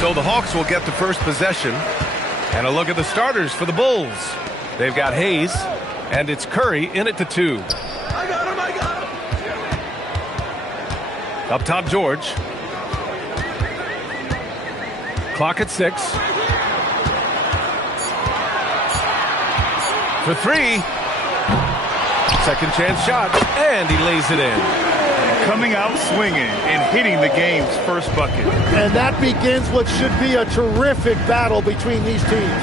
So the Hawks will get the first possession. And a look at the starters for the Bulls. They've got Hayes, and it's Curry in at the 2. I got him. Up top, George. Clock at 6. For 3. Second chance shot, and he lays it in. Coming out swinging and hitting the game's first bucket. And that begins what should be a terrific battle between these teams.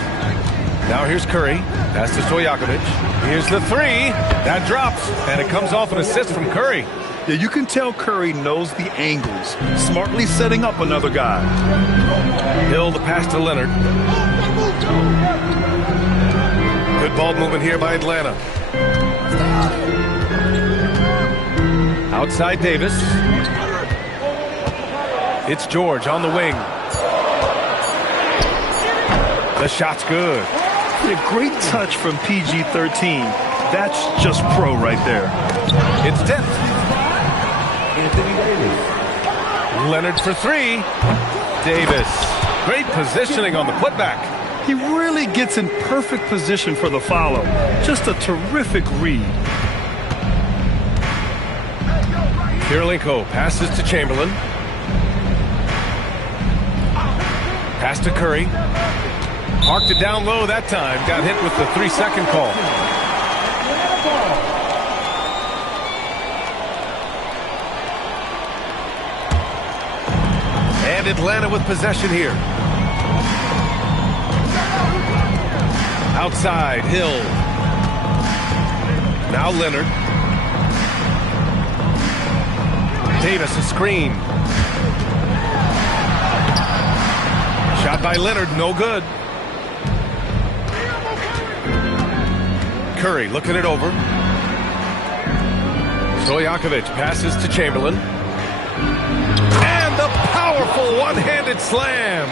Now here's Curry. Pass to Stojakovic. Here's the 3. That drops, and it comes off an assist from Curry. Yeah, you can tell Curry knows the angles, smartly setting up another guy. Hill the pass to Leonard. Good ball movement here by Atlanta. Outside Davis. It's George on the wing. The shot's good. A great touch from PG-13. That's just pro right there. It's tipped. Anthony Davis. Leonard for 3. Davis. Great positioning on the putback. He really gets in perfect position for the follow. Just a terrific read. Kirilenko passes to Chamberlain. Pass to Curry. Parked it down low that time. Got hit with the 3-second call. And Atlanta with possession here. Outside, Hill. Now Leonard. Davis, a screen. Shot by Leonard, no good. Curry looking it over. Stojakovic passes to Chamberlain. And the powerful one-handed slam.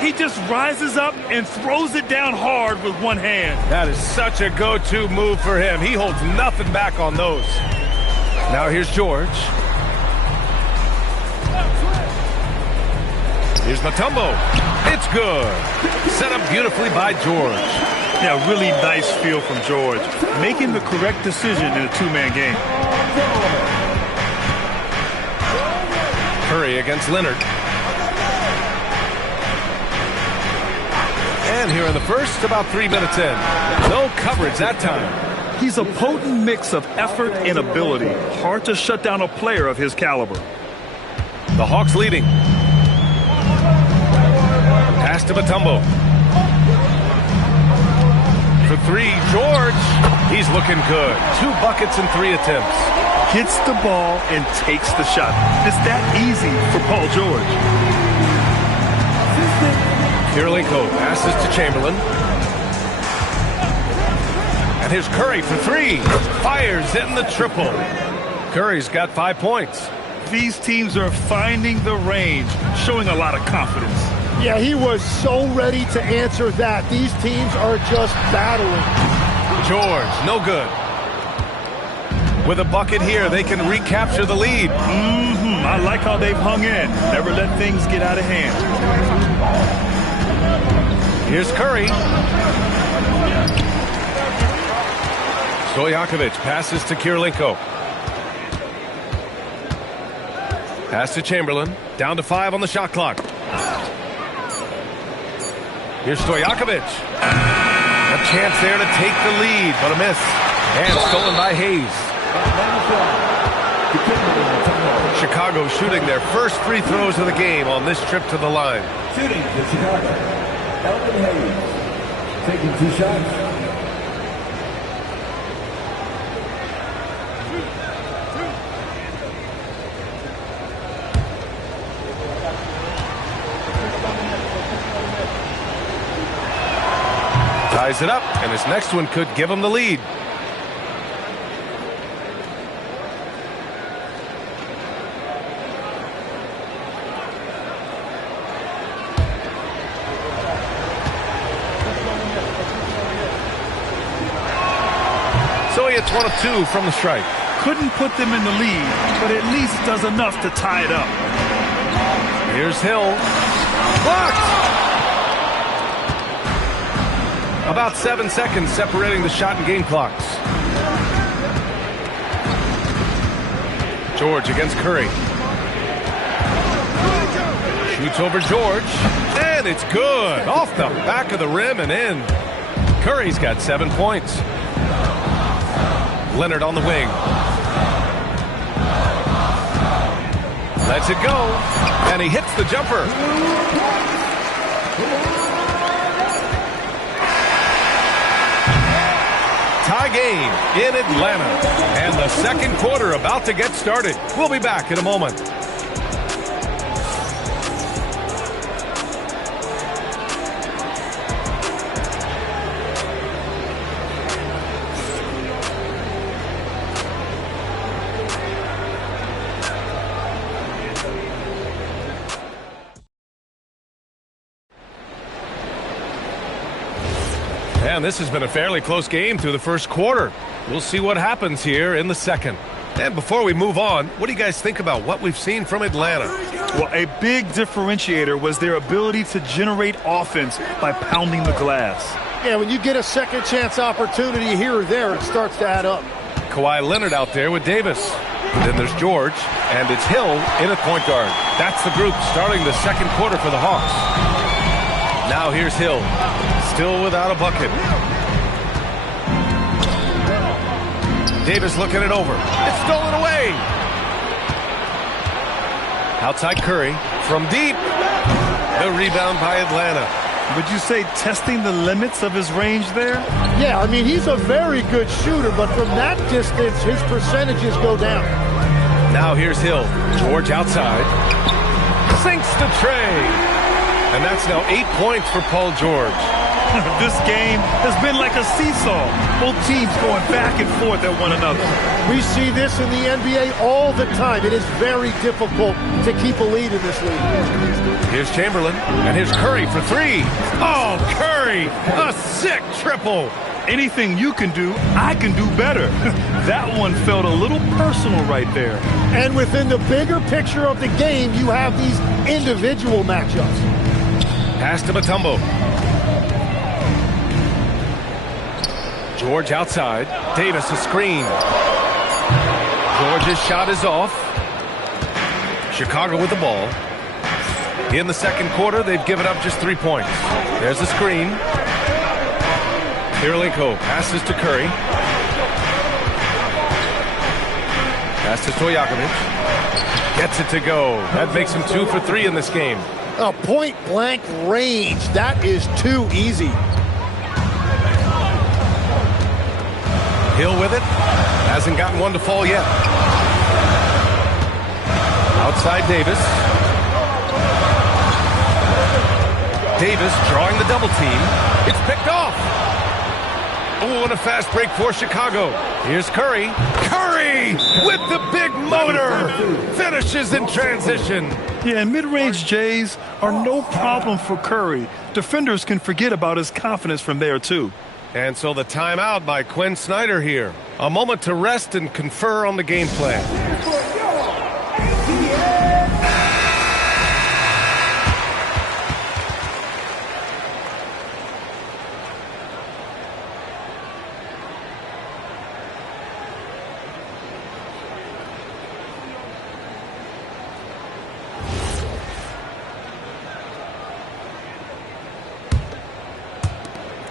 He just rises up and throws it down hard with one hand. That is such a go-to move for him. He holds nothing back on those. Now here's George. Here's Mutombo. It's good. Set up beautifully by George. Yeah, really nice feel from George. Making the correct decision in a two-man game. Curry against Leonard. And here in the first, about 3 minutes in. No coverage that time. He's a potent mix of effort and ability. Hard to shut down a player of his caliber. The Hawks leading. Pass to Mutombo. For 3, George. He's looking good. 2 buckets in 3 attempts. Hits the ball and takes the shot. It's that easy for Paul George. Kirilenko passes to Chamberlain. And here's Curry for 3. Fires in the triple. Curry's got 5 points. These teams are finding the range, showing a lot of confidence. Yeah, he was so ready to answer that. These teams are just battling. George, no good. With a bucket here, they can recapture the lead. I like how they've hung in. Never let things get out of hand. Here's Curry. Stojakovic passes to Kirilenko. Pass to Chamberlain. Down to 5 on the shot clock. Here's Stojakovic. A chance there to take the lead, but a miss. And stolen by Hayes. Chicago shooting their first free throws of the game on this trip to the line. Shooting for Chicago. Elvin Hayes. Taking 2 shots. Ties it up, and his next one could give him the lead. So he hits 1 of 2 from the strike. Couldn't put them in the lead, but at least does enough to tie it up. Here's Hill. Blocked! About 7 seconds separating the shot and game clocks. George against Curry. Shoots over George, and it's good. Off the back of the rim and in. Curry's got 7 points. Leonard on the wing. Lets it go, and he hits the jumper. Tie game in Atlanta, and the second quarter about to get started. We'll be back in a moment. And this has been a fairly close game through the first quarter. We'll see what happens here in the second. And before we move on, what do you guys think about what we've seen from Atlanta? Well, a big differentiator was their ability to generate offense by pounding the glass. Yeah, when you get a second chance opportunity here or there, it starts to add up. Kawhi Leonard out there with Davis. Then there's George, and it's Hill in at point guard. That's the group starting the second quarter for the Hawks. Now here's Hill, still without a bucket. Davis looking it over. It's stolen away. Outside Curry from deep. The rebound by Atlanta. Would you say testing the limits of his range there? Yeah, I mean, he's a very good shooter, but from that distance, his percentages go down. Now here's Hill. George outside. Sinks the tray. And that's now 8 points for Paul George. This game has been like a seesaw. Both teams going back and forth at one another. We see this in the NBA all the time. It is very difficult to keep a lead in this league. Here's Chamberlain, and here's Curry for three. Oh, Curry! A sick triple! Anything you can do, I can do better. That one felt a little personal right there. And within the bigger picture of the game, you have these individual matchups. Pass to Mutombo. George outside. Davis a screen. George's shot is off. Chicago with the ball. In the second quarter, they've given up just 3 points. There's the screen. Kirilenko passes to Curry. Pass to Stojakovic. Gets it to go. That makes him 2 for 3 in this game. A point-blank range. That is too easy. Hill with it. Hasn't gotten one to fall yet. Outside Davis. Davis drawing the double team. It's picked off. Oh, and a fast break for Chicago. Here's Curry. Curry with the big motor. Finishes in transition. Yeah, and mid-range Jays are no problem for Curry. Defenders can forget about his confidence from there, too. And so the timeout by Quinn Snyder here. A moment to rest and confer on the game plan.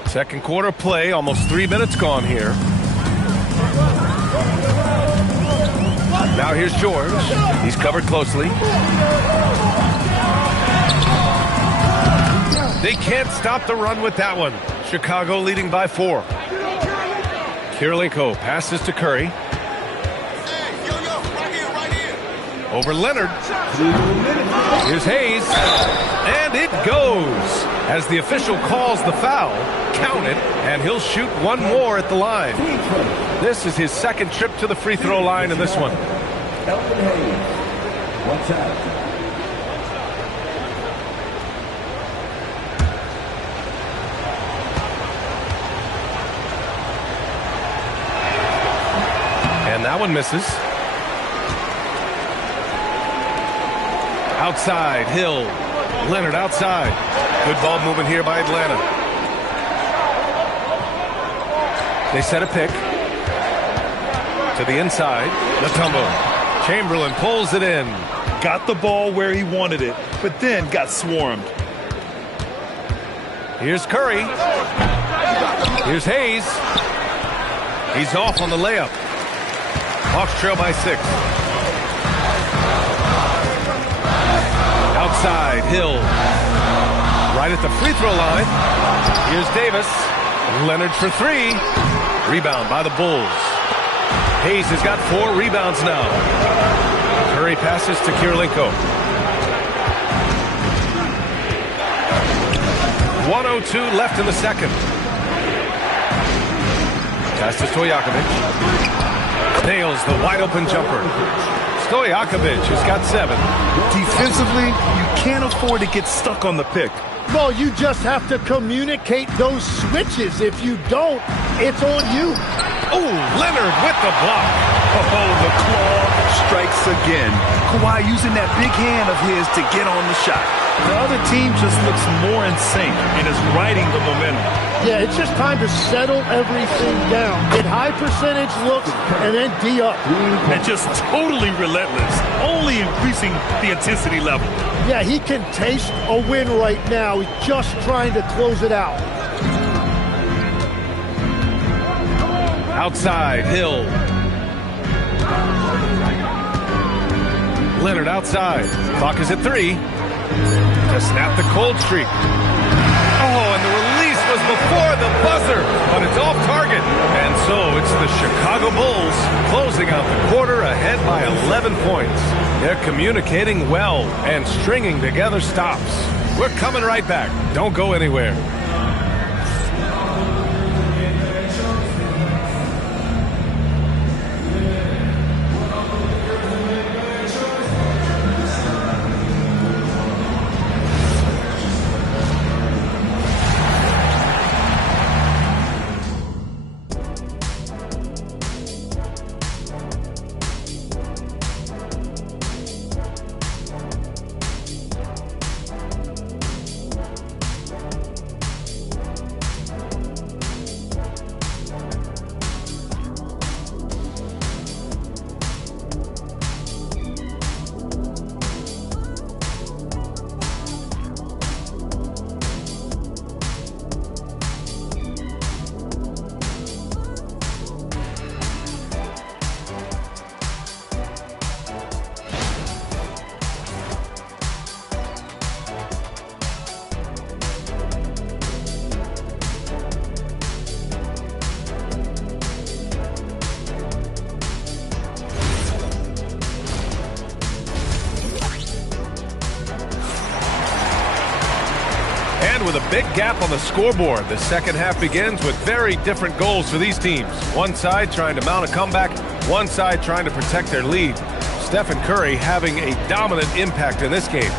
Second quarter play, almost 3 minutes gone here. Now here's George. He's covered closely. They can't stop the run with that one. Chicago leading by 4. Kirilenko passes to Curry. Over Leonard. Here's Hayes. And it goes. As the official calls the foul, count it, and he'll shoot one more at the line. This is his second trip to the free throw line in this one. Elton Hayes. Watch out. And that one misses. Outside, Hill. Leonard outside. Good ball movement here by Atlanta. They set a pick. To the inside. Mutombo. Chamberlain pulls it in. Got the ball where he wanted it, but then got swarmed. Here's Curry. Here's Hayes. He's off on the layup. Hawks trail by 6. Outside, Hill. Right at the free throw line. Here's Davis. Leonard for 3. Rebound by the Bulls. Hayes has got 4 rebounds now. Curry passes to Kirilenko. 1:02 left in the second. Pass to Stojakovic. Nails the wide open jumper. Stojakovic has got 7. Defensively, you can't afford to get stuck on the pick. Well, you just have to communicate those switches. If you don't, it's on you. Oh, Leonard with the block. Oh, the claw strikes again. Kawhi using that big hand of his to get on the shot. The other team just looks more in sync and is riding the momentum. Yeah, it's just time to settle everything down. Get high percentage looks and then D up. And just totally relentless, only increasing the intensity level. Yeah, he can taste a win right now. He's just trying to close it out. Outside, Hill. Leonard outside. Clock is at 3. To snap the cold streak. Oh, and the release was before the buzzer, but it's off target. And so it's the Chicago Bulls closing out the quarter ahead by 11 points. They're communicating well and stringing together stops. We're coming right back. Don't go anywhere. With a big gap on the scoreboard, the second half begins with very different goals for these teams. One side trying to mount a comeback, one side trying to protect their lead. Stephen Curry having a dominant impact in this game.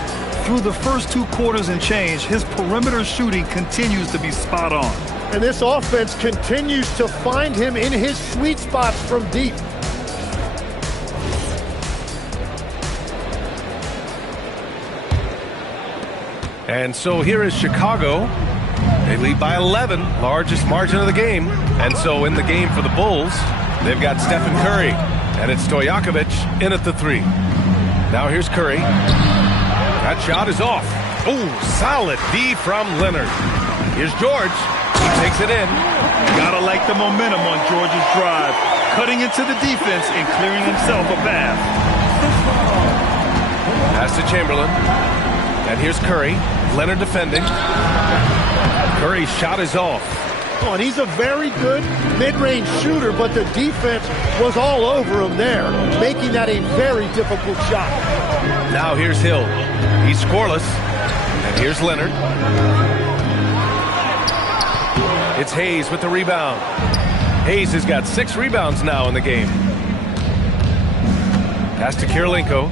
Through the first 2 quarters and change, his perimeter shooting continues to be spot on. And this offense continues to find him in his sweet spots from deep. And so here is Chicago. They lead by 11, largest margin of the game. And so in the game for the Bulls, they've got Stephen Curry. And it's Stojakovic in at the 3. Now here's Curry. That shot is off. Oh, solid D from Leonard. Here's George. He takes it in. Gotta like the momentum on George's drive. Cutting into the defense and clearing himself a path. Pass to Chamberlain. And here's Curry. Leonard defending. Curry's shot is off. Oh, and he's a very good mid-range shooter, but the defense was all over him there, making that a very difficult shot. Now here's Hill. He's scoreless. And here's Leonard. It's Hayes with the rebound. Hayes has got 6 rebounds now in the game. Pass to Kirilenko.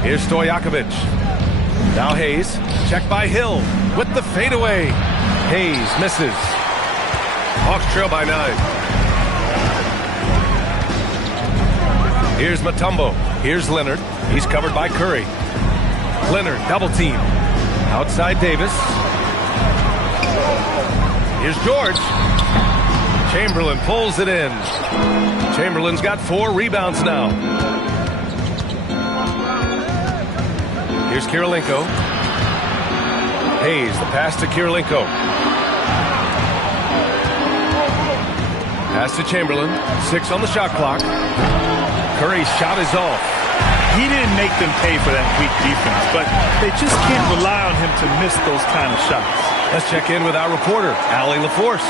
Here's Stojakovic. Now Hayes. Checked by Hill with the fadeaway. Hayes misses. Hawks trail by 9. Here's Mutombo. Here's Leonard. He's covered by Curry. Leonard, double team. Outside Davis. Here's George. Chamberlain pulls it in. Chamberlain's got 4 rebounds now. Here's Kirilenko. Hayes, the pass to Kirilenko. Pass to Chamberlain. 6 on the shot clock. Curry's shot is off. He didn't make them pay for that weak defense, but they just can't rely on him to miss those kind of shots. Let's check in with our reporter, Allie LaForce.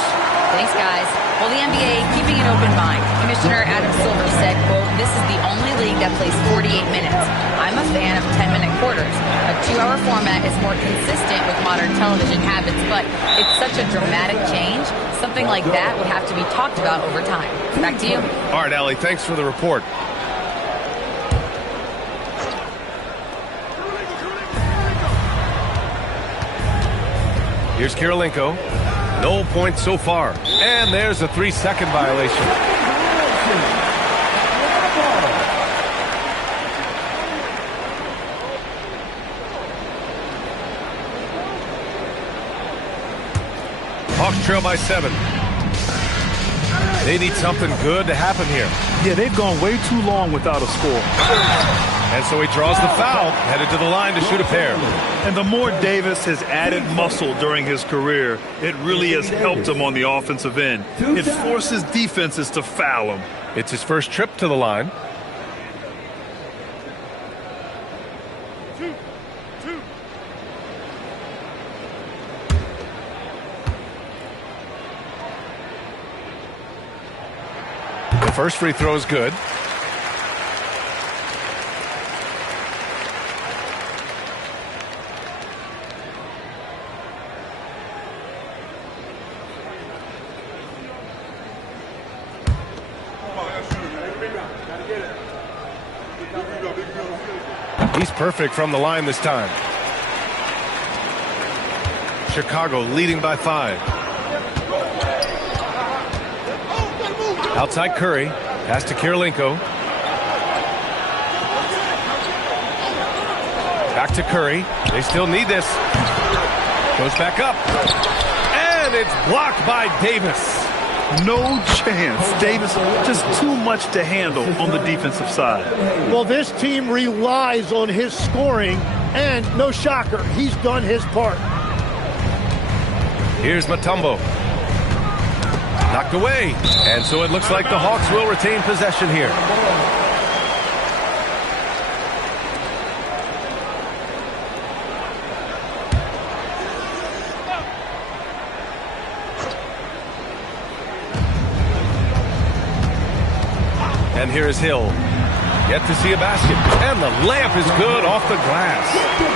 Thanks, guys. Well, the NBA keeping an open mind. Commissioner Adam Silver said, quote, "This is the only league that plays 48 minutes. I'm a fan of 10-minute quarters. A 2-hour format is more consistent with modern television habits, but it's such a dramatic change. Something like that would have to be talked about over time." Back to you. All right, Allie, thanks for the report. Here's Kirilenko. No points so far. And there's a 3-second violation. Hawks trail by 7. They need something good to happen here. Yeah, they've gone way too long without a score. And so he draws the foul, headed to the line to shoot a pair. And the more Davis has added muscle during his career, it really has helped him on the offensive end. It forces defenses to foul him. It's his first trip to the line. The first free throw is good. He's perfect from the line this time. Chicago leading by 5. Outside Curry. Pass to Kirilenko. Back to Curry. They still need this. Goes back up. And it's blocked by Davis. No chance. Davis just too much to handle on the defensive side. Well, this team relies on his scoring, and no shocker, he's done his part. Here's Mutombo. Knocked away. And so it looks like the Hawks will retain possession here. And here is Hill. Yet to see a basket. And the layup is good off the glass.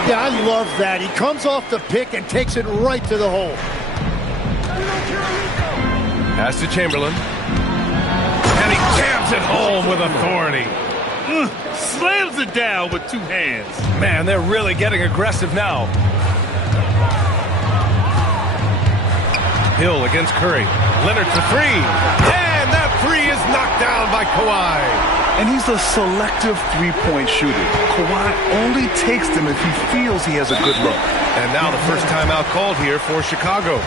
Yeah, I love that. He comes off the pick and takes it right to the hole. Pass to Chamberlain. And he jams it home with authority. Slams it down with 2 hands. Man, they're really getting aggressive now. Hill against Curry. Leonard for 3. And that 3 is knocked down by Kawhi. And he's a selective three-point shooter. Kawhi only takes them if he feels he has a good look. And now the first timeout called here for Chicago.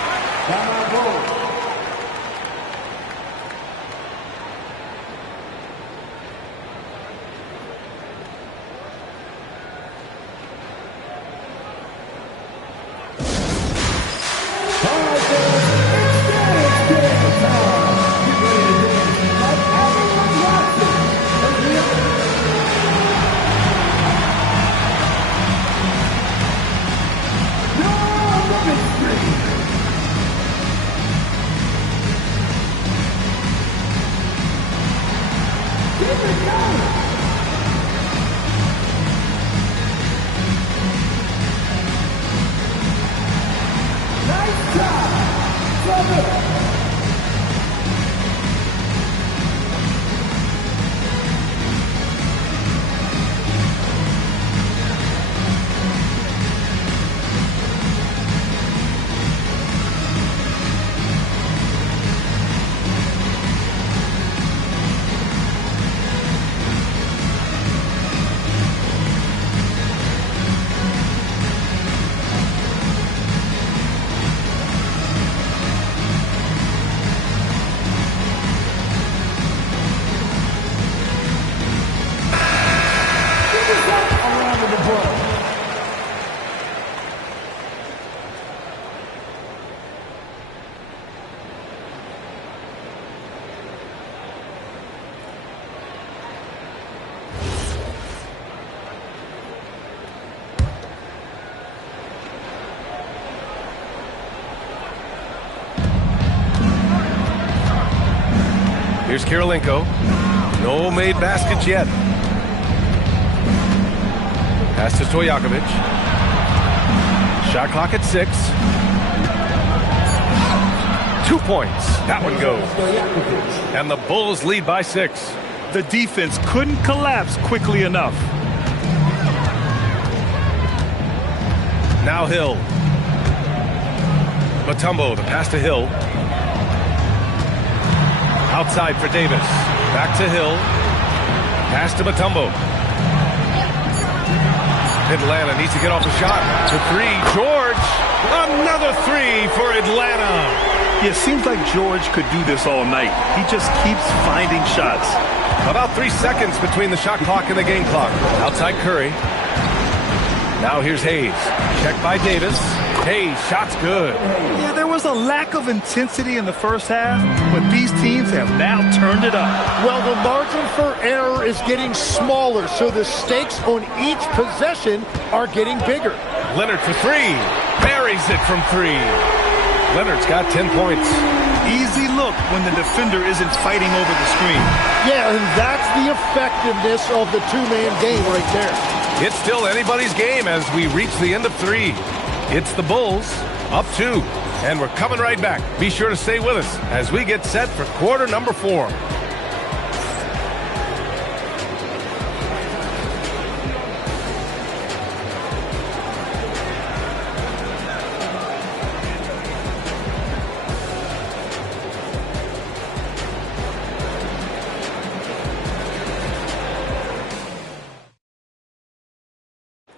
Here's Kirilenko. No made baskets yet. Pass to Stojakovic. Shot clock at 6. 2 points. That one goes. And the Bulls lead by 6. The defense couldn't collapse quickly enough. Now Hill. Mutombo, the pass to Hill. Outside for Davis. Back to Hill. Pass to Mutombo. Atlanta needs to get off a shot. To 3. George. Another 3 for Atlanta. Yeah, it seems like George could do this all night. He just keeps finding shots. About 3 seconds between the shot clock and the game clock. Outside Curry. Now here's Hayes. Checked by Davis. Hayes, shot's good. Yeah, there was a lack of intensity in the first half, but these teams have now turned it up. Well, the margin for error is getting smaller, so the stakes on each possession are getting bigger. Leonard for 3. Buries it from 3. Leonard's got 10 points. Easy look when the defender isn't fighting over the screen. Yeah, and that's the effectiveness of the two-man game right there. It's still anybody's game as we reach the end of 3. It's the Bulls up 2. And we're coming right back. Be sure to stay with us as we get set for quarter number 4.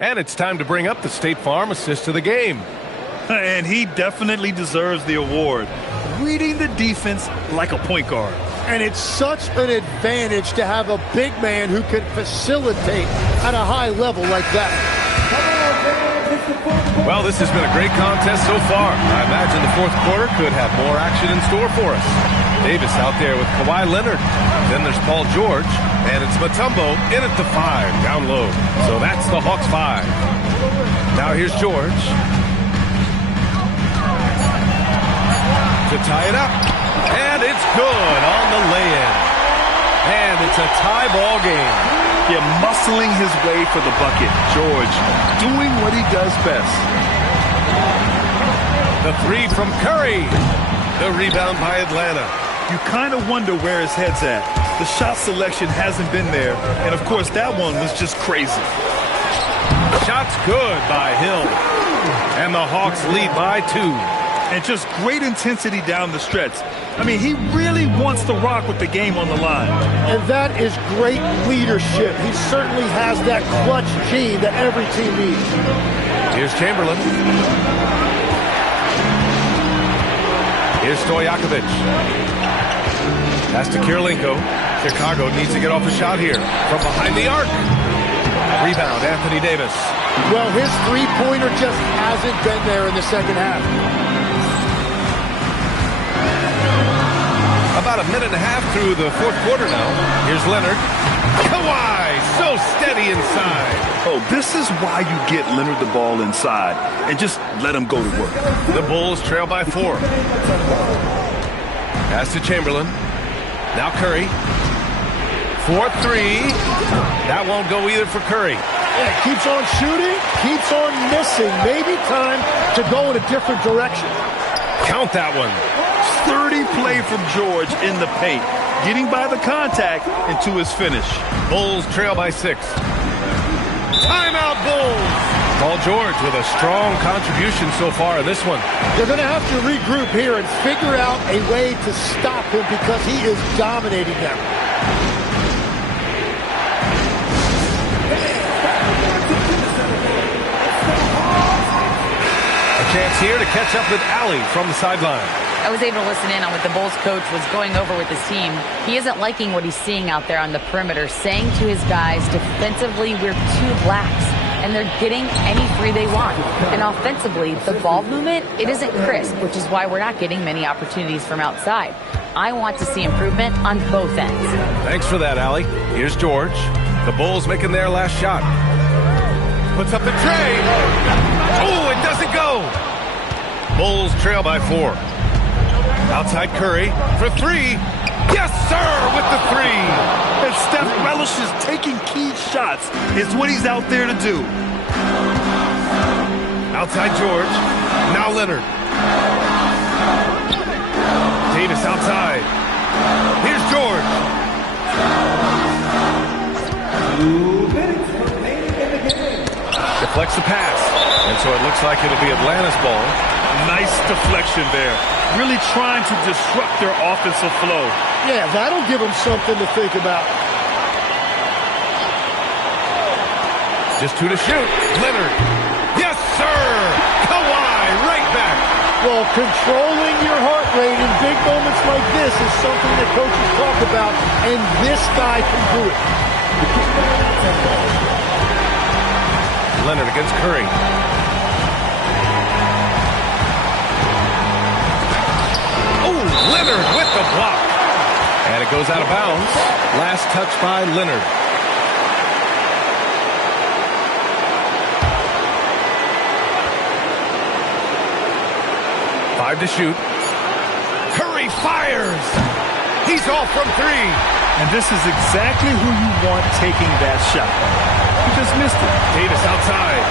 And it's time to bring up the State Farm assist of the game. And he definitely deserves the award. Reading the defense like a point guard. And it's such an advantage to have a big man who can facilitate at a high level like that. Well, this has been a great contest so far. I imagine the fourth quarter could have more action in store for us. Davis out there with Kawhi Leonard. Then there's Paul George. And it's Mutombo in at the 5, down low. So that's the Hawks 5. Now here's George. To tie it up. And it's good on the lay-in. And it's a tie ball game. Yeah, muscling his way for the bucket. George doing what he does best. The 3 from Curry. The rebound by Atlanta. You kind of wonder where his head's at. The shot selection hasn't been there. And, of course, that one was just crazy. Shot's good by Hill. And the Hawks lead by 2. And just great intensity down the stretch. I mean, he really wants to rock with the game on the line. And that is great leadership. He certainly has that clutch gene that every team needs. Here's Chamberlain. Here's Stojakovic. Pass to Kirilenko. Chicago needs to get off a shot here from behind the arc. Rebound, Anthony Davis. Well, his three-pointer just hasn't been there in the second half. About a minute and a half through the fourth quarter now. Here's Leonard. Kawhi, so steady inside. Oh, this is why you get Leonard the ball inside and just let him go to work. The Bulls trail by 4. Pass to Chamberlain. Now Curry. 4-3. That won't go either for Curry. Yeah, keeps on shooting, keeps on missing. Maybe time to go in a different direction. Count that one. Sturdy play from George in the paint, getting by the contact and to his finish. Bulls trail by 6. Timeout Bulls. Paul George with a strong contribution so far in this one. They're going to have to regroup here and figure out a way to stop him because he is dominating them. A chance here to catch up with Allie from the sideline. I was able to listen in on what the Bulls coach was going over with his team. He isn't liking what he's seeing out there on the perimeter, saying to his guys, defensively, we're too lax, and they're getting any free they want. And offensively, the ball movement, it isn't crisp, which is why we're not getting many opportunities from outside. I want to see improvement on both ends. Thanks for that, Allie. Here's George. The Bulls making their last shot. Puts up the tray. Oh, it doesn't go. Bulls trail by 4. Outside Curry for 3. Yes, sir, with the three. And Steph relishes taking key shots. It's what he's out there to do. Outside George. Now Leonard. Davis outside. Here's George. 2 minutes remaining in the game. Deflects the pass. And so it looks like it'll be Atlanta's ball. Nice deflection there. Really trying to disrupt their offensive flow. Yeah, that'll give them something to think about. Just 2 to shoot. Leonard. Yes, sir. Kawhi right back. Well, controlling your heart rate in big moments like this is something that coaches talk about, and this guy can do it. Leonard against Curry. Oh, Leonard with the block. And it goes out of bounds. Last touch by Leonard. Five to shoot. Curry fires. He's off from 3. And this is exactly who you want taking that shot. He just missed it. Davis outside.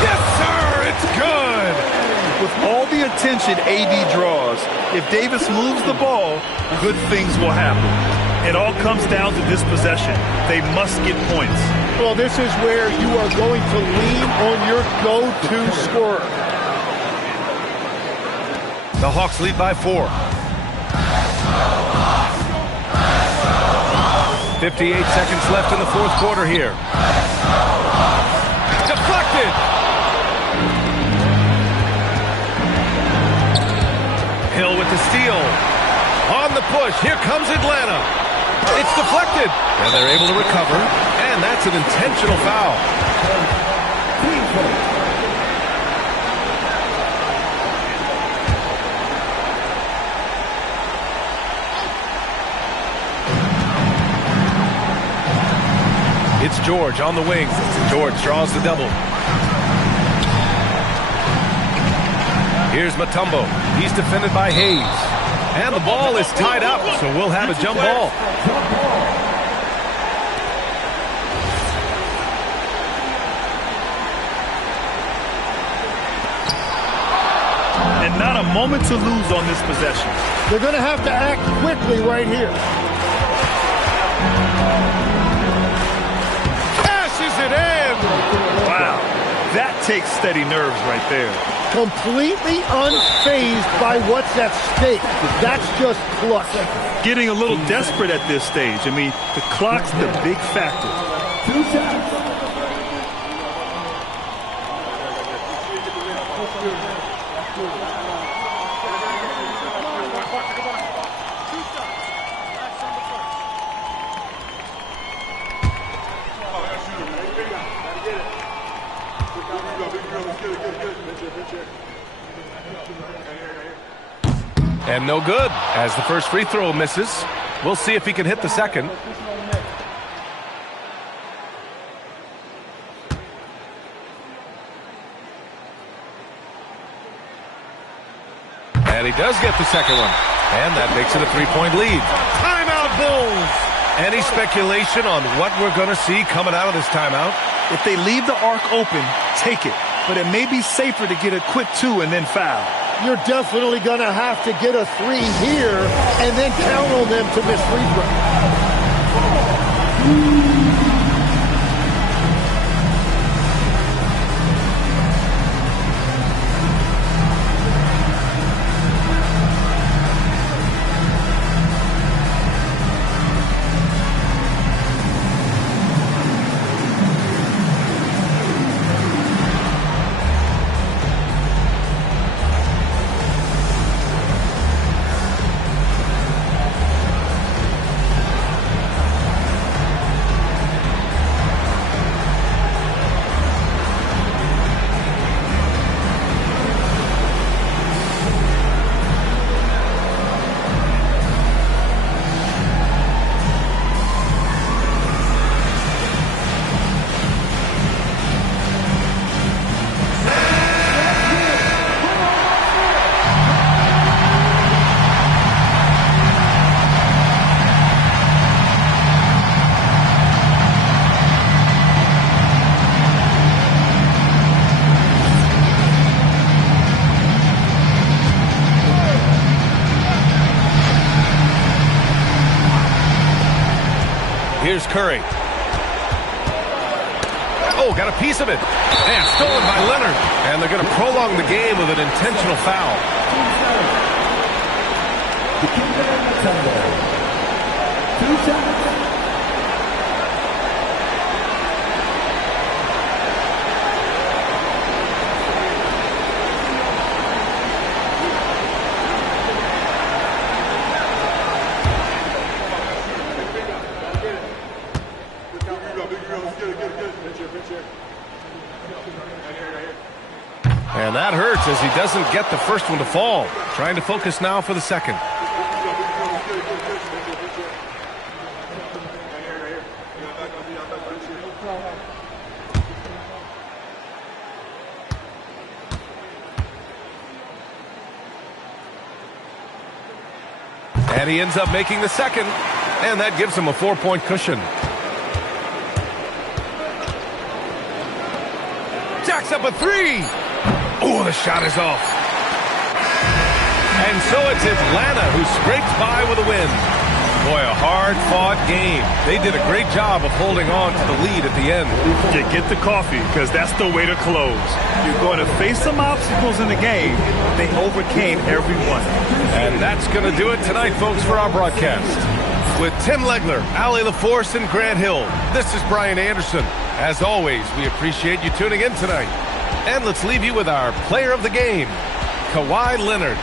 Yes, sir, it's good. With all the attention AD draws, if Davis moves the ball, good things will happen. It all comes down to this possession. They must get points. Well, this is where you are going to lean on your go-to scorer. The Hawks lead by 4. 58 seconds left in the fourth quarter here. Deflected. Hill with the steal. On the push. Here comes Atlanta. It's deflected. And they're able to recover. And that's an intentional foul. It's George on the wing. George draws the double. Here's Mutombo. He's defended by Hayes. And the ball is tied up, so we'll have a jump ball. And not a moment to lose on this possession. They're going to have to act quickly right here. Cashes it in. Wow. That takes steady nerves right there. Completely unfazed by what's at stake. That's just clutch. Getting a little desperate at this stage. I mean, the clock's the big factor. 2 shots. And no good, as the first free throw misses. We'll see if he can hit the second. And he does get the second one. And that makes it a 3-point lead. Timeout, Bulls! Any speculation on what we're going to see coming out of this timeout? If they leave the arc open, take it. But it may be safer to get a quick 2 and then foul. You're definitely going to have to get a 3 here and then count on them to miss free throws. Here's Curry. Oh, got a piece of it. And stolen by Leonard. And they're going to prolong the game with an intentional foul. Two shots. And that hurts as he doesn't get the first one to fall. Trying to focus now for the second. And he ends up making the second. And that gives him a 4-point cushion. Jacks up a three. Oh, the shot is off. And so it's Atlanta who scrapes by with a win. Boy, a hard-fought game. They did a great job of holding on to the lead at the end. Yeah, get the coffee, because that's the way to close. You're going to face some obstacles in the game. They overcame every one. And that's going to do it tonight, folks, for our broadcast. With Tim Legler, Allie LaForce, and Grant Hill, this is Brian Anderson. As always, we appreciate you tuning in tonight. And let's leave you with our player of the game, Kawhi Leonard.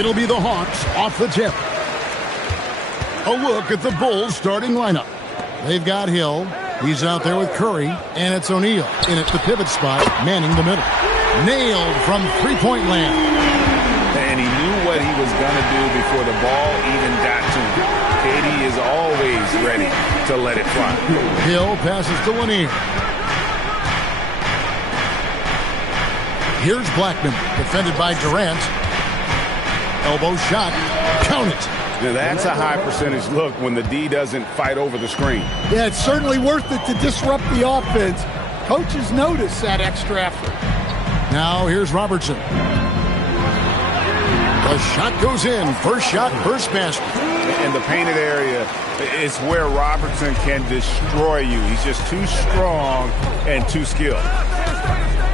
It'll be the Hawks off the tip. A look at the Bulls starting lineup. They've got Hill. He's out there with Curry. And it's O'Neal in at the pivot spot, manning the middle. Nailed from three-point land. And he knew what he was going to do before the ball even got to him. KD is always ready to let it fly. Hill passes to Lanier. Here's Blackman, defended by Durant. Elbow shot. Count it. Now that's a high percentage look when the D doesn't fight over the screen. Yeah, it's certainly worth it to disrupt the offense. Coaches notice that extra effort. Now here's Robertson. The shot goes in. First shot, first basket. In the painted area is where Robertson can destroy you. He's just too strong and too skilled.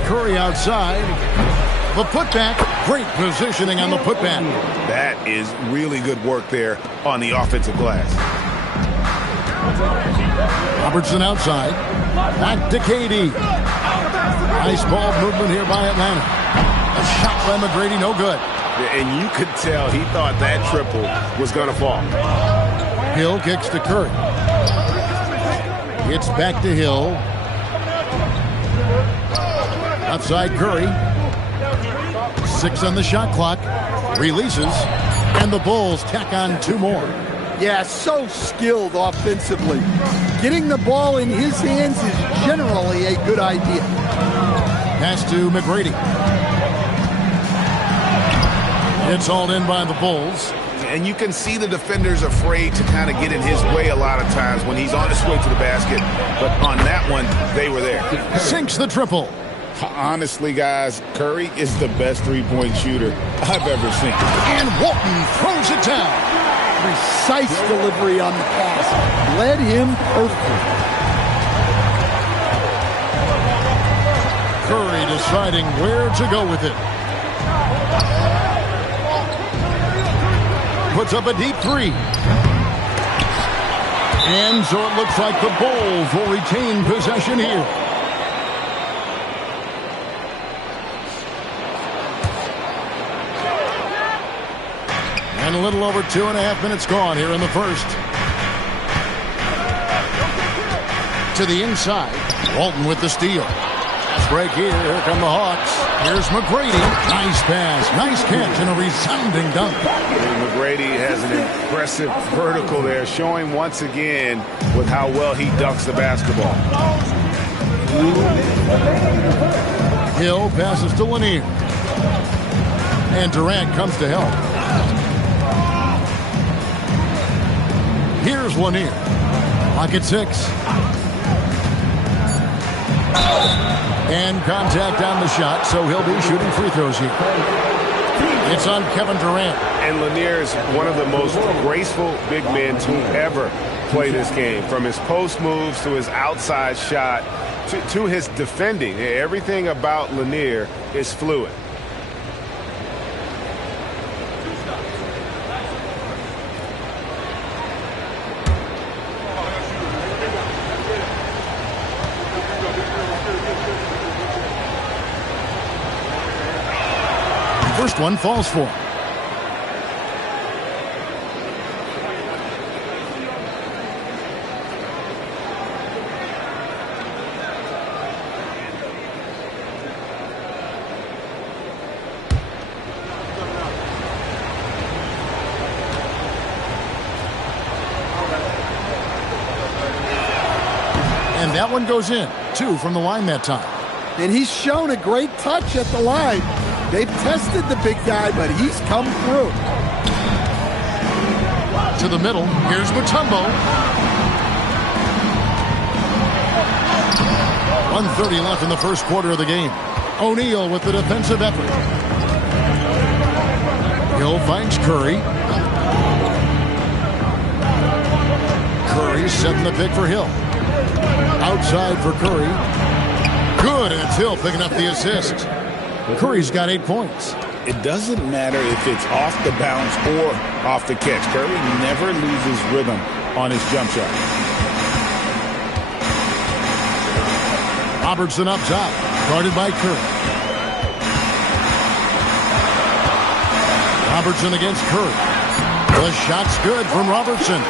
Curry outside. The putback. Great positioning on the putback. That is really good work there on the offensive glass. Robertson outside. Back to KD. Nice ball movement here by Atlanta. A shot by McGrady, no good. And you could tell he thought that triple was going to fall. Hill kicks to Curry. It's back to Hill. Outside Curry. 6 on the shot clock. Releases. And the Bulls tack on 2 more. Yeah, so skilled offensively. Getting the ball in his hands is generally a good idea. Pass to McGrady. It's all in by the Bulls. And you can see the defenders afraid to kind of get in his way a lot of times when he's on his way to the basket. But on that one, they were there. Sinks the triple. Honestly, guys, Curry is the best three-point shooter I've ever seen. And Walton throws it down. Precise delivery on the pass. Led him perfectly. Curry deciding where to go with it. Puts up a deep 3. And so it looks like the Bulls will retain possession here. And a little over 2.5 minutes gone here in the first. To the inside. Walton with the steal. Pass break here. Here come the Hawks. Here's McGrady. Nice pass. Nice catch and a resounding dunk. And McGrady has an impressive vertical there, showing once again with how well he dunks the basketball. Hill passes to Lanier. And Durant comes to help. Here's Lanier. Clock at 6. And contact on the shot, so he'll be shooting free throws here. It's on Kevin Durant. And Lanier is one of the most graceful big men to ever play this game. From his post moves to his outside shot to his defending. Everything about Lanier is fluid. First one falls for him. And that one goes in. 2 from the line that time. And he's shown a great touch at the line. They've tested the big guy, but he's come through. To the middle. Here's Mutombo. 1:30 left in the first quarter of the game. O'Neal with the defensive effort. Hill finds Curry. Curry setting the pick for Hill. Outside for Curry. Good, and it's Hill picking up the assist. Curry's got 8 points. It doesn't matter if it's off the bounce or off the catch. Curry never loses rhythm on his jump shot. Robertson up top, guarded by Curry. Robertson against Curry. The shot's good from Robertson.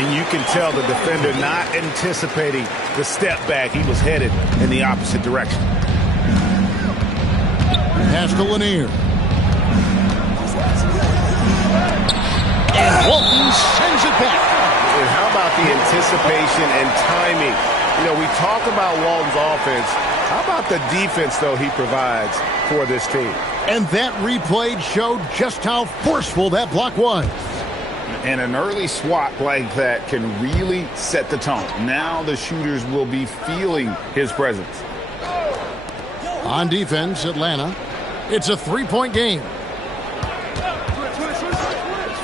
And you can tell the defender not anticipating the step back. He was headed in the opposite direction. Pass to Lanier. And Walton sends it back. And how about the anticipation and timing? You know, we talk about Walton's offense. How about the defense, though, he provides for this team? And that replay showed just how forceful that block was. And an early swat like that can really set the tone. Now the shooters will be feeling his presence. On defense, Atlanta. It's a three-point game.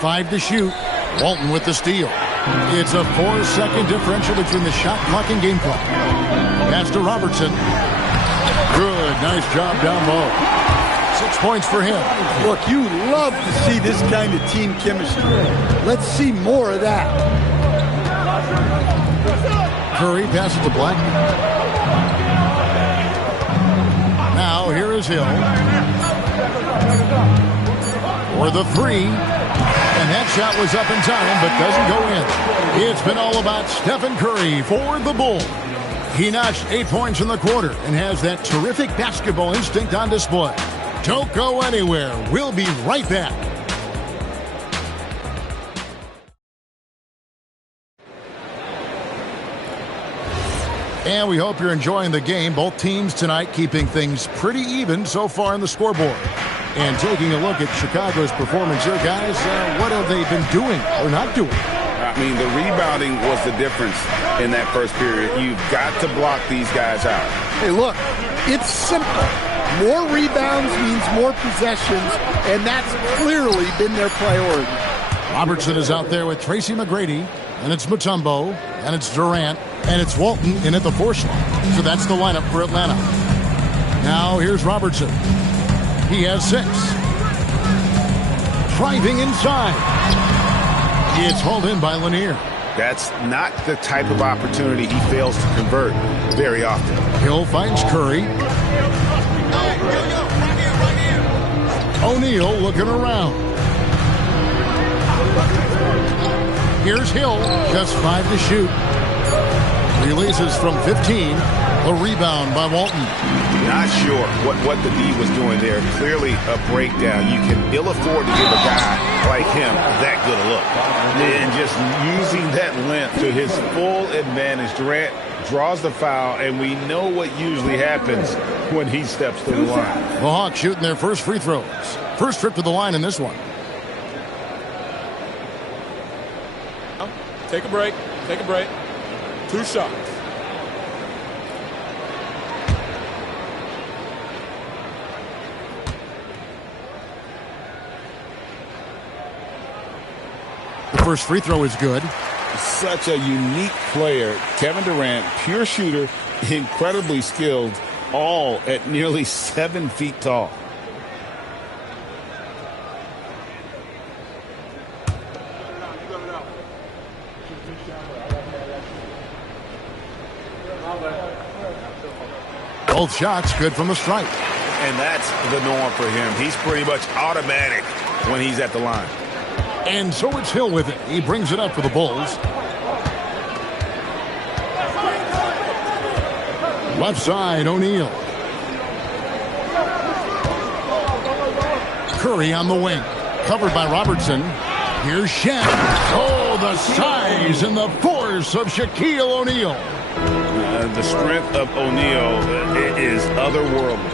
5 to shoot. Walton with the steal. It's a 4-second differential between the shot clock and game clock. Pass to Robertson. Good, nice job down low. 6 points for him. Look, you love to see this kind of team chemistry. Let's see more of that. Curry passes to Blackman. Now here is Hill. For the three. And that shot was up in time, but doesn't go in. It's been all about Stephen Curry for the Bulls. He notched 8 points in the quarter and has that terrific basketball instinct on display. Don't go anywhere. We'll be right back. And we hope you're enjoying the game. Both teams tonight keeping things pretty even so far on the scoreboard. And taking a look at Chicago's performance here, guys, what have they been doing or not doing? I mean, the rebounding was the difference in that first period. You've got to block these guys out. Hey, look, it's simple. More rebounds means more possessions, and that's clearly been their priority. Robertson is out there with Tracy McGrady, and it's Mutombo, and it's Durant, and it's Walton in at the 4 slot. So that's the lineup for Atlanta. Now here's Robertson. He has 6. Driving inside. It's hauled in by Lanier. That's not the type of opportunity he fails to convert very often. Hill finds Curry. O'Neal looking around. Here's Hill, just 5 to shoot. Releases from 15. A rebound by Walton. Not sure what the D was doing there. Clearly a breakdown. You can ill afford to give a guy like him that good a look. And just using that length to his full advantage. Durant draws the foul, and we know what usually happens when he steps to the line. The Hawks shooting their first free throws. First trip to the line in this one. Take a break. Take a break. 2 shots. The first free throw is good. Such a unique player. Kevin Durant, pure shooter, incredibly skilled, all at nearly 7 feet tall. Both shots good from the stripe. And that's the norm for him. He's pretty much automatic when he's at the line. And so it's Hill with it. He brings it up for the Bulls. Left side, O'Neal. Curry on the wing. Covered by Robertson. Here's Shen. Oh, the size and the force of Shaquille O'Neal. The strength of O'Neal is otherworldly.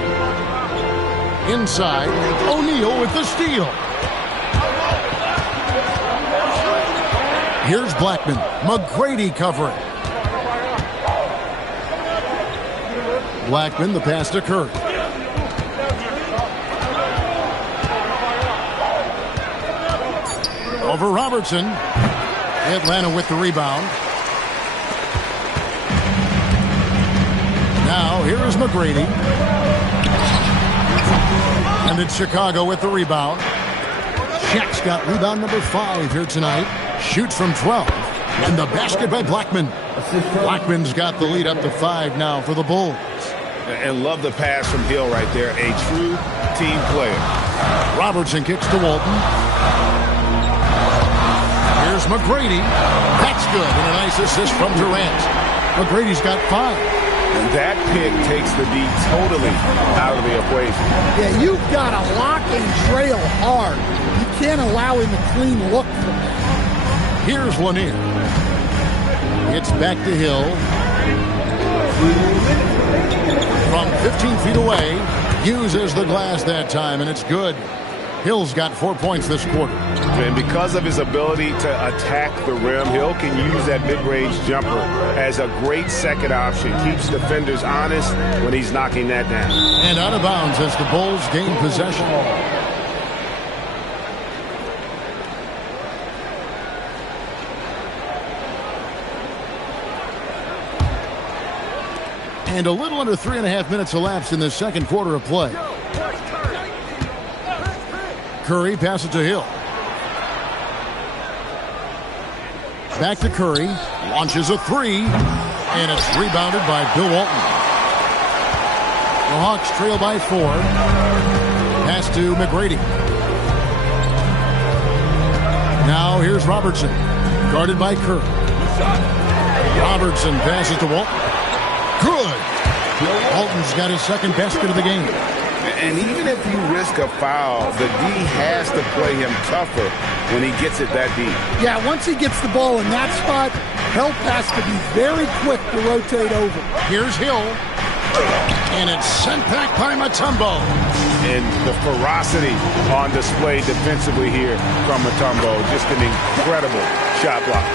Inside, O'Neal with the steal. Here's Blackman. McGrady covering. Blackman, the pass to Curry. Over Robertson. Atlanta with the rebound. Now, here is McGrady. And it's Chicago with the rebound. Shaq's got rebound number 5 here tonight. Shoots from 12. And the basket by Blackman. Blackman's got the lead up to 5 now for the Bulls. And love the pass from Hill right there. A true team player. Robertson kicks to Walton. Here's McGrady. That's good. And a nice assist from Durant. McGrady's got 5. And that pick takes the D totally out of the equation. Yeah, you've got to lock and trail hard. You can't allow him a clean look from that. Here's Lanier. It's back to Hill. From 15 feet away, uses the glass that time, and it's good. Hill's got 4 points this quarter. And because of his ability to attack the rim, Hill can use that mid-range jumper as a great second option. Keeps defenders honest when he's knocking that down. And out of bounds as the Bulls gain possession. And a little under 3.5 minutes elapsed in the second quarter of play. Curry passes to Hill. Back to Curry. Launches a 3. And it's rebounded by Bill Walton. The Hawks trail by 4. Pass to McGrady. Now here's Robertson. Guarded by Curry. Robertson passes to Walton. Good. Walton's got his second basket of the game. And even if you risk a foul, the D has to play him tougher when he gets it that deep. Yeah, once he gets the ball in that spot, Help has to be very quick to rotate over. Here's Hill. And it's sent back by Mutombo. And the ferocity on display defensively here from Mutombo. Just an incredible shot block.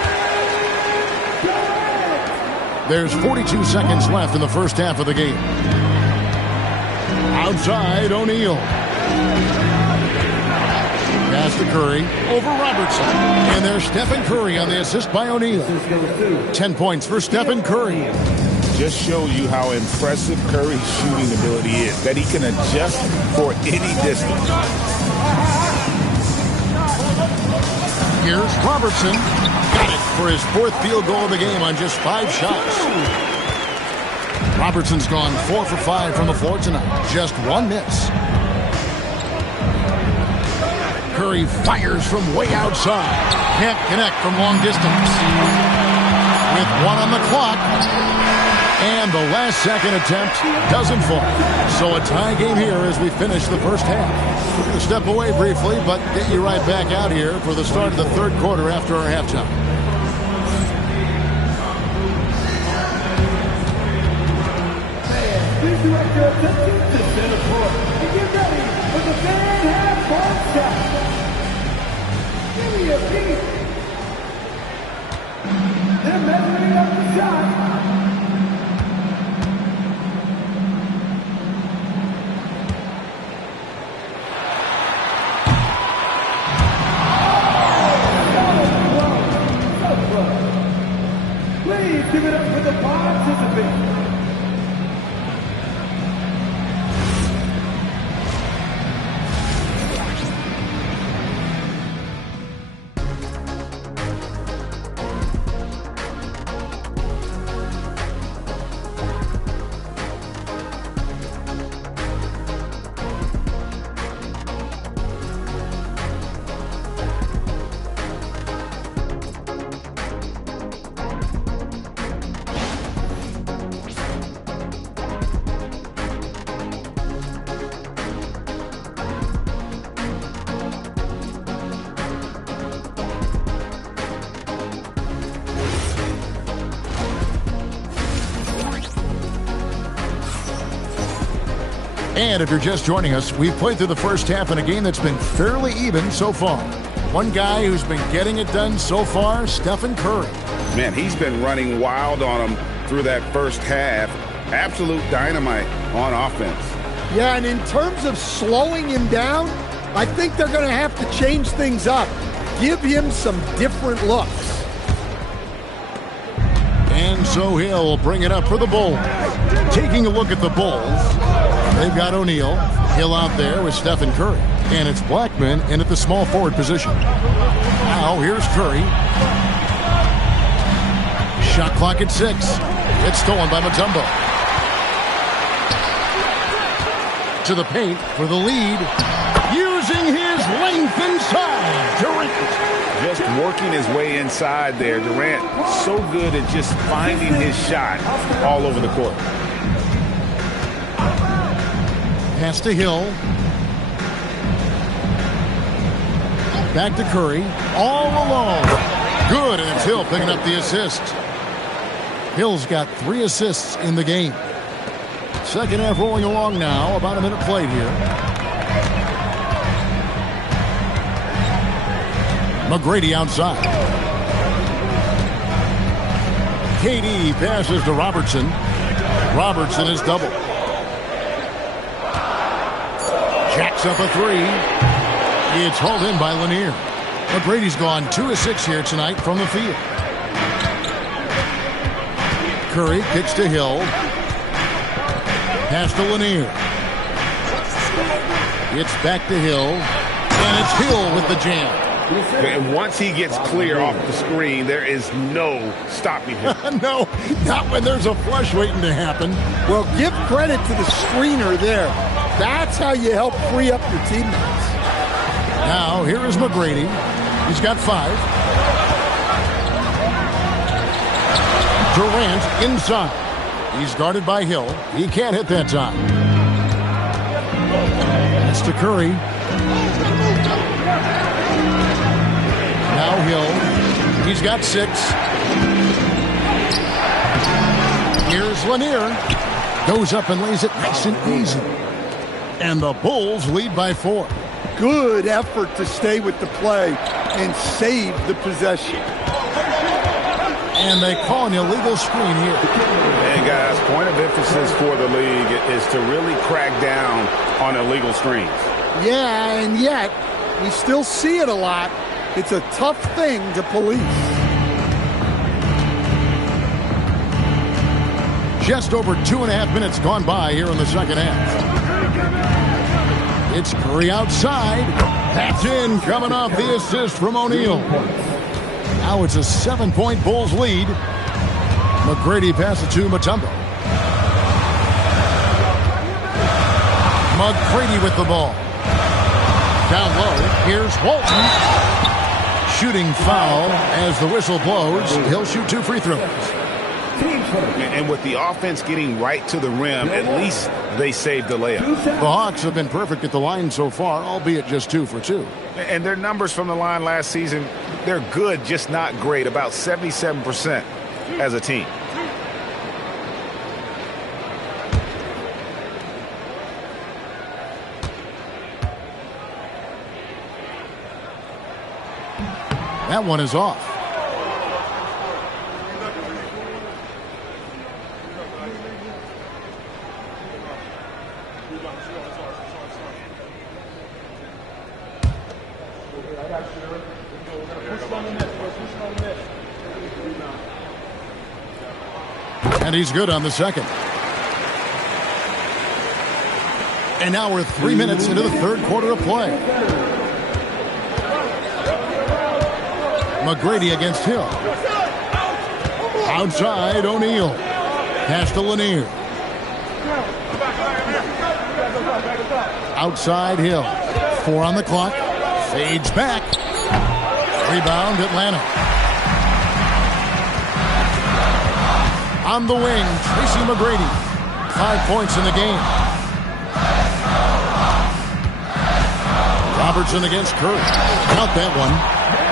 There's 42 seconds left in the first half of the game. Outside, O'Neal. Pass to Curry over Robertson. And there's Stephen Curry on the assist by O'Neal. 10 points for Stephen Curry. Just shows you how impressive Curry's shooting ability is, that he can adjust for any distance. Here's Robertson. Got it for his 4th field goal of the game on just 5 shots. Robertson's gone 4 for 5 from the floor tonight. Just 1 miss. Curry fires from way outside. Can't connect from long distance. With 1 on the clock. And the last second attempt doesn't fall. So a tie game here as we finish the first half. We're going to step away briefly, but get you right back out here for the start of the third quarter after our halftime. Please direct your attention to center court and get ready for the fan half-court shot. Give me a beat. They're measuring up the shot. Please give it up for the participants. And if you're just joining us, we've played through the first half in a game that's been fairly even so far. One guy who's been getting it done so far, Stephen Curry. Man, he's been running wild on him through that first half. Absolute dynamite on offense. Yeah, and in terms of slowing him down, I think they're going to have to change things up. Give him some different looks. And so Hill will bring it up for the Bulls. Taking a look at the Bulls, they've got O'Neal. Hill out there with Stephen Curry. And it's Blackman in at the small forward position. Now here's Curry. Shot clock at 6. It's stolen by Mutombo. To the paint for the lead. Using his length inside. Durant. Just working his way inside there. Durant so good at just finding his shot all over the court. Pass to Hill. Back to Curry. All alone. Good, and it's Hill picking up the assist. Hill's got 3 assists in the game. Second half rolling along now. About a minute played here. McGrady outside. KD passes to Robertson. Robertson is double. Jacks up a 3. It's hauled in by Lanier. McGrady's gone 2 of 6 here tonight from the field. Curry kicks to Hill. Pass to Lanier. It's back to Hill. And it's Hill with the jam. And once he gets clear off the screen, there is no stopping him. No, not when there's a flush waiting to happen. Well, give credit to the screener there. That's how you help free up your teammates. Now, here is McGrady. He's got 5. Durant inside. He's guarded by Hill. He can't hit that time. That's to Curry. Now Hill. He's got 6. Here's Lanier. Goes up and lays it nice and easy. And the Bulls lead by 4. Good effort to stay with the play and save the possession. And they call an illegal screen here. And guys, point of emphasis for the league is to really crack down on illegal screens. Yeah, and yet we still see it a lot. It's a tough thing to police. Just over 2.5 minutes gone by here in the second half. It's Curry outside. That's in, coming off the assist from O'Neal. Now it's a 7-point Bulls lead. McGrady passes to Mutombo. McGrady with the ball. Down low, here's Walton. Shooting foul as the whistle blows. He'll shoot 2 free throws. And with the offense getting right to the rim, at least they saved the layup. The Hawks have been perfect at the line so far, albeit just 2 for 2. And their numbers from the line last season, they're good, just not great. About 77% as a team. That one is off. And he's good on the second. And now we're 3 minutes into the third quarter of play. McGrady against Hill. Outside, O'Neal. Pass to Lanier. Outside, Hill. 4 on the clock. Fades back. Rebound, Atlanta. On the wing, Tracy McGrady. 5 points in the game. Robertson against Curry. Count that one.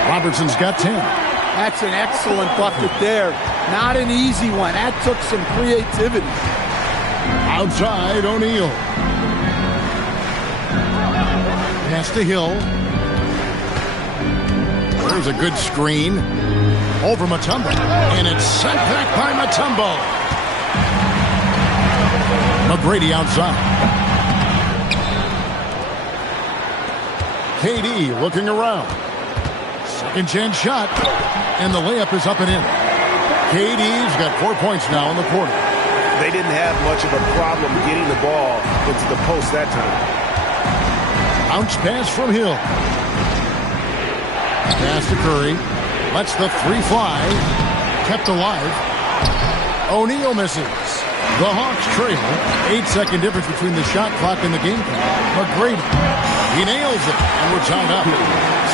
Robertson's got 10. That's an excellent bucket there. Not an easy one. That took some creativity. Outside, O'Neal. Pass to Hill. There's a good screen. Over Mutombo. And it's sent back by Mutombo. McGrady outside. KD looking around. Second chance shot. And the layup is up and in. KD's got 4 points now in the quarter. They didn't have much of a problem getting the ball into the post that time. Bounce pass from Hill. Pass to Curry. Lets the 3 fly. Kept alive. O'Neal misses. The Hawks trail. 8-second difference between the shot clock and the game clock. McGrady. He nails it, and we're tied up.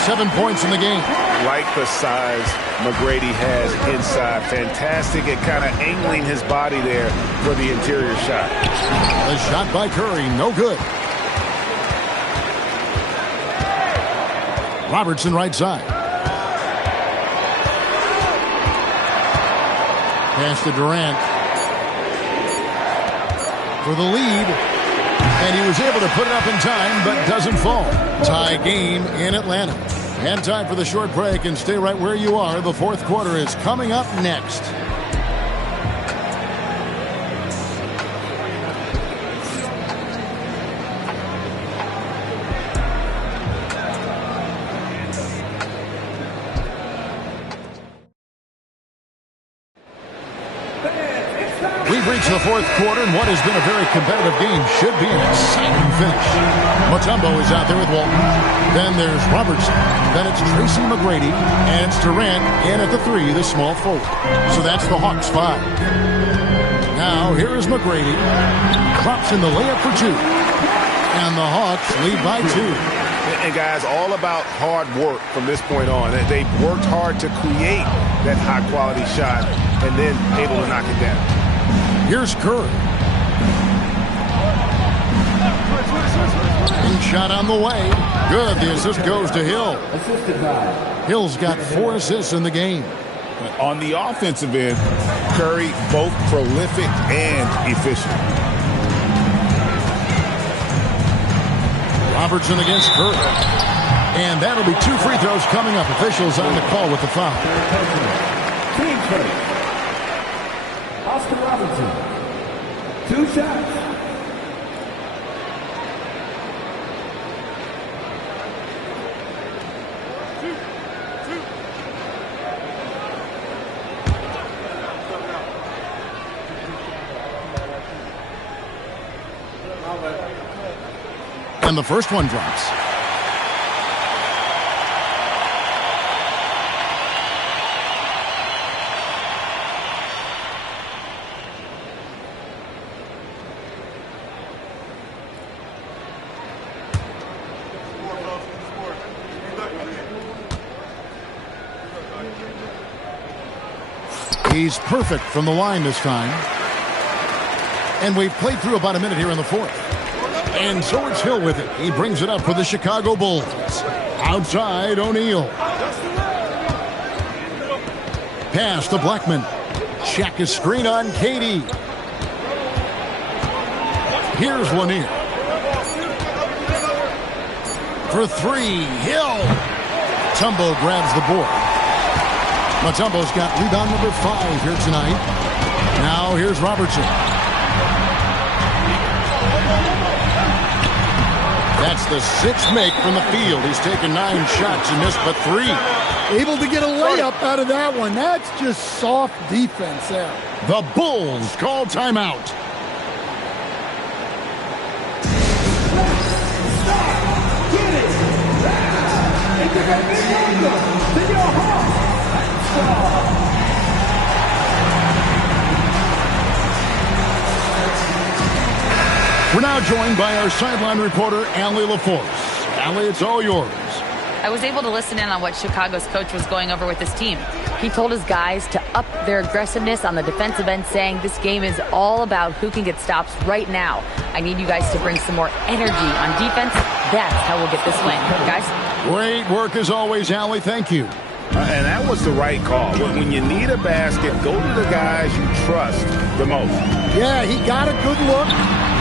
7 points in the game. Like the size McGrady has inside. Fantastic at kind of angling his body there for the interior shot. The shot by Curry, no good. Robertson right side. Pass to Durant. For the lead, and he was able to put it up in time, but doesn't fall. Tie game in Atlanta. And time for the short break, and stay right where you are. The fourth quarter is coming up next. We've reached the fourth quarter, and what has been a very competitive game should be an exciting finish. Mutombo is out there with Walton. Then there's Robertson. Then it's Tracy McGrady. And it's Durant in at the 3, the small forward. So that's the Hawks 5. Now here is McGrady. Drops in the layup for 2. And the Hawks lead by 2. And guys, all about hard work from this point on. They've worked hard to create that high-quality shot and then able to knock it down. Here's Curry. Shot on the way. Good. The assist goes to Hill. Hill's got 4 assists in the game. On the offensive end, Curry both prolific and efficient. Robertson against Curry. And that'll be 2 free throws coming up. Officials on the call with the foul. Team first. Oscar Robertson. 2 shots. And the first one drops. He's perfect from the line this time. And we've played through about a minute here in the fourth. And so it's Hill with it. He brings it up for the Chicago Bulls. Outside, O'Neal. Pass to Blackman. Check his screen on KD. Here's Lanier. For 3, Hill. Mutombo grabs the board. Mutombo's got rebound number 5 here tonight. Now here's Robertson. That's the 6th make from the field. He's taken 9 shots and missed but 3. Able to get a layup out of that one. That's just soft defense there. The Bulls call timeout. We're now joined by our sideline reporter, Allie LaForce. Allie, it's all yours. I was able to listen in on what Chicago's coach was going over with his team. He told his guys to up their aggressiveness on the defensive end, saying this game is all about who can get stops right now. I need you guys to bring some more energy on defense. That's how we'll get this win. Guys? Great work as always, Allie. Thank you. And that was the right call. When you need a basket, go to the guys you trust the most. Yeah, he got a good look,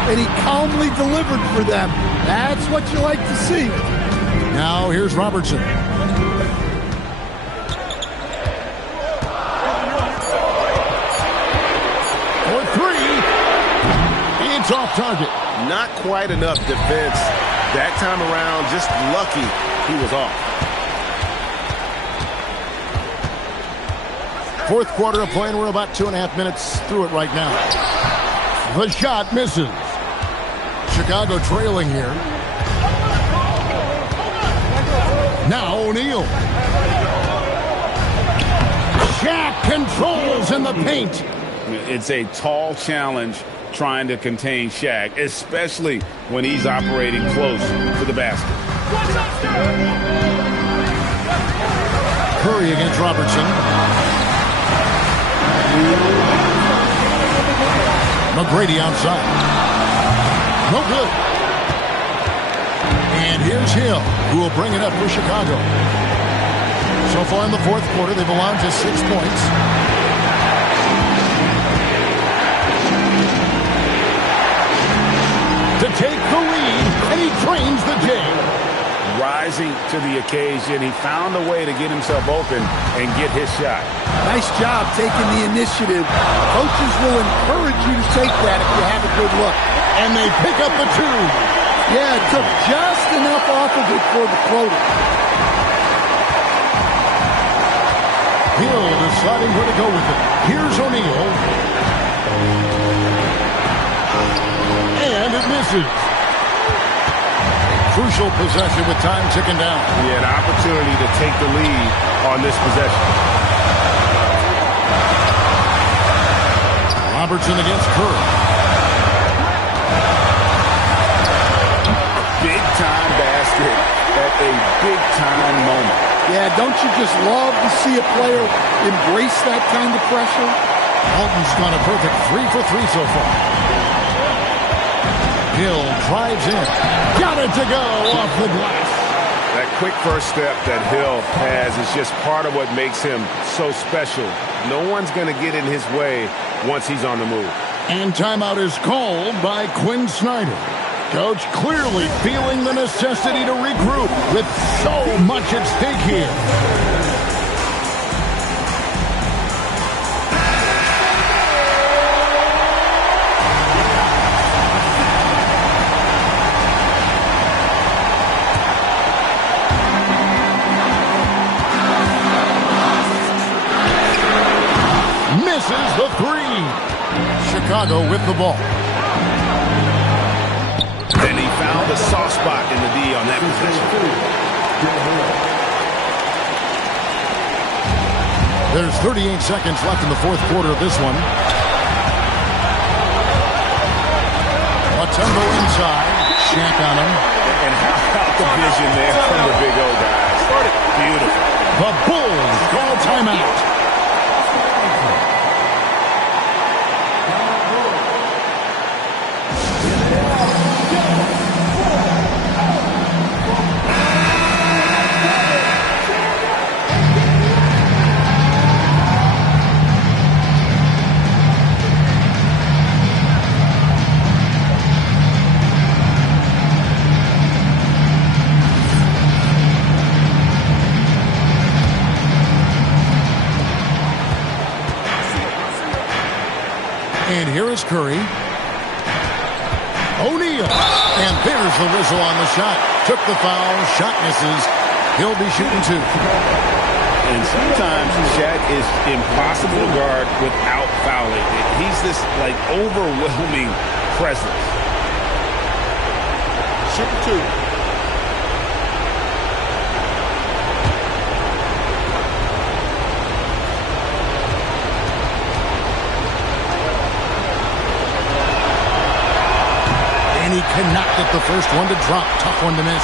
and he calmly delivered for them. That's what you like to see. Now here's Robertson. For 3. It's off target. Not quite enough defense that time around. Just lucky he was off. Fourth quarter of play, and we're about 2.5 minutes through it right now. The shot misses. Chicago trailing here. Now O'Neal. Shaq controls in the paint. It's a tall challenge trying to contain Shaq, especially when he's operating close to the basket. Curry against Robertson. McGrady outside. No good. And here's Hill, who will bring it up for Chicago. So far in the fourth quarter, they've allowed just 6 points. To take the lead, and he drains the game. Rising to the occasion, he found a way to get himself open and get his shot. Nice job taking the initiative. Coaches will encourage you to take that if you have a good look. And they pick up the 2. Yeah, it took just enough off of it for the floater. Hill deciding where to go with it. Here's O'Neal. And it misses. Crucial possession with time ticking down. He had an opportunity to take the lead on this possession. Robertson against Curry. Big-time basket at a big-time moment. Yeah, don't you just love to see a player embrace that kind of pressure? Walton's gone a perfect 3 for 3 so far. Hill drives in. Got it to go off the glass. That quick first step that Hill has is just part of what makes him so special. No one's going to get in his way once he's on the move. And timeout is called by Quinn Snyder. Coach clearly feeling the necessity to regroup with so much at stake here. Misses the 3. Chicago with the ball. And he found the soft spot in the D on that possession. There's 38 seconds left in the fourth quarter of this one. Matumbo inside. Shaq on him. And how about the vision there from the Big O guys? Beautiful. The Bulls call timeout. And here is Curry. O'Neal. And there's the whistle on the shot. Took the foul. Shot misses. He'll be shooting 2. And sometimes Shaq is impossible to guard without fouling. He's this, like, overwhelming presence. Shooting 2. And he cannot get the first one to drop. Tough one to miss.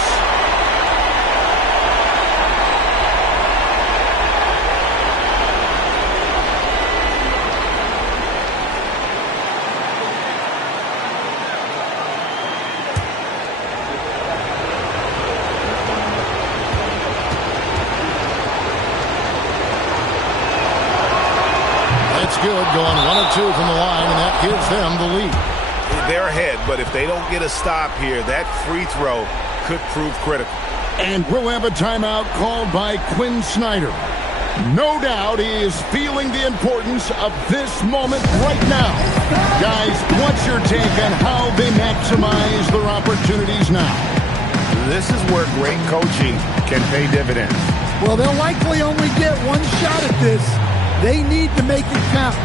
That's good. Going 1 of 2 from the line, and that gives them the lead. They're ahead, but if they don't get a stop here, that free throw could prove critical. And we'll have a timeout called by Quinn Snyder. No doubt he is feeling the importance of this moment right now. Guys, what's your take on how they maximize their opportunities now? This is where great coaching can pay dividends. Well, they'll likely only get one shot at this. They need to make it count.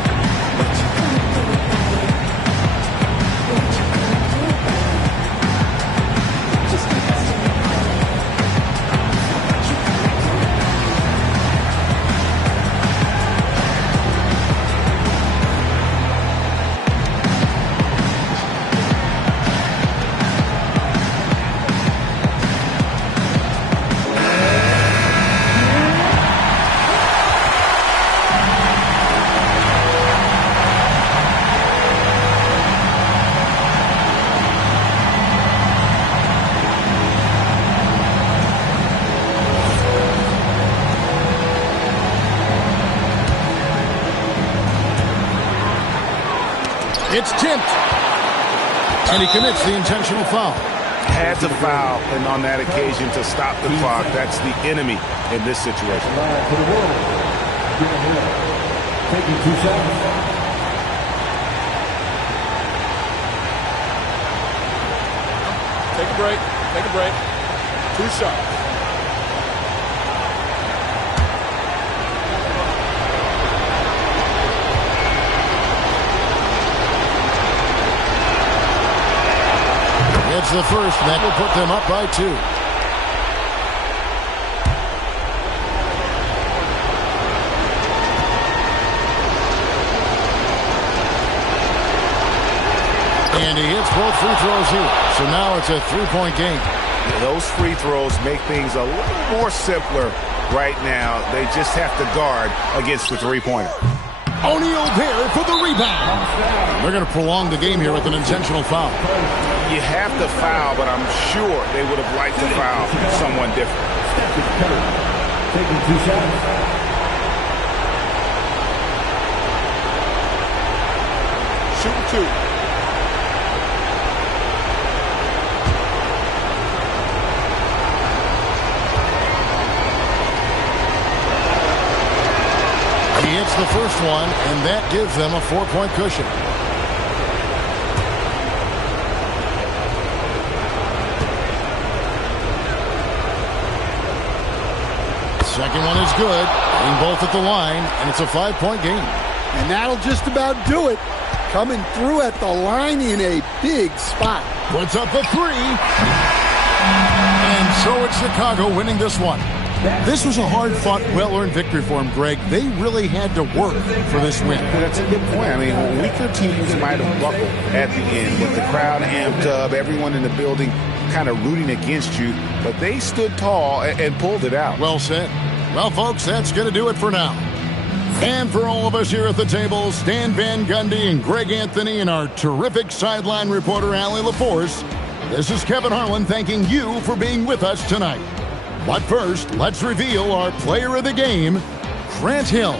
It's tipped. And he commits the intentional foul. Had to foul, and on that occasion to stop the clock. That's the enemy in this situation. For the world, taking 2 shots. Take a break. Take a break. 2 shots. It's the first, and that will put them up by 2. And he hits both free throws here. So now it's a 3-point game. Yeah, those free throws make things a little more simpler right now. They just have to guard against the three-pointer. O'Neal there for the rebound. They're going to prolong the game here with an intentional foul. You have to foul, but I'm sure they would have liked to foul someone different. Taking 2 shots. Shooting 2. He hits the first one, and that gives them a 4-point cushion. Second one is good. Hitting both at the line, and it's a 5-point game. And that'll just about do it. Coming through at the line in a big spot. Puts up a 3. And so it's Chicago winning this one. This was a hard-fought, well-earned victory for him, Greg. They really had to work for this win. That's a good point. I mean, weaker teams might have buckled at the end with the crowd amped up, everyone in the building kind of rooting against you, but they stood tall and pulled it out. Well said. Well, folks, that's going to do it for now. And for all of us here at the table, Stan Van Gundy and Greg Anthony and our terrific sideline reporter, Allie LaForce, this is Kevin Harlan thanking you for being with us tonight. But first, let's reveal our player of the game, Grant Hill.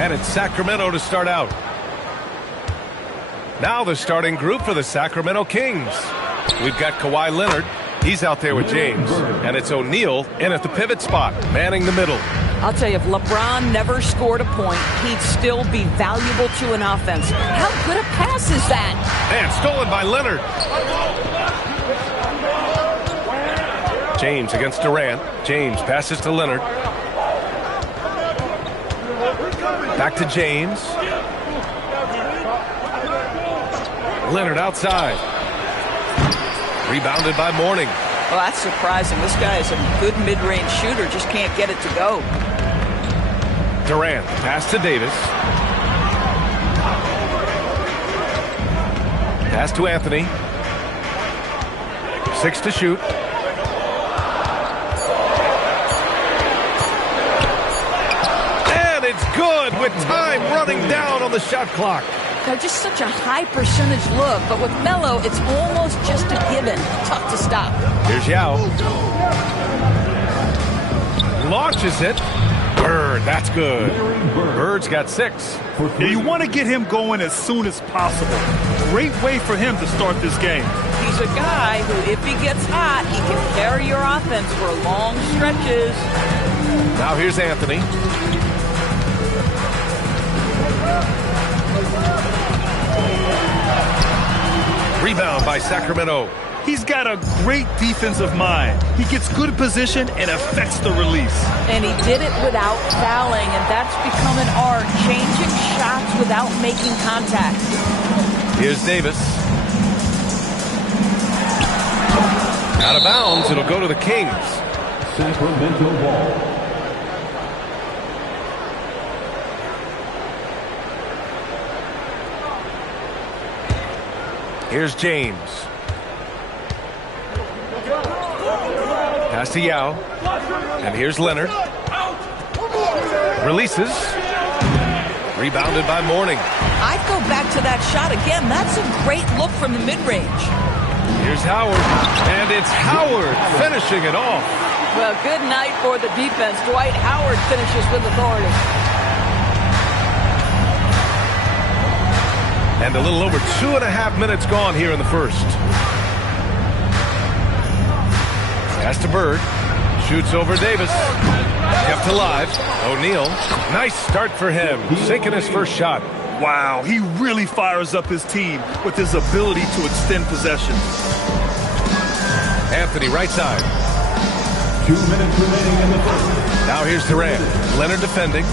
And it's Sacramento to start out. Now the starting group for the Sacramento Kings. We've got Kawhi Leonard. He's out there with James. And it's O'Neal in at the pivot spot, manning the middle. I'll tell you, if LeBron never scored a point, he'd still be valuable to an offense. How good a pass is that? And stolen by Leonard. James against Durant. James passes to Leonard. Back to James. Leonard outside. Rebounded by Mourning. Well, that's surprising. This guy is a good mid-range shooter, just can't get it to go. Durant, pass to Davis. Pass to Anthony. 6 to shoot. And it's good with time running down on the shot clock. They're just such a high percentage look, but with Melo, it's almost just a given. Tough to stop. Here's Yao. Launches it. Bird, that's good. Bird's got 6. Yeah, you want to get him going as soon as possible. Great way for him to start this game. He's a guy who, if he gets hot, he can carry your offense for long stretches. Now here's Anthony. Rebound by Sacramento. He's got a great defensive mind. He gets good position and affects the release. And he did it without fouling, and that's become an art, changing shots without making contact. Here's Davis. Out of bounds, it'll go to the Kings. Sacramento ball. Here's James. Pass to Yao. And here's Leonard. Releases. Rebounded by Mourning. I'd go back to that shot again. That's a great look from the mid-range. Here's Howard. And it's Howard finishing it off. Well, good night for the defense. Dwight Howard finishes with authority. And a little over 2.5 minutes gone here in the first. Pass to Bird. Shoots over Davis. Kept alive. O'Neal. Nice start for him. Sinking his first shot. Wow, he really fires up his team with his ability to extend possession. Anthony right side. 2 minutes remaining in the first. Now here's Durant. Leonard defending.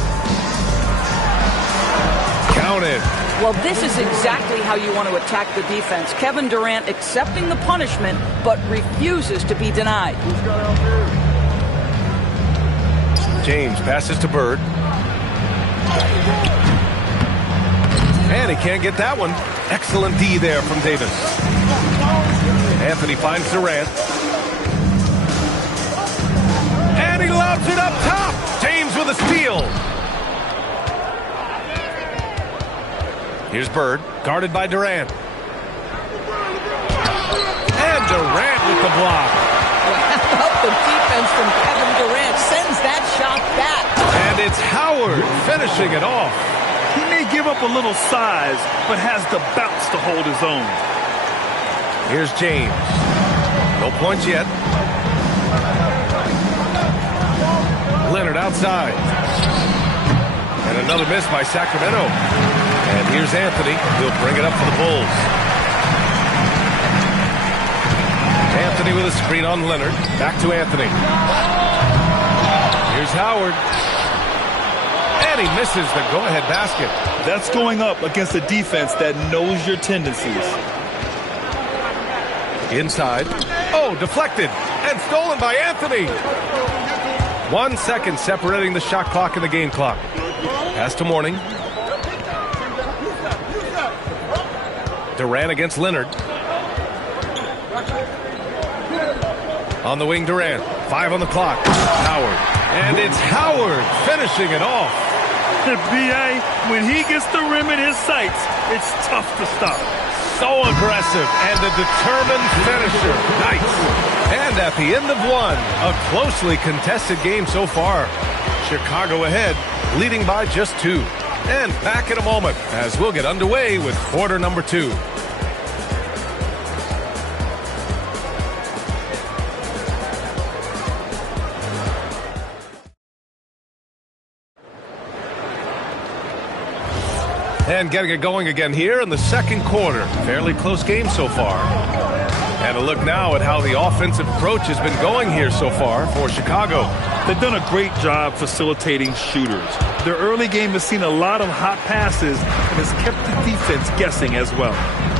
Counted. Well, this is exactly how you want to attack the defense. Kevin Durant accepting the punishment, but refuses to be denied. James passes to Bird. And he can't get that one. Excellent D there from Davis. Anthony finds Durant. And he lobs it up top. James with a steal. Here's Bird, guarded by Durant. And Durant with the block. Well, how about the defense from Kevin Durant? Sends that shot back. And it's Howard finishing it off. He may give up a little size, but has the bounce to hold his own. Here's James. No points yet. Leonard outside. And another miss by Sacramento. And here's Anthony. He'll bring it up for the Bulls. Anthony with a screen on Leonard. Back to Anthony. Here's Howard. And he misses the go-ahead basket. That's going up against a defense that knows your tendencies. Inside. Oh, deflected. And stolen by Anthony. 1 second separating the shot clock and the game clock. Pass to Mourning. Durant against Leonard. On the wing, Durant. 5 on the clock. Howard. And it's Howard finishing it off. B.A., when he gets the rim in his sights, it's tough to stop. So aggressive and a determined finisher. Nice. And at the end of one, a closely contested game so far. Chicago ahead, leading by just 2. And back in a moment as we'll get underway with quarter number 2. And getting it going again here in the second quarter. Fairly close game so far. And a look now at how the offensive approach has been going here so far for Chicago. They've done a great job facilitating shooters. Their early game has seen a lot of hot passes and has kept the defense guessing as well.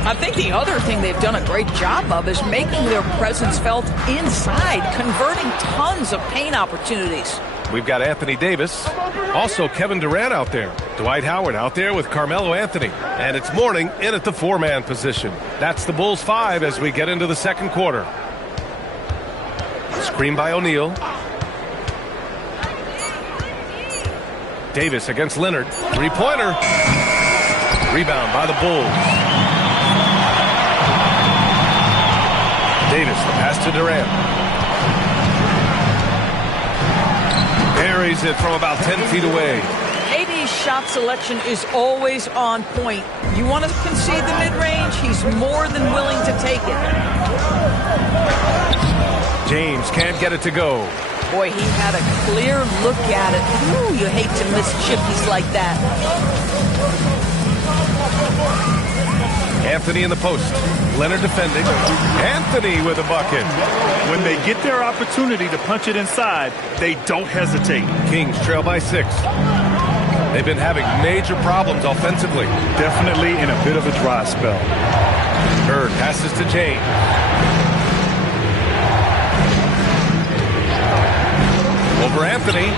I think the other thing they've done a great job of is making their presence felt inside, converting tons of paint opportunities. We've got Anthony Davis, also Kevin Durant out there. Dwight Howard out there with Carmelo Anthony. And it's Mourning in at the 4-man position. That's the Bulls 5 as we get into the second quarter. Screen by O'Neal. Davis against Leonard. Three-pointer. Rebound by the Bulls. Davis, the pass to Durant. Buries it from about 10 feet away. AD's shot selection is always on point. You want to concede the mid-range, he's more than willing to take it. James can't get it to go. Boy, he had a clear look at it. Ooh, you hate to miss chippies like that. Anthony in the post. Leonard defending. Anthony with a bucket. When they get their opportunity to punch it inside, they don't hesitate. Kings trail by 6. They've been having major problems offensively. Definitely in a bit of a dry spell. Bird passes to James. Over Anthony.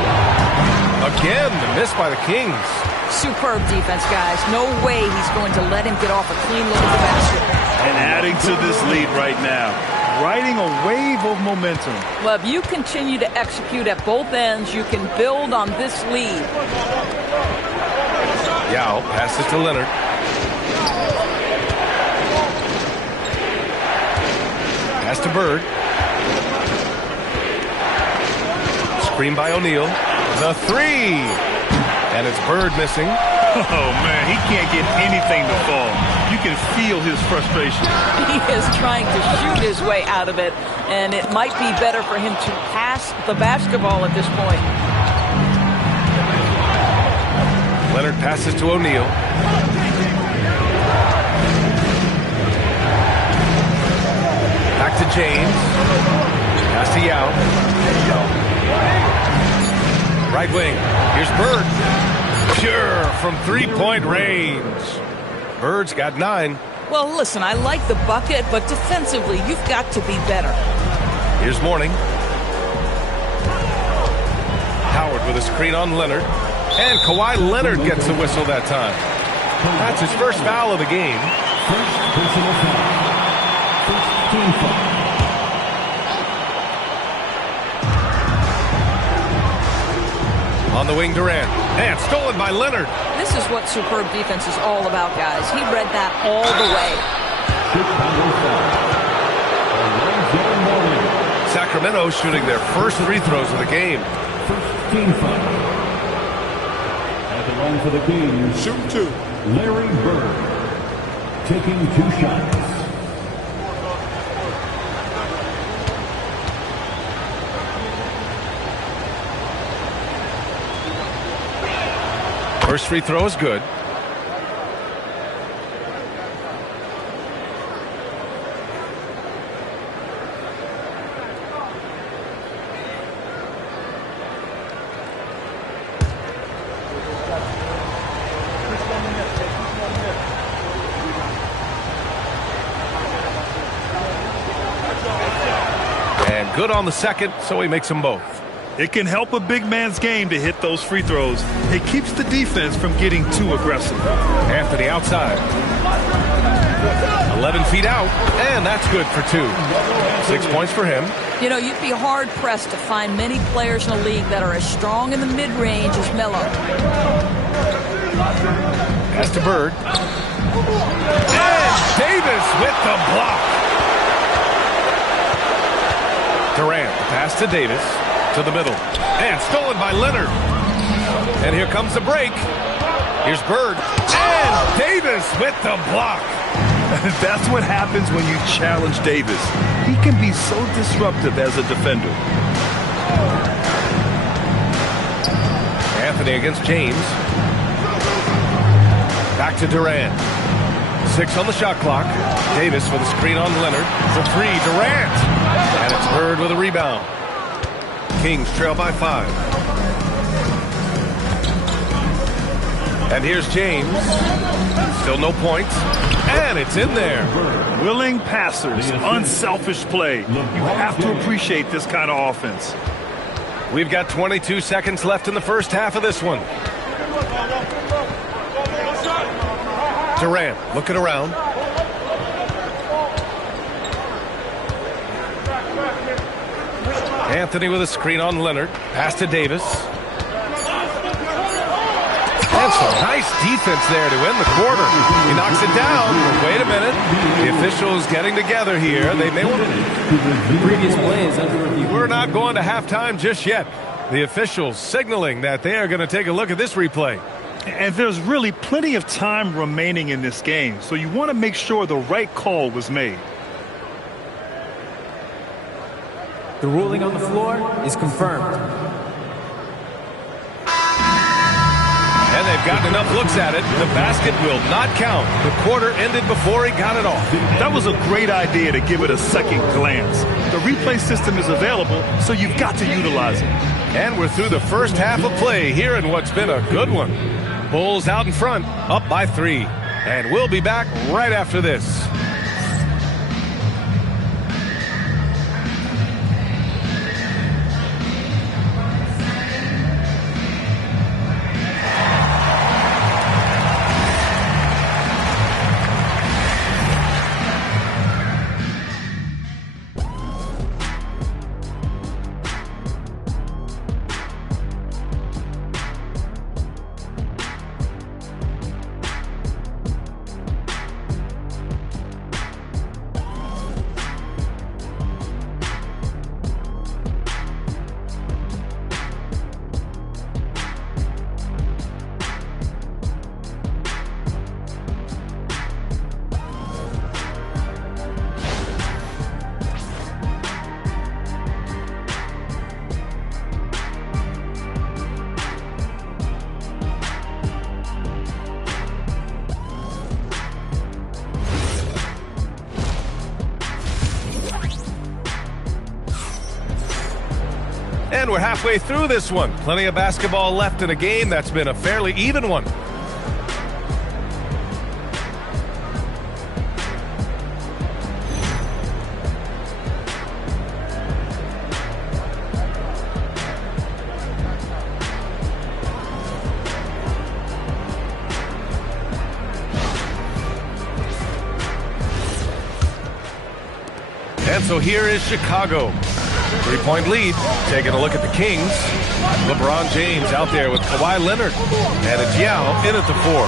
Again, the miss by the Kings. Superb defense, guys. No way he's going to let him get off a clean look at the basket. And adding to this lead right now. Riding a wave of momentum. Well, if you continue to execute at both ends, you can build on this lead. Yao passes to Leonard. Pass to Bird. Screen by O'Neal. The 3. And it's Bird missing. Oh, man, he can't get anything to fall. You can feel his frustration. He is trying to shoot his way out of it, and it might be better for him to pass the basketball at this point. Leonard passes to O'Neal. Back to James. Pass to Yao. Right wing. Here's Bird. Pure from three-point range. Bird's got 9. Well, listen, I like the bucket, but defensively, you've got to be better. Here's Mourning. Howard with a screen on Leonard. And Kawhi Leonard gets the whistle that time. That's his first foul of the game. First personal foul. First team foul. On the wing, Durant. And stolen by Leonard. This is what superb defense is all about, guys. He read that all the way. Sacramento shooting their first free throws of the game. First team foul. At the line for the Kings. Shoot 2. Larry Bird. Taking 2 shots. First free throw is good. And good on the second, so he makes them both. It can help a big man's game to hit those free throws. It keeps the defense from getting too aggressive. Anthony outside. 11 feet out, and that's good for 2. 6 points for him. You know, you'd be hard-pressed to find many players in the league that are as strong in the mid-range as Melo. Pass to Bird. And Davis with the block. Durant, pass to Davis. To the middle. And stolen by Leonard. And here comes the break. Here's Bird. And Davis with the block. That's what happens when you challenge Davis. He can be so disruptive as a defender. Anthony against James. Back to Durant. 6 on the shot clock. Davis with a screen on Leonard. For 3, Durant. And it's Bird with a rebound. Kings trail by 5. And here's James. Still no points. And it's in there. Willing passers, unselfish play. You have to appreciate this kind of offense. We've got 22 seconds left in the first half of this one. Durant looking around. Anthony with a screen on Leonard. Pass to Davis. And some nice defense there to end the quarter. He knocks it down. Wait a minute. The officials getting together here. They may want to... The previous play is under review. We're not going to halftime just yet. The officials signaling that they are going to take a look at this replay. And there's really plenty of time remaining in this game, so you want to make sure the right call was made. The ruling on the floor is confirmed. And they've gotten enough looks at it. The basket will not count. The quarter ended before he got it off. That was a great idea to give it a second glance. The replay system is available, so you've got to utilize it. And we're through the first half of play here in what's been a good one. Bulls out in front, up by 3. And we'll be back right after this. And we're halfway through this one. Plenty of basketball left in a game that's been a fairly even one. And so here is Chicago. 3-point lead. Taking a look at the Kings. LeBron James out there with Kawhi Leonard. And it's Yao in at the 4.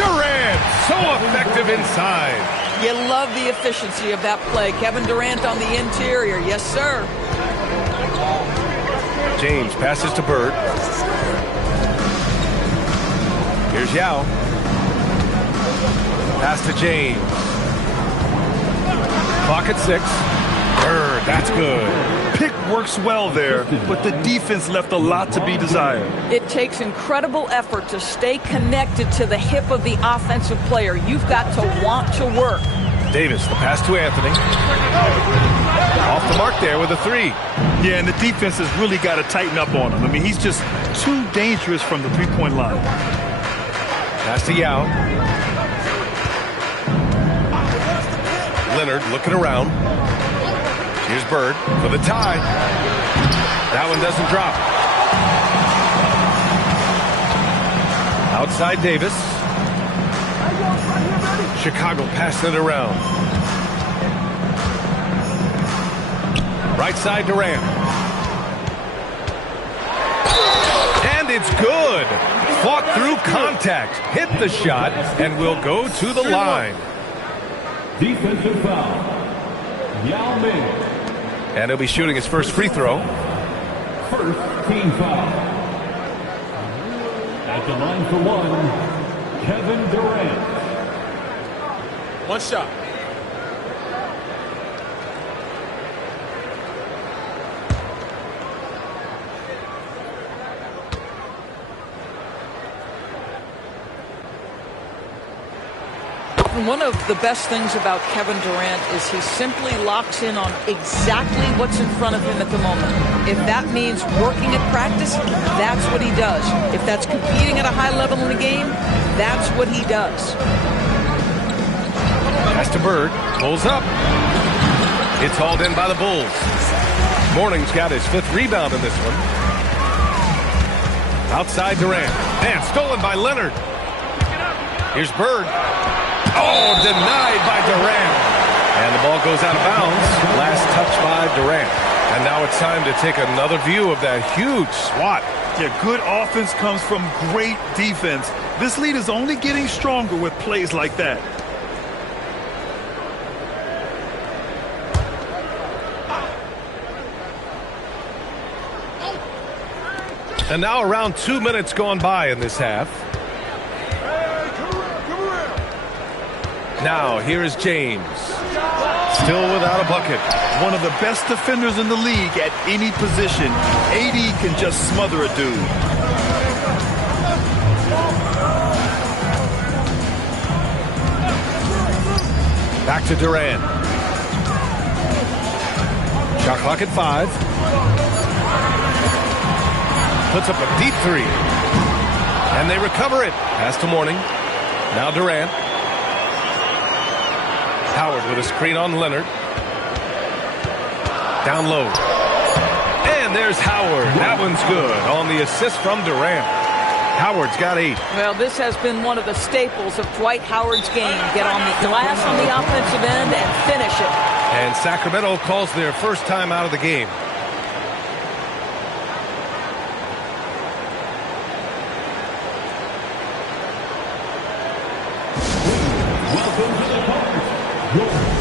Durant, so effective inside. You love the efficiency of that play. Kevin Durant on the interior. Yes, sir. James passes to Bird. Here's Yao. Pass to James. Clock at 6. Bird, that's good. Pick works well there, but the defense left a lot to be desired. It takes incredible effort to stay connected to the hip of the offensive player. You've got to want to work. Davis, the pass to Anthony. Off the mark there with a 3. Yeah, and the defense has really got to tighten up on him. I mean, he's just too dangerous from the three-point line. Pass to Yao. Leonard looking around. Here's Bird for the tie. That one doesn't drop. Outside Davis. Chicago passing it around. Right side Durant. And it's good. Fought through contact. Hit the shot and will go to the line. Defensive foul. Yao Ming. And he'll be shooting his first free throw. First team foul. At the line for one, Kevin Durant. One shot. One of the best things about Kevin Durant is he simply locks in on exactly what's in front of him at the moment. If that means working at practice, that's what he does. If that's competing at a high level in the game, that's what he does. Pass to Bird, pulls up. It's hauled in by the Bulls. Morning's got his 5th rebound in this one. Outside Durant. And stolen by Leonard. Here's Bird. Oh, denied by Durant. And the ball goes out of bounds. Last touch by Durant. And now it's time to take another view of that huge swat. Yeah, good offense comes from great defense. This lead is only getting stronger with plays like that. And now around 2 minutes gone by in this half. Now, here is James. Still without a bucket. One of the best defenders in the league at any position. AD can just smother a dude. Back to Durant. Shot clock at 5. Puts up a deep 3. And they recover it. Pass to Mourning. Now Durant. Howard with a screen on Leonard. Down low. And there's Howard. That one's good on the assist from Durant. Howard's got 8. Well, this has been one of the staples of Dwight Howard's game. Get on the glass on the offensive end and finish it. And Sacramento calls their first time out of the game. Welcome to the court, your Chicago Bulls.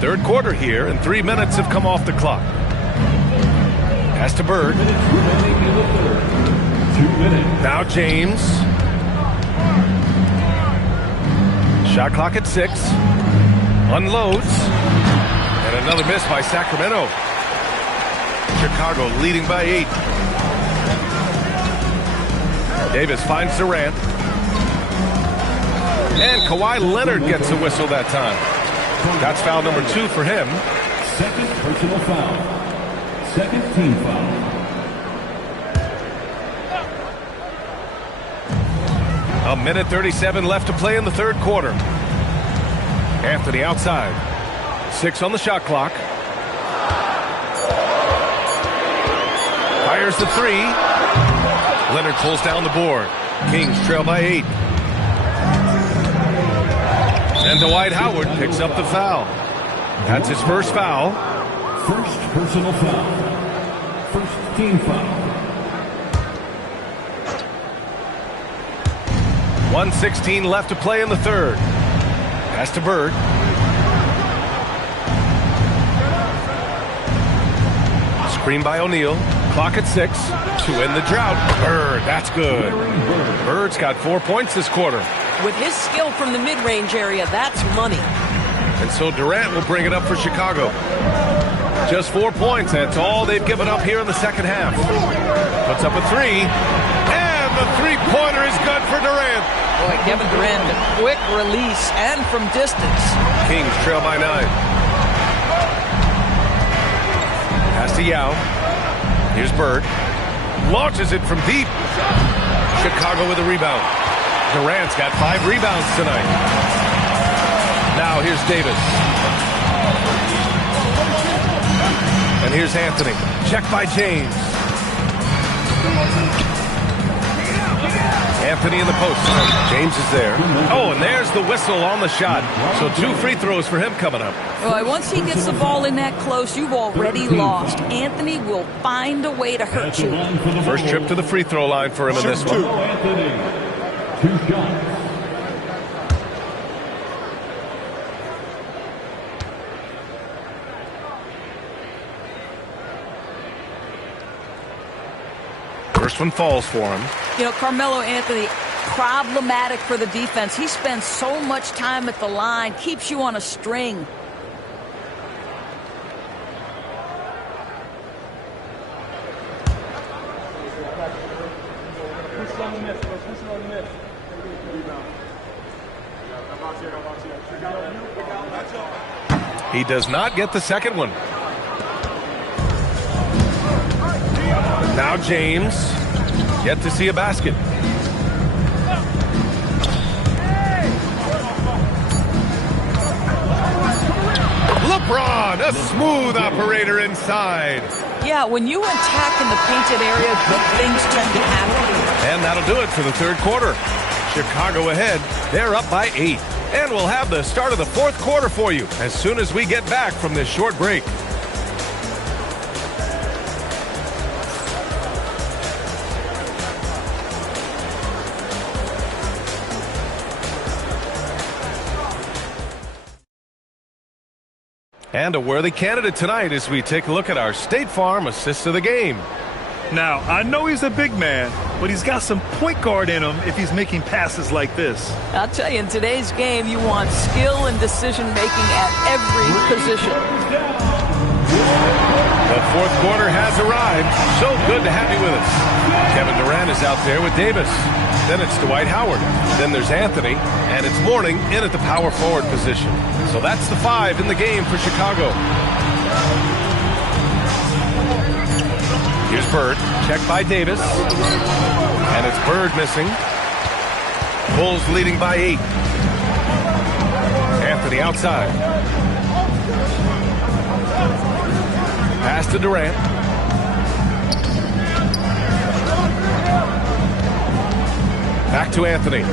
Third quarter here, and 3 minutes have come off the clock. Pass to Bird. 2 minutes remaining in the third. 2 minutes. Now James. Shot clock at 6. Unloads. And another miss by Sacramento. Chicago leading by 8. Davis finds Durant. And Kawhi Leonard gets a whistle that time. That's foul number 2 for him. Second personal foul. Second team foul. A minute 37 left to play in the third quarter. Anthony outside. 6 on the shot clock. Fires the 3. Leonard pulls down the board. Kings trail by 8. And Dwight Howard picks up the foul. That's his first foul. First personal foul. First team foul. 1:16 left to play in the third. Pass to Bird. Screen by O'Neal. Clock at 6 to end the drought. Bird, that's good. Bird's got 4 points this quarter. With his skill from the mid-range area, that's money. And so Durant will bring it up for Chicago. Just 4 points. That's all they've given up here in the second half. Puts up a 3. And the three-pointer is good for Durant. Boy, Kevin Durant, a quick release and from distance. Kings trail by 9. Pass to Yao. Here's Bird. Launches it from deep. Chicago with a rebound. Durant's got 5 rebounds tonight. Now here's Davis. And here's Anthony. Checked by James. Anthony in the post. James is there. Oh, and there's the whistle on the shot. So 2 free throws for him coming up. Well, once he gets the ball in that close, you've already lost. Anthony will find a way to hurt you. First trip to the free throw line for him in this one. Anthony, 2 shots. First one falls for him. You know, Carmelo Anthony, problematic for the defense. He spends so much time at the line, keeps you on a string. He does not get the second one. Now James, yet to see a basket. LeBron, a smooth operator inside. Yeah, when you attack in the painted area, good things tend to happen. And that'll do it for the third quarter. Chicago ahead. They're up by 8. And we'll have the start of the fourth quarter for you as soon as we get back from this short break. And a worthy candidate tonight as we take a look at our State Farm assist of the game. Now, I know he's a big man, but he's got some point guard in him if he's making passes like this. I'll tell you, in today's game, you want skill and decision-making at every position. The fourth quarter has arrived. So good to have you with us. Kevin Durant is out there with Davis. Then it's Dwight Howard. Then there's Anthony. And it's Mourning in at the power forward position. So that's the 5 in the game for Chicago. Here's Bird. Checked by Davis. And it's Bird missing. Bulls leading by 8. Anthony outside. Pass to Durant. Back to Anthony.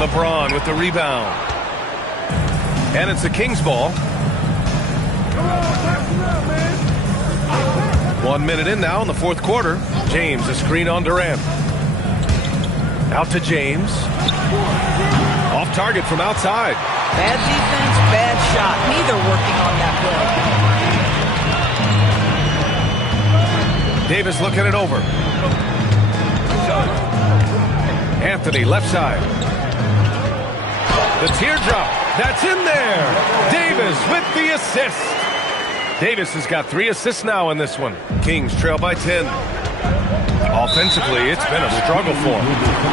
LeBron with the rebound. And it's the Kings ball. 1 minute in now in the fourth quarter. James, a screen on Durant. Out to James. Off target from outside. Bad defense, bad shot. Neither working on that play. Davis looking it over. Anthony, left side. The teardrop. That's in there. Davis with the assist. Davis has got 3 assists now in this one. Kings trail by 10. Offensively, it's been a struggle for them.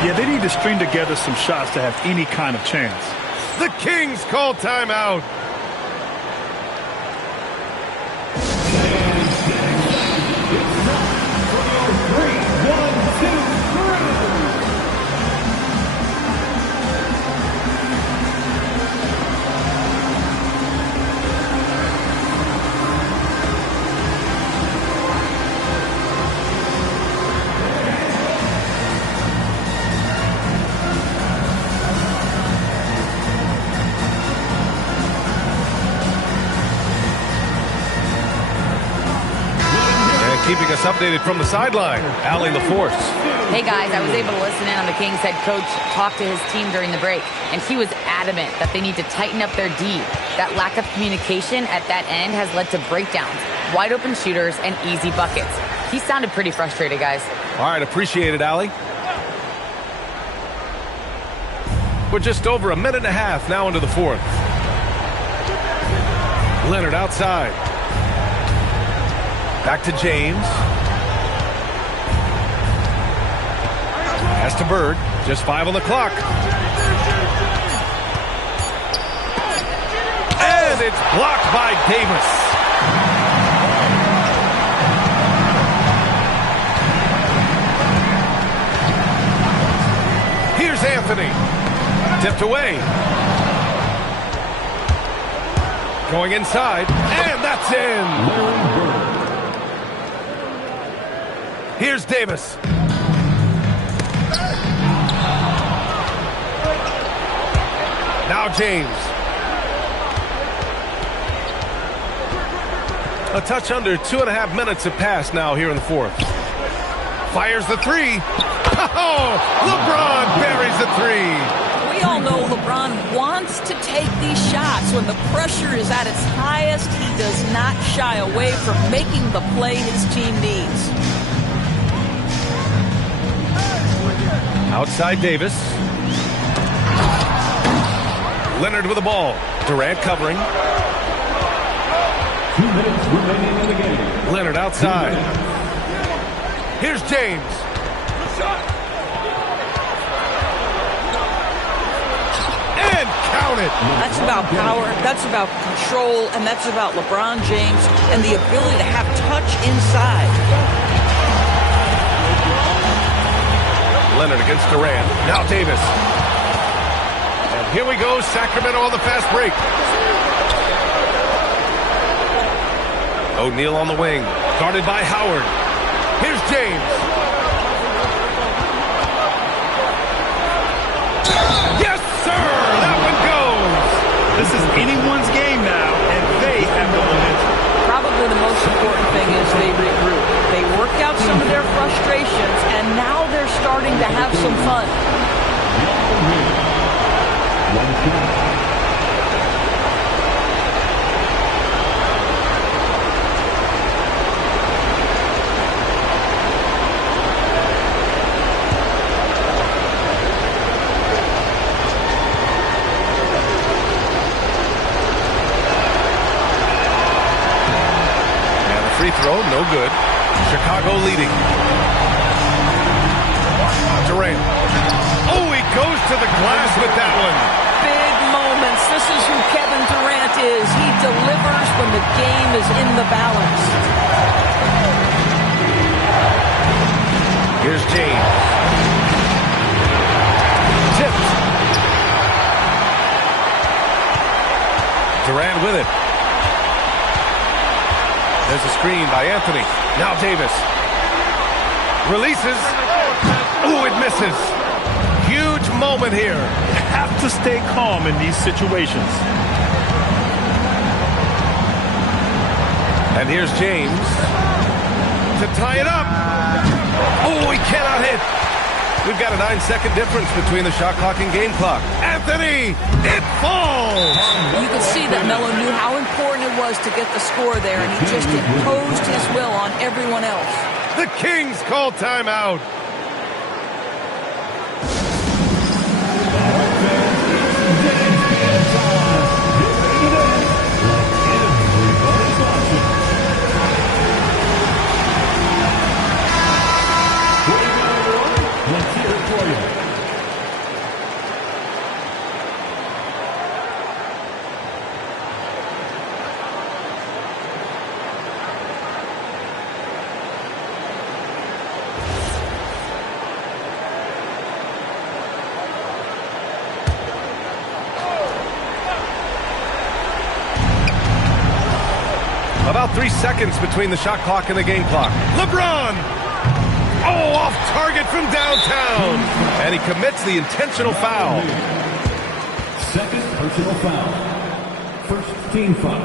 Yeah, they need to string together some shots to have any kind of chance. The Kings call timeout. Keeping us updated from the sideline, Allie LaForce. Hey guys, I was able to listen in on the Kings head coach talk to his team during the break, and he was adamant that they need to tighten up their D. That lack of communication at that end has led to breakdowns, wide open shooters, and easy buckets. He sounded pretty frustrated, guys. All right, appreciate it, Allie. We're just over a minute and a half now into the fourth. Leonard outside. Back to James. Pass to Bird. Just 5 on the clock. And it's blocked by Davis. Here's Anthony. Tipped away. Going inside. And that's in. Here's Davis. Now James. A touch under 2.5 minutes have passed now here in the fourth. Fires the three. Oh, LeBron buries the three. We all know LeBron wants to take these shots. When the pressure is at its highest, he does not shy away from making the play his team needs. Outside Davis. Leonard with the ball. Durant covering. 2 minutes remaining in the game. Leonard outside. Here's James. And count it. That's about power, that's about control, and that's about LeBron James and the ability to have touch inside. Leonard against Durant. Now Davis. And here we go, Sacramento on the fast break. O'Neal on the wing, guarded by Howard. Here's James. Yes, sir! That one goes! This is anyone's game now, and they have the momentum. Probably the most important thing is they regroup. They worked out some of their frustrations, and now they're starting to have some fun. Free throw, no good. Chicago leading. Durant. Oh, he goes to the glass with that one. Big moments. This is who Kevin Durant is. He delivers when the game is in the balance. Here's James. Tipped. Durant with it. There's a screen by Anthony. Now Davis. Releases. Ooh, it misses. Huge moment here. You have to stay calm in these situations. And here's James to tie it up. Oh, he cannot hit. We've got a 9-second difference between the shot clock and game clock. Anthony, it falls. You could see that Melo knew how important it was to get the score there, and he just imposed his will on everyone else. The Kings call timeout. About 3 seconds between the shot clock and the game clock. LeBron! Oh, off target from downtown. And he commits the intentional foul. Second personal foul. First team foul.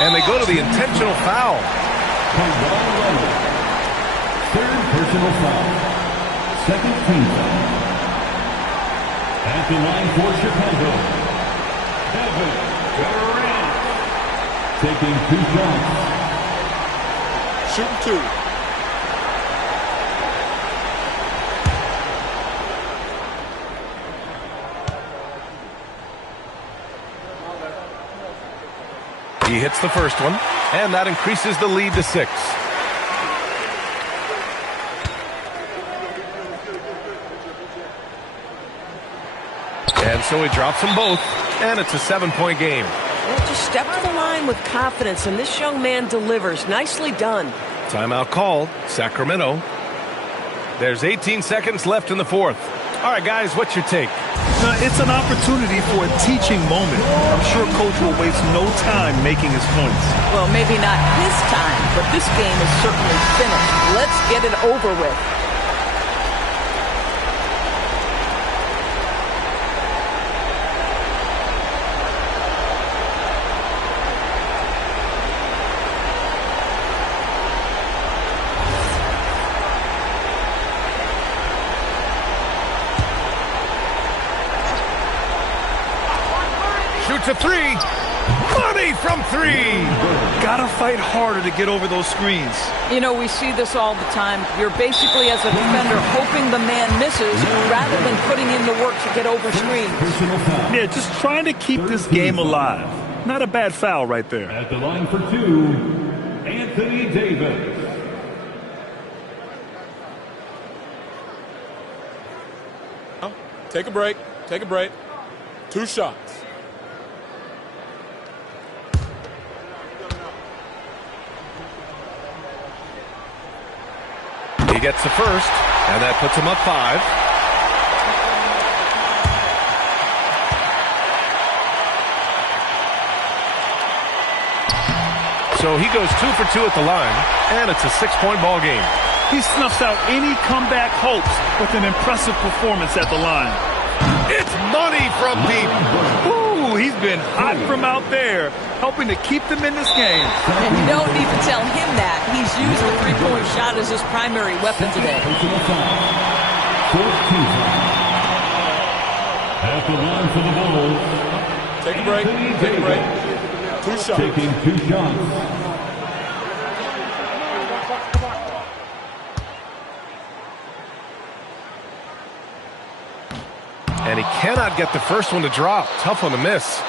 And they go to the intentional foul. Third personal foul. Second team foul. At the line for Chicago, Kevin Durant. Taking 2 shots. Shooting 2. He hits the first one, and that increases the lead to 6. And so he drops them both, and it's a 7-point game. Well, just step to the line with confidence, and this young man delivers. Nicely done. Timeout called, Sacramento. There's 18 seconds left in the fourth. All right, guys, what's your take? Now, it's an opportunity for a teaching moment. I'm sure Coach will waste no time making his points. Well, maybe not his time, but this game is certainly finished. Let's get it over with. Shoots a three. Money from three. Gotta fight harder to get over those screens. You know, we see this all the time. You're basically, as a defender, hoping the man misses rather than putting in the work to get over screens. Yeah, just trying to keep this game alive. Not a bad foul right there. At the line for two, Anthony Davis. Take a break. Take a break. 2 shots. He gets the first, and that puts him up 5. So he goes 2 for 2 at the line, and it's a 6-point ball game. He snuffs out any comeback hopes with an impressive performance at the line. It's money from deep. Ooh, he's been hot from out there, helping to keep them in this game. And you don't need to tell him that. He's used the three-point shot as his primary weapon today. At the line for the Bulls. Take a break. Take a break. 2 shots. Taking 2 shots. And he cannot get the first one to drop. Tough one to miss.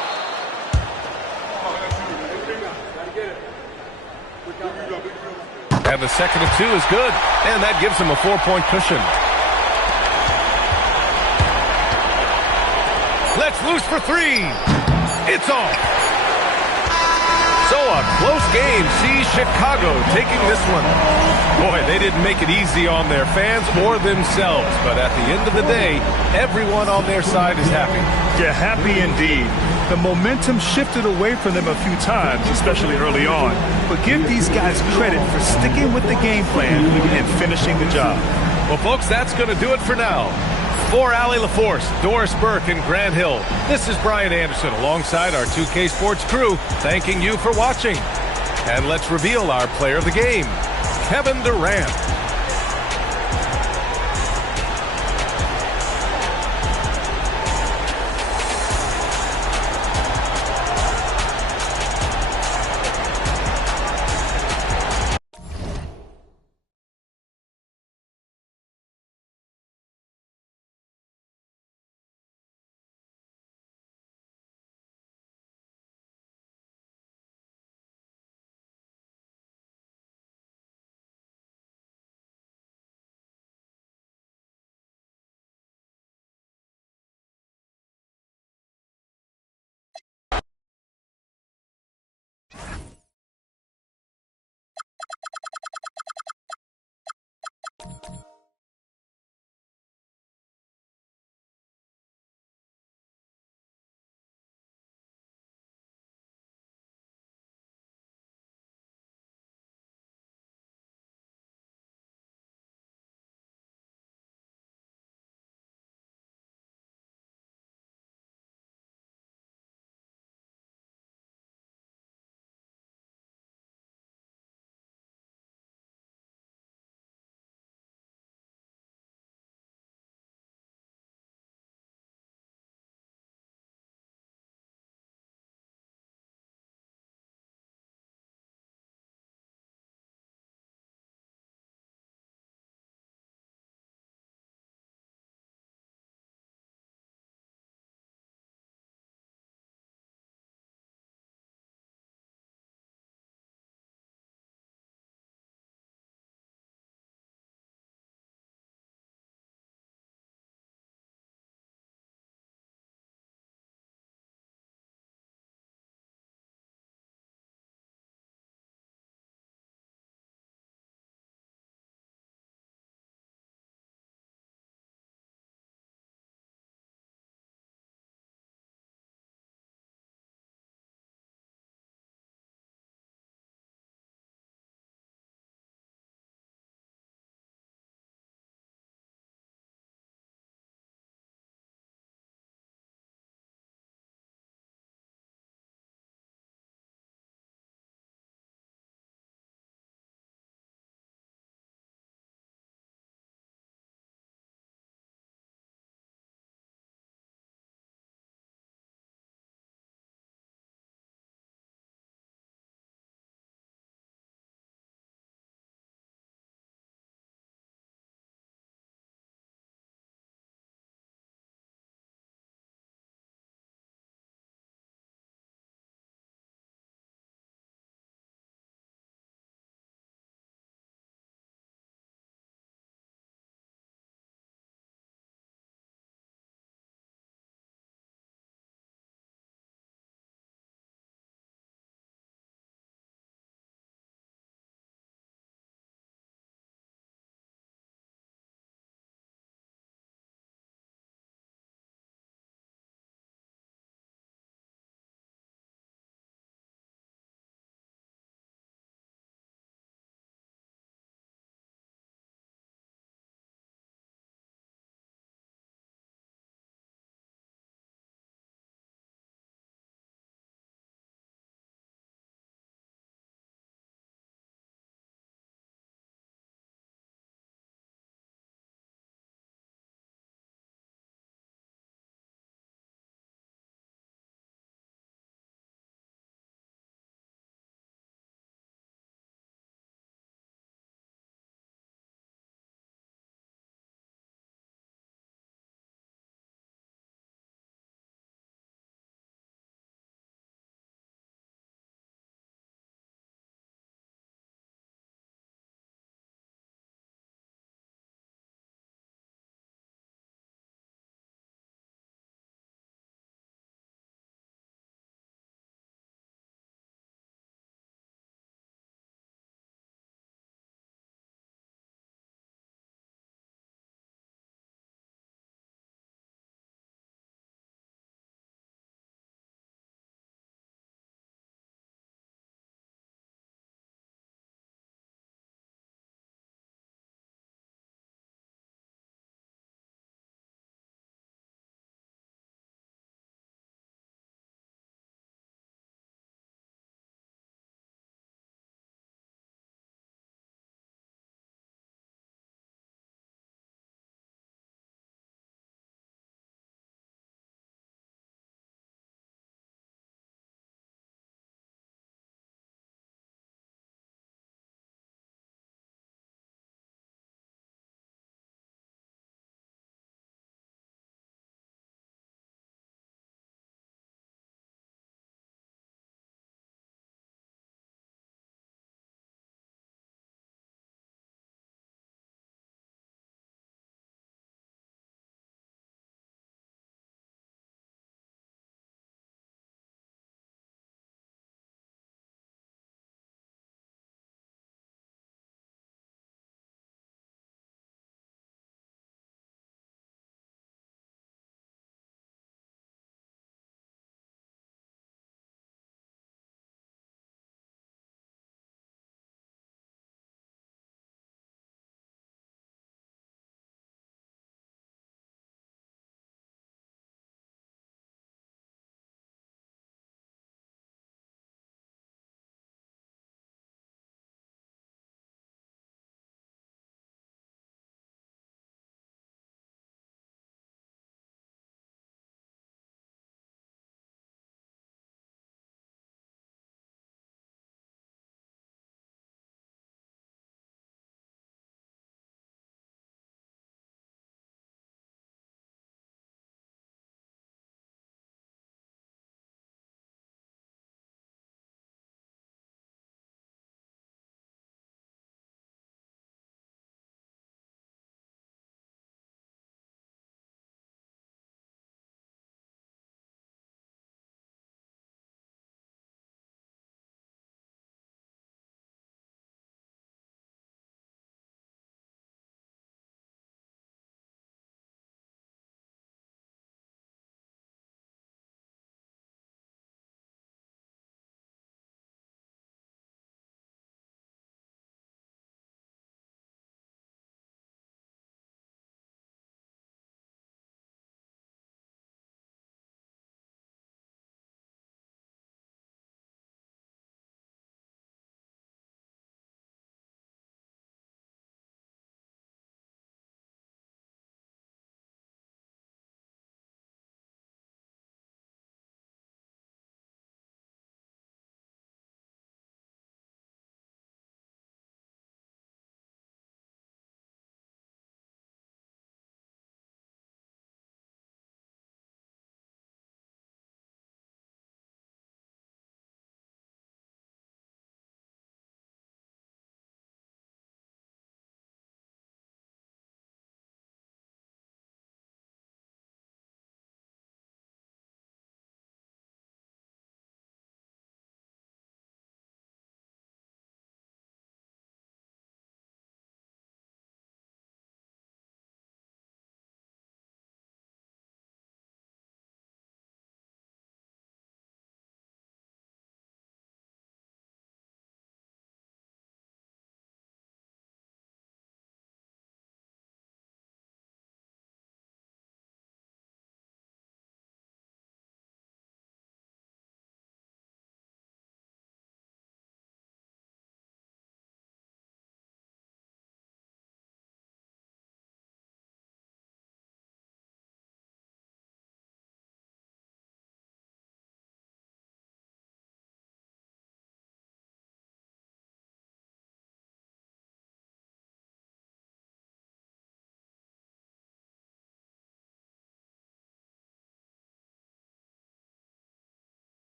And the second of 2 is good. And that gives him a 4-point cushion. Let's loose for 3. It's off. So a close game sees Chicago taking this one. Boy, they didn't make it easy on their fans or themselves. But at the end of the day, everyone on their side is happy. Yeah, happy indeed. The momentum shifted away from them a few times, especially early on. But give these guys credit for sticking with the game plan and finishing the job. Well, folks, that's going to do it for now. For Allie LaForce, Doris Burke, and Grant Hill, this is Brian Anderson alongside our 2K Sports crew, thanking you for watching. And let's reveal our player of the game, Kevin Durant.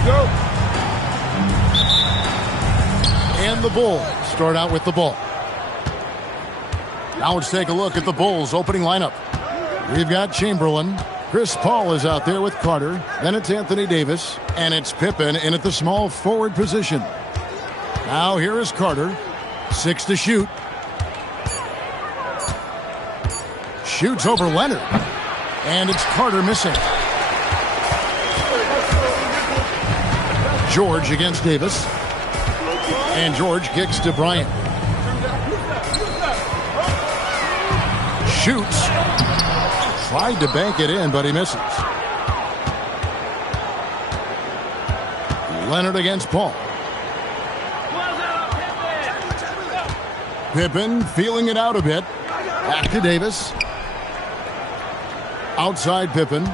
we go. And the Bulls start out with the ball. Now let's take a look at the Bulls' opening lineup. We've got Chamberlain. Chris Paul is out there with Carter. Then it's Anthony Davis. And it's Pippen in at the small forward position. Now here is Carter. 6 to shoot. Shoots over Leonard. And it's Carter missing. George against Davis. And George kicks to Bryant. Shoots. Tried to bank it in, but he misses. Leonard against Paul. Pippen feeling it out a bit. Back to Davis. Outside Pippen.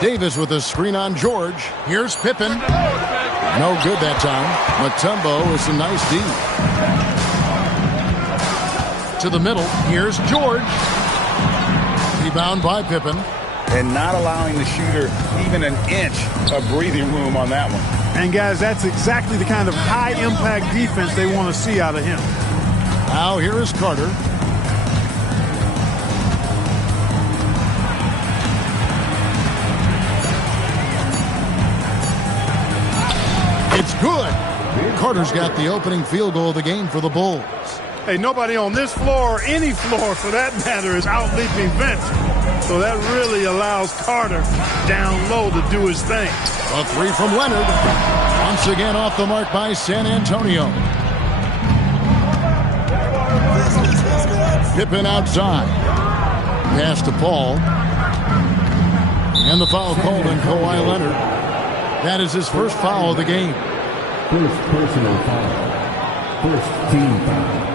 Davis with a screen on George. Here's Pippen. No good that time. Mutombo is a nice D. To the middle. Here's George. Rebound by Pippen. And not allowing the shooter even an inch of breathing room on that one. And guys, that's exactly the kind of high-impact defense they want to see out of him. Now here is Carter. It's good. Carter's got the opening field goal of the game for the Bulls. Hey, nobody on this floor or any floor for that matter is out-leaping Vince. So that really allows Carter down low to do his thing. A three from Leonard. Once again off the mark by San Antonio. Pippen outside. Pass to Paul. And the foul called on Kawhi Leonard. That is his first foul of the game. First personal foul. First team foul.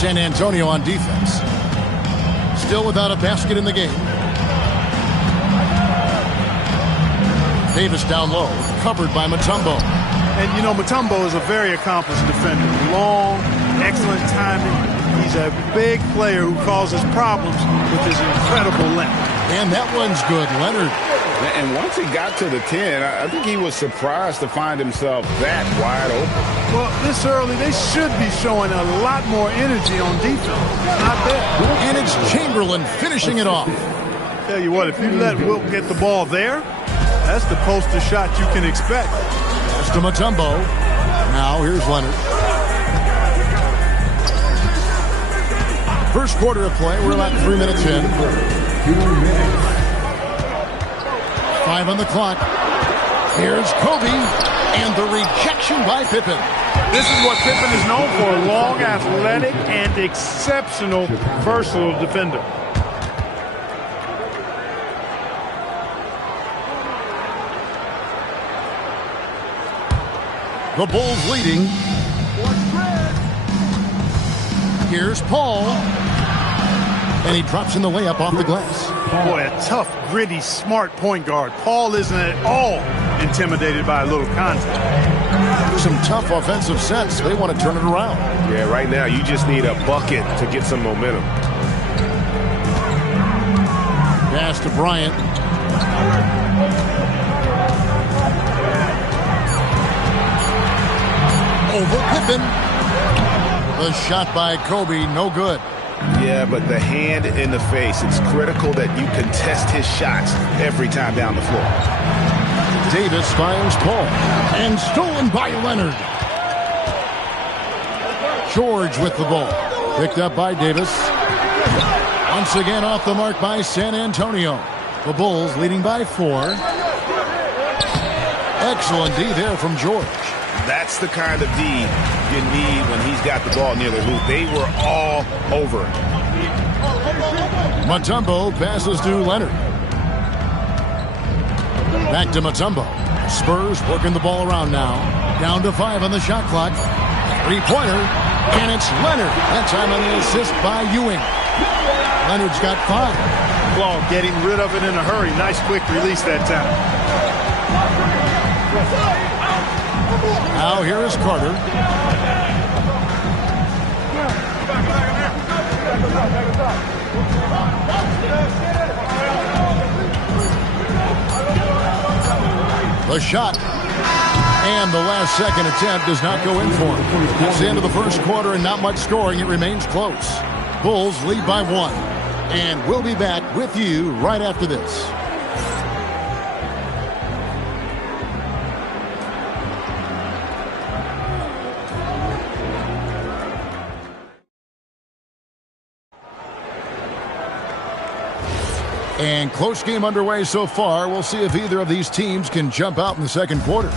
San Antonio on defense. Still without a basket in the game. Davis down low, covered by Mutombo. And you know, Mutombo is a very accomplished defender. Long, excellent timing. He's a big player who causes problems with his incredible length. And that one's good, Leonard. And once he got to the 10, I think he was surprised to find himself that wide open. Well, this early, they should be showing a lot more energy on defense. Not there. And it's Chamberlain finishing it off. Tell you what, if you let Wilt get the ball there, that's the poster shot you can expect. Pass to Mutombo. Now here's Leonard. First quarter of play, we're about 3 minutes in. 2 minutes. 5 on the clock. Here's Kobe, and the rejection by Pippen. This is what Pippen is known for, a long, athletic, and exceptional versatile defender. The Bulls leading. Here's Paul. And he drops in the layup off the glass. Boy, a tough, gritty, smart point guard. Paul isn't at all intimidated by a little contact. Some tough offensive sets. They want to turn it around. Yeah, right now you just need a bucket to get some momentum. Pass to Bryant. Over Pippen. The shot by Kobe, no good. Yeah, but the hand in the face, it's critical that you contest his shots every time down the floor. Davis fires Paul. And stolen by Leonard. George with the ball. Picked up by Davis. Once again off the mark by San Antonio. The Bulls leading by 4. Excellent D there from George. That's the kind of D you need when he's got the ball near the hoop. They were all over it. Mutombo passes to Leonard. Back to Mutombo. Spurs working the ball around now. Down to 5 on the shot clock. Three-pointer. And it's Leonard. That time on the assist by Ewing. Leonard's got 5. Ball getting rid of it in a hurry. Nice quick release that time. Now here is Carter. The shot. And the last second attempt does not go in for him. It's the end of the first quarter and not much scoring. It remains close. Bulls lead by 1. And we'll be back with you right after this. And close game underway so far. We'll see if either of these teams can jump out in the second quarter.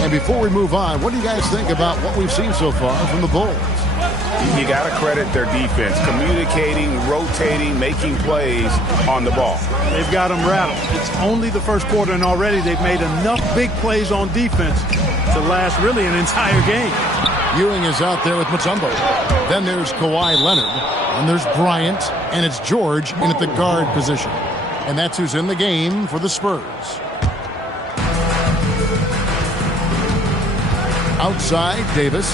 And before we move on, what do you guys think about what we've seen so far from the Bulls? You got to credit their defense, communicating, rotating, making plays on the ball. They've got them rattled. It's only the first quarter, and already they've made enough big plays on defense to last really an entire game. Ewing is out there with Mutombo. Then there's Kawhi Leonard. And there's Bryant. And it's George in at the guard position. And that's who's in the game for the Spurs. Outside, Davis.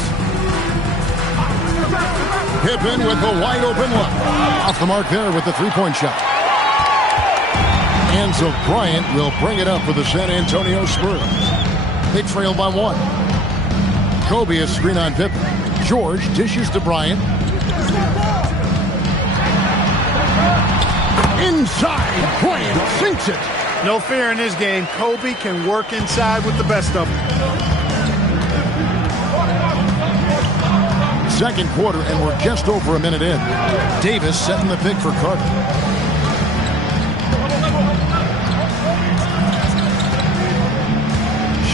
Pippen with the wide open look. Off the mark there with the three-point shot. And so Bryant will bring it up for the San Antonio Spurs. They trail by 1. Kobe is screen on Pippen. George dishes to Bryant. Inside, Bryant sinks it. No fear in this game. Kobe can work inside with the best of them. Second quarter, and we're just over a minute in. Davis setting the pick for Carter.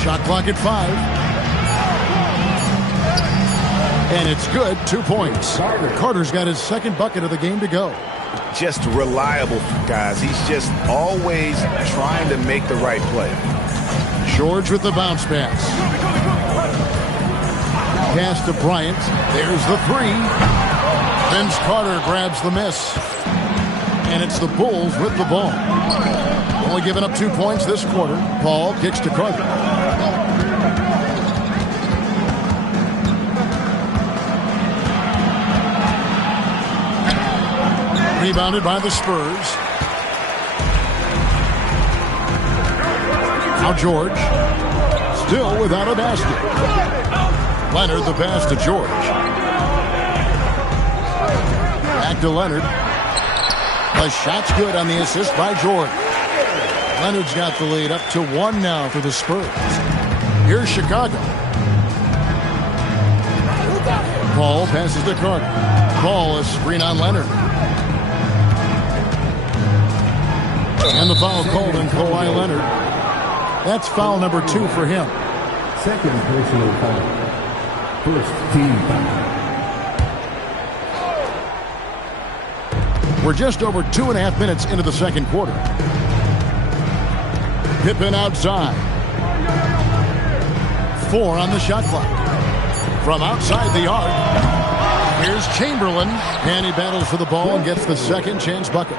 Shot clock at 5. And it's good. 2 points. Carter's got his second bucket of the game to go. Just reliable, guys. He's just always trying to make the right play. George with the bounce pass. Pass to Bryant. There's the 3. Vince Carter grabs the miss. And it's the Bulls with the ball. Only giving up 2 points this quarter. Paul kicks to Carter. Rebounded by the Spurs. Now George. Still without a basket. Leonard the pass to George. Back to Leonard. The shot's good on the assist by George. Leonard's got the lead up to 1 now for the Spurs. Here's Chicago. Paul passes to Carter. Paul is screen on Leonard. And the foul called on Kawhi Leonard. That's foul number 2 for him. Second personal foul. First team foul. We're just over 2.5 minutes into the second quarter. Pippen outside. 4 on the shot clock. From outside the arc, here's Chamberlain. And he battles for the ball and gets the second chance bucket.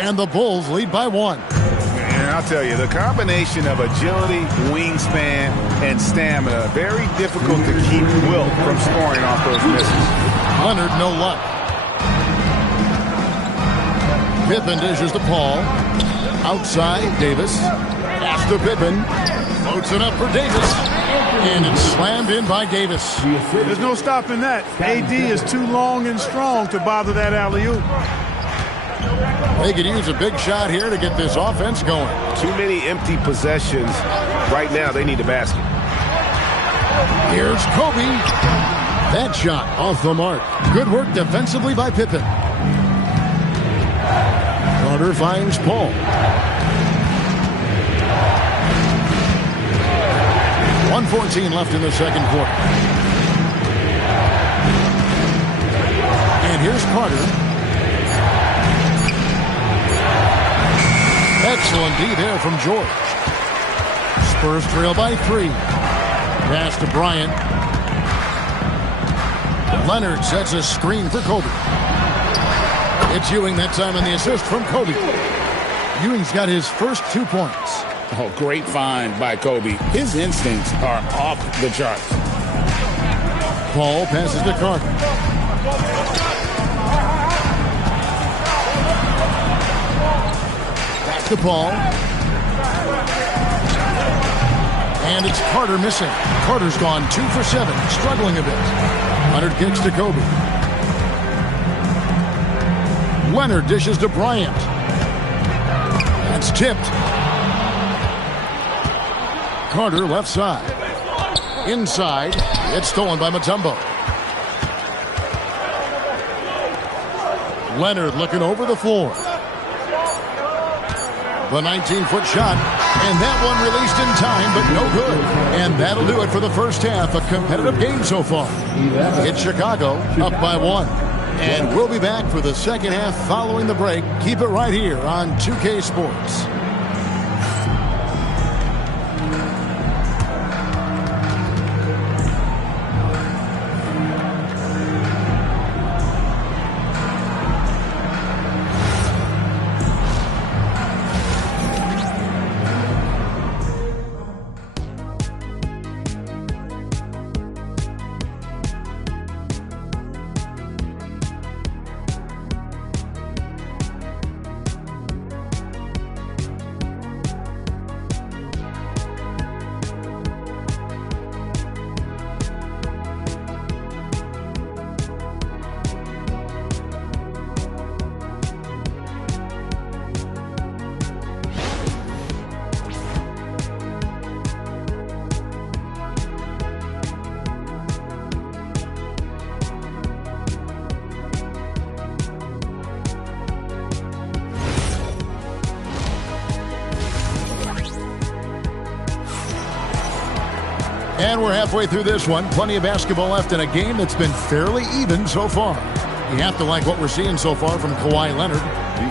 And the Bulls lead by 1. And I'll tell you, the combination of agility, wingspan, and stamina, very difficult to keep Wilt from scoring off those misses. Leonard, no luck. Pippen dishes to Paul. Outside, Davis. Pass to Pippen. Floats it up for Davis. And it's slammed in by Davis. There's no stopping that. AD is too long and strong to bother that alley-oop. They could use a big shot here to get this offense going. Too many empty possessions. Right now, they need a basket. Here's Kobe. That shot off the mark. Good work defensively by Pippen. Carter finds Paul. .114 left in the second quarter. And here's Carter. Excellent D there from George. Spurs trail by 3. Pass to Bryant. Leonard sets a screen for Kobe. It's Ewing that time on the assist from Kobe. Ewing's got his first 2 points. Oh, great find by Kobe. His instincts are off the charts. Paul passes to Carter. Back to Paul. And it's Carter missing. Carter's gone 2 for 7, struggling a bit. Leonard kicks to Kobe. Leonard dishes to Bryant. That's tipped. Carter left side. Inside. It's stolen by Mutombo. Leonard looking over the floor. The 19-foot shot. And that one released in time, but no good. And that'll do it for the first half. A competitive game so far. It's Chicago up by 1. And we'll be back for the second half following the break. Keep it right here on 2K Sports. And we're halfway through this one. Plenty of basketball left in a game that's been fairly even so far. You have to like what we're seeing so far from Kawhi Leonard.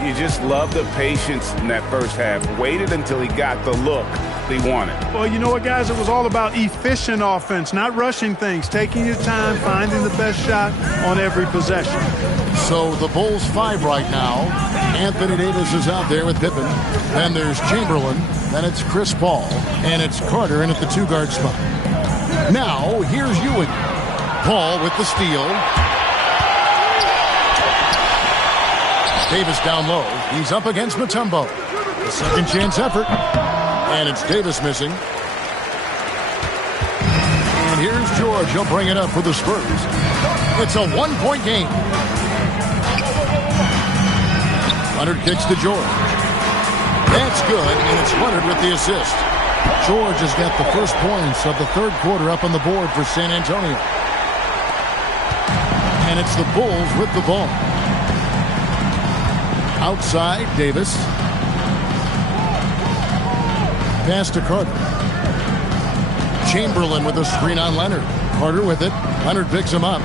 You just love the patience in that first half. Waited until he got the look he wanted. Well, you know what, guys? It was all about efficient offense, not rushing things, taking your time, finding the best shot on every possession. So the Bulls 5 right now. Anthony Davis is out there with Pippen. Then there's Chamberlain. Then it's Chris Paul. And it's Carter in at the 2-guard spot. Now, here's Ewing. Paul with the steal. Davis down low. He's up against Mutombo. The second chance effort. And it's Davis missing. And here's George. He'll bring it up for the Spurs. It's a 1-point game. Leonard kicks to George. That's good, and it's Leonard with the assist. George has got the first points of the third quarter up on the board for San Antonio. And it's the Bulls with the ball. Outside, Davis. Pass to Carter. Chamberlain with a screen on Leonard. Carter with it. Leonard picks him up.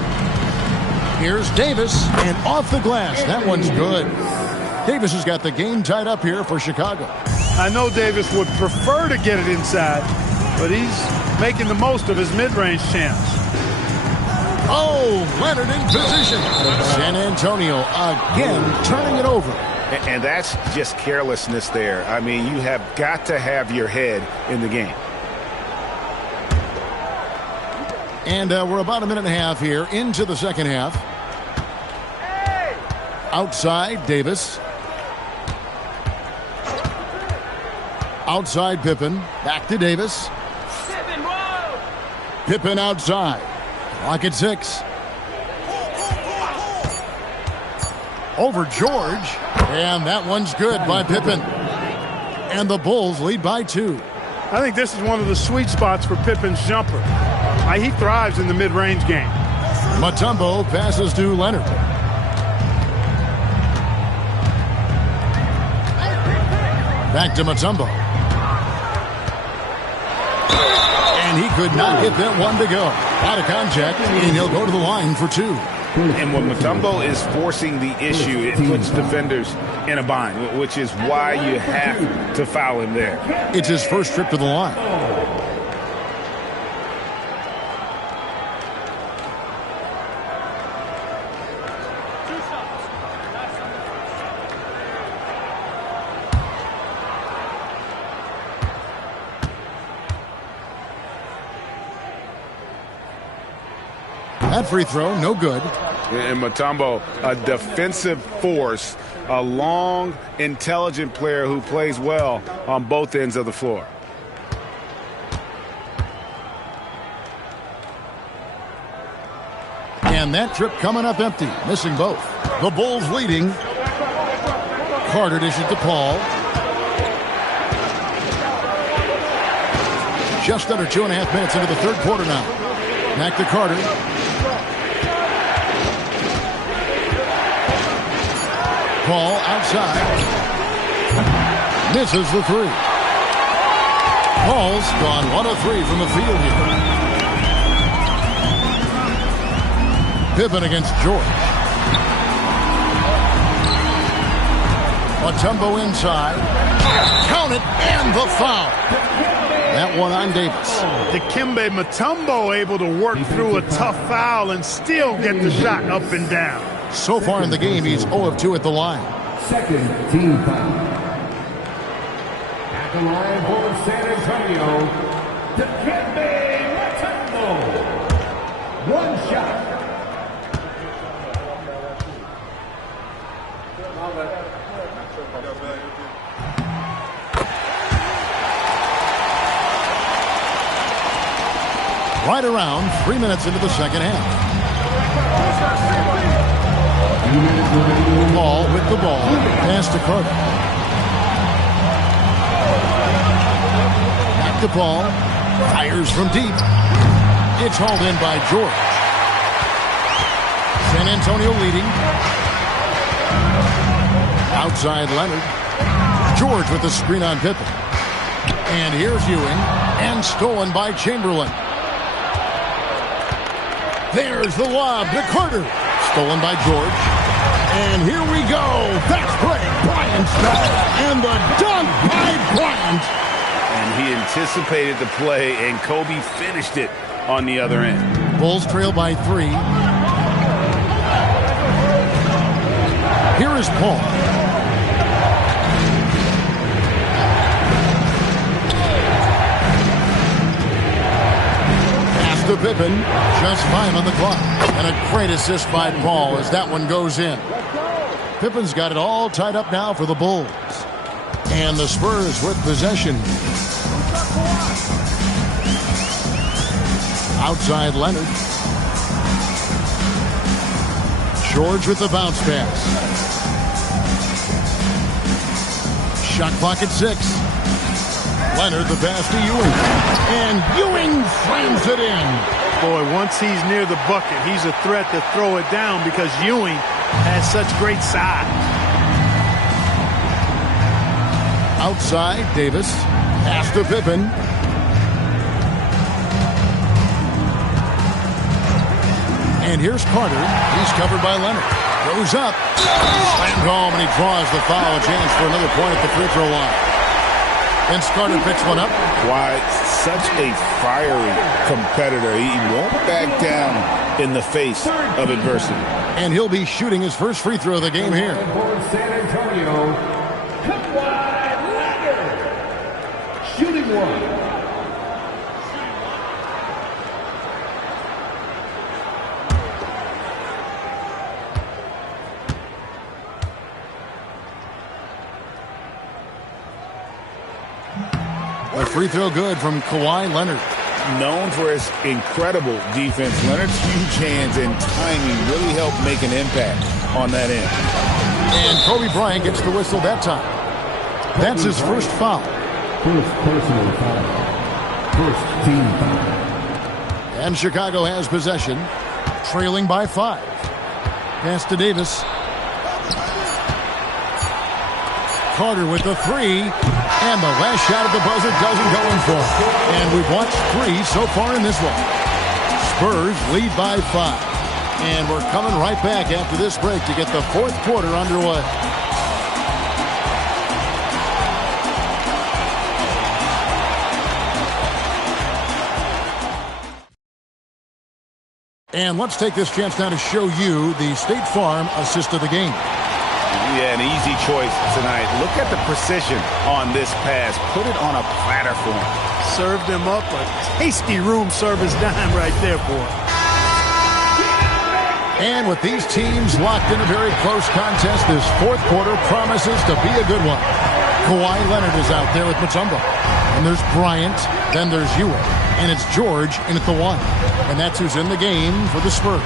Here's Davis, and off the glass. That one's good. Davis has got the game tied up here for Chicago. I know Davis would prefer to get it inside, but he's making the most of his mid-range chance. Oh, Leonard in position. San Antonio again turning it over. And that's just carelessness there. I mean, you have got to have your head in the game. And we're about a minute and a half here into the second half. Outside, Davis. Outside, Pippen. Back to Davis. Pippen outside. Clock at 6. Over George. And that one's good by Pippen. And the Bulls lead by 2. I think this is one of the sweet spots for Pippen's jumper. He thrives in the mid-range game. Mutombo passes to Leonard. Back to Mutombo. And he could not get that one to go. Out of contact, and he'll go to the line for 2. And when Mutombo is forcing the issue, it puts defenders in a bind, which is why you have to foul him there. It's his first trip to the line. That free throw, no good. And Mutombo, a defensive force a long, intelligent player who plays well on both ends of the floor. And that trip coming up empty, missing both. The Bulls leading. Carter dishes to Paul. Just under 2.5 minutes into the third quarter now. Back to Carter. Paul outside. Misses the three. Paul's gone 1 of 3 from the field here. Pippen against George. Mutombo inside. Count it, and the foul. That one on Davis. Dikembe Mutombo able to work through a tough foul and still get the shot up and down. So far in the game, he's 0 of 2 at the line. Second team foul. At the line for San Antonio, Dikembe Mutombo. One shot. Right around 3 minutes into the second half. Paul with the ball. Pass to Carter. Back to Paul. Fires from deep. It's hauled in by George. San Antonio leading. Outside Leonard. George with the screen on Pippen. And here's Ewing. And stolen by Chamberlain. There's the lob to Carter. Stolen by George. And here we go. Fast break. Bryant's back. And the dunk by Bryant. And he anticipated the play, and Kobe finished it on the other end. Bulls trail by 3. Here is Paul. To Pippen, just 5 on the clock. And a great assist by Paul as that one goes in. Pippen's got it all tied up now for the Bulls. And the Spurs with possession. Outside Leonard. George with the bounce pass. Shot clock at 6. Leonard the pass to Ewing. And Ewing slams it in. Boy, once he's near the bucket, he's a threat to throw it down because Ewing has such great size. Outside, Davis. Pass to Pippen. And here's Carter. He's covered by Leonard. Goes up. Slammed home, and he draws the foul. A chance for another point at the free throw line. And Carter picks one up. Why, such a fiery competitor. He won't back down in the face of adversity. And he'll be shooting his first free throw of the game here. For San Antonio, Kawhi Leonard. Shooting one. A free throw good from Kawhi Leonard. Known for his incredible defense, Leonard's huge hands and timing really help make an impact on that end. And Kobe Bryant gets the whistle that time. That's his first foul. First personal foul. First team foul. And Chicago has possession, trailing by 5. Pass to Davis. Carter with the 3. And the last shot at the buzzer doesn't go in for him. And we've watched 3 so far in this one. Spurs lead by 5. And we're coming right back after this break to get the fourth quarter underway. And let's take this chance now to show you the State Farm assist of the game. Yeah, an easy choice tonight. Look at the precision on this pass. Put it on a platter for him. Served him up a tasty room service dime right there for him. And with these teams locked in a very close contest, this fourth quarter promises to be a good one. Kawhi Leonard is out there with Mutombo. And there's Bryant, then there's Ewing. And it's George in at the 1. And that's who's in the game for the Spurs.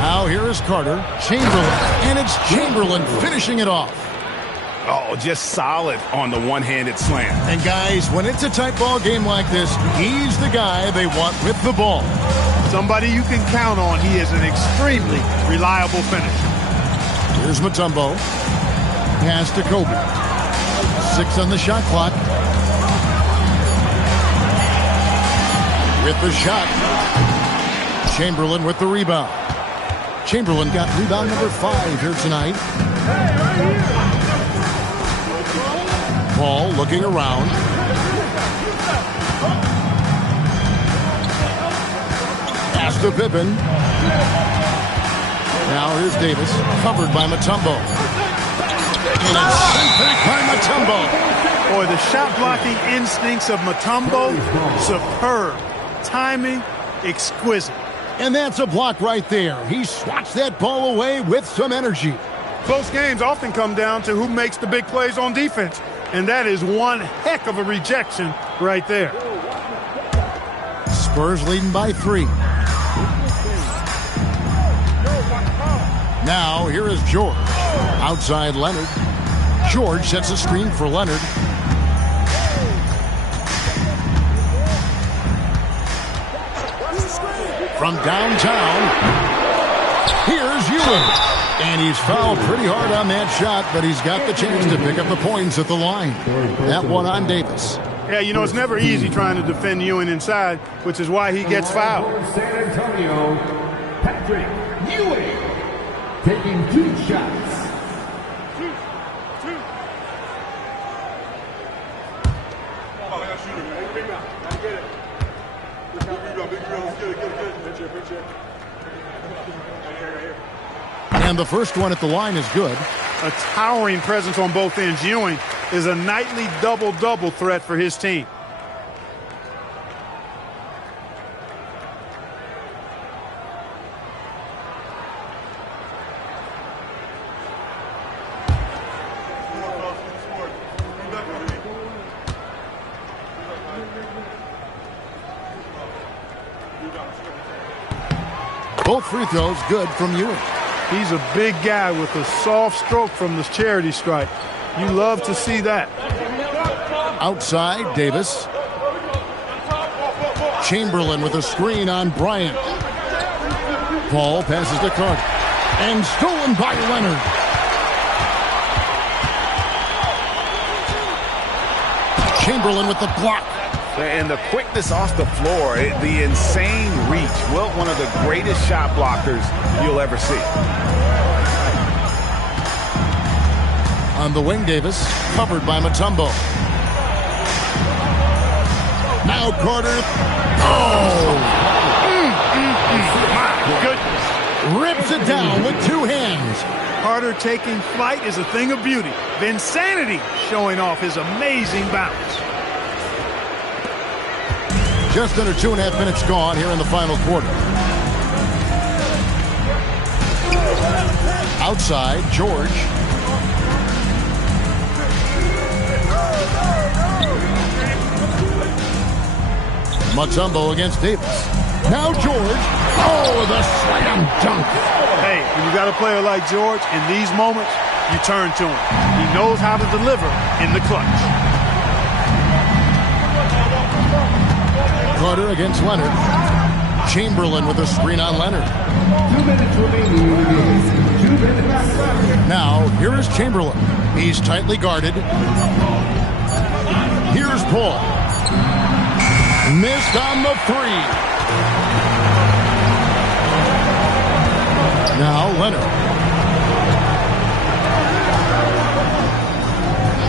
Now here is Carter, Chamberlain, and it's Chamberlain finishing it off. Oh, just solid on the one-handed slam. And guys, when it's a tight ball game like this, he's the guy they want with the ball. Somebody you can count on. He is an extremely reliable finisher. Here's Mutombo. Pass to Kobe. 6 on the shot clock. With the shot. Chamberlain with the rebound. Chamberlain got rebound number 5 here tonight. Paul looking around. Pass to Pippen. Now here's Davis, covered by Mutombo. And it's sent back by Mutombo. Boy, the shot blocking instincts of Mutombo, superb. Timing, exquisite. And that's a block right there. He swats that ball away with some energy. Close games often come down to who makes the big plays on defense. And that is one heck of a rejection right there. Spurs leading by 3. Now, here is George. Outside Leonard. George sets a screen for Leonard. From downtown, here's Ewing. And he's fouled pretty hard on that shot, but he's got the chance to pick up the points at the line. That one on Davis. Yeah, you know, it's never easy trying to defend Ewing inside, which is why he gets fouled. San Antonio, Patrick Ewing, taking 2 shots. And the first one at the line is good. A towering presence on both ends. Ewing is a nightly double-double threat for his team. Both free throws good from Ewing. He's a big guy with a soft stroke from the charity stripe. You love to see that. Outside, Davis. Chamberlain with a screen on Bryant. Paul passes to Carter. And stolen by Leonard. Chamberlain with the block. And the quickness off the floor, the insane reach. Well, one of the greatest shot blockers you'll ever see. On the wing, Davis, covered by Mutombo. Now Carter. Oh! My goodness. Rips it down with 2 hands. Carter taking flight is a thing of beauty. Vinsanity showing off his amazing bounce. Just under 2.5 minutes gone here in the final quarter. Outside, George. Mutombo against Davis. Now George. Oh, the slam dunk. Hey, when you got a player like George, in these moments, you turn to him. He knows how to deliver in the clutch. Carter against Leonard. Chamberlain with a screen on Leonard. 2 minutes remaining in the game. 2 minutes. Now, here is Chamberlain. He's tightly guarded. Here's Paul. Missed on the 3. Now Leonard.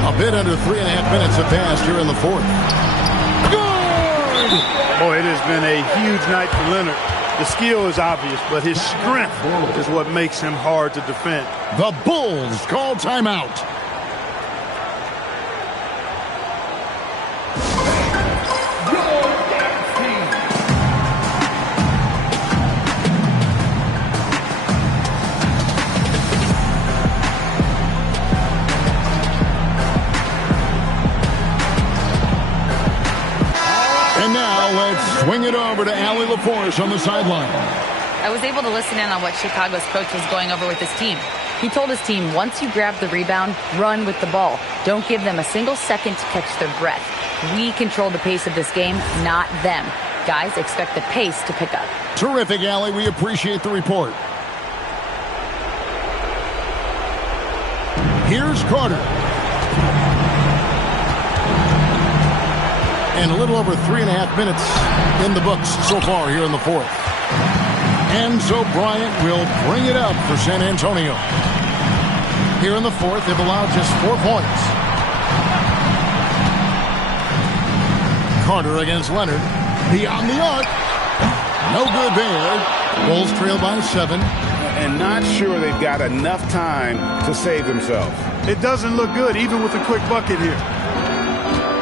A bit under 3.5 minutes have passed here in the 4th. Boy, it has been a huge night for Leonard. The skill is obvious, but his strength is what makes him hard to defend. The Bulls call timeout. LaForce on the sideline. I was able to listen in on what Chicago's coach was going over with his team. He told his team, once you grab the rebound, run with the ball. Don't give them a single second to catch their breath. We control the pace of this game, not them. Guys, expect the pace to pick up. Terrific, Allie. We appreciate the report. Here's Carter. And a little over 3.5 minutes in the books so far here in the fourth. And so Bryant will bring it up for San Antonio. Here in the fourth, they've allowed just 4 points. Carter against Leonard. Beyond the arc. No good there. Bulls trail by 7. And not sure they've got enough time to save themselves. It doesn't look good, even with a quick bucket here.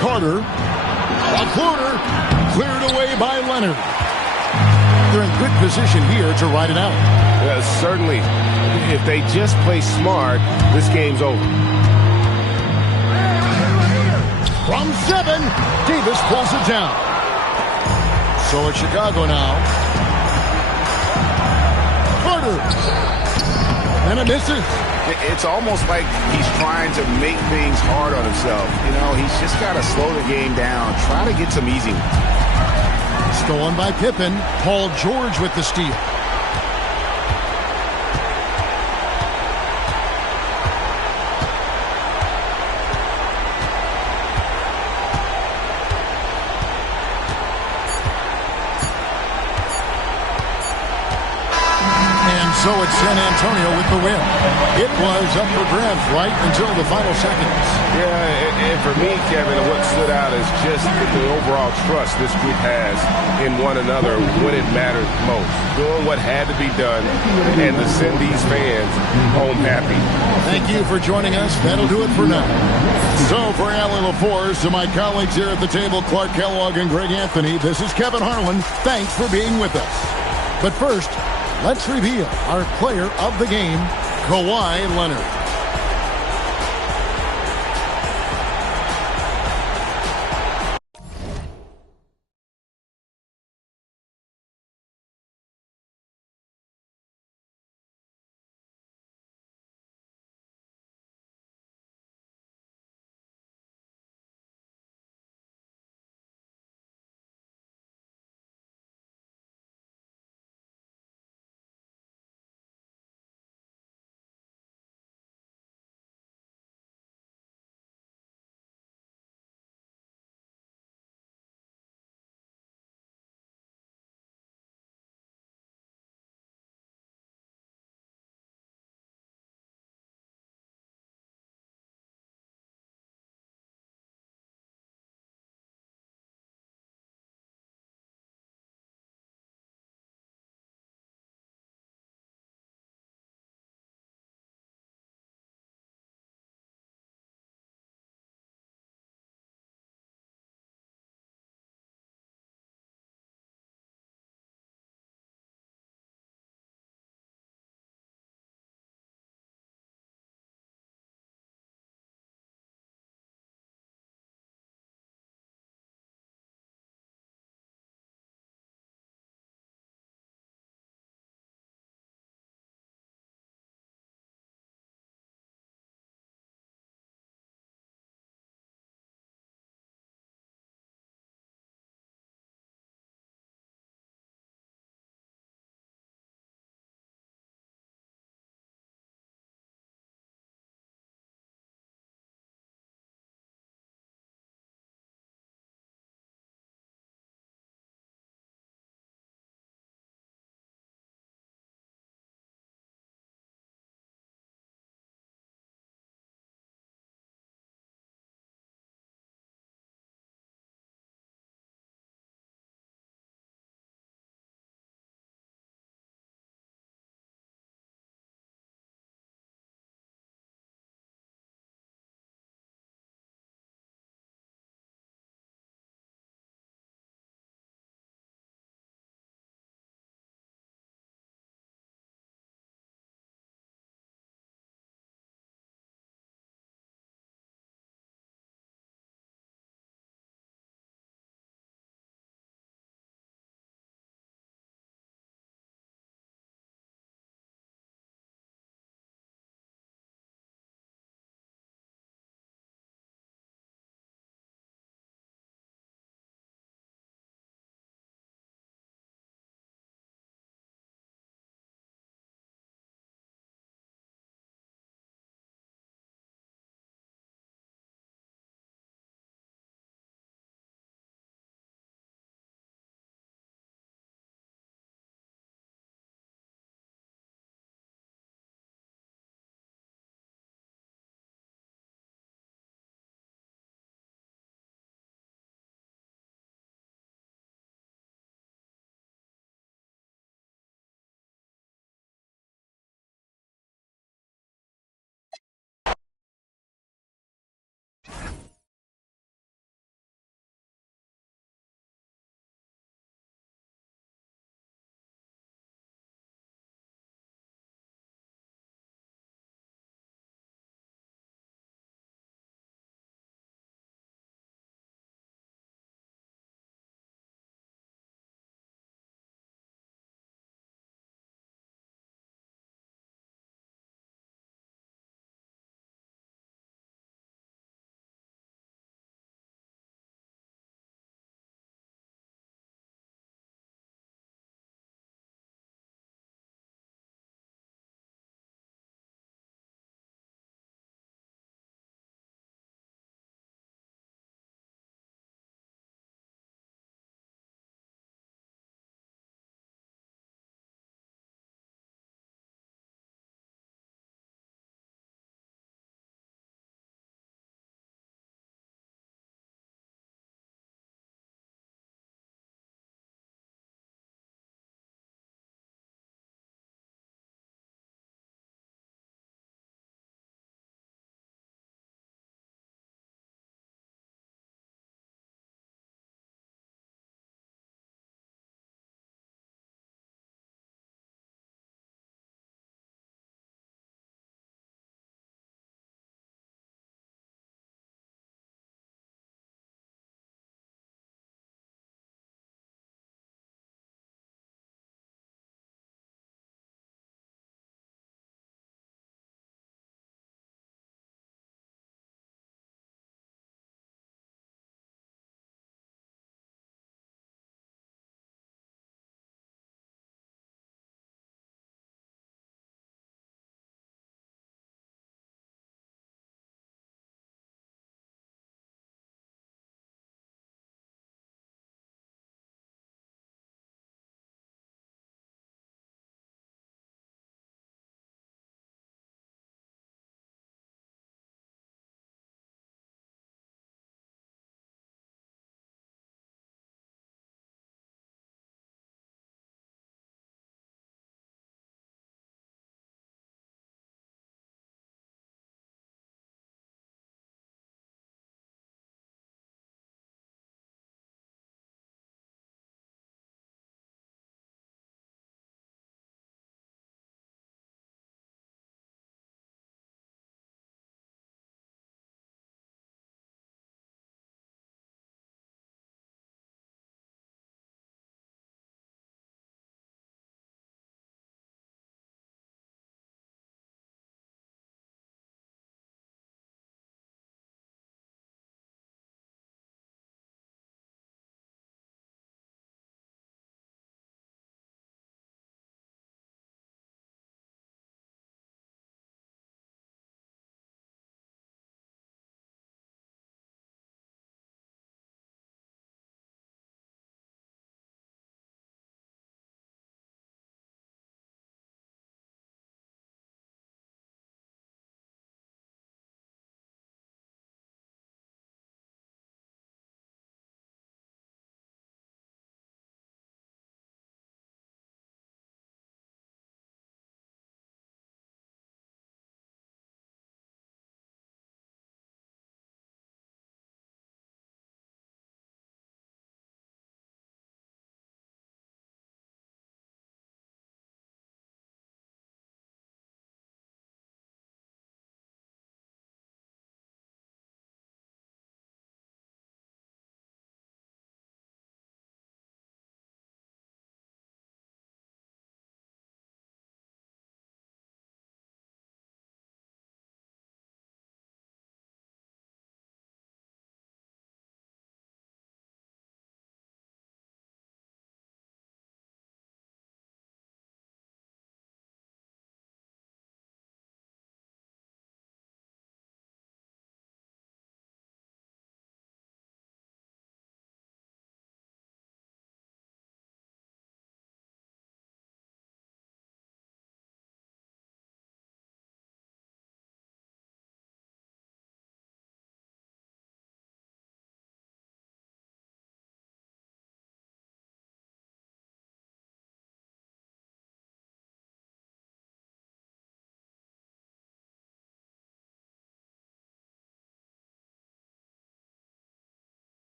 Carter. A floater. Cleared away by Leonard. They're in good position here to ride it out. Certainly, if they just play smart, this game's over. From 7, Davis pulls it down. So it's Chicago now. Carter. And it misses. It's almost like he's trying to make things hard on himself. You know, he's just got to slow the game down, try to get some easy ones. Stolen by Pippen. Paul George with the steal. So it's San Antonio with the win. It was up for grabs right until the final seconds. Yeah, and for me, Kevin, what stood out is just the overall trust this group has in one another when it matters most. Doing what had to be done and to send these fans home happy. Thank you for joining us. That'll do it for now. So for Allie LaForce and my colleagues here at the table, Clark Kellogg and Greg Anthony, this is Kevin Harlan. Thanks for being with us. But first, let's reveal our player of the game, Kawhi Leonard.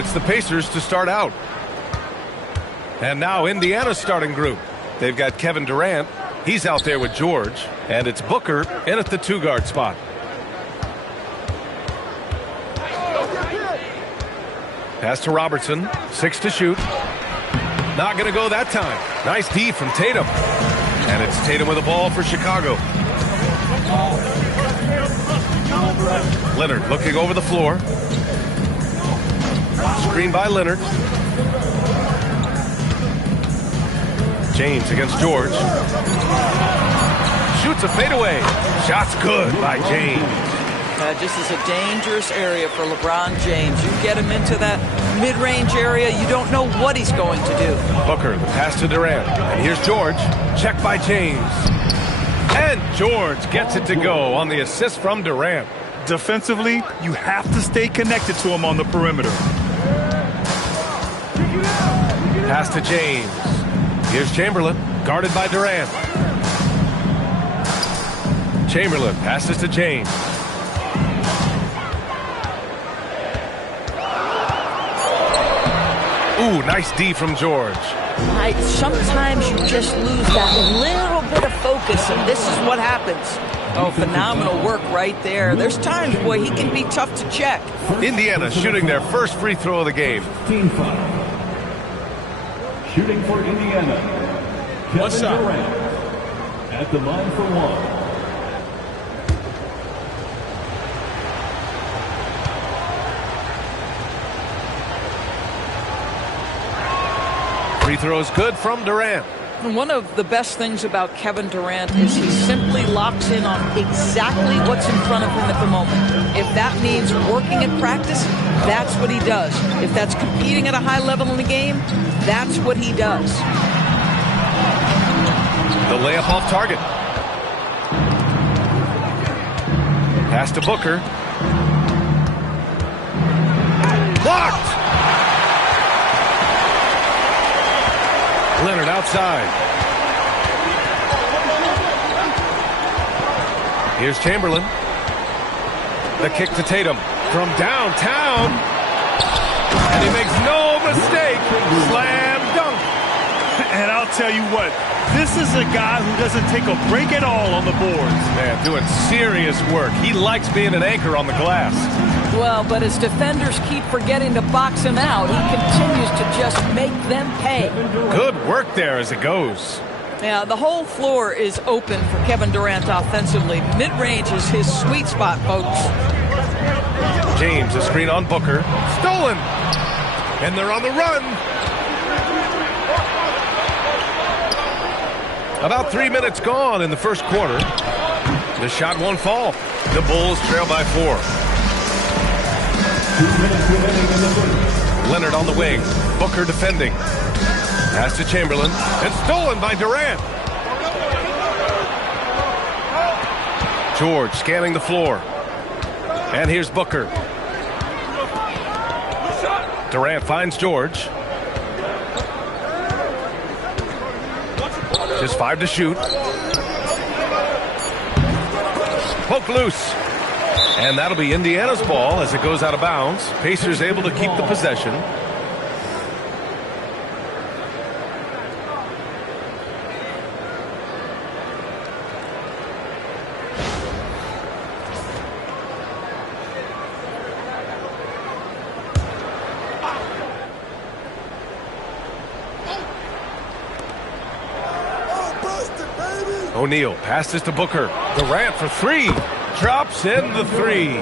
it's the Pacers to start out. And now Indiana's starting group. They've got Kevin Durant. He's out there with George. And it's Booker in at the 2-guard spot. Pass to Robertson. 6 to shoot. Not going to go that time. Nice D from Tatum. And it's Tatum with the ball for Chicago. Leonard looking over the floor. Screen by Leonard. James against George. Shoots a fadeaway. Shot's good by James. Just is a dangerous area for LeBron James. You get him into that mid-range area, you don't know what he's going to do. Booker, the pass to Durant. And here's George. Check by James. And George gets it to go on the assist from Durant. Defensively, you have to stay connected to him on the perimeter. Pass to James. Here's Chamberlain, guarded by Durant. Chamberlain passes to James. Ooh, nice D from George. Sometimes you just lose that little bit of focus, and this is what happens. Oh, phenomenal work right there. There's times, boy, he can be tough to check. Indiana shooting their first free throw of the game. Team foul. Shooting for Indiana. Kevin Durant at the line for one. Free throw is good from Durant. And one of the best things about Kevin Durant is he simply locks in on exactly what's in front of him at the moment. If that means working at practice, that's what he does. If that's competing at a high level in the game, that's what he does. The layup off target. Pass to Booker. Blocked! Leonard outside. Here's Chamberlain. The kick to Tatum from downtown. And he makes no mistake. Slam dunk. And I'll tell you what, this is a guy who doesn't take a break at all on the boards. Man, doing serious work. He likes being an anchor on the glass. Well, but as defenders keep forgetting to box him out, he continues to just make them pay. Good work there as it goes. Yeah, the whole floor is open for Kevin Durant offensively. Mid-range is his sweet spot, folks. James, a screen on Booker. Stolen! And they're on the run. About 3 minutes gone in the first quarter. The shot won't fall. The Bulls trail by 4. Leonard on the wing. Booker defending. Pass to Chamberlain. And stolen by Durant. George scanning the floor. And here's Booker. Durant finds George. Just 5 to shoot. Poke loose. And that'll be Indiana's ball as it goes out of bounds. Pacers able to keep the possession. O'Neal passes to Booker. Durant for 3. Drops in the 3.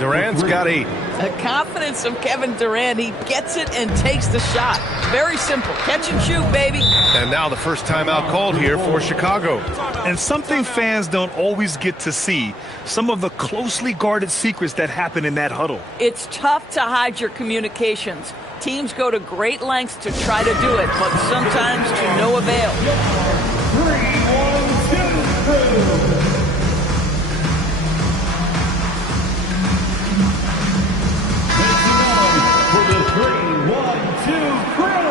Durant's got 8. The confidence of Kevin Durant. He gets it and takes the shot. Very simple. Catch and shoot, baby. And now the first timeout called here for Chicago. And something fans don't always get to see. Some of the closely guarded secrets that happen in that huddle. It's tough to hide your communications. Teams go to great lengths to try to do it, but sometimes to no avail. 3-1-2-2. For the 3-1-2 crew.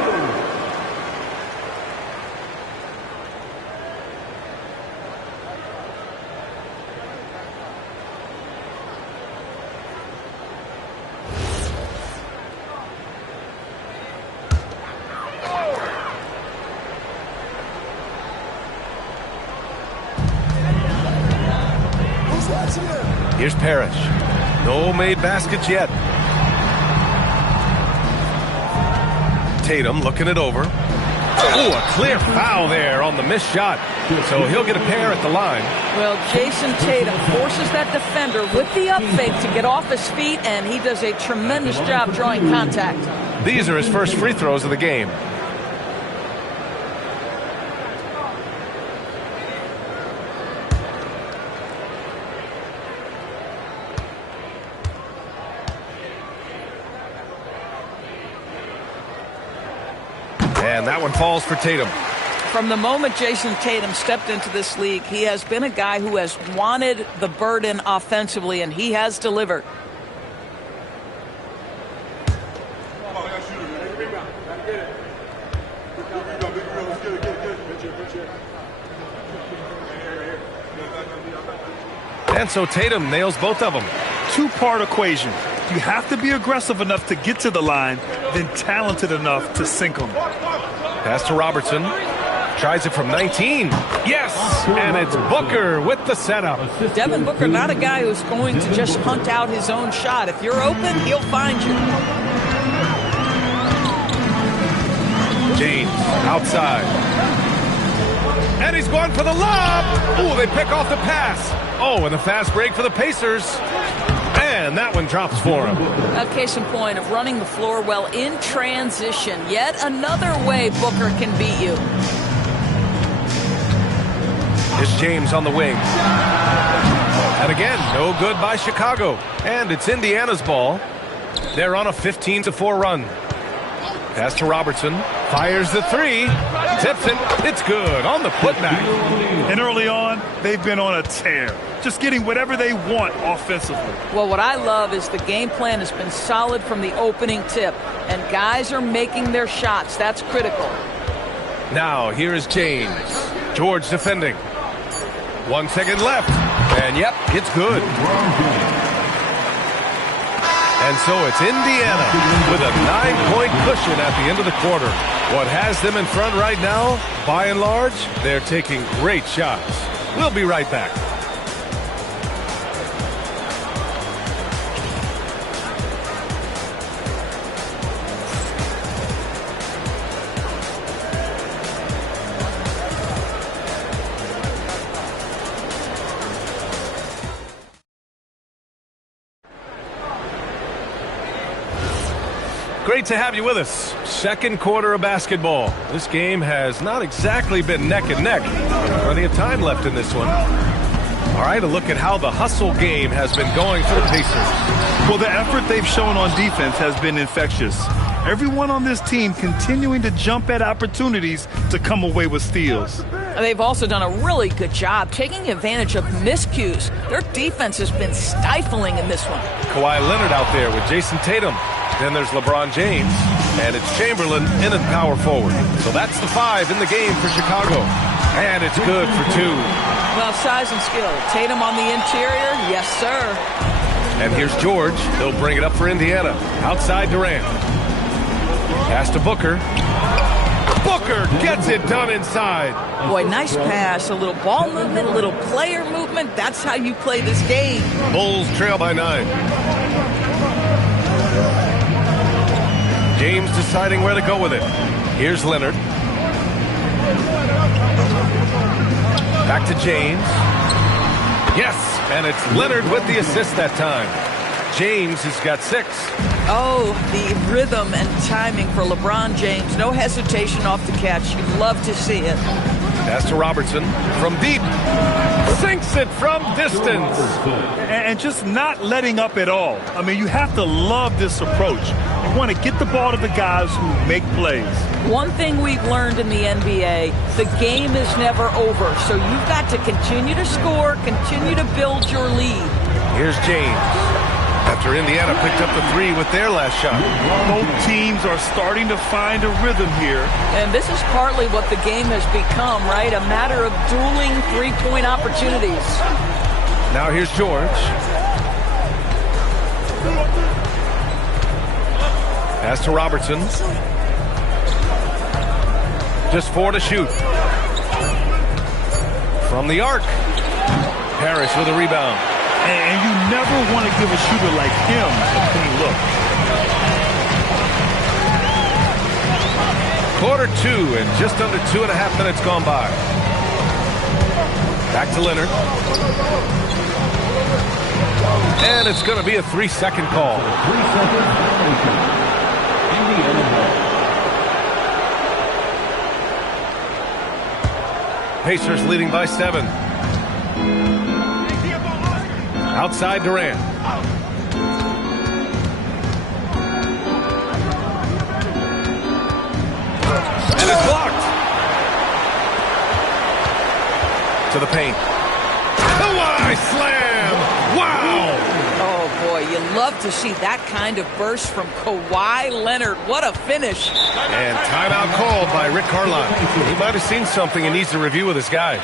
Here's Parrish. No made baskets yet. Tatum looking it over. Oh, a clear foul there on the missed shot. So he'll get a pair at the line. Well, Jason Tatum forces that defender with the up fake to get off his feet, and he does a tremendous job drawing contact. These are his first free throws of the game. And that one falls for Tatum. From the moment Jason Tatum stepped into this league, he has been a guy who has wanted the burden offensively, and he has delivered. And so Tatum nails both of them. Two-part equation. You have to be aggressive enough to get to the line, then talented enough to sink them. Pass to Robertson. Tries it from 19. Yes! And it's Booker with the setup. Devin Booker, not a guy who's going to just hunt out his own shot. If you're open, he'll find you. James outside. And he's going for the lob. Oh, they pick off the pass. Oh, and the fast break for the Pacers. And that one drops for him. A case in point of running the floor well in transition. Yet another way Booker can beat you. Here's James on the wing. And again, no good by Chicago. And it's Indiana's ball. They're on a 15-4 run. Pass to Robertson. Fires the three. Tips it. It's good on the putback. And early on, they've been on a tear. Just getting whatever they want offensively. Well, what I love is the game plan has been solid from the opening tip. And guys are making their shots. That's critical. Now, here is James. George defending. 1 second left. And, yep, it's good. And so it's Indiana with a 9-point cushion at the end of the quarter. What has them in front right now, by and large, they're taking great shots. We'll be right back. Great to have you with us. Second quarter of basketball. This game has not exactly been neck and neck. Plenty of time left in this one. All right, a look at how the hustle game has been going for the Pacers. Well, the effort they've shown on defense has been infectious. Everyone on this team continuing to jump at opportunities to come away with steals. They've also done a really good job taking advantage of miscues. Their defense has been stifling in this one. Kawhi Leonard out there with Jason Tatum. Then there's LeBron James, and it's Chamberlain in at power forward. So that's the 5 in the game for Chicago. And it's good for 2. Well, size and skill. Tatum on the interior, yes, sir. And here's George. He'll bring it up for Indiana. Outside Durant. Pass to Booker. Booker gets it done inside. Boy, nice pass. A little ball movement, a little player movement. That's how you play this game. Bulls trail by 9. James deciding where to go with it. Here's Leonard. Back to James. Yes, and it's Leonard with the assist that time. James has got 6. Oh, the rhythm and timing for LeBron James. No hesitation off the catch. You love to see it. Pass to Robertson from deep. Sinks it from distance. And just not letting up at all. I mean, you have to love this approach. You want to get the ball to the guys who make plays. One thing we've learned in the NBA, the game is never over. So you've got to continue to score, continue to build your lead. Here's James. After Indiana picked up the 3 with their last shot. Both teams are starting to find a rhythm here. And this is partly what the game has become, right? A matter of dueling three-point opportunities. Now here's George. Pass to Robertson. Just 4 to shoot. From the arc. Parrish with a rebound. And you never want to give a shooter like him a clean look. Quarter 2 and just under 2.5 minutes gone by. Back to Leonard. And it's going to be a 3-second call. Pacers leading by 7. Outside Durant. And it's blocked. To the paint. Kawhi slam! Wow! Oh, boy, you love to see that kind of burst from Kawhi Leonard. What a finish. And timeout called by Rick Carlisle. He might have seen something and needs to review with his guys.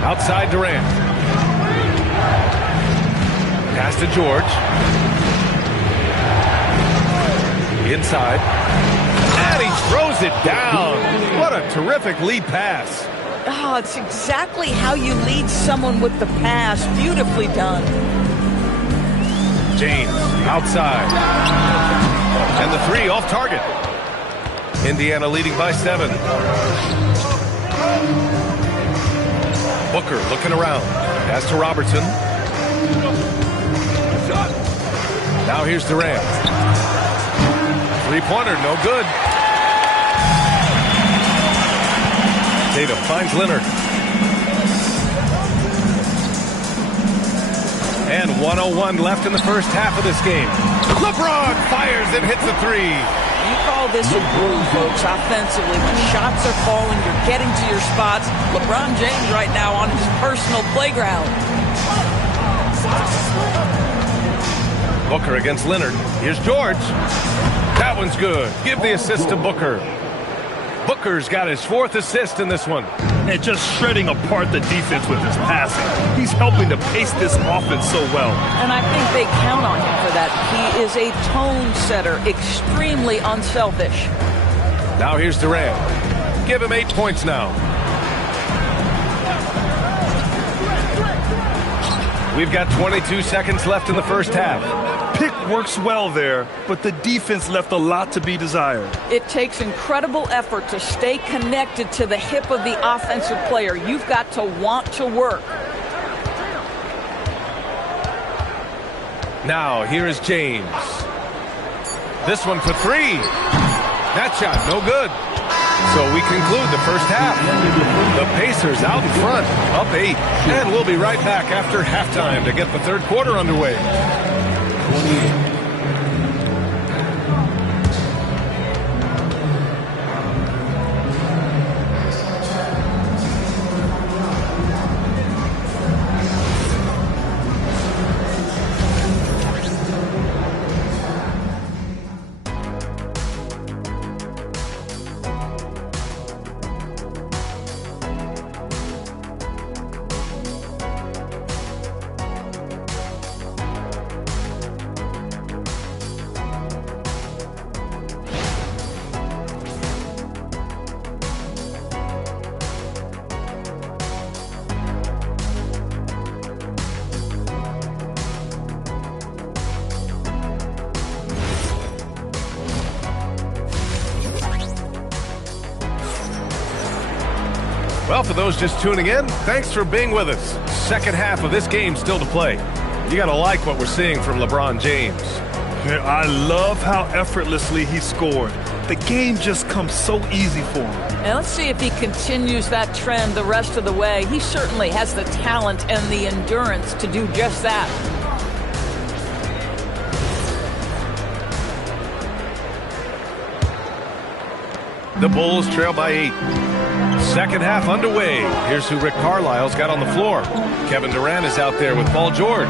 Outside Durant. Pass to George. Inside. And he throws it down. What a terrific lead pass. Oh, it's exactly how you lead someone with the pass. Beautifully done. James outside. And the 3 off target. Indiana leading by 7. Booker looking around. Pass to Robertson. Now here's Durant. 3-pointer, no good. Tatum finds Leonard. And 1:01 left in the first half of this game. LeBron fires and hits a 3. You call this a groove, folks, offensively. When shots are falling, you're getting to your spots. LeBron James right now on his personal playground. Booker against Leonard. Here's George. That one's good. Give the assist to Booker. Booker's got his 4th assist in this one. And just shredding apart the defense with his passing. He's helping to pace this offense so well. And I think they count on him for that. He is a tone setter, extremely unselfish. Now here's Durant. Give him 8 points now. We've got 22 seconds left in the first half. Pick works well there, but the defense left a lot to be desired. It takes incredible effort to stay connected to the hip of the offensive player. You've got to want to work. Now, here is James. This one for 3. That shot, no good. So we conclude the first half. The Pacers out in front, up 8. And we'll be right back after halftime to get the third quarter underway. 28. Well, for those just tuning in, thanks for being with us. Second half of this game still to play. You got to like what we're seeing from LeBron James. Yeah, I love how effortlessly he scored. The game just comes so easy for him. And let's see if he continues that trend the rest of the way. He certainly has the talent and the endurance to do just that. The Bulls trail by 8. Second half underway. Here's who Rick Carlisle's got on the floor. Kevin Durant is out there with Paul George.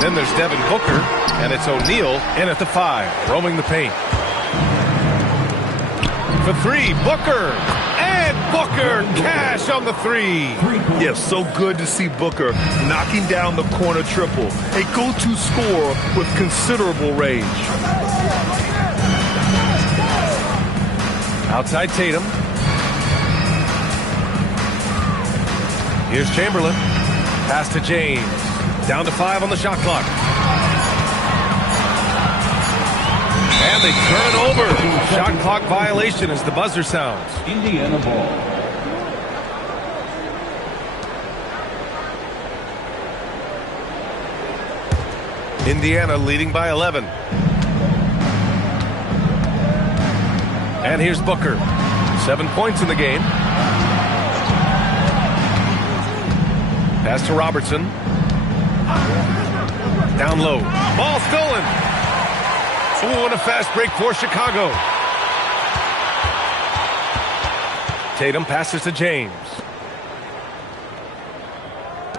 Then there's Devin Booker, and it's O'Neal in at the 5, roaming the paint. For 3, Booker. And Booker, cash on the 3. Yeah, so good to see Booker knocking down the corner triple. A go-to scorer with considerable range. Outside Tatum. Here's Chamberlain. Pass to James. Down to 5 on the shot clock. And they turn it over. Shot clock violation as the buzzer sounds. Indiana ball. Indiana leading by 11. And here's Booker. 7 points in the game. Pass to Robertson. Down low. Ball stolen. Ooh, and a fast break for Chicago. Tatum passes to James.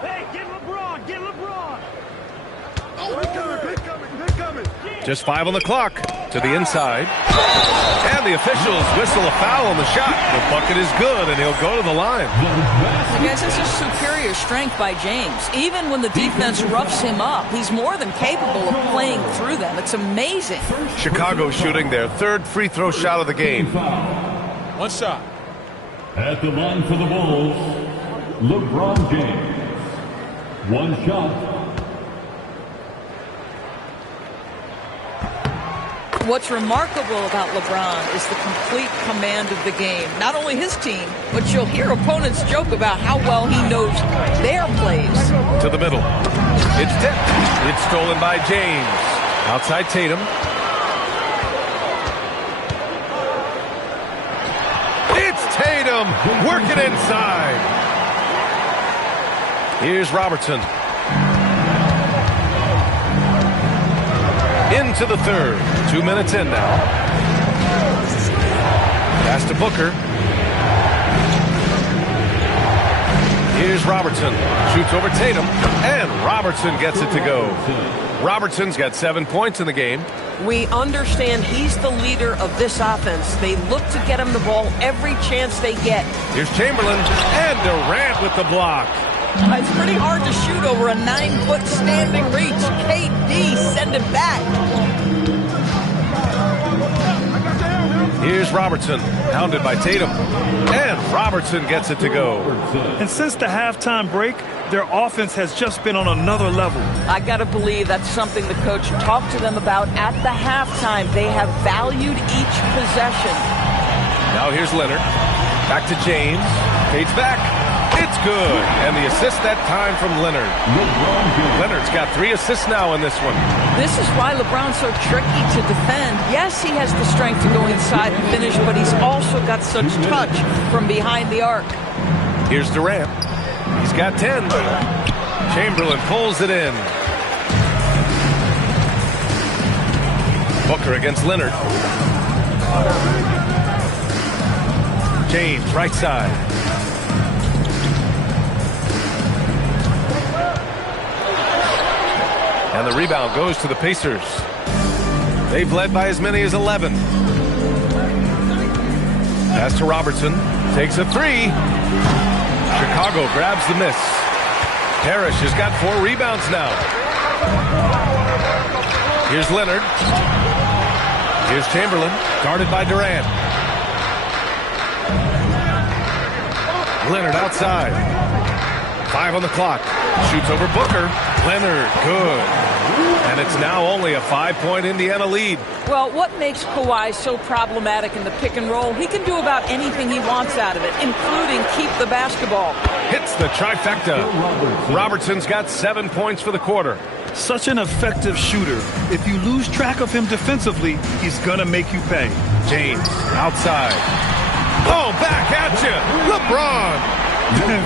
Hey, get LeBron, get LeBron. They're coming. Just 5 on the clock. To the inside. And the officials whistle a foul on the shot. The bucket is good, and he'll go to the line. I guess it's just superior strength by James. Even when the defense roughs him up, he's more than capable of playing through them. It's amazing. Chicago shooting their 3rd free throw shot of the game. One shot. At the line for the Bulls, LeBron James. One shot. What's remarkable about LeBron is the complete command of the game. Not only his team, but you'll hear opponents joke about how well he knows their plays. To the middle. It's tipped. It's stolen by James. Outside Tatum. It's Tatum working inside. Here's Robertson. Into the 3rd. 2 minutes in now. Pass to Booker. Here's Robertson. Shoots over Tatum. And Robertson gets it to go. Robertson's got 7 points in the game. We understand he's the leader of this offense. They look to get him the ball every chance they get. Here's Chamberlain. And Durant with the block. It's pretty hard to shoot over a 9-foot standing reach. KD, send it back. Here's Robertson, hounded by Tatum. And Robertson gets it to go. And since the halftime break, their offense has just been on another level. I got to believe that's something the coach talked to them about at the halftime. They have valued each possession. Now here's Leonard. Back to James. Fades back. It's good. And the assist that time from Leonard. Leonard's got 3 assists now in this one. This is why LeBron's so tricky to defend. Yes, he has the strength to go inside and finish, but he's also got such touch from behind the arc. Here's Durant. He's got 10. Chamberlain pulls it in. Booker against Leonard. James, right side. And the rebound goes to the Pacers. They've led by as many as 11. Pass to Robertson. Takes a 3. Chicago grabs the miss. Parrish has got 4 rebounds now. Here's Leonard. Here's Chamberlain, guarded by Durant. Leonard outside. 5 on the clock. Shoots over Booker. Leonard, good. And it's now only a 5-point Indiana lead. Well, what makes Kawhi so problematic in the pick and roll? He can do about anything he wants out of it, including keep the basketball. Hits the trifecta. Robertson's got 7 points for the quarter. Such an effective shooter. If you lose track of him defensively, he's going to make you pay. James, outside. Oh, back at you. LeBron.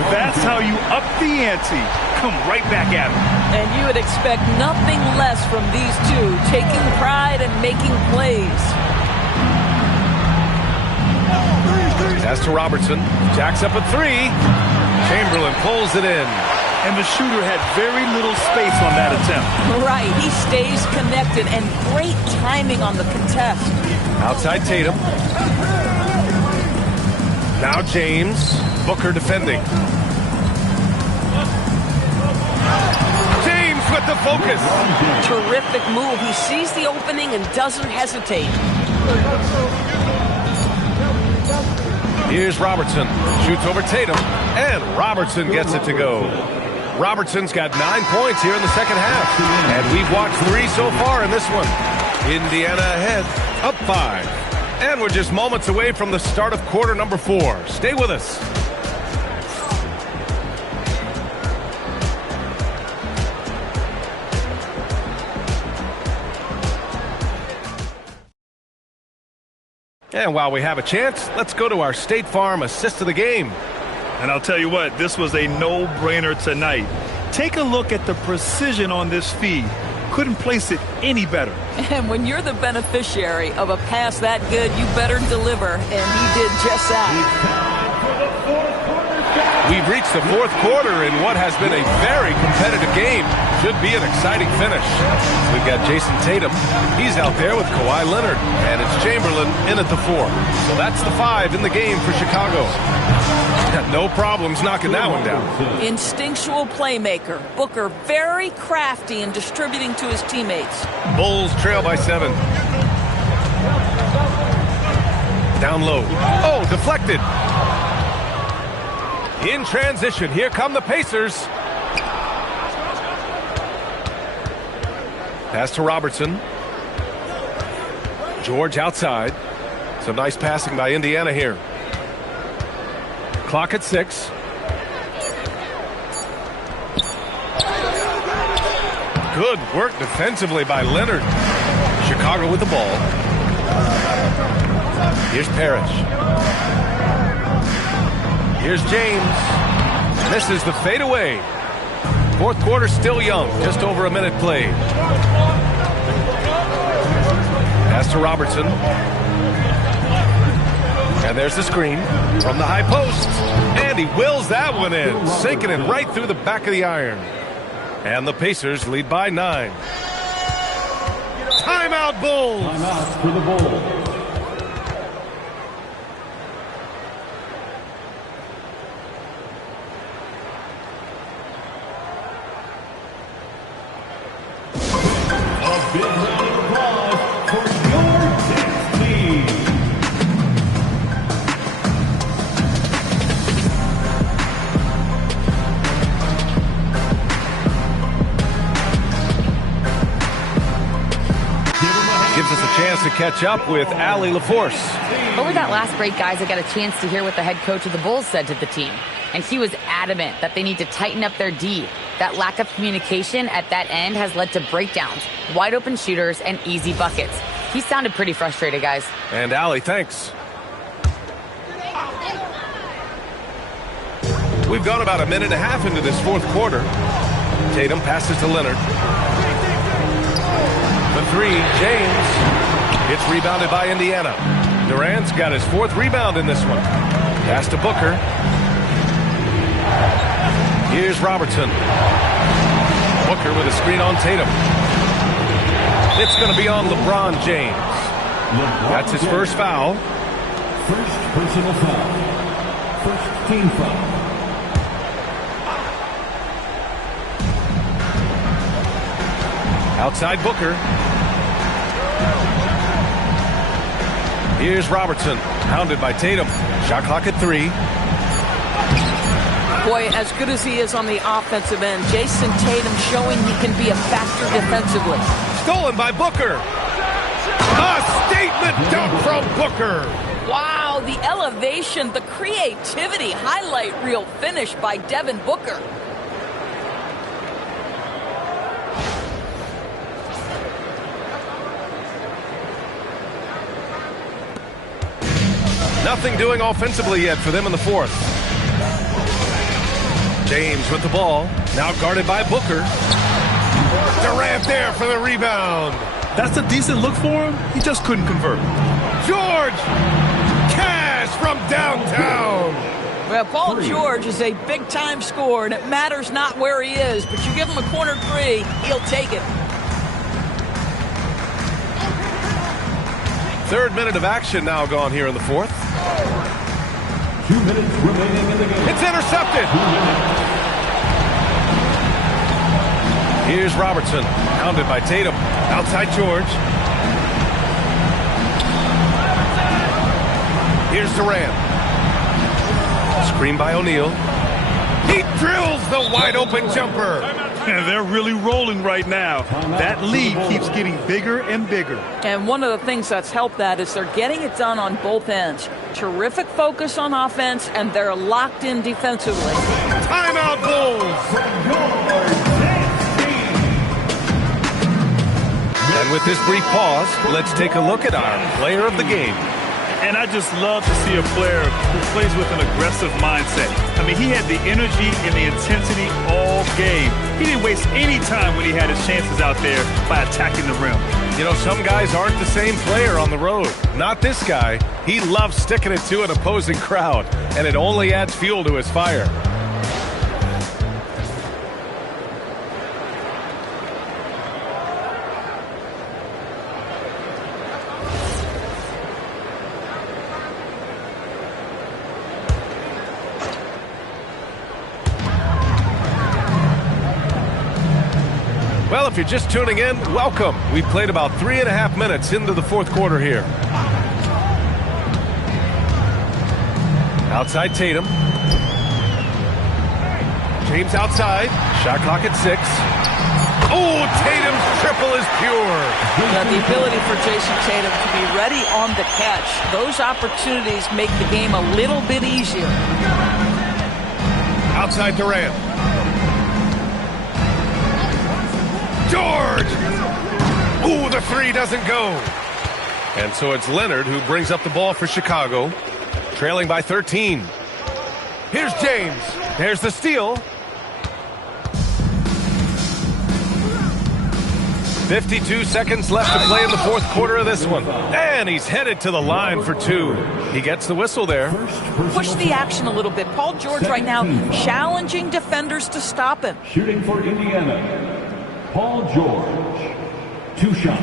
That's how you up the ante. Come right back at him. And you would expect nothing less from these two, taking pride and making plays. Pass to Robertson. Jacks up a three. Chamberlain pulls it in. And the shooter had very little space on that attempt. Right, he stays connected, and great timing on the contest. Outside Tatum. Now James. Booker defending. James with the focus. Terrific move. He sees the opening and doesn't hesitate. Here's Robertson. Shoots over Tatum. And Robertson gets it to go. Robertson's got 9 points here in the second half. And we've watched 3 so far in this one. Indiana ahead, up 5. And we're just moments away from the start of quarter number 4. Stay with us. And while we have a chance, let's go to our State Farm assist of the game. And I'll tell you what, this was a no-brainer tonight. Take a look at the precision on this feed. Couldn't place it any better. And when you're the beneficiary of a pass that good, you better deliver. And he did just that. We've reached the fourth quarter in what has been a very competitive game. Should be an exciting finish. We've got Jason Tatum. He's out there with Kawhi Leonard. And it's Chamberlain in at the 4. So that's the 5 in the game for Chicago. No problems knocking that one down. Instinctual playmaker. Booker very crafty in distributing to his teammates. Bulls trail by 7. Down low. Oh, deflected. In transition, here come the Pacers. Pass to Robertson. George outside. Some nice passing by Indiana here. Clock at 6. Good work defensively by Leonard. Chicago with the ball. Here's Parrish. Here's James. Misses the fadeaway. Fourth quarter still young. Just over a minute played. Pass to Robertson. And there's the screen from the high post. And he wills that one in. Sinking it right through the back of the iron. And the Pacers lead by 9. Timeout, Bulls. Timeout for the Bulls. Big round of applause for your Knicks team. Gives us a chance to catch up with Allie LaForce. Over that last break, guys, I got a chance to hear what the head coach of the Bulls said to the team. And he was adamant that they need to tighten up their D. That lack of communication at that end has led to breakdowns, wide open shooters, and easy buckets. He sounded pretty frustrated, guys. And Allie, thanks. We've gone about a minute and a half into this fourth quarter. Tatum passes to Leonard. The 3, James. It's rebounded by Indiana. Durant's got his 4th rebound in this one. Pass to Booker. Here's Robertson. Booker with a screen on Tatum. It's going to be on LeBron James. That's his first foul. First personal foul. First team foul. Outside Booker. Here's Robertson. Hounded by Tatum. Shot clock at 3. Boy, as good as he is on the offensive end, Jason Tatum showing he can be a factor defensively. Stolen by Booker. A statement dunk from Booker. Wow, the elevation, the creativity, highlight reel finish by Devin Booker. Nothing doing offensively yet for them in the fourth. James with the ball. Now guarded by Booker. Durant there for the rebound. That's a decent look for him. He just couldn't convert. George! Cash pass from downtown. Well, Paul George is a big-time scorer, and it matters not where he is, but you give him a corner three, he'll take it. Third minute of action now gone here in the fourth. 2 minutes remaining in the game. It's intercepted. Here's Robertson, pounded by Tatum. Outside George. Here's Durant. Screen by O'Neal. He drills the wide-open jumper. And they're really rolling right now. That lead keeps getting bigger and bigger. And one of the things that's helped that is they're getting it done on both ends. Terrific focus on offense, and they're locked in defensively. Timeout, Bulls. And with this brief pause, let's take a look at our player of the game. And I just love to see a player who plays with an aggressive mindset. I mean, he had the energy and the intensity all game. He didn't waste any time when he had his chances out there by attacking the rim. You know, some guys aren't the same player on the road. Not this guy. He loves sticking it to an opposing crowd, and it only adds fuel to his fire. Well, if you're just tuning in, welcome. We played about 3.5 minutes into the fourth quarter here. Outside Tatum. James outside. Shot clock at 6. Oh, Tatum's triple is pure. The ability for Jason Tatum to be ready on the catch. Those opportunities make the game a little bit easier. Outside Durant. George! Ooh, the three doesn't go. And so it's Leonard who brings up the ball for Chicago, trailing by 13. Here's James. There's the steal. 52 seconds left to play in the fourth quarter of this one. And he's headed to the line for 2. He gets the whistle there. Push the action a little bit. Paul George right now challenging defenders to stop him. Shooting for Indiana, Paul George. 2 shots.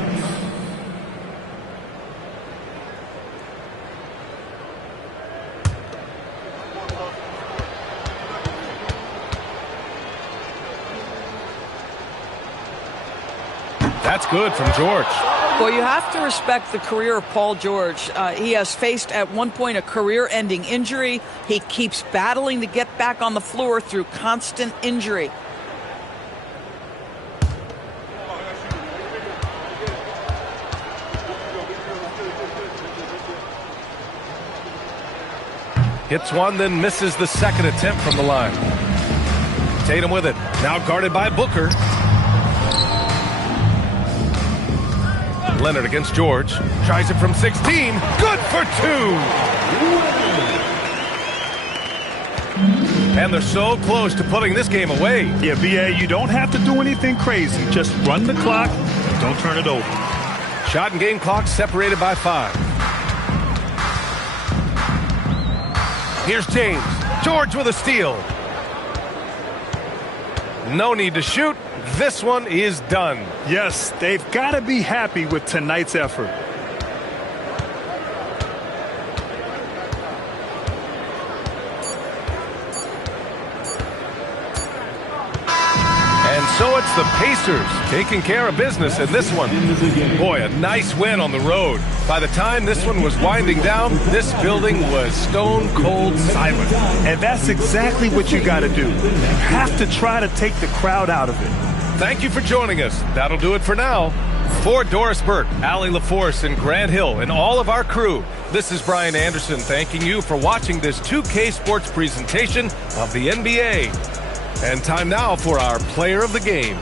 That's good from George. Well, you have to respect the career of Paul George. He has faced at one point a career-ending injury. He keeps battling to get back on the floor through constant injury. Hits one, then misses the second attempt from the line. Tatum with it. Now guarded by Booker. Leonard against George. Tries it from 16. Good for 2. And they're so close to putting this game away. Yeah, B.A., you don't have to do anything crazy. Just run the clock. Don't turn it over. Shot and game clock separated by 5. Here's James. George with a steal. No need to shoot. This one is done. Yes, they've got to be happy with tonight's effort. And so it's the Pacers taking care of business in this one. Boy, a nice win on the road. By the time this one was winding down, this building was stone cold silent. And that's exactly what you got to do. You have to try to take the crowd out of it. Thank you for joining us. That'll do it for now. For Doris Burke, Allie LaForce, and Grant Hill, and all of our crew, this is Brian Anderson thanking you for watching this 2K Sports presentation of the NBA. And time now for our player of the game.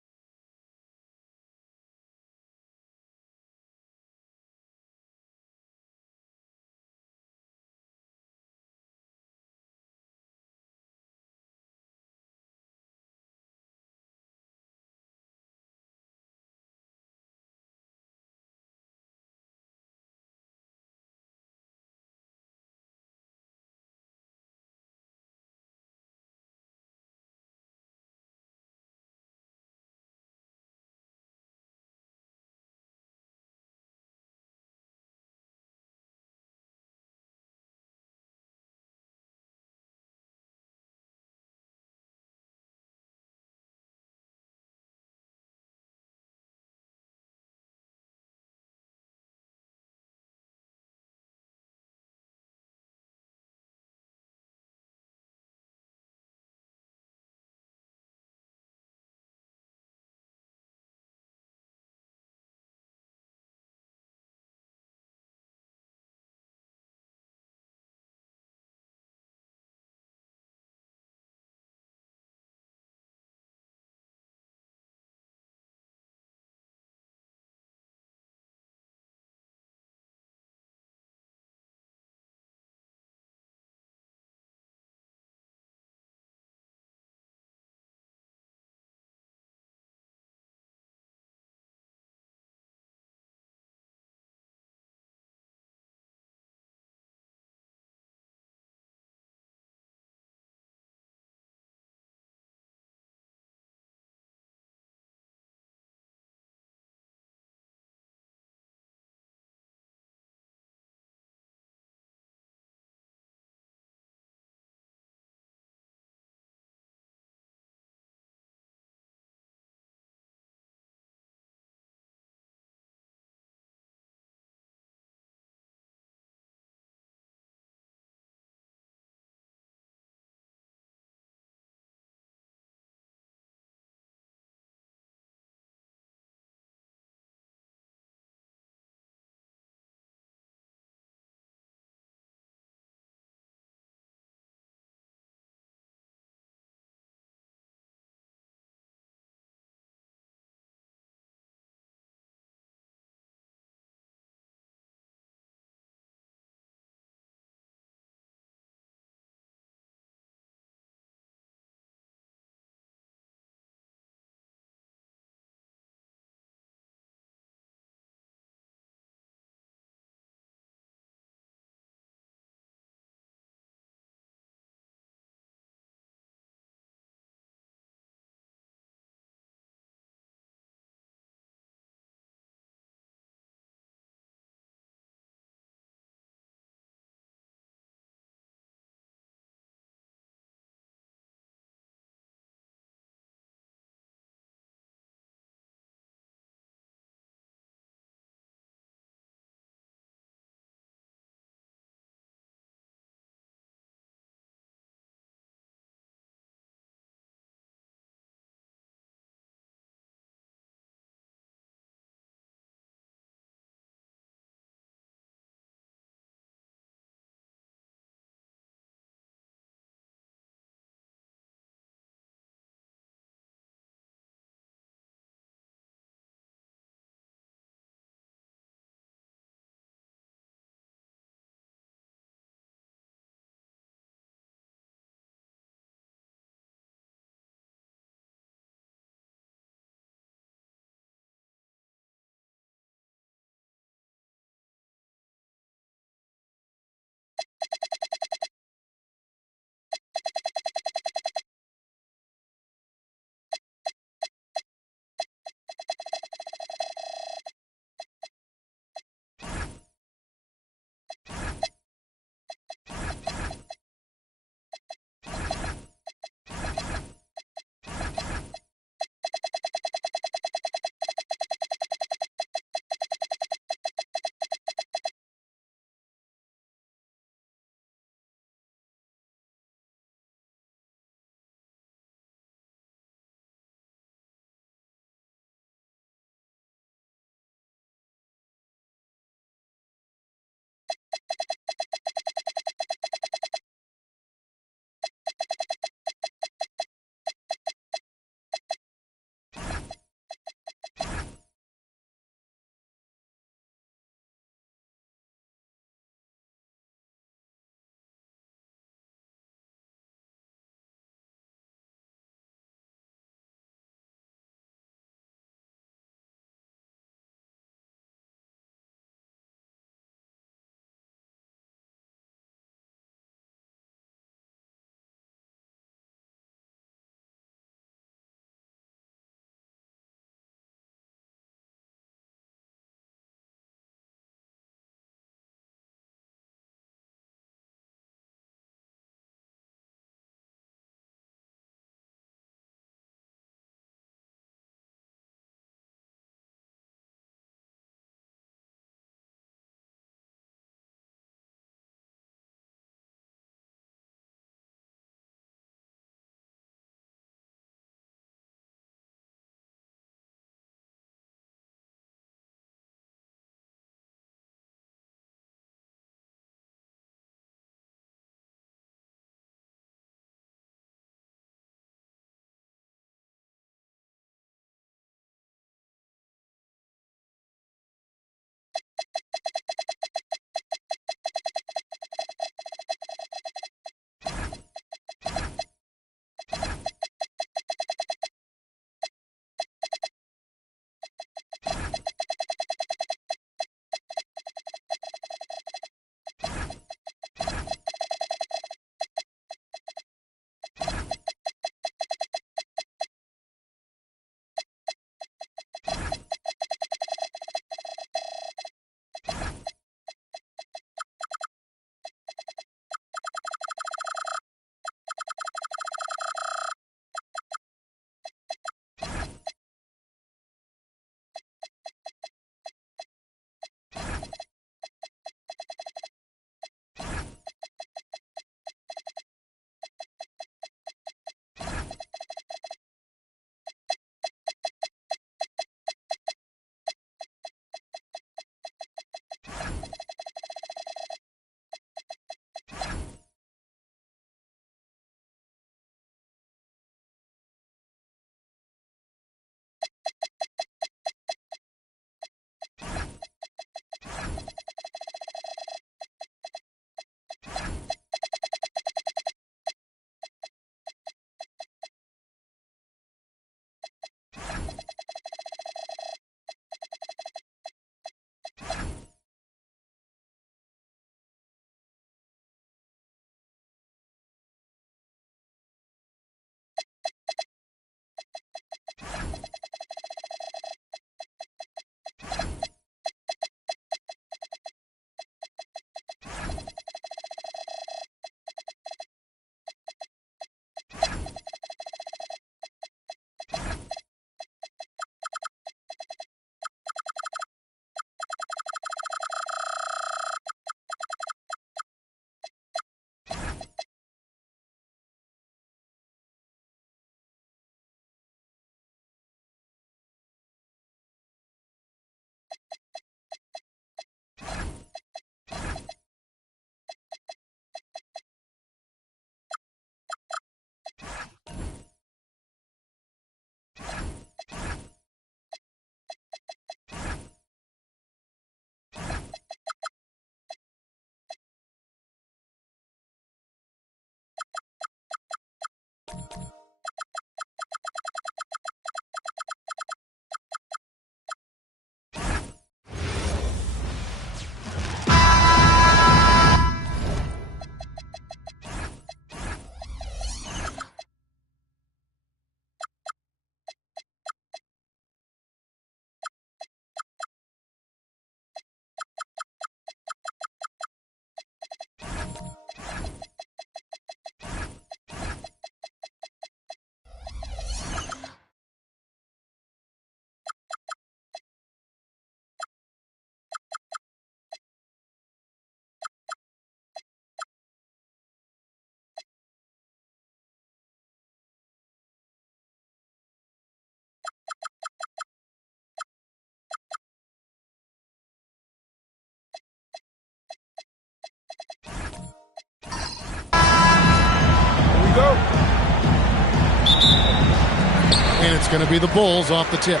And it's going to be the Bulls off the tip.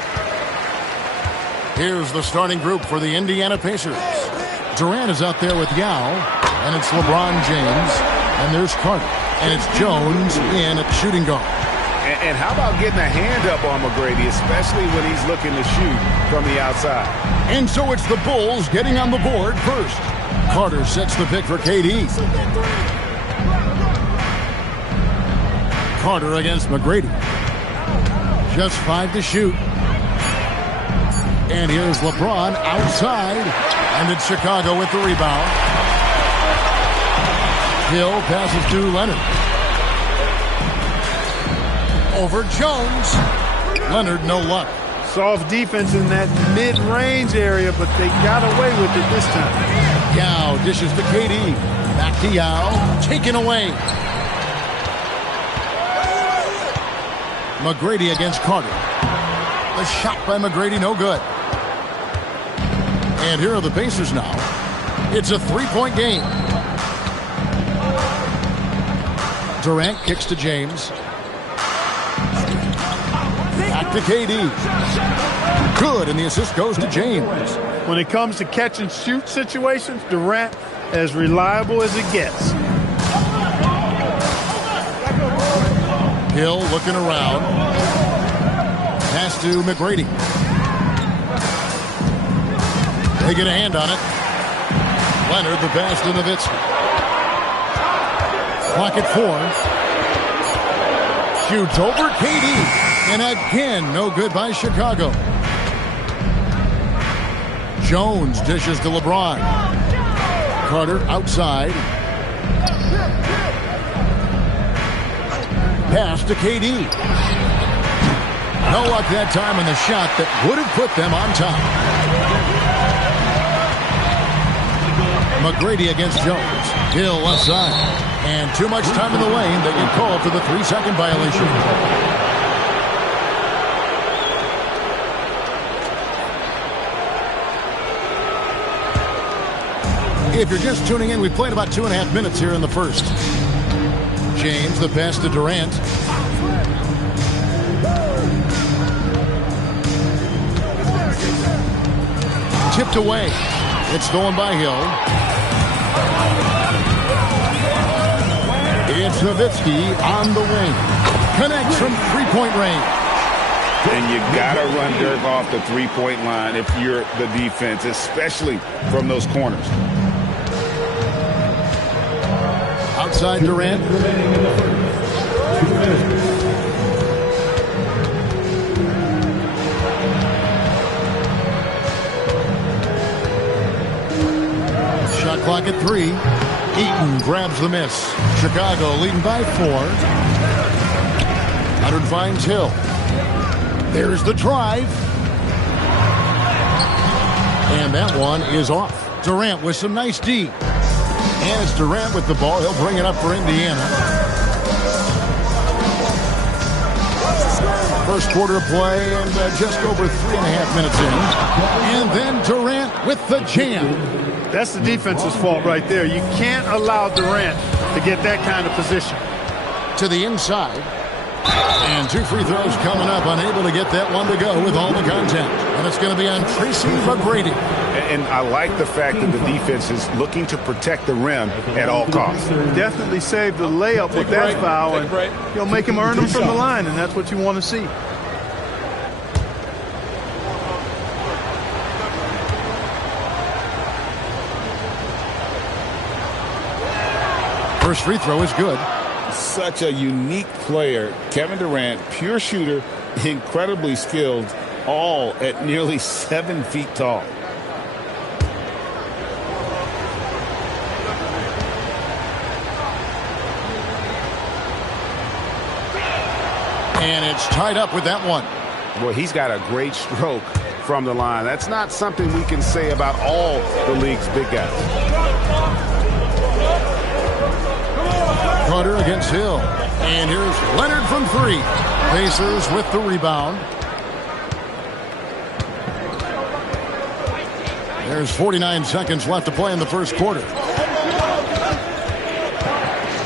Here's the starting group for the Indiana Pacers. Durant is out there with Yao, and it's LeBron James, and there's Carter, and it's Jones in at shooting guard. And how about getting a hand up on McGrady, especially when he's looking to shoot from the outside? And so it's the Bulls getting on the board first. Carter sets the pick for KD. Carter against McGrady. Just 5 to shoot. And here's LeBron outside. And it's Chicago with the rebound. Hill passes to Leonard. Over Jones. Leonard, no luck. Soft defense in that mid-range area, but they got away with it this time. Yao dishes to KD. Back to Yao. Taken away. McGrady against Carter. The shot by McGrady, no good. And here are the Pacers now. It's a 3-point game. Durant kicks to James. Back to KD. Good, and the assist goes to James. When it comes to catch and shoot situations, Durant as reliable as it gets. Hill looking around. Pass to McGrady. They get a hand on it. Leonard, the pass to Nowitzki. Clock at 4. Shoots over KD. And again, no good by Chicago. Jones dishes to LeBron. Carter outside. Pass to KD. No luck that time on the shot that would have put them on top. McGrady against Jones. Hill left side. And too much time in the lane that you call for the 3-second violation. If you're just tuning in, we played about 2.5 minutes here in the first. James, the pass to Durant. Tipped away. It's stolen by Hill. It's Nowitzki on the wing. Connects from 3-point range. And you got to run Dirk off the 3-point line if you're the defense, especially from those corners. Outside Durant. Shot clock at 3. Eaton grabs the miss. Chicago leading by 4. Leonard finds Hill. There's the drive. And that one is off. Durant with some nice D. And it's Durant with the ball. He'll bring it up for Indiana. First quarter of play and just over 3.5 minutes in. And then Durant with the jam. That's the defense's fault right there. You can't allow Durant to get that kind of position. To the inside. And 2 free throws coming up, unable to get that one to go with all the contact. And it's going to be on Tracy McGrady. And I like the fact that the defense is looking to protect the rim at all costs. Definitely saved the layup with that foul, and you'll make him earn them from the line, and that's what you want to see. First free throw is good. Such a unique player. Kevin Durant, pure shooter, incredibly skilled, all at nearly 7 feet tall. And it's tied up with that one. Well, he's got a great stroke from the line. That's not something we can say about all the league's big guys. Carter against Hill. And here's Leonard from 3. Pacers with the rebound. There's 49 seconds left to play in the first quarter.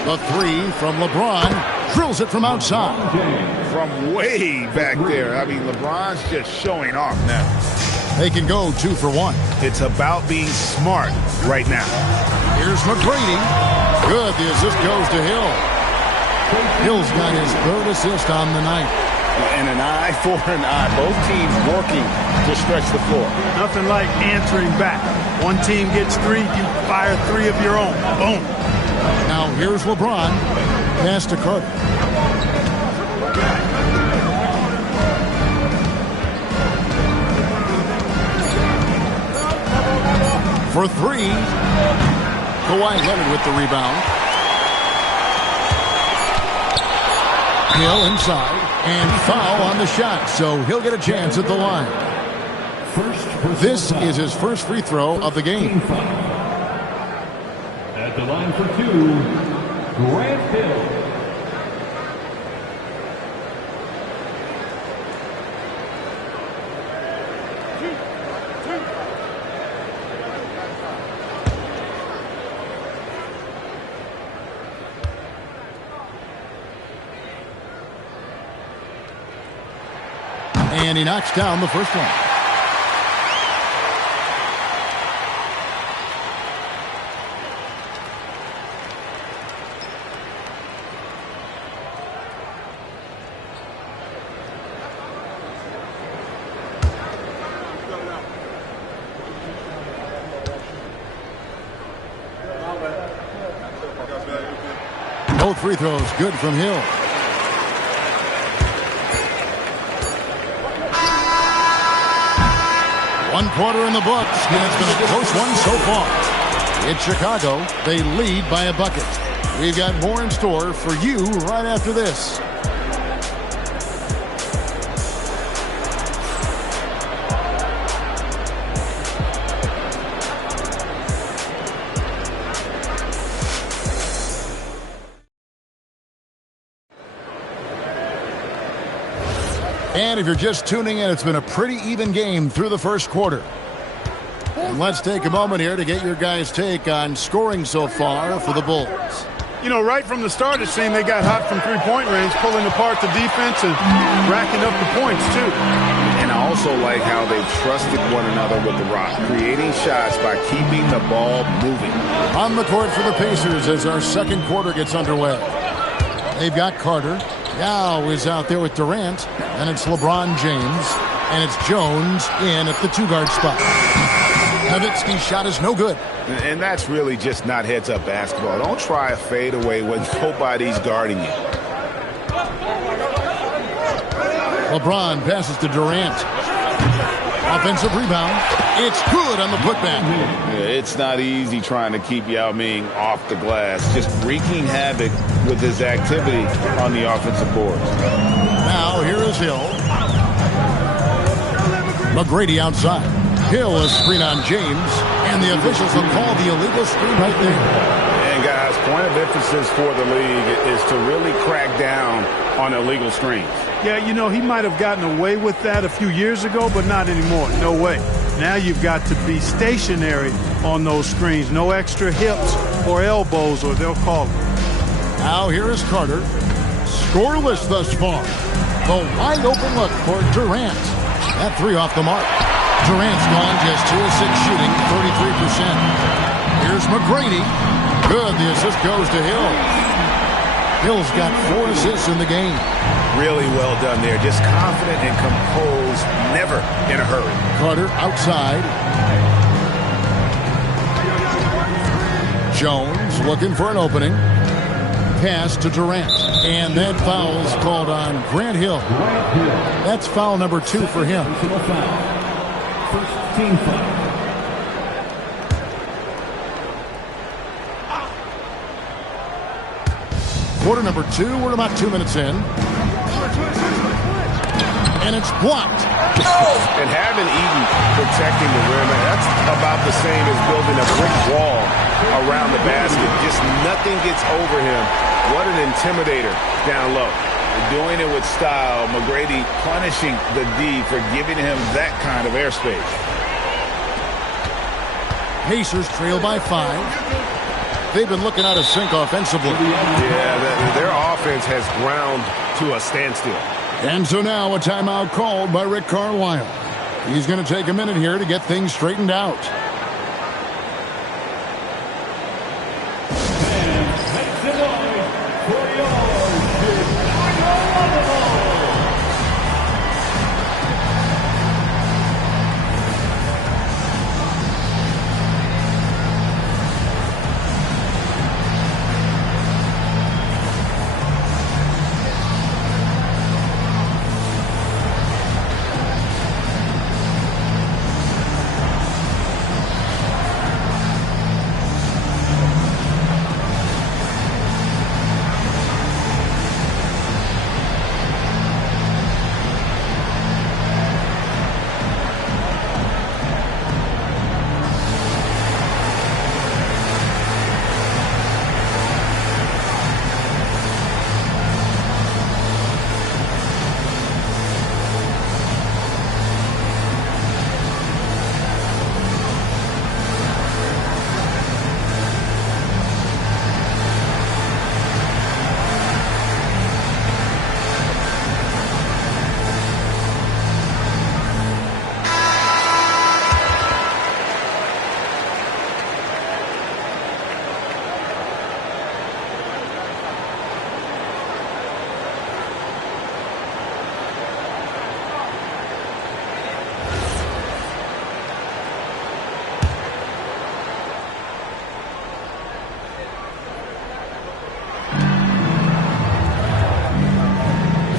The 3 from LeBron. Drills it from outside. From way back there. I mean, LeBron's just showing off now. They can go 2 for 1. It's about being smart right now. Here's McGrady. Good. The assist goes to Hill. Hill's got his 3rd assist on the night. And an eye for an eye. Both teams working to stretch the floor. Nothing like answering back. One team gets 3, you fire 3 of your own. Boom. Now here's LeBron. Pass to Carter. For 3. Kawhi Leonard with the rebound. Hill inside. And foul on the shot. So he'll get a chance at the line. This is his first free throw of the game. At the line for 2, Grant Hill. And he knocks down the first one. Both free throws good from Hill. One quarter in the books, and it's been a close one so far. It's Chicago. They lead by a bucket. We've got more in store for you right after this. And if you're just tuning in, it's been a pretty even game through the first quarter. And let's take a moment here to get your guys' take on scoring so far for the Bulls. You know, right from the start, it seemed they got hot from three-point range, pulling apart the defense and racking up the points, too. And I also like how they've trusted one another with the rock, creating shots by keeping the ball moving. On the court for the Pacers as our second quarter gets underway. They've got Carter. Yao is out there with Durant, and it's LeBron James, and it's Jones in at the 2-guard spot. Nowitzki's shot is no good. And that's really just not heads-up basketball. Don't try a fadeaway when nobody's guarding you. LeBron passes to Durant. Offensive rebound. It's good on the putback. Yeah, it's not easy trying to keep Yao Ming off the glass, just wreaking havoc with his activity on the offensive boards. Now here is Hill. McGrady outside. Hill is screen on James, and the officials will call the illegal screen right there. And guys, point of emphasis for the league is to really crack down on illegal screens. Yeah, you know, he might have gotten away with that a few years ago, but not anymore. No way. Now you've got to be stationary on those screens. No extra hips or elbows, or they'll call it. Now here is Carter. scoreless thus far. The wide open look for Durant. That three off the mark. Durant's gone just 2 of 6 shooting, 33%. Here's McGrady. Good. The assist goes to Hill. Hill's got 4 assists in the game. Really well done there. Just confident and composed, never in a hurry. Carter outside. Jones looking for an opening. Pass to Durant. And that foul's called on Grant Hill. That's foul number 2 for him. First team foul. Quarter number 2. We're about 2 minutes in. And it's blocked. And having Eden protecting the rim, that's about the same as building a brick wall around the basket. Just nothing gets over him. What an intimidator down low. Doing it with style. McGrady punishing the D for giving him that kind of airspace. Pacers trail by 5. They've been looking out of sync offensively. Yeah, their offense has ground to a standstill. And so now a timeout called by Rick Carlisle. He's going to take a minute here to get things straightened out.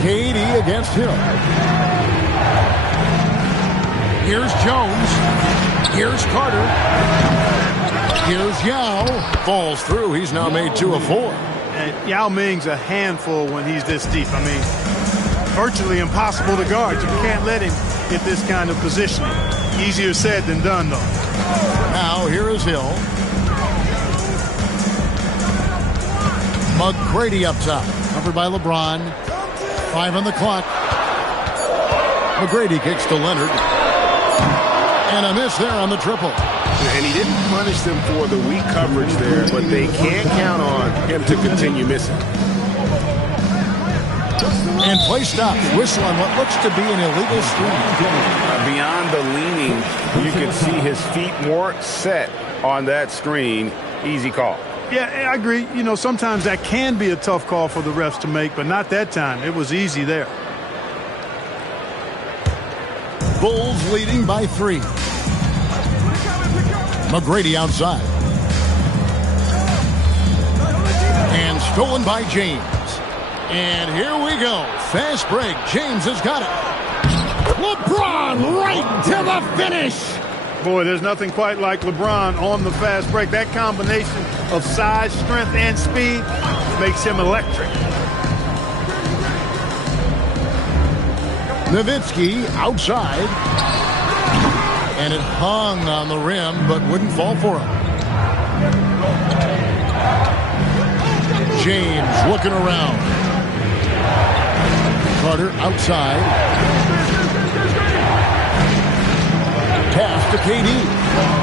KD against Hill. Here's Jones. Here's Carter. Here's Yao. Falls through. He's now made 2 of 4. And Yao Ming's a handful when he's this deep. I mean, virtually impossible to guard. You can't let him get this kind of positioning. Easier said than done, though. Now here is Hill. McGrady up top. Covered by LeBron. 5 on the clock. McGrady kicks to Leonard. And a miss there on the triple. And he didn't punish them for the weak coverage there, but they can't count on him to continue missing. And play stops. Whistle on what looks to be an illegal screen. Beyond the leaning, you can see his feet more set on that screen. Easy call. Yeah, I agree. You know, sometimes that can be a tough call for the refs to make, but not that time. It was easy there. Bulls leading by 3. McGrady outside. And stolen by James. And here we go. Fast break. James has got it. LeBron right to the finish. Boy, there's nothing quite like LeBron on the fast break. That combination of size, strength, and speed makes him electric. Nowitzki outside. And it hung on the rim, but wouldn't fall for him. James looking around. Carter outside. Pass to KD.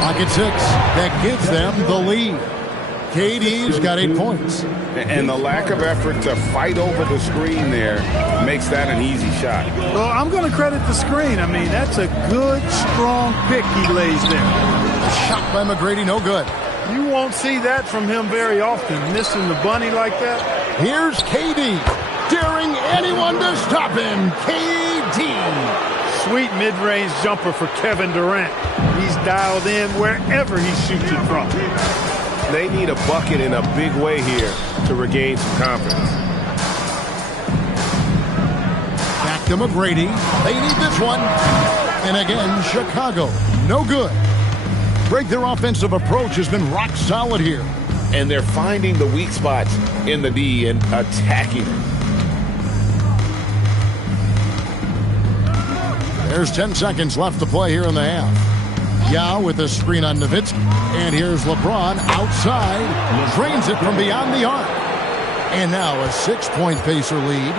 Pocket 6. That gives them the lead. KD's got 8 points. And the lack of effort to fight over the screen there makes that an easy shot. Well, I'm going to credit the screen. I mean, that's a good, strong pick he lays there. A shot by McGrady, no good. You won't see that from him very often, missing the bunny like that. Here's KD, daring anyone to stop him. KD. Sweet mid-range jumper for Kevin Durant. He's dialed in wherever he shoots it from. They need a bucket in a big way here to regain some confidence. Back to McGrady. They need this one. And again, Chicago, no good. Greg, their offensive approach has been rock solid here. And they're finding the weak spots in the D and attacking. There's 10 seconds left to play here in the half. Yao with a screen on Nowitzki. And here's LeBron outside. Drains it from beyond the arc. And now a 6-point Pacer lead.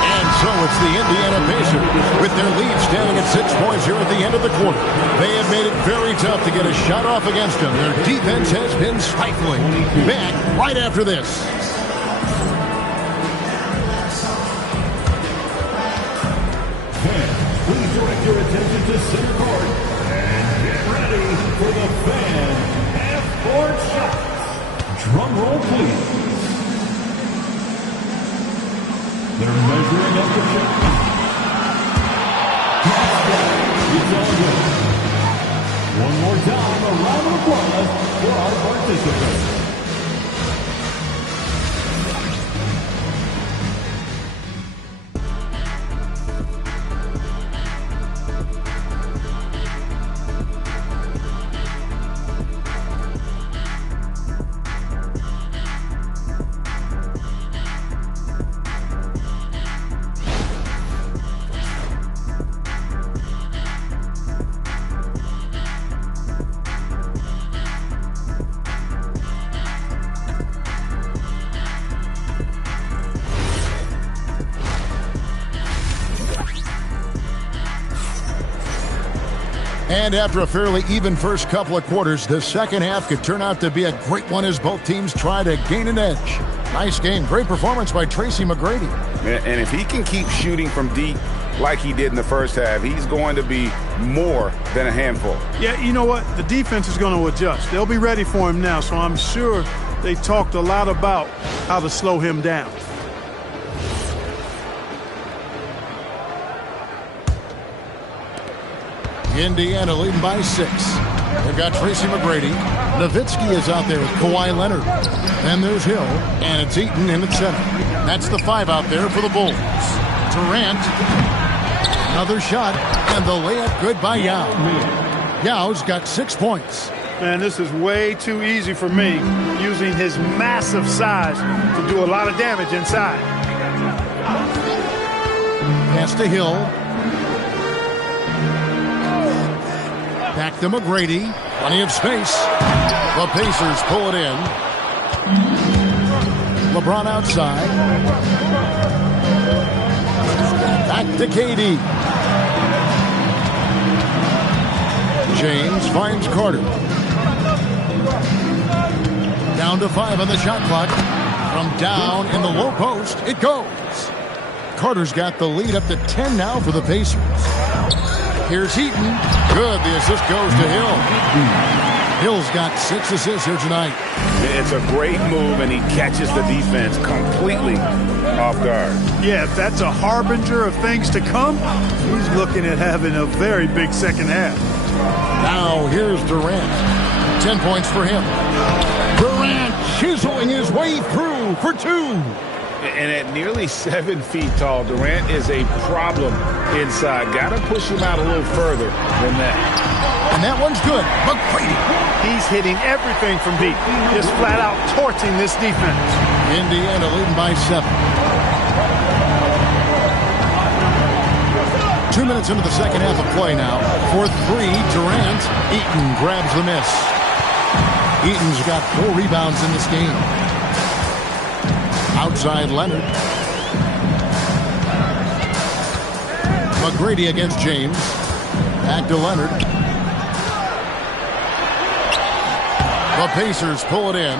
And so it's the Indiana Pacers with their lead standing at 6 points here at the end of the quarter. They have made it very tough to get a shot off against them. Their defense has been stifling. Back right after this. Please direct your attention to center court and get ready for the fan half-court shots. Drum roll, please. They're measuring up the shot. It's all good. One more time, a round of applause for our participants. And after a fairly even first couple of quarters, the second half could turn out to be a great one as both teams try to gain an edge. Nice game. Great performance by Tracy McGrady. And if he can keep shooting from deep like he did in the first half, he's going to be more than a handful. Yeah, you know what? The defense is going to adjust. They'll be ready for him now, so I'm sure they talked a lot about how to slow him down. Indiana leading by 6. They've got Tracy McGrady. Nowitzki is out there with Kawhi Leonard. Then there's Hill, and it's Eaton in at center. That's the 5 out there for the Bulls. Durant. Another shot, and the layup good by Yao. Yao's got 6 points. Man, this is way too easy for me, using his massive size to do a lot of damage inside. Pass to Hill. Back to McGrady. Plenty of space. The Pacers pull it in. LeBron outside. Back to KD. James finds Carter. Down to 5 on the shot clock. From down in the low post, it goes. Carter's got the lead up to 10 now for the Pacers. Here's Eaton. Good. The assist goes to Hill. Hill's got 6 assists here tonight. It's a great move, and he catches the defense completely off guard. Yeah, if that's a harbinger of things to come, he's looking at having a very big second half. Now here's Durant. 10 points for him. Durant chiseling his way through for 2. And at nearly 7 feet tall, Durant is a problem inside. Got to push him out a little further than that. And that one's good. McGrady. He's hitting everything from deep. Just flat out torching this defense. Indiana leading by 7. 2 minutes into the second half of play now. For 3, Durant. Eaton grabs the miss. Eaton's got 4 rebounds in this game. Outside Leonard. McGrady against James. Back to Leonard. The Pacers pull it in.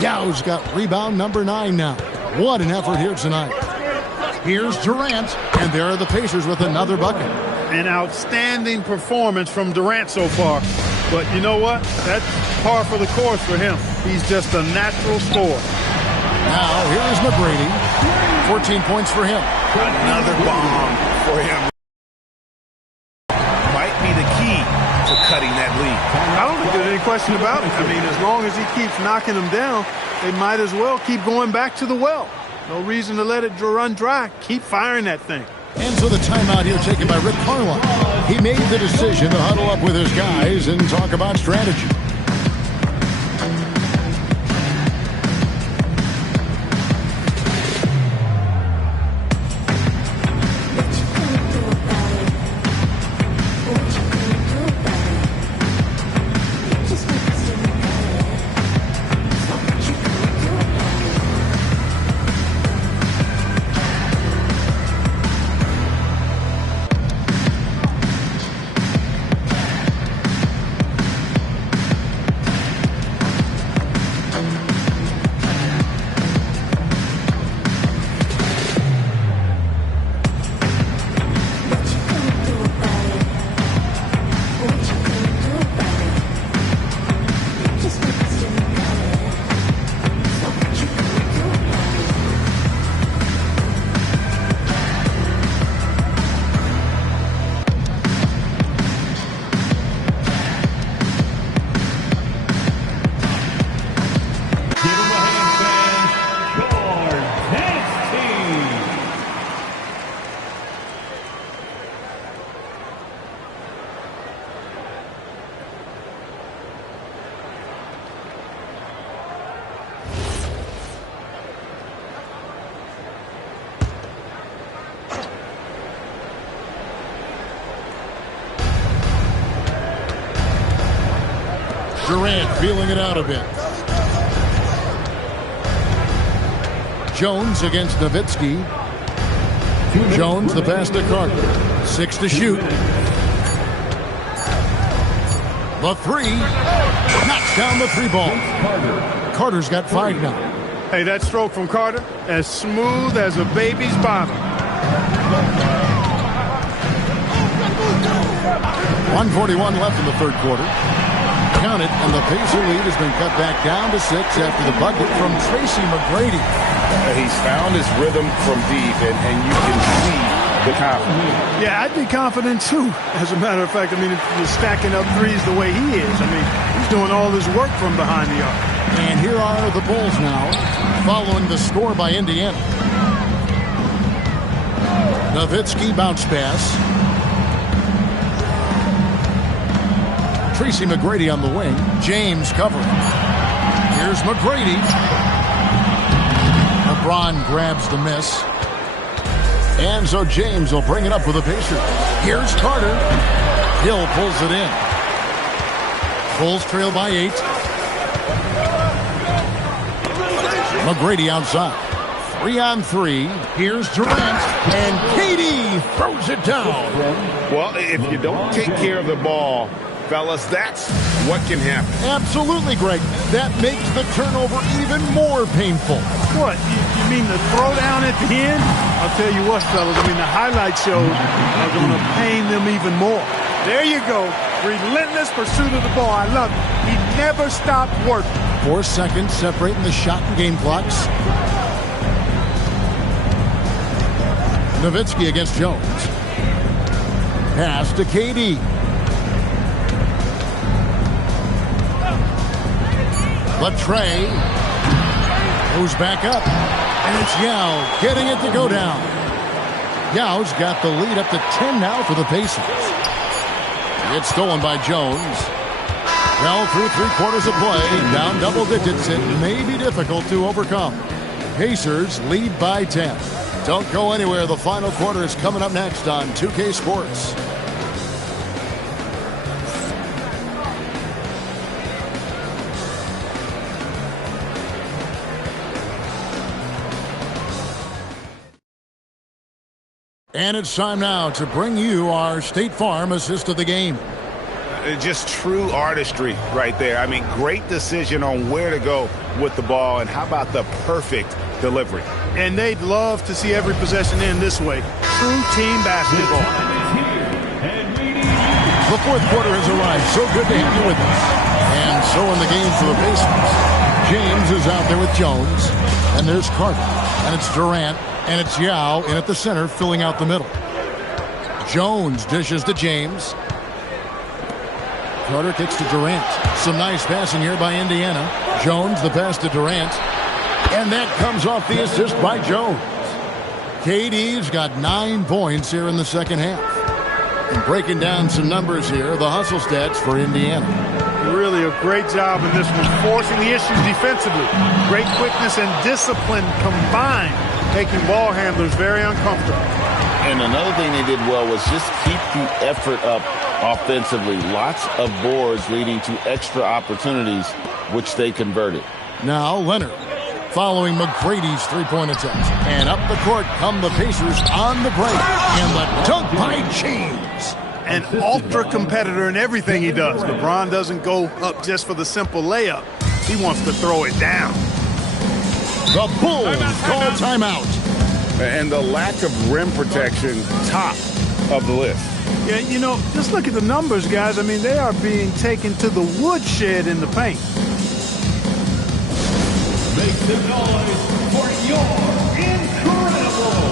Yao's got rebound number 9 now. What an effort here tonight. Here's Durant, and there are the Pacers with another bucket. An outstanding performance from Durant so far. But you know what? That's par for the course for him. He's just a natural scorer. Now, here's McGrady. 14 points for him. Another bomb for him. Might be the key to cutting that lead. I don't think there's any question about it. I mean, as long as he keeps knocking them down, they might as well keep going back to the well. No reason to let it run dry. Keep firing that thing. And so the timeout here taken by Rick Carlisle. He made the decision to huddle up with his guys and talk about strategy. Durant feeling it out a bit. Jones against Nowitzki. Jones, the pass to Carter. 6 to shoot. The 3. Knocks down the 3 ball. Carter's got 5 now. Hey, that stroke from Carter, as smooth as a baby's bottom. 1:41 left in the third quarter. Count it, and the Pacer lead has been cut back down to 6 after the bucket from Tracy McGrady. He's found his rhythm from deep, and you can see the confidence. Yeah, I'd be confident too. As a matter of fact, I mean, if you're stacking up threes the way he is, I mean, he's doing all his work from behind the arc. And here are the Bulls now, following the score by Indiana. Nowitzki bounce pass. Tracy McGrady on the wing. James covering. Here's McGrady. LeBron grabs the miss. And so James will bring it up for the Pacers. Here's Carter. Hill pulls it in. Bulls trail by 8. McGrady outside. 3-on-3. Here's Durant. And KD throws it down. Well, if you don't take care of the ball, fellas, that's what can happen. Absolutely, Greg. That makes the turnover even more painful. What? You mean the throwdown at the end? I'll tell you what, fellas. I mean, the highlight shows are going to pain them even more. There you go. Relentless pursuit of the ball. I love it. He never stopped working. 4 seconds separating the shot and game clocks. Nowitzki against Jones. Pass to KD. Latrey goes back up, and it's Yao getting it to go down. Yao's got the lead up to 10 now for the Pacers. It's stolen by Jones. Well, through 3 quarters of play, down double digits, it may be difficult to overcome. Pacers lead by 10. Don't go anywhere. The final quarter is coming up next on 2K Sports. And it's time now to bring you our State Farm assist of the game. Just true artistry right there. I mean, great decision on where to go with the ball, and how about the perfect delivery. And they'd love to see every possession end this way. True team basketball. The fourth quarter has arrived. So good to have you with us. And so in the game for the Pacers, James is out there with Jones. And there's Carter. And it's Durant. And it's Yao in at the center, filling out the middle. Jones dishes to James. Carter kicks to Durant. Some nice passing here by Indiana. Jones, the pass to Durant. And that comes off the assist by Jones. KD's got 9 points here in the second half. And breaking down some numbers here, the hustle stats for Indiana. Really a great job in this one, forcing the issues defensively. Great quickness and discipline combined, making ball handlers very uncomfortable. And another thing they did well was just keep the effort up offensively. Lots of boards leading to extra opportunities, which they converted. Now Leonard following McGrady's three-point attempt. And up the court come the Pacers on the break. And the dunk by James. An ultra competitor in everything he does. LeBron doesn't go up just for the simple layup. He wants to throw it down. The Bulls call timeout. And the lack of rim protection, top of the list. Yeah, you know, just look at the numbers, guys. I mean, they are being taken to the woodshed in the paint. Make some noise for your incredible.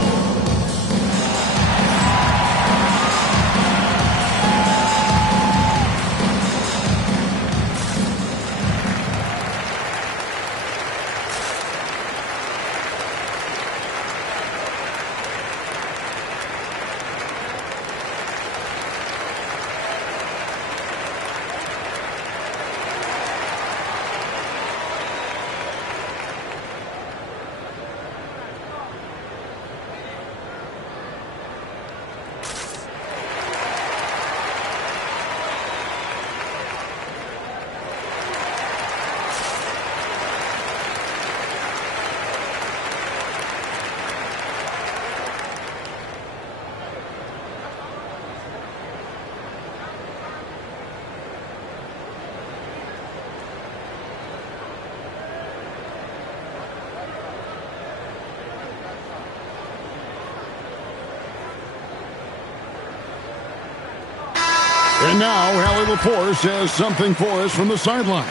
And now, Allie Lepore says something for us from the sideline.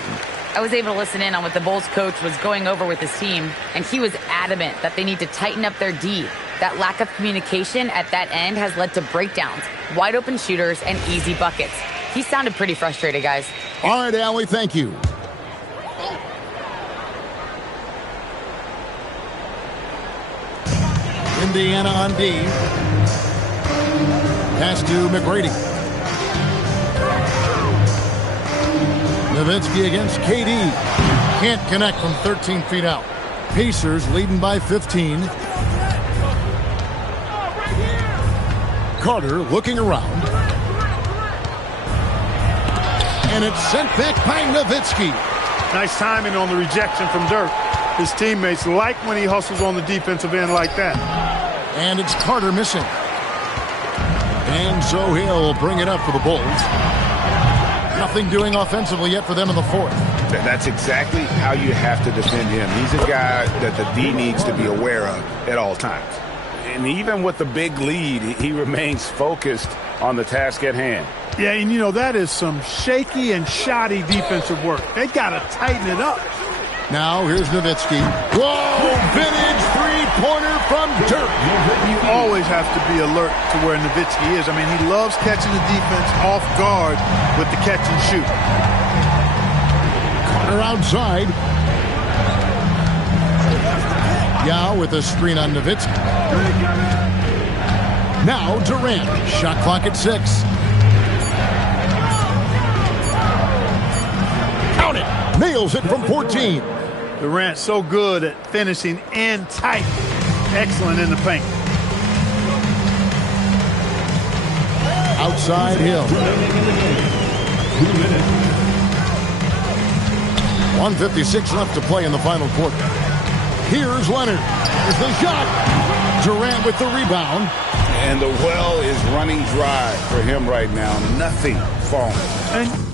I was able to listen in on what the Bulls coach was going over with his team, and he was adamant that they need to tighten up their D. That lack of communication at that end has led to breakdowns, wide open shooters, and easy buckets. He sounded pretty frustrated, guys. All right, Allie, thank you. Indiana on D. Pass to McGrady. Nowitzki against KD. Can't connect from 13 feet out. Pacers leading by 15. Carter looking around. And it's sent back by Nowitzki. Nice timing on the rejection from Dirk. His teammates like when he hustles on the defensive end like that. And it's Carter missing. And so he'll bring it up for the Bulls. Nothing doing offensively yet for them in the fourth. That's exactly how you have to defend him. He's a guy that the D needs to be aware of at all times. And even with the big lead, he remains focused on the task at hand. Yeah, and you know, that is some shaky and shoddy defensive work. They got to tighten it up. Now here's Nowitzki. Whoa, vintage three-pointer from Dirk. You always have to be alert to where Nowitzki is. I mean, he loves catching the defense off guard with the catch and shoot. Carter outside. Yao with a screen on Nowitzki. Now Durant. Shot clock at 6. Count it. Nails it from 14. Durant so good at finishing in tight. Excellent in the paint. Outside Hill. 1:56 left to play in the final quarter. Here's Leonard. Here's the shot. Durant with the rebound. And the well is running dry for him right now. Nothing falling. And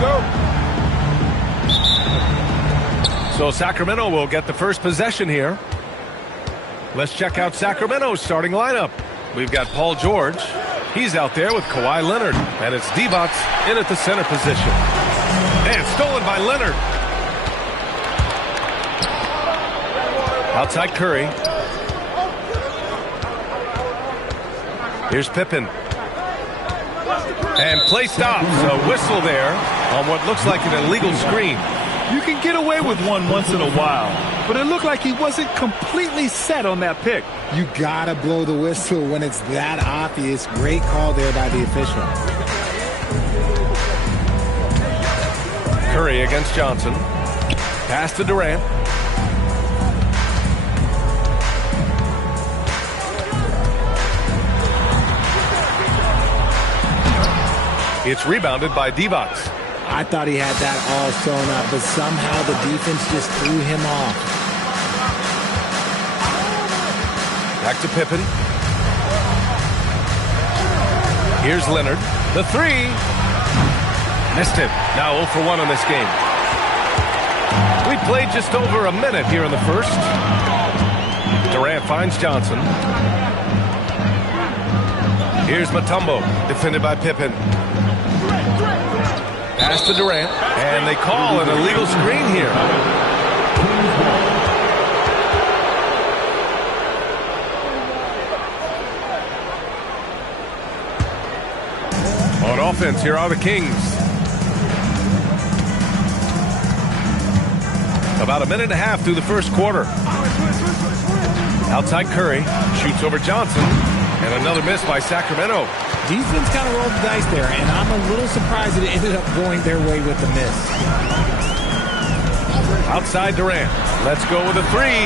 go. So Sacramento will get the first possession here. Let's check out Sacramento's starting lineup. We've got Paul George. He's out there with Kawhi Leonard. And it's Divac in at the center position. And stolen by Leonard. Outside Curry. Here's Pippen. And play stops. A whistle there on what looks like an illegal screen. You can get away with one once in a while, but it looked like he wasn't completely set on that pick. You gotta blow the whistle when it's that obvious. Great call there by the official. Curry against Johnson. Pass to Durant. It's rebounded by Divac. I thought he had that all sewn up, but somehow the defense just threw him off. Back to Pippen. Here's Leonard. The three. Missed it. Now 0 for 1 in this game. We played just over a minute here in the first. Durant finds Johnson. Here's Mutombo, defended by Pippen. Pass to Durant, and they call an illegal screen here. On offense, here are the Kings. About a minute and a half through the first quarter. Outside Curry, shoots over Johnson, and another miss by Sacramento. Defense kind of rolled the dice there, and I'm a little surprised that it ended up going their way with the miss. Outside Durant. Let's go with a three.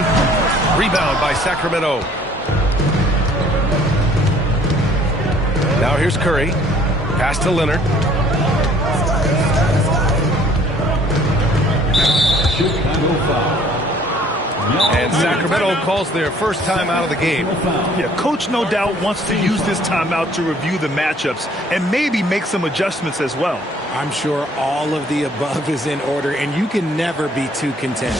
Rebound by Sacramento. Now here's Curry. Pass to Leonard. And Sacramento calls their first time out of the game. Yeah, coach no doubt wants to use this timeout to review the matchups and maybe make some adjustments as well. I'm sure all of the above is in order, and you can never be too content.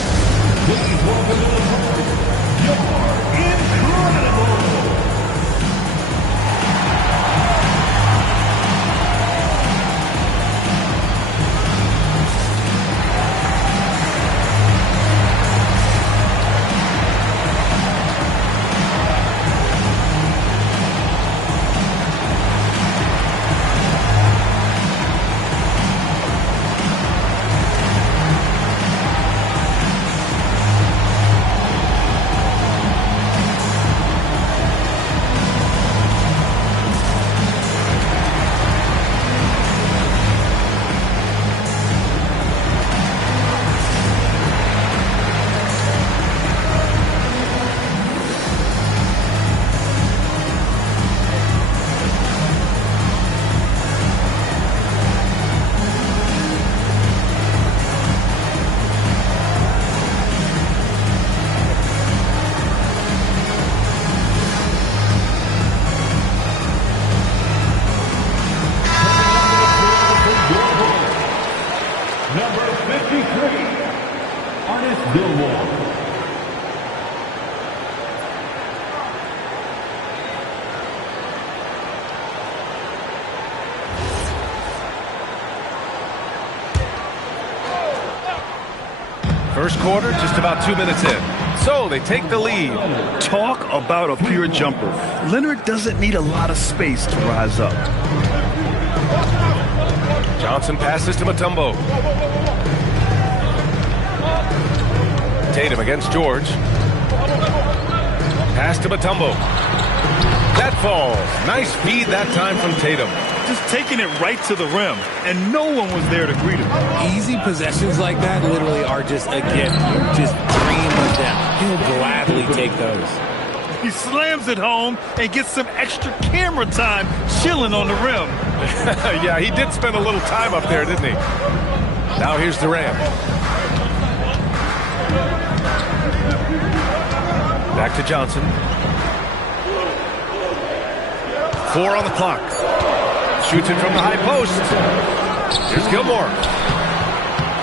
First quarter, just about 2 minutes in. So they take the lead. Talk about a pure jumper. Leonard doesn't need a lot of space to rise up. Johnson passes to Mutombo. Tatum against George. Pass to Mutombo. That falls. Nice feed that time from Tatum. Just taking it right to the rim, and no one was there to greet him. Easy possessions like that literally are just a gift. You just dream of them. He'll gladly take those. He slams it home and gets some extra camera time chilling on the rim. Yeah, he did spend a little time up there, didn't he? Now here's Durant. Back to Johnson. 4 on the clock. Shoots it from the high post. Here's Gilmore.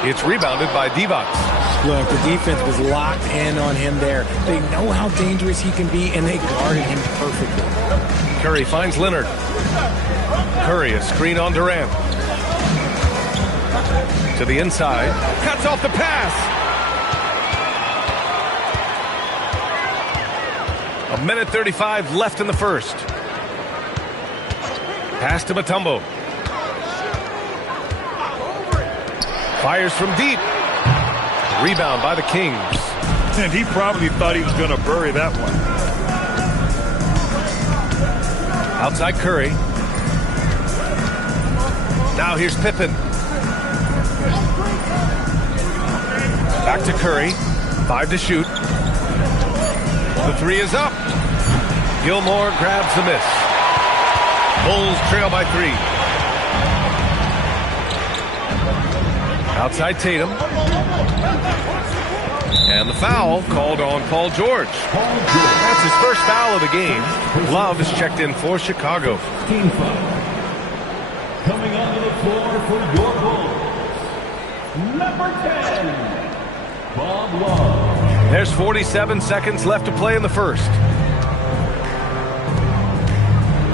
It's rebounded by Divac. Look, the defense was locked in on him there. They know how dangerous he can be, and they guarded him perfectly. Curry finds Leonard. Curry, a screen on Durant. To the inside. Cuts off the pass. A minute 35 left in the first. Pass to Mutombo. Fires from deep. Rebound by the Kings. And he probably thought he was going to bury that one. Outside Curry. Now here's Pippen. Back to Curry. 5 to shoot. The 3 is up. Gilmore grabs the miss. Bulls trail by 3. Outside Tatum. And the foul called on Paul George. That's his first foul of the game. Love is checked in for Chicago. Team foul. Coming onto the floor for your Bulls, number 10, Bob Love. There's 47 seconds left to play in the first.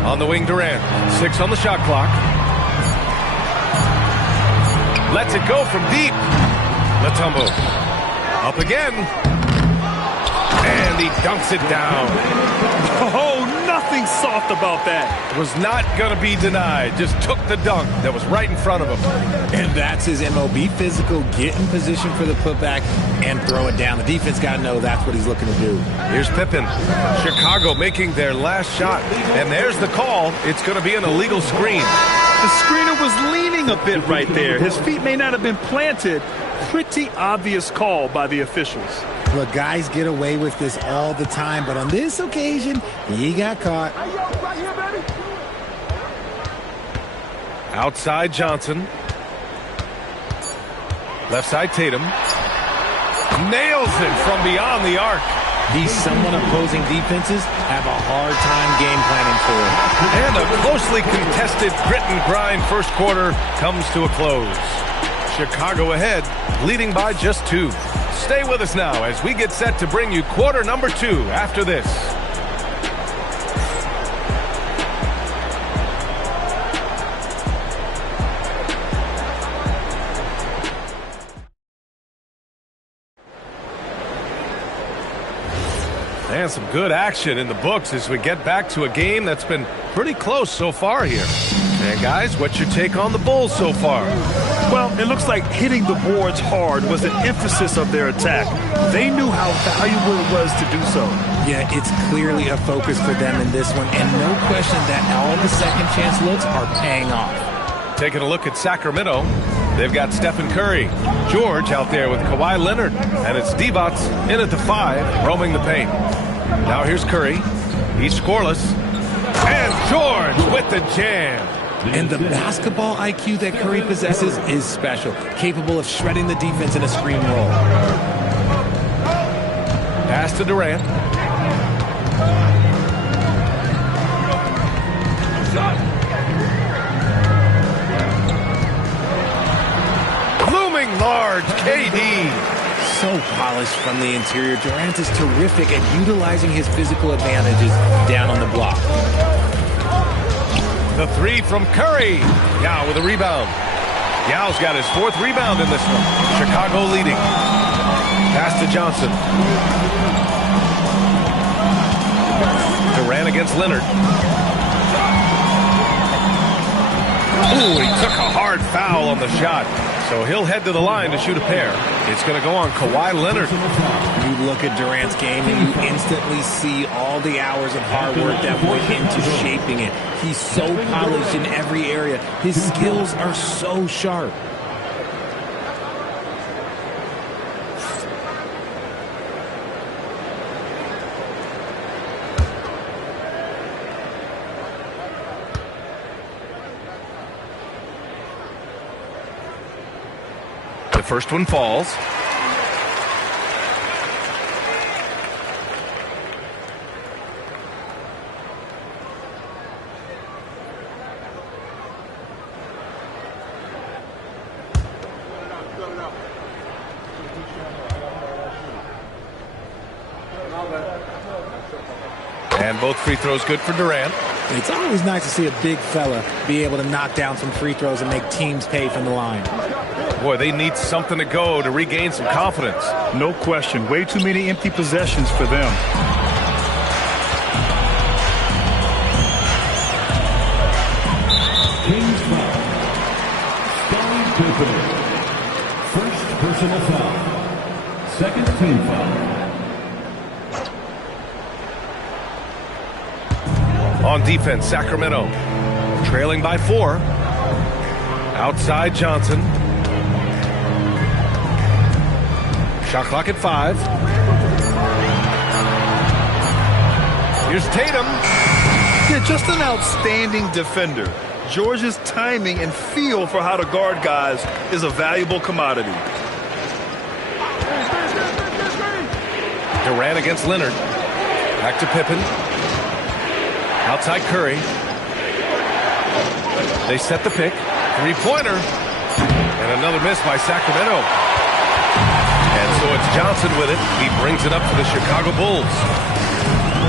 On the wing, Durant. 6 on the shot clock. Lets it go from deep. Mutombo. Up again. And he dunks it down. Oh, nothing soft about that. Was not going to be denied. Just took the dunk that was right in front of him. And that's his MO. Be physical, get in position for the putback, and throw it down. The defense got to know that's what he's looking to do. Here's Pippen. Chicago making their last shot. And there's the call. It's going to be an illegal screen. The screener was leaning a bit right there. His feet may not have been planted. Pretty obvious call by the officials. Look, guys get away with this all the time, but on this occasion, he got caught. Outside Johnson. Left side Tatum. Nails it from beyond the arc. These somewhat opposing defenses have a hard time game planning for it. And a closely contested grit and grind first quarter comes to a close. Chicago ahead, leading by just 2. Stay with us now as we get set to bring you quarter number 2 after this. And some good action in the books as we get back to a game that's been pretty close so far here. And guys, what's your take on the Bulls so far? Well, it looks like hitting the boards hard was an emphasis of their attack. They knew how valuable it was to do so. Yeah, it's clearly a focus for them in this one, and no question that all the second chance looks are paying off. Taking a look at Sacramento, they've got Stephen Curry, George out there with Kawhi Leonard, and it's Divac in at the 5, roaming the paint. Now here's Curry. He's scoreless. And George with the jam. And the basketball IQ that Curry possesses is special, capable of shredding the defense in a screen roll. Pass to Durant. Looming large, KD. So polished from the interior. Durant is terrific at utilizing his physical advantages down on the block. The 3 from Curry. Yao with a rebound. Yao's got his 4th rebound in this one. Chicago leading. Pass to Johnson. Durant against Leonard. Ooh, he took a hard foul on the shot. So he'll head to the line to shoot a pair. It's going to go on Kawhi Leonard. You look at Durant's game and you instantly see all the hours of hard work that went into shaping it. He's so polished in every area. His skills are so sharp. The first one falls. And both free throws good for Durant. It's always nice to see a big fella be able to knock down some free throws and make teams pay from the line. Boy, they need something to go to regain some confidence. No question. Way too many empty possessions for them. Kings foul. Scottie Pippen. First personal foul. Second team foul. On defense, Sacramento trailing by 4. Outside Johnson. Shot clock at 5. Here's Tatum. Yeah, just an outstanding defender. George's timing and feel for how to guard guys is a valuable commodity. Durant against Leonard. Back to Pippen. Outside Curry. They set the pick. Three-pointer. And another miss by Sacramento. And so it's Johnson with it. He brings it up for the Chicago Bulls.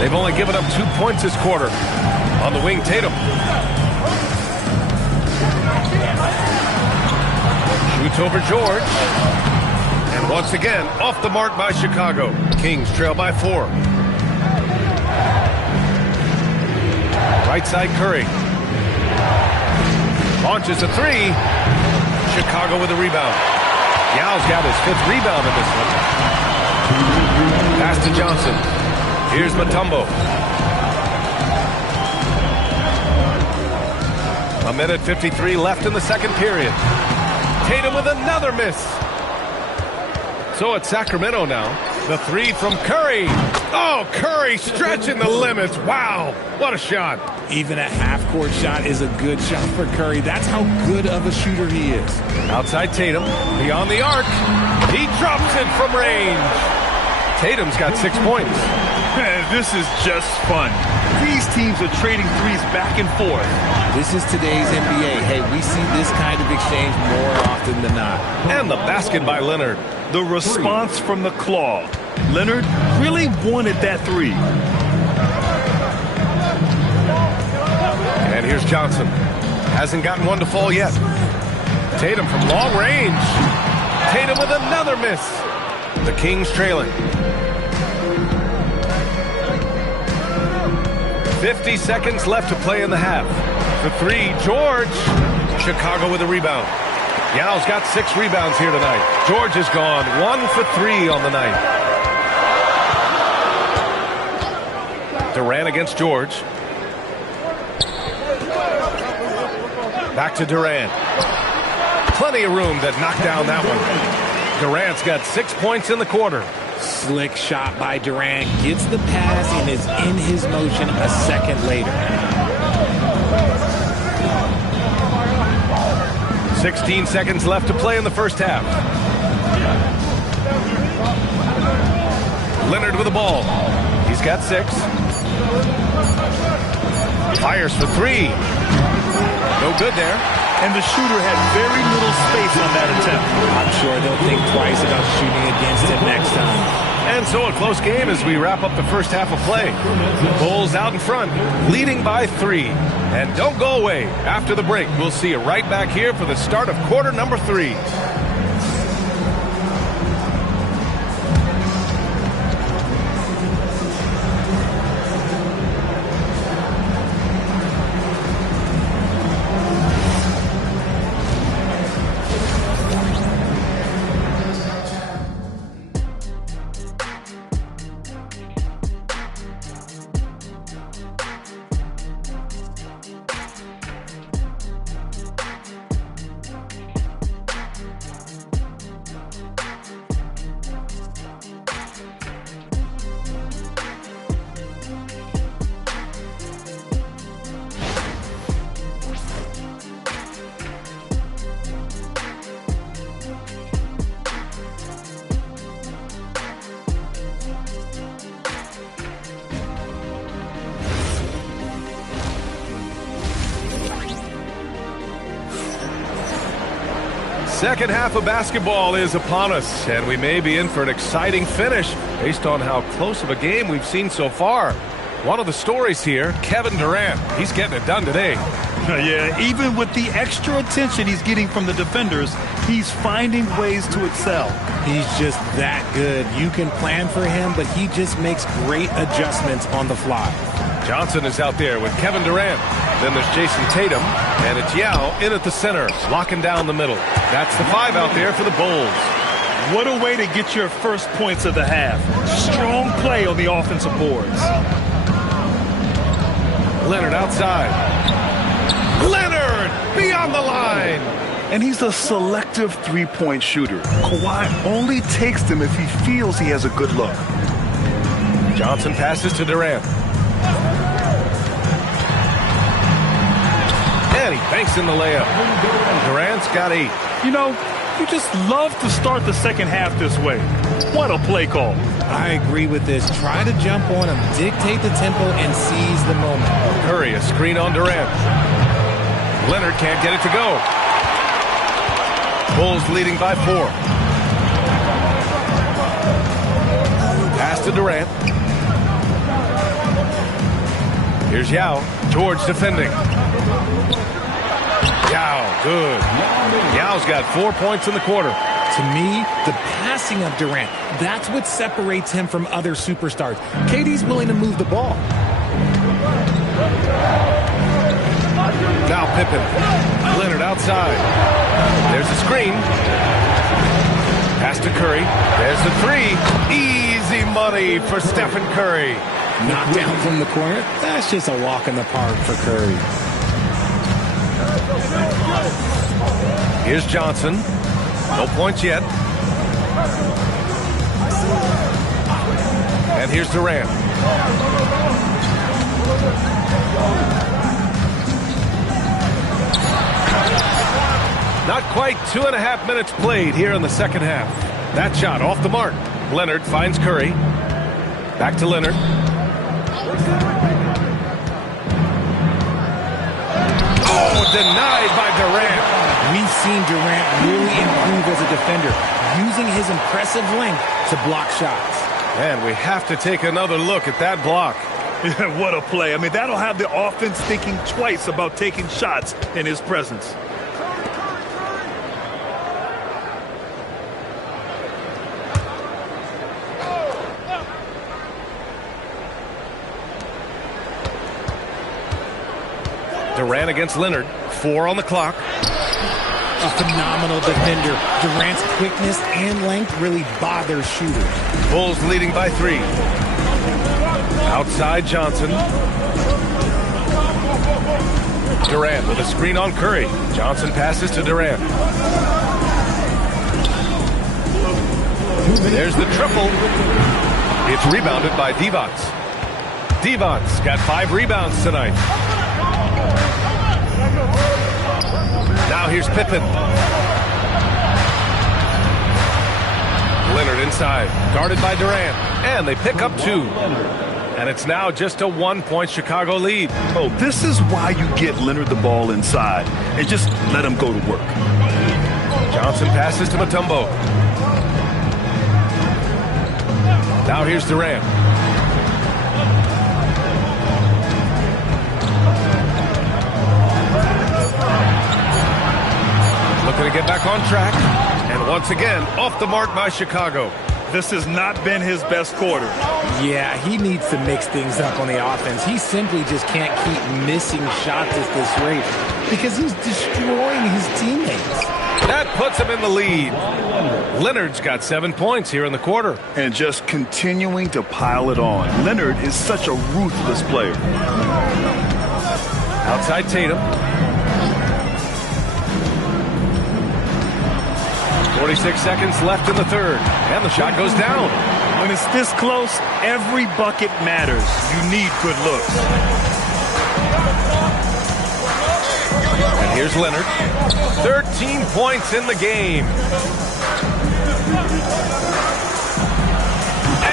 They've only given up 2 points this quarter. On the wing, Tatum. Shoots over George. And once again, off the mark by Chicago. Kings trail by 4. Right side Curry. Launches a 3. Chicago with a rebound. Yao's got his 5th rebound in this one. Pass to Johnson. Here's Mutombo. 1:53 left in the second period. Tatum with another miss. So it's Sacramento now. The 3 from Curry. Oh, Curry stretching the limits. Wow, what a shot. Even a half-court shot is a good shot for Curry. That's how good of a shooter he is. Outside Tatum, beyond the arc. He drops it from range. Tatum's got 6 points. Man, this is just fun. These teams are trading threes back and forth. This is today's NBA. Hey, we see this kind of exchange more often than not. And the basket by Leonard. The response from the claw. Leonard really wanted that 3. And here's Johnson. Hasn't gotten one to fall yet. Tatum from long range. Tatum with another miss. The Kings trailing. 50 seconds left to play in the half. The 3, George. Chicago with a rebound. Yao's got 6 rebounds here tonight. George is gone 1 for 3 on the night. Durant against George. Back to Durant. Plenty of room to knock down that one. Durant's got 6 points in the quarter. Slick shot by Durant. Gets the pass and is in his motion a second later. 16 seconds left to play in the first half. Leonard with the ball. He's got 6. Fires for 3. No good there. And the shooter had very little space on that attempt. I'm sure they'll think twice about shooting against him next time. And so a close game as we wrap up the first half of play. Bulls out in front, leading by 3. And don't go away. After the break, we'll see you right back here for the start of quarter number 3. Second half of basketball is upon us, and we may be in for an exciting finish based on how close of a game we've seen so far. One of the stories here, Kevin Durant. He's getting it done today. Yeah, even with the extra attention he's getting from the defenders, he's finding ways to excel. He's just that good. You can plan for him, but he just makes great adjustments on the fly. Johnson is out there with Kevin Durant. Then there's Jason Tatum, and it's Yao in at the center, locking down the middle. That's the 5 out there for the Bulls. What a way to get your first points of the half. Strong play on the offensive boards. Leonard outside. Leonard beyond the line. And he's a selective three-point shooter. Kawhi only takes them if he feels he has a good look. Johnson passes to Durant. And he banks in the layup. Durant's got 8. You know, you just love to start the second half this way. What a play call. I agree with this. Try to jump on him, dictate the tempo, and seize the moment. Curry, a screen on Durant. Leonard can't get it to go. Bulls leading by 4. Pass to Durant. Here's Yao. George defending. Yao, good. Yao's got 4 points in the quarter. To me, the passing of Durant, that's what separates him from other superstars. KD's willing to move the ball. Now Pippen. Leonard outside. There's a screen. Pass to Curry. There's the 3. Easy money for Stephen Curry. Knocked down from the corner. That's just a walk in the park for Curry. Here's Johnson. No points yet. And here's Durant. Not quite 2.5 minutes played here in the second half. That shot off the mark. Leonard finds Curry. Back to Leonard. Oh, denied by Durant. We've seen Durant really improve as a defender, using his impressive length to block shots. And we have to take another look at that block. What a play. I mean, that'll have the offense thinking twice about taking shots in his presence. Durant against Leonard. 4 on the clock. A phenomenal defender. Durant's quickness and length really bothers shooters. Bulls leading by 3. Outside Johnson. Durant with a screen on Curry. Johnson passes to Durant. There's the triple. It's rebounded by Divac. Divac's got 5 rebounds tonight. Now here's Pippen. Leonard inside, guarded by Durant, and they pick up 2. And it's now just a 1-point Chicago lead. Oh, this is why you get Leonard the ball inside and just let him go to work. Johnson passes to Mutombo. Now here's Durant. Looking to get back on track. And once again, off the mark by Chicago. This has not been his best quarter. Yeah, he needs to mix things up on the offense. He simply just can't keep missing shots at this rate because he's destroying his teammates. That puts him in the lead. Leonard's got 7 points here in the quarter. And just continuing to pile it on. Leonard is such a ruthless player. Outside Tatum. 46 seconds left in the third. And the shot goes down. When it's this close, every bucket matters. You need good looks. And here's Leonard. 13 points in the game.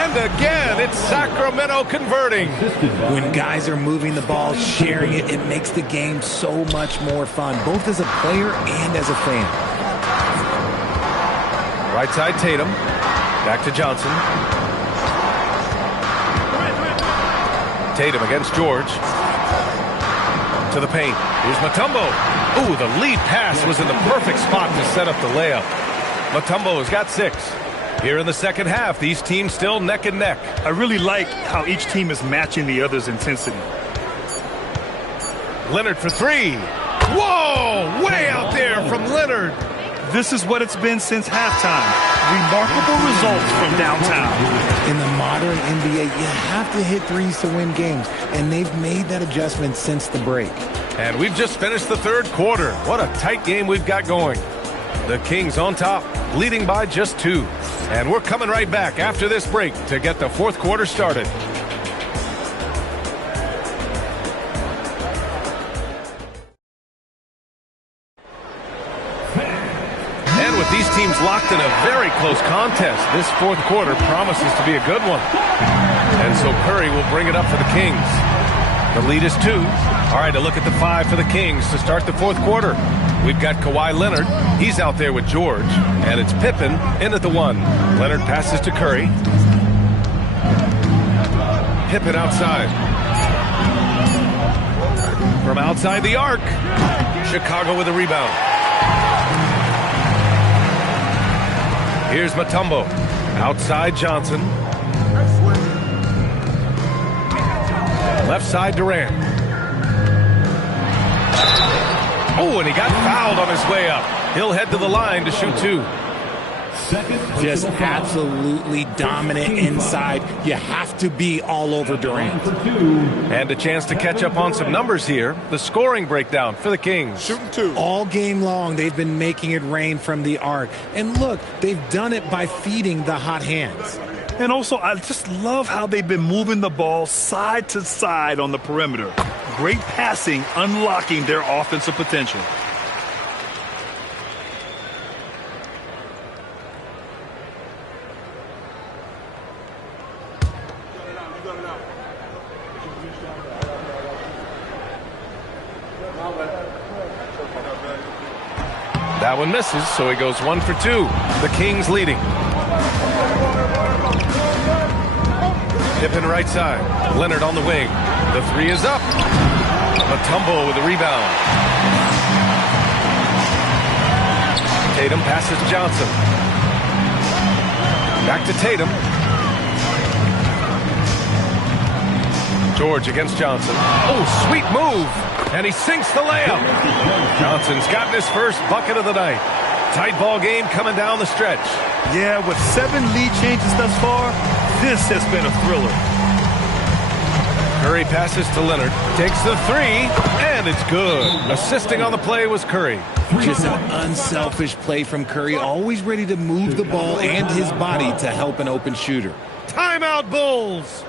And again, it's Sacramento converting. When guys are moving the ball, sharing it, it makes the game so much more fun, both as a player and as a fan. Right side Tatum. Back to Johnson. Tatum against George. To the paint. Here's Mutombo. Ooh, the lead pass was in the perfect spot to set up the layup. Mutombo has got 6. Here in the second half, these teams still neck and neck. I really like how each team is matching the other's intensity. Leonard for 3. Whoa! Way out there from Leonard. This is what it's been since halftime. Remarkable results from downtown. In the modern NBA, you have to hit threes to win games, and they've made that adjustment since the break. And we've just finished the third quarter. What a tight game we've got going. The Kings on top, leading by just 2. And we're coming right back after this break to get the fourth quarter started. And with these teams locked in a very close contest, this fourth quarter promises to be a good one. And so Curry will bring it up for the Kings. The lead is 2. All right, a look at the 5 for the Kings to start the fourth quarter. We've got Kawhi Leonard. He's out there with George. And it's Pippen in at the 1. Leonard passes to Curry. Pippen outside. From outside the arc. Chicago with a rebound. Here's Mutombo. Outside Johnson. Left side Durant. Oh, and he got fouled on his way up. He'll head to the line to shoot 2. Just absolutely dominant inside. You have to be all over Durant. And a chance to catch up on some numbers here. The scoring breakdown for the Kings. Shooting 2. All game long, they've been making it rain from the arc. And look, they've done it by feeding the hot hands. And also, I just love how they've been moving the ball side to side on the perimeter. Great passing, unlocking their offensive potential. That one misses, so he goes 1 for 2. The Kings leading. Pippen right side. Leonard on the wing. The 3 is up. Mutombo with the rebound. Tatum passes Johnson. Back to Tatum. George against Johnson. Oh, sweet move. And he sinks the layup. Johnson's gotten his first bucket of the night. Tight ball game coming down the stretch. Yeah, with 7 lead changes thus far, this has been a thriller. Curry passes to Leonard, takes the 3, and it's good. Assisting on the play was Curry. Just an unselfish play from Curry, always ready to move the ball and his body to help an open shooter. Timeout, Bulls!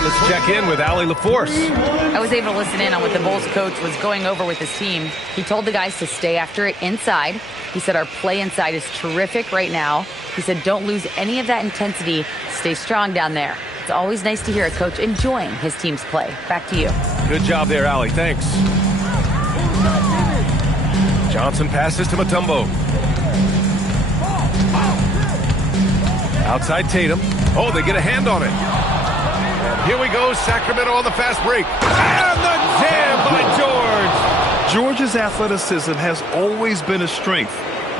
Let's check in with Allie LaForce. I was able to listen in on what the Bulls coach was going over with his team. He told the guys to stay after it inside. He said our play inside is terrific right now. He said don't lose any of that intensity. Stay strong down there. It's always nice to hear a coach enjoying his team's play. Back to you. Good job there, Allie. Thanks. Johnson passes to Mutombo. Outside Tatum. Oh, they get a hand on it. And here we go, Sacramento on the fast break. And the jam by George. George's athleticism has always been a strength.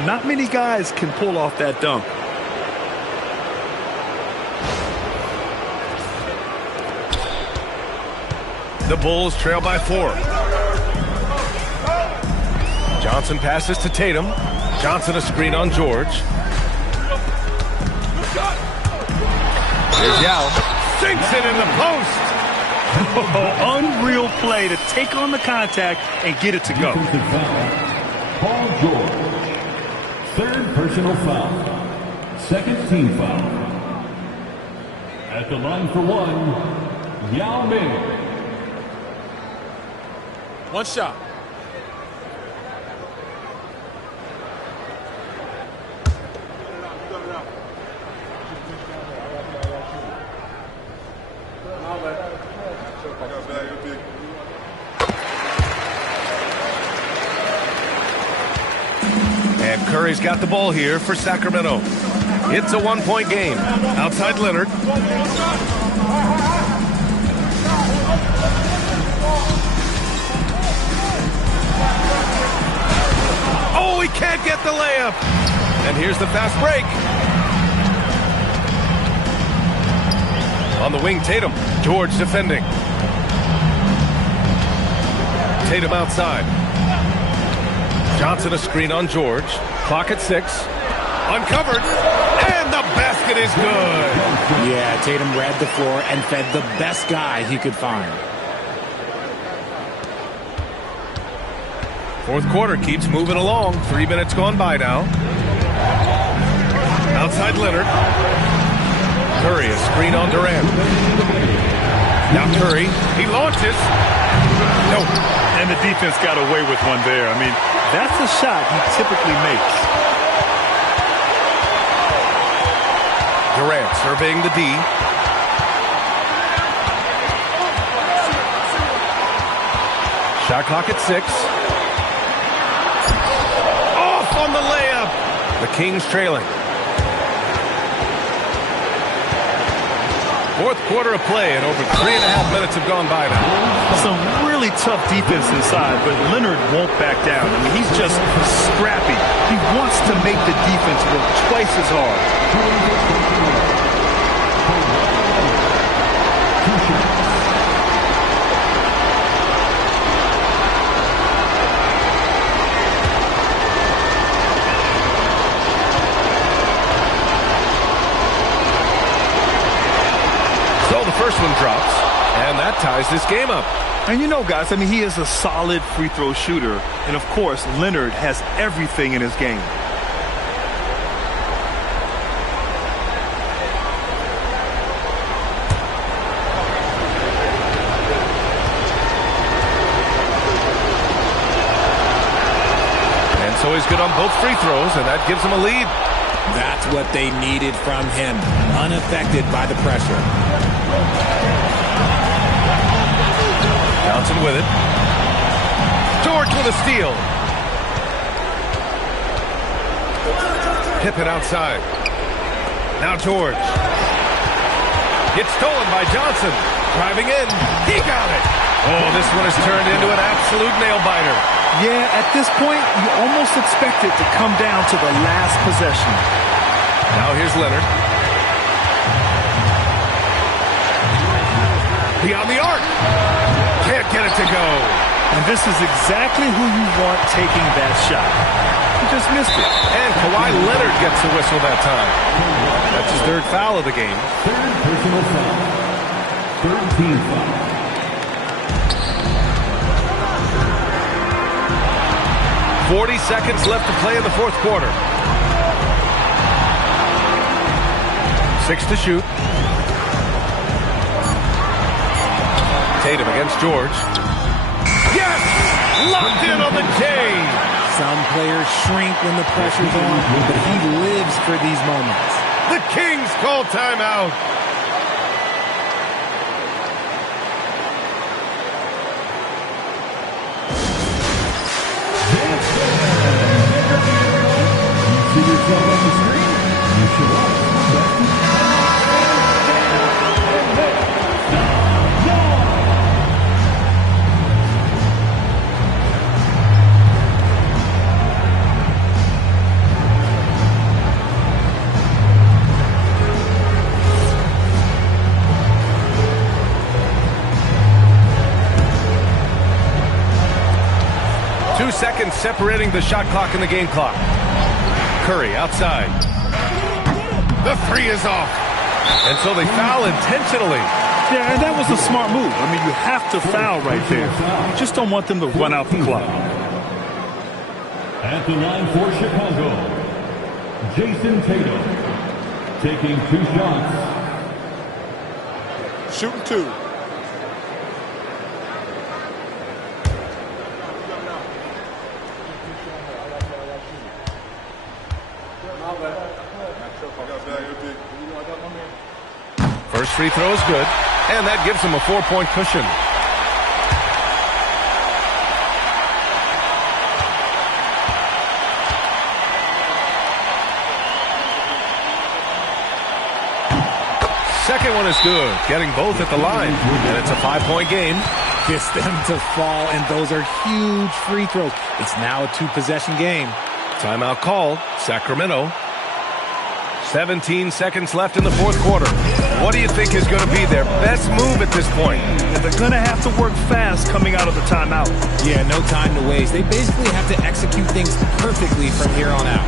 Not many guys can pull off that dunk. The Bulls trail by 4. Johnson passes to Tatum. Johnson a screen on George. Here's Yao. Sinks it in the post. Oh, unreal play to take on the contact and get it to go. Paul George. Third personal foul. Second team foul. At the line for one, Yao Ming. One shot. And Curry's got the ball here for Sacramento. It's a one-point game. Outside Leonard. Oh, he can't get the layup. And here's the fast break. On the wing, Tatum. George defending. Tatum outside. Johnson a screen on George. Clock at 6. Uncovered. And the basket is good. Yeah, Tatum read the floor and fed the best guy he could find. Fourth quarter keeps moving along. 3 minutes gone by now. Outside Leonard. Curry a screen on Durant. Now Curry. He launches. No. And the defense got away with one there. I mean, that's a shot he typically makes. Durant surveying the D. Shot clock at 6. Off on the layup. The Kings trailing. Fourth quarter of play, and over 3.5 minutes have gone by now. Some really tough defense inside, but Leonard won't back down. I mean, he's just scrappy. He wants to make the defense work twice as hard. So the first one drops, and that ties this game up. And you know, guys, I mean, he is a solid free throw shooter. And, of course, Leonard has everything in his game. And so he's good on both free throws, and that gives him a lead. That's what they needed from him, unaffected by the pressure. Johnson with it. George with a steal. Pippen outside. Now George. Gets stolen by Johnson. Driving in. He got it. Oh, this one has turned into an absolute nail-biter. Yeah, at this point, you almost expect it to come down to the last possession. Now here's Leonard. Beyond the arc. Can't get it to go. And this is exactly who you want taking that shot. He just missed it. And Kawhi Leonard gets the whistle that time. That's his third foul of the game. Third personal foul. Third team foul. .40 seconds left to play in the fourth quarter. 6 to shoot. Tatum against George. Yes! Locked in on the J! Some players shrink when the pressure's on, but he lives for these moments. The Kings call timeout. See yourself on the screen? You should watch. 2 seconds separating the shot clock and the game clock. Curry outside. The three is off. And so they foul intentionally. Yeah, and that was a smart move. I mean, you have to foul right there. You just don't want them to run out the clock. At the line for Chicago, Jason Tatum taking 2 shots. Shooting 2. First free throw is good, and that gives him a 4-point cushion. Second one is good, getting both at the line, and it's a 5-point game. Gets them to fall, and those are huge free throws. It's now a 2-possession game. Timeout called, Sacramento. 17 seconds left in the fourth quarter. What do you think is going to be their best move at this point? And they're going to have to work fast coming out of the timeout. Yeah, no time to waste. They basically have to execute things perfectly from here on out.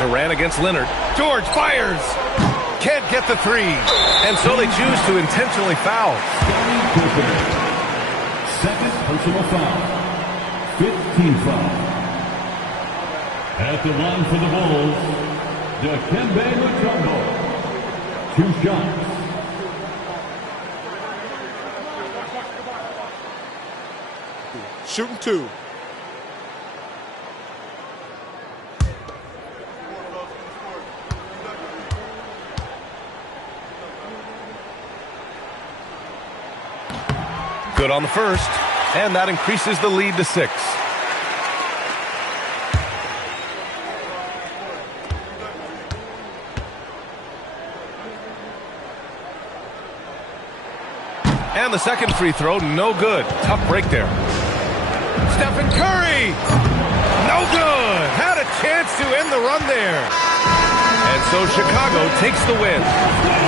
Durant against Leonard. George fires. Can't get the three. And so they choose to intentionally foul. Second personal foul. 15th foul. At the line for the Bulls, Dikembe Mutombo. 2 shots. Shooting 2. Good on the first, and that increases the lead to 6. And the second free throw, no good. Tough break there. Stephen Curry! No good! Had a chance to end the run there. And so Chicago takes the win.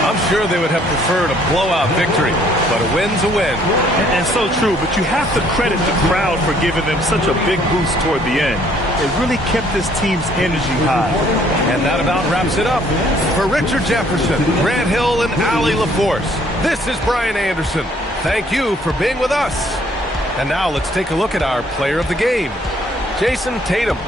I'm sure they would have preferred a blowout victory, but a win's a win. And so true, but you have to credit the crowd for giving them such a big boost toward the end. It really kept this team's energy high. And that about wraps it up. For Richard Jefferson, Grant Hill, and Allie LaForce, this is Brian Anderson. Thank you for being with us. And now let's take a look at our player of the game, Jason Tatum.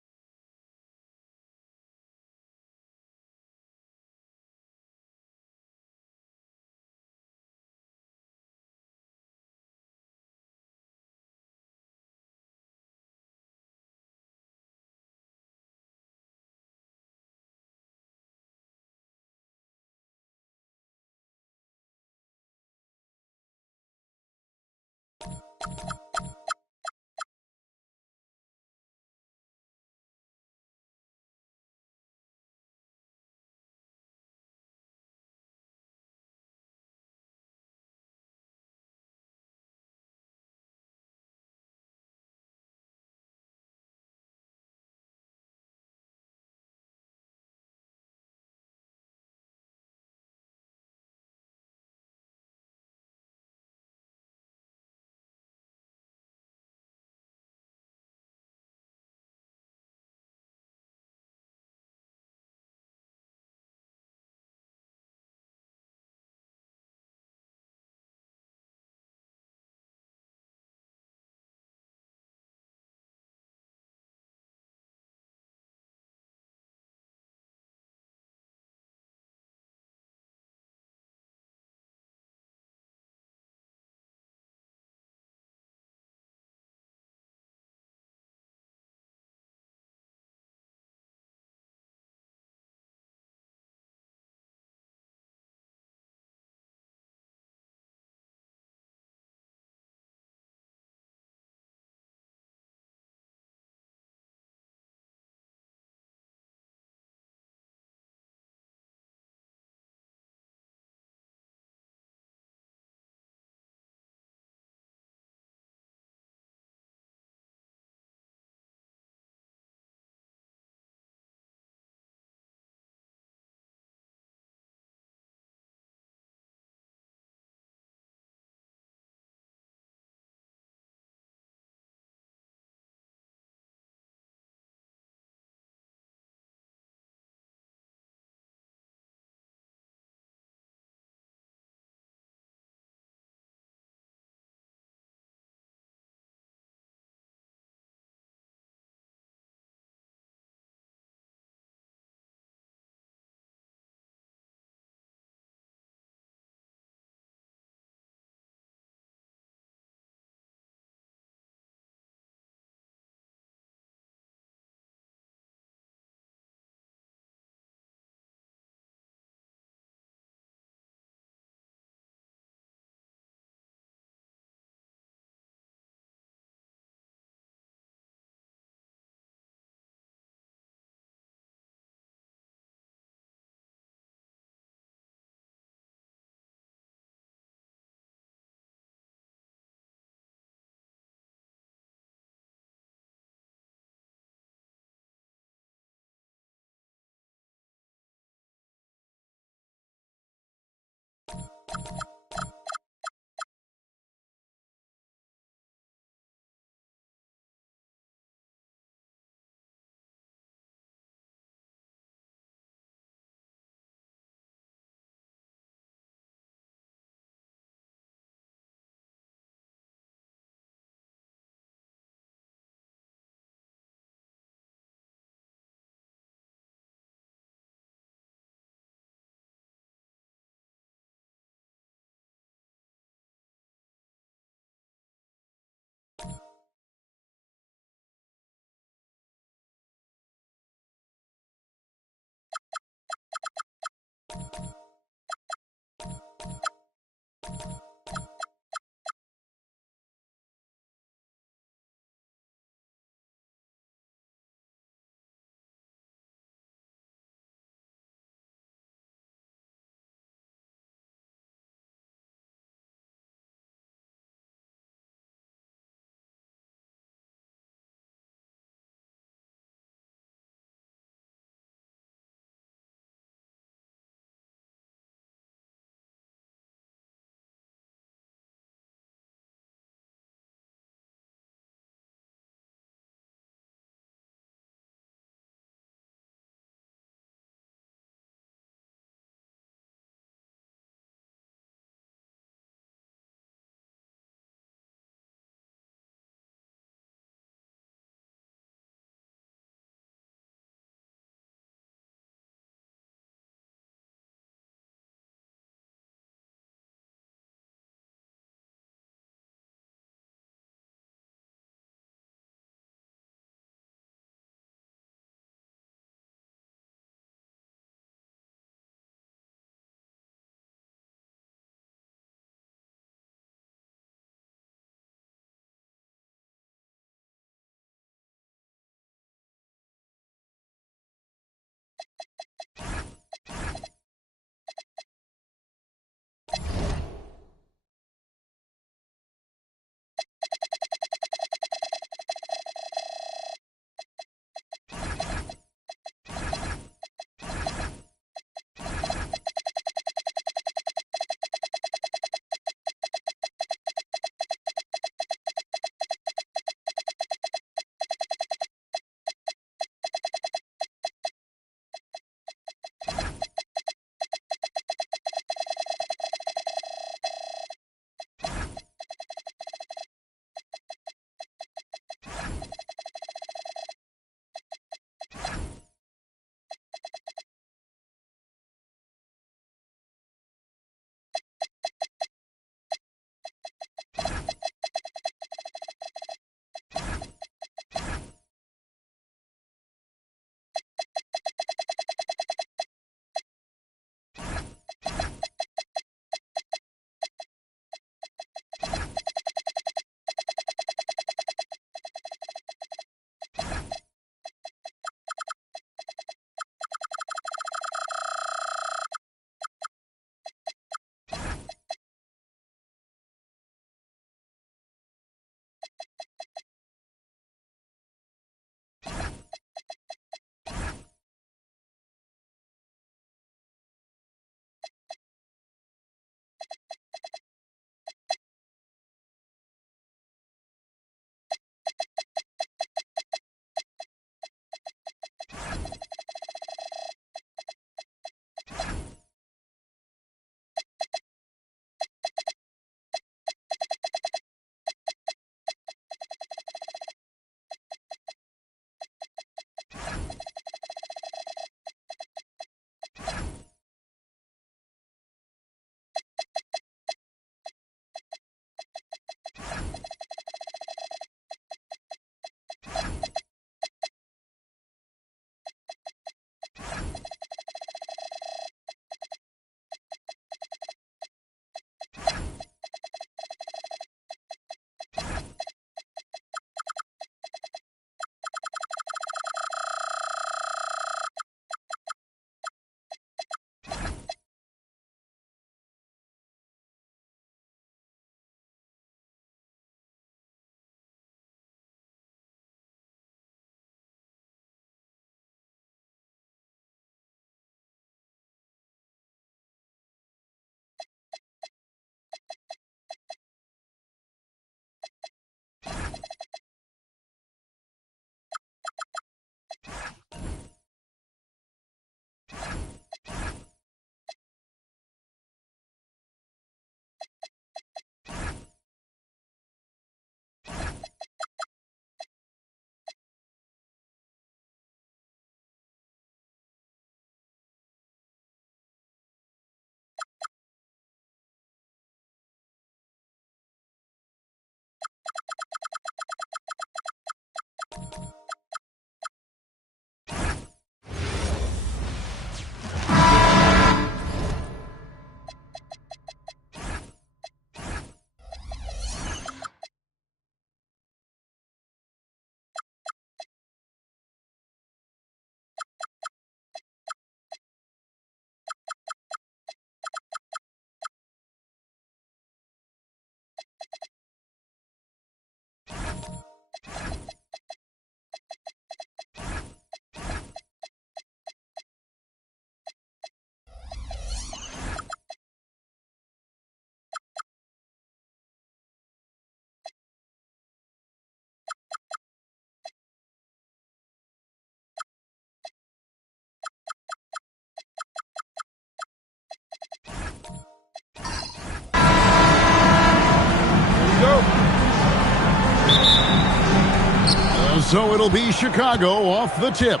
So it'll be Chicago off the tip.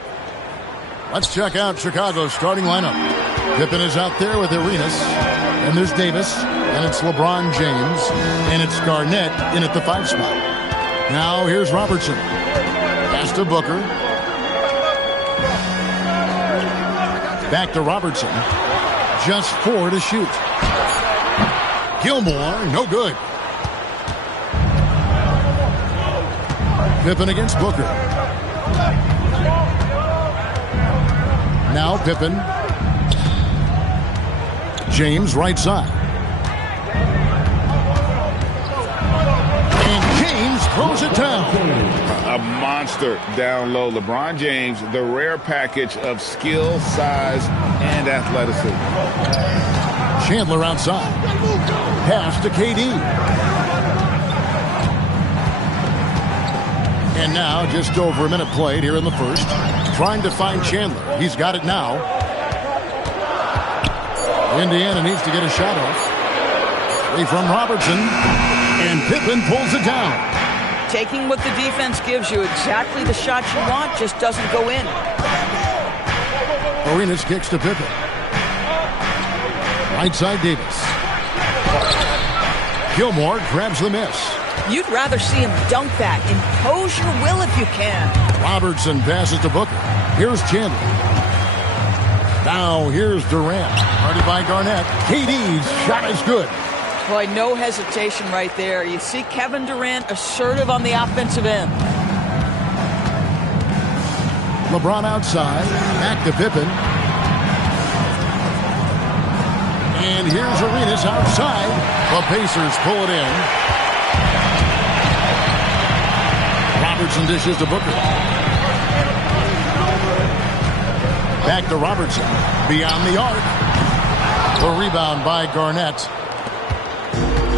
Let's check out Chicago's starting lineup. Pippen is out there with Arenas. And there's Davis. And it's LeBron James. And it's Garnett in at the 5 spot. Now here's Robertson. Pass to Booker. Back to Robertson. Just 4 to shoot. Gilmore, no good. Pippen against Booker. Now Pippen. James right side. And James throws it down. A monster down low. LeBron James, the rare package of skill, size, and athleticism. Chandler outside. Pass to KD. And now just over a minute played here in the first. Trying to find Chandler. He's got it now. Indiana needs to get a shot off. Three from Robertson. And Pippen pulls it down. Taking what the defense gives you, exactly the shot you want, just doesn't go in. Arenas kicks to Pippen. Right side Davis. Gilmore grabs the miss. You'd rather see him dunk that. Impose your will if you can. Robertson passes to Booker. Here's Chandler. Now here's Durant. Guarded by Garnett. KD's shot is good. Boy, no hesitation right there. You see Kevin Durant assertive on the offensive end. LeBron outside. Back to Pippen. And here's Arenas outside. The Pacers pull it in. Robertson dishes to Booker. Back to Robertson. Beyond the arc. The rebound by Garnett.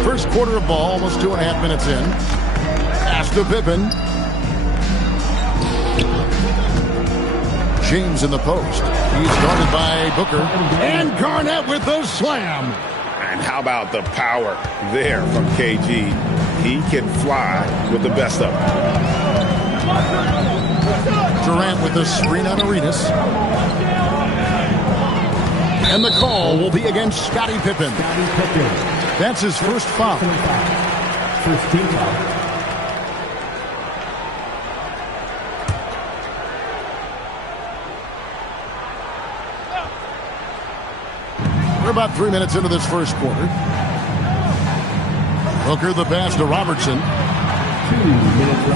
First quarter of ball, almost 2.5 minutes in. Pass to Pippen. James in the post. He's guarded by Booker. And Garnett with the slam. And how about the power there from KG? He can fly with the best of them. Durant with the screen on Arenas. And the call will be against Scottie Pippen. That's his first foul. First team foul. We're about 3 minutes into this first quarter. Booker the pass to Robertson.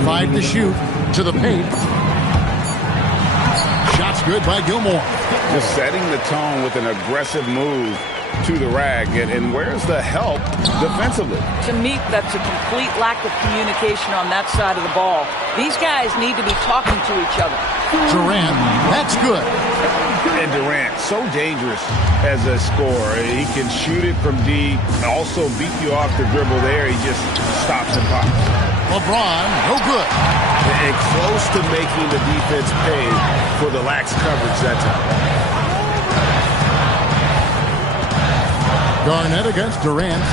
5 to shoot to the paint. Shots good by Gilmore. Just setting the tone with an aggressive move to the rack. And where's the help defensively? To me, that's a complete lack of communication on that side of the ball. These guys need to be talking to each other. Durant, that's good. And Durant, so dangerous as a scorer. He can shoot it from deep, also beat you off the dribble there. He just stops and pops. LeBron, no good. And close to making the defense pay for the lax coverage that time. Garnett against Durant.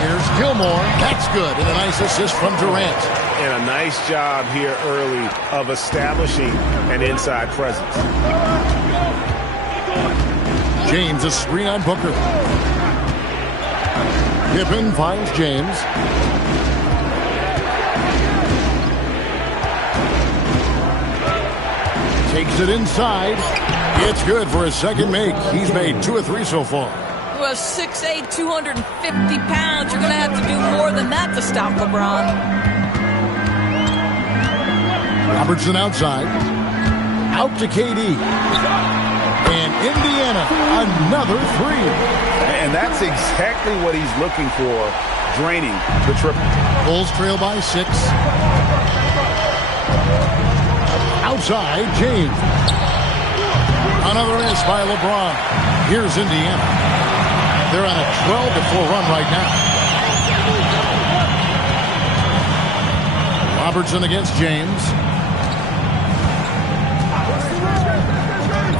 Here's Gilmore. That's good. And a nice assist from Durant. And a nice job here early of establishing an inside presence. James, a screen on Booker. Pippen finds James. Takes it inside. It's good for his second make. He's made 2 of 3 so far. Well, 6'8", 250 pounds. You're going to have to do more than that to stop LeBron. Robertson outside. Out to KD. And Indiana, another 3. And that's exactly what he's looking for, draining the triple. Bulls trail by 6. Outside, James. Another miss by LeBron. Here's Indiana. They're on a 12-4 run right now. Robertson against James.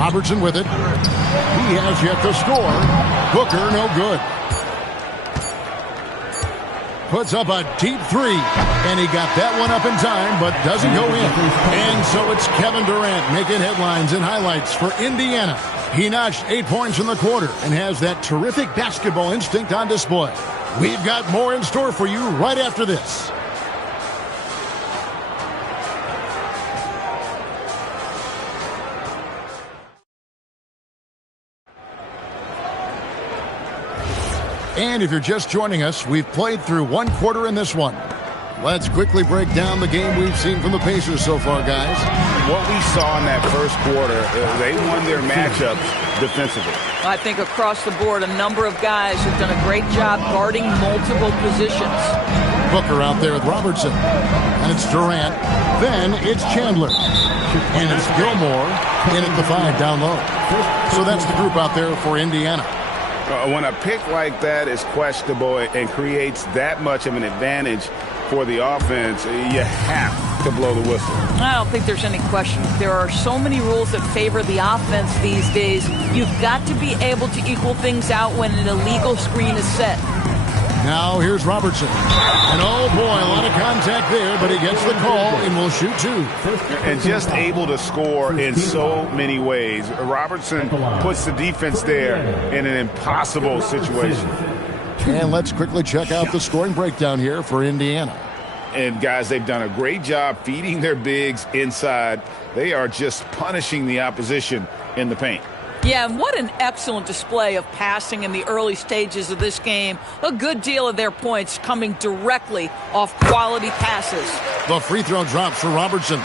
Robertson with it. He has yet to score. Booker, no good. puts up a deep three. And he got that one up in time, but doesn't go in. And so it's Kevin Durant making headlines and highlights for Indiana. He notched 8 points in the quarter and has that terrific basketball instinct on display. We've got more in store for you right after this. And if you're just joining us, we've played through one quarter in this one. Let's quickly break down the game we've seen from the Pacers so far, guys. What we saw in that first quarter, they won their matchups defensively. I think across the board, a number of guys have done a great job guarding multiple positions. Booker out there with Robertson. And it's Durant. Then it's Chandler. And it's Gilmore in at the 5 down low. So that's the group out there for Indiana. When a pick like that is questionable and creates that much of an advantage for the offense, you have to blow the whistle. I don't think there's any question. There are so many rules that favor the offense these days. You've got to be able to equal things out when an illegal screen is set. Now here's Robertson. And oh boy, a lot of contact there, but he gets the call and will shoot 2. And just able to score in so many ways. Robertson puts the defense there in an impossible situation. And let's quickly check out the scoring breakdown here for Indiana. And guys, they've done a great job feeding their bigs inside. They are just punishing the opposition in the paint. Yeah, and what an excellent display of passing in the early stages of this game. A good deal of their points coming directly off quality passes. The free throw drops for Robertson.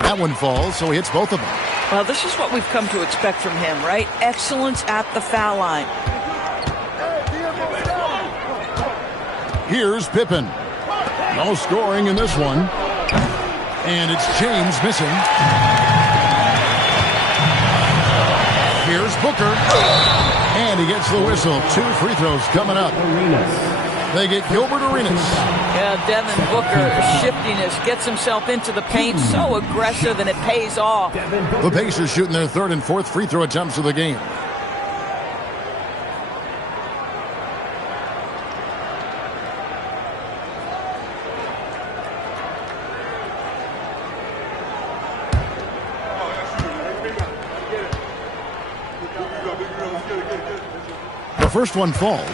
That one falls, so he hits both of them. Well, this is what we've come to expect from him, right? Excellence at the foul line. Here's Pippen. No scoring in this one. And it's James missing. Here's Booker. And he gets the whistle. 2 free throws coming up. They get Gilbert Arenas. Yeah, Devin Booker, shiftiness, gets himself into the paint, so aggressive, and it pays off. The Pacers shooting their 3rd and 4th free throw attempts of the game. The first one falls.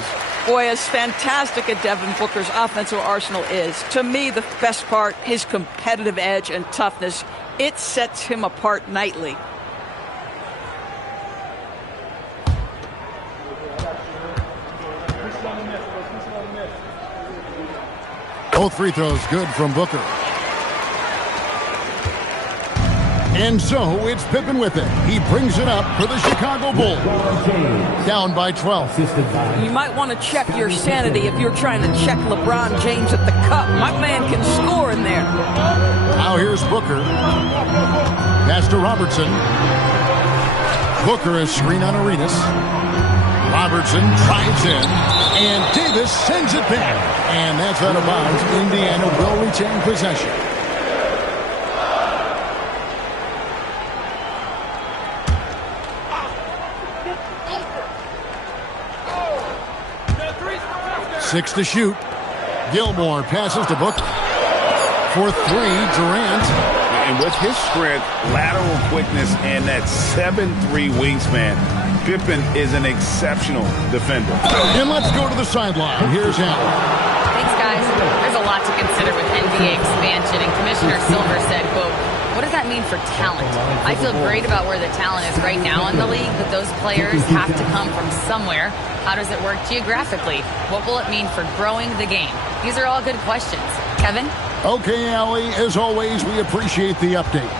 Boy, as fantastic as Devin Booker's offensive arsenal is, to me, the best part, his competitive edge and toughness, it sets him apart nightly. Both free throws good from Booker. And so it's Pippen with it. He brings it up for the Chicago Bulls. Down by 12. You might want to check your sanity if you're trying to check LeBron James at the cup. My man can score in there. Now here's Booker. Pass to Robertson. Booker is screen on Arenas. Robertson drives in. And Davis sends it back. And that's out of bounds. Indiana will retain possession. Six to shoot. Gilmore passes to Booker. For 3, Durant. And with his strength, lateral quickness, and that 7'3" wingspan, Pippen is an exceptional defender. And let's go to the sideline. Here's Allen. Thanks, guys. There's a lot to consider with NBA expansion, and Commissioner Silver said, quote, what does that mean for talent? I feel great about where the talent is right now in the league, but those players have to come from somewhere. How does it work geographically? What will it mean for growing the game? These are all good questions. Kevin? Okay, Allie, as always, we appreciate the update.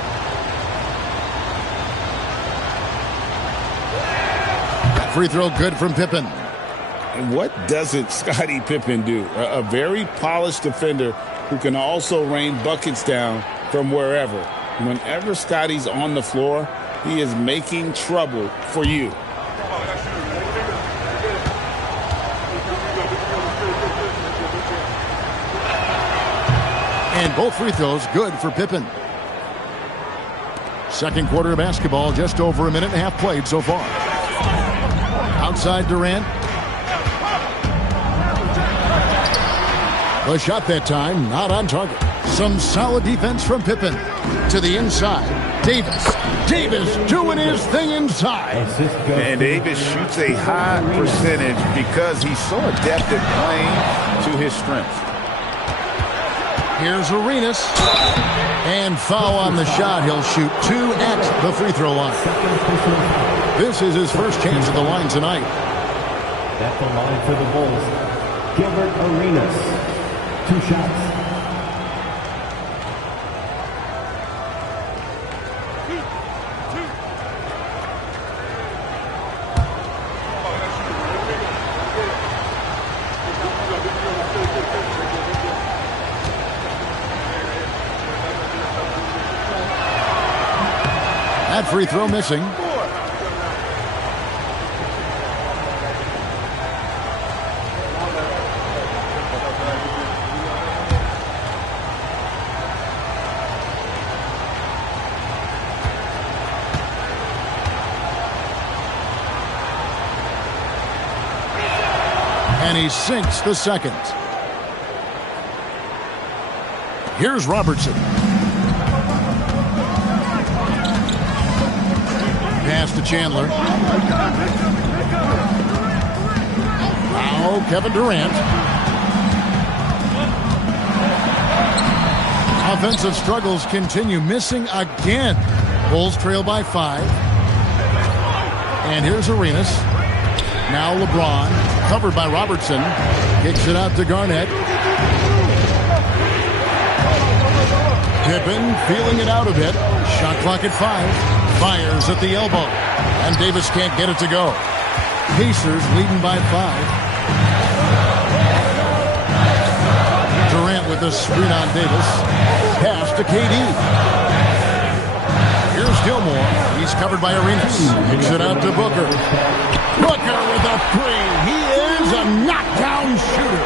Free throw good from Pippen. And what doesn't Scottie Pippen do? A very polished defender who can also rain buckets down from wherever. Whenever Scottie's on the floor, he is making trouble for you. And both free throws good for Pippen. Second quarter of basketball, just over a minute and a half played so far. Outside Durant. The shot that time, not on target. Some solid defense from Pippen. To the inside, Davis. Davis doing his thing inside. And Davis shoots a high percentage because he's so adept at playing to his strengths. Here's Arenas. And foul on the shot. He'll shoot 2 at the free throw line. This is his first chance at the line tonight. At the line for the Bulls, Gilbert Arenas. 2 shots. That free throw missing. And he sinks the second. Here's Robertson. Pass to Chandler. Now Kevin Durant. Offensive struggles continue, missing again. Bulls trail by 5. And here's Arenas. Now LeBron, covered by Robertson. Kicks it out to Garnett. Pippen feeling it out a bit. Shot clock at 5. Fires at the elbow. And Davis can't get it to go. Pacers leading by 5. Durant with the screen on Davis. Pass to KD. Here's Gilmore. He's covered by Arenas. Kicks it out to Booker. Booker with a 3. He is a knockdown shooter.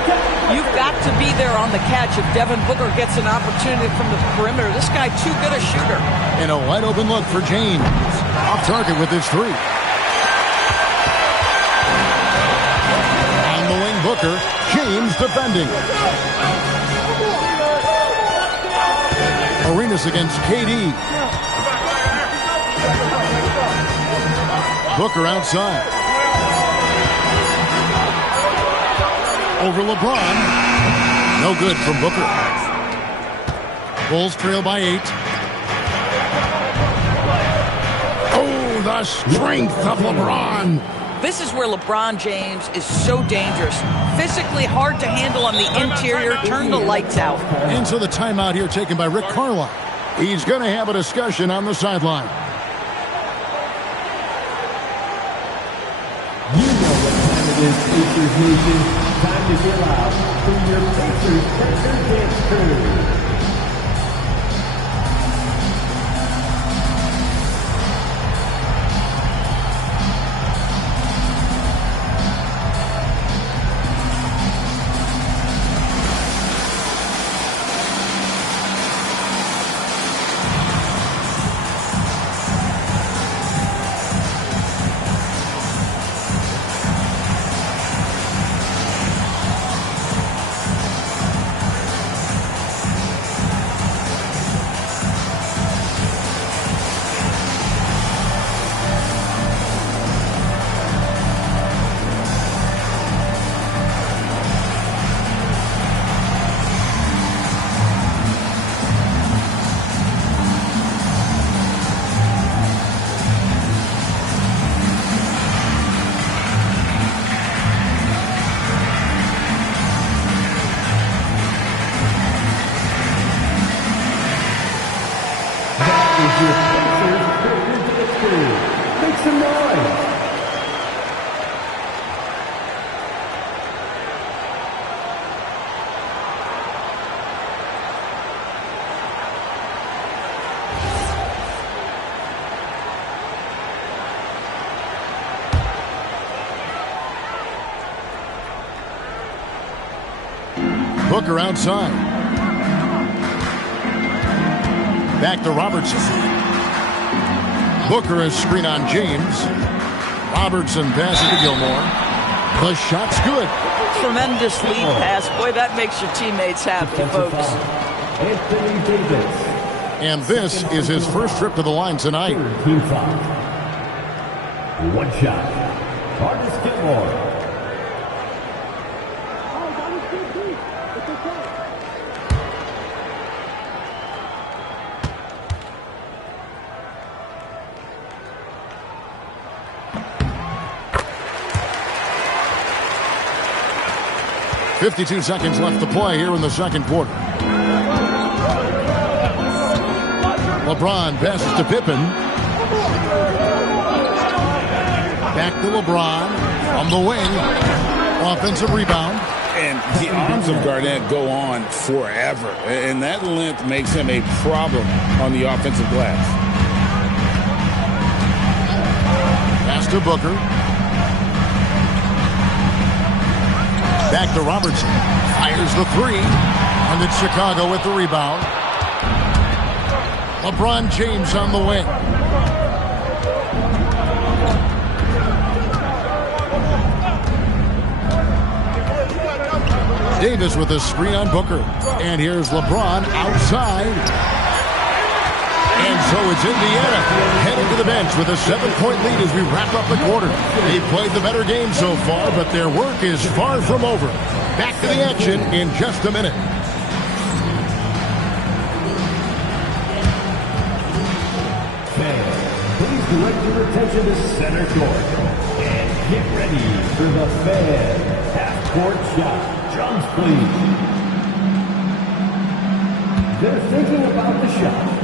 You've got to be there on the catch if Devin Booker gets an opportunity from the perimeter. This guy too good a shooter. And a wide open look for James. Off target with his 3. On the wing, Booker. James defending. Arenas against KD. Booker outside. Over LeBron. No good from Booker. Bulls trail by 8. Oh, the strength of LeBron. This is where LeBron James is so dangerous. Physically hard to handle on the interior. Turn the lights out. And so the timeout here taken by Rick Carlisle. He's going to have a discussion on the sideline. You know what time it is, Pacers Nation. Time to get loud from your Pacers Pacers dance crew. Make some noise. Booker outside. Back to Robertson. Booker is screen on James. Robertson passes to Gilmore. The shot's good. Tremendous lead pass. Boy, that makes your teammates happy, folks. Anthony Davis. And this is his first trip to the line tonight. Team foul. One shot. Marcus Gilmore. .52 seconds left to play here in the second quarter. LeBron passes to Pippen. Back to LeBron from the wing. Offensive rebound. And the arms of Garnett go on forever. And that length makes him a problem on the offensive glass. Pass to Booker. Back to Robertson. Fires the three. And it's Chicago with the rebound. LeBron James on the wing. Davis with a screen on Booker. And here's LeBron outside. And so it's Indiana heading to the bench with a 7-point lead as we wrap up the quarter. They've played the better game so far, but their work is far from over. Back to the action in just a minute. Fans, please direct your attention to center court. And get ready for the fan half-court shot. Drums, please. They're thinking about the shot.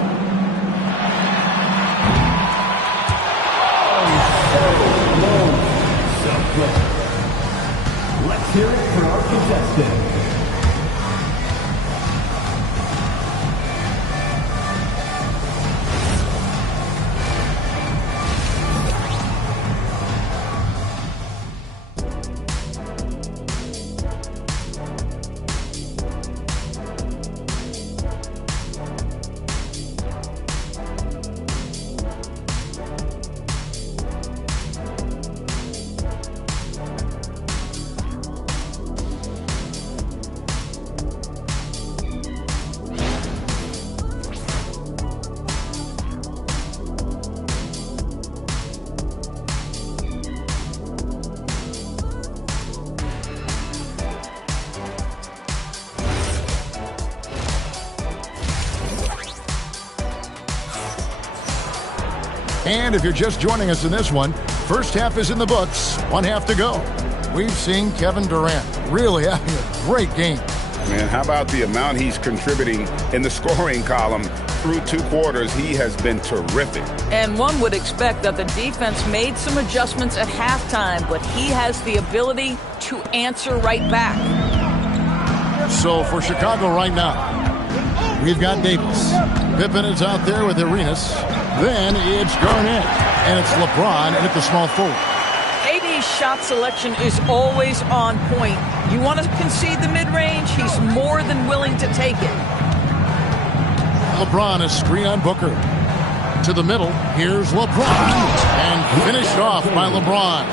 Let's hear it for our contestant. And if you're just joining us in this one, first half is in the books, one half to go. We've seen Kevin Durant really having a great game. Man, how about the amount he's contributing in the scoring column through 2 quarters? He has been terrific. And one would expect that the defense made some adjustments at halftime, but he has the ability to answer right back. So for Chicago right now, we've got Davis. Pippen is out there with Arenas. Then it's Garnett. And it's LeBron at the small forward. AD's shot selection is always on point. You want to concede the mid-range, he's more than willing to take it. LeBron, a screen on Booker. To the middle, here's LeBron. And finished off by LeBron.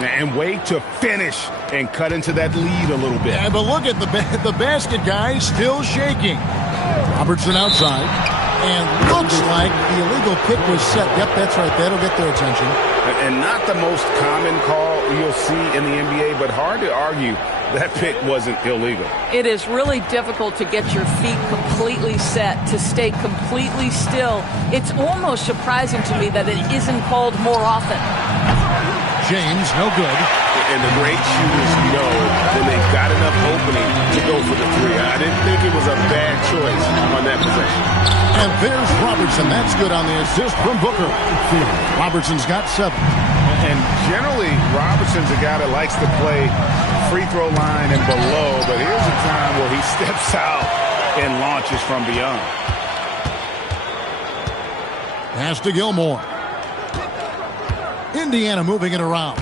And wait to finish and cut into that lead a little bit. Yeah, but look at the basket, guys, still shaking. Robertson outside. And looks like the illegal pick was set. Yep, that's right. That'll get their attention. And not the most common call you'll see in the NBA, but hard to argue that pick wasn't illegal. It is really difficult to get your feet completely set, to stay completely still. It's almost surprising to me that it isn't called more often. James, no good. And the great shooters know when they've got enough opening to go for the three. I didn't think it was a bad choice on that possession. And there's Robertson. That's good on the assist from Booker. Robertson's got 7. And generally, Robertson's a guy that likes to play free throw line and below, but here's a time where he steps out and launches from beyond. Pass to Gilmore. Indiana moving it around.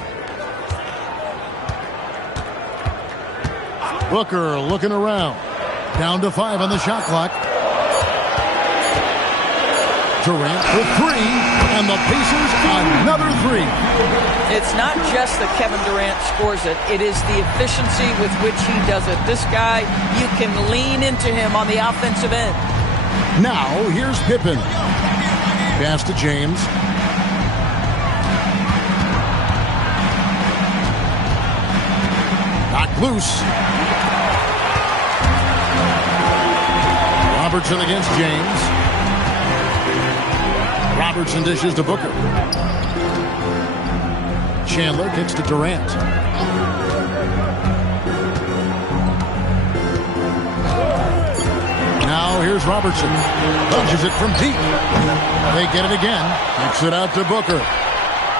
Booker looking around. Down to 5 on the shot clock. Durant for three, and the Pacers another three. It's not just that Kevin Durant scores it. It is the efficiency with which he does it. This guy, you can lean into him on the offensive end. Now, here's Pippen. Pass to James. Knocked loose. Robertson against James. Robertson dishes to Booker. Chandler kicks to Durant. Now here's Robertson. Punches it from deep. They get it again. Kicks it out to Booker.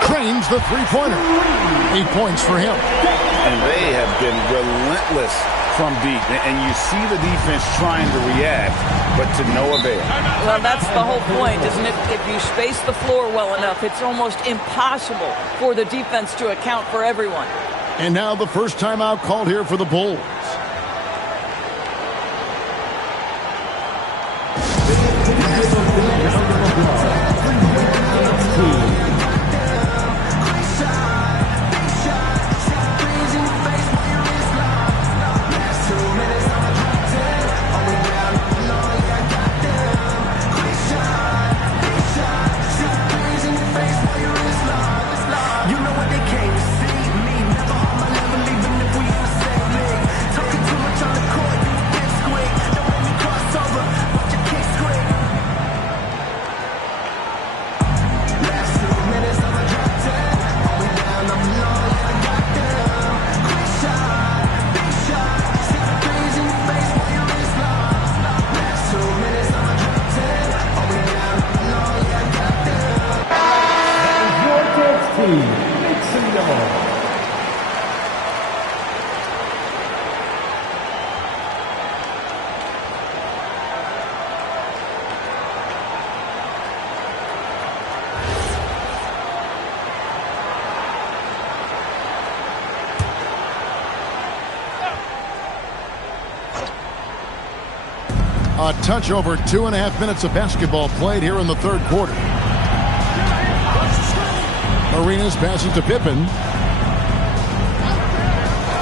Trains the three-pointer. 8 points for him. And they have been relentless from deep. And you see the defense trying to react, but to no avail. Well, that's the whole point, isn't it? If you space the floor well enough, it's almost impossible for the defense to account for everyone. And now the first timeout called here for the Bulls. A touch over 2.5 minutes of basketball played here in the third quarter. Arenas passes to Pippen.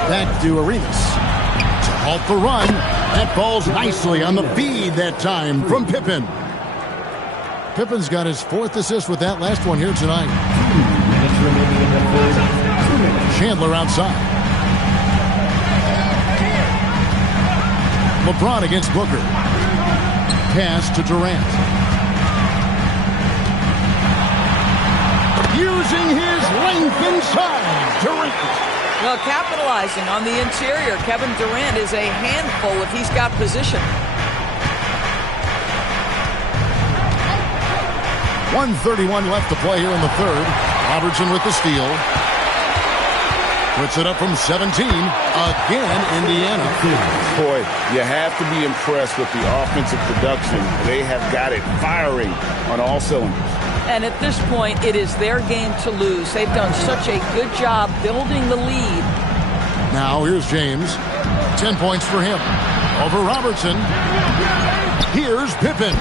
Back to Arenas. To halt the run. That falls nicely on the feed that time from Pippen. Pippen's got his 4th assist with that last one here tonight. Chandler outside. LeBron against Booker. Pass to Durant. Using his length inside. Durant. Well, capitalizing on the interior, Kevin Durant is a handful if he's got position. 1:31 left to play here in the third. Robertson with the steal. Puts it up from 17. Again, Indiana. Boy, you have to be impressed with the offensive production. They have got it firing on all cylinders. And at this point, it is their game to lose. They've done such a good job building the lead. Now here's James. 10 points for him. Over Robertson. Here's Pippen.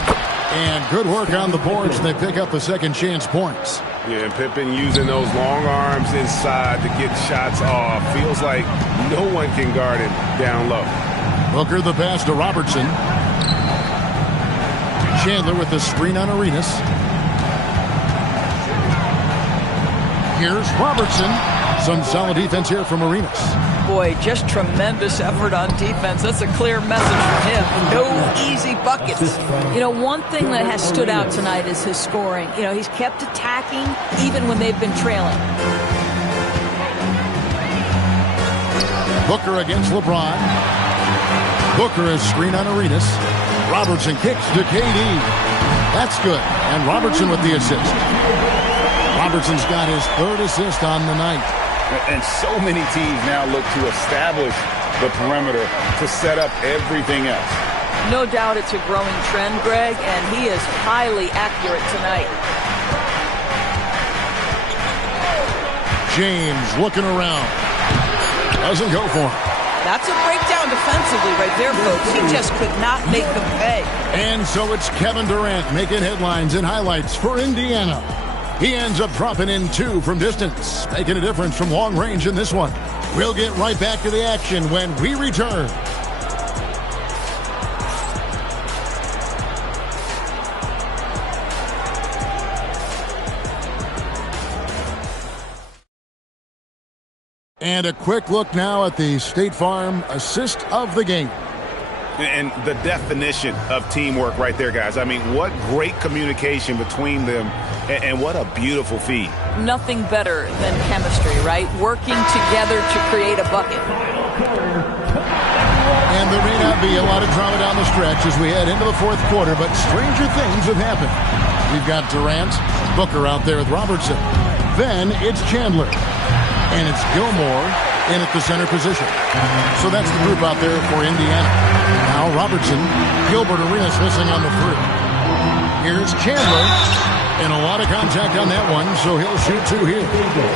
And good work on the boards. They pick up the second chance points. Yeah, and Pippen using those long arms inside to get shots off. Feels like no one can guard him down low. Booker the pass to Robertson. Chandler with the screen on Arenas. Here's Robertson. Some solid defense here from Arenas. Boy, just tremendous effort on defense. That's a clear message from him. No easy buckets. You know, one thing that has stood out tonight is his scoring. You know, he's kept attacking even when they've been trailing. Booker against LeBron. Booker is screen on Arenas. Robertson kicks to KD. That's good. And Robertson with the assist. Robertson's got his 3rd assist on the night. And so many teams now look to establish the perimeter to set up everything else. No doubt it's a growing trend, Greg, and he is highly accurate tonight. James looking around. Doesn't go for him. That's a breakdown defensively right there, folks. He just could not make them pay. And so it's Kevin Durant making headlines and highlights for Indiana. He ends up dropping in 2 from distance, making a difference from long range in this one. We'll get right back to the action when we return. And a quick look now at the State Farm assist of the game. And the definition of teamwork right there, guys. I mean, what great communication between them, and what a beautiful feed. Nothing better than chemistry, right? Working together to create a bucket. And there may not be a lot of drama down the stretch as we head into the fourth quarter, but stranger things have happened. We've got Durant, Booker out there with Robertson. Then it's Chandler. And it's Gilmore in at the center position. So that's the group out there for Indiana. Now Robertson, Gilbert Arenas missing on the 3. Here's Chandler. And a lot of contact on that one, so he'll shoot 2 here.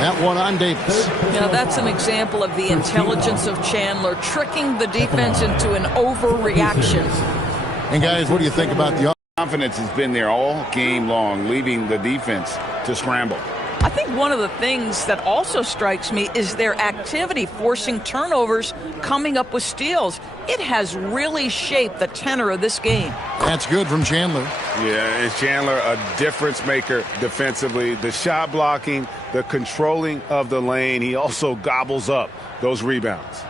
That one on Davis. Now that's an example of the intelligence of Chandler, tricking the defense into an overreaction. And guys, what do you think about the confidence has been there all game long, leaving the defense to scramble? I think one of the things that also strikes me is their activity, forcing turnovers, coming up with steals. It has really shaped the tenor of this game. That's good from Chandler. Yeah, and Chandler, a difference maker defensively. The shot blocking, the controlling of the lane. He also gobbles up those rebounds.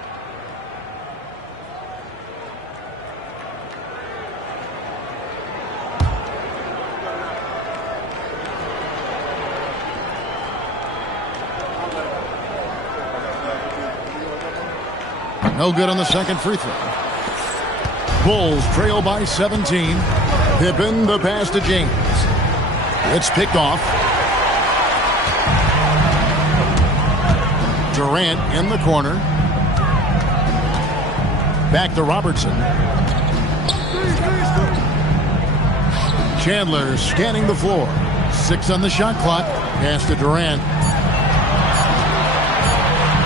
No good on the second free throw. Bulls trail by 17. Pippen, the pass to James. It's picked off. Durant in the corner. Back to Robertson. Chandler scanning the floor. 6 on the shot clock. Pass to Durant.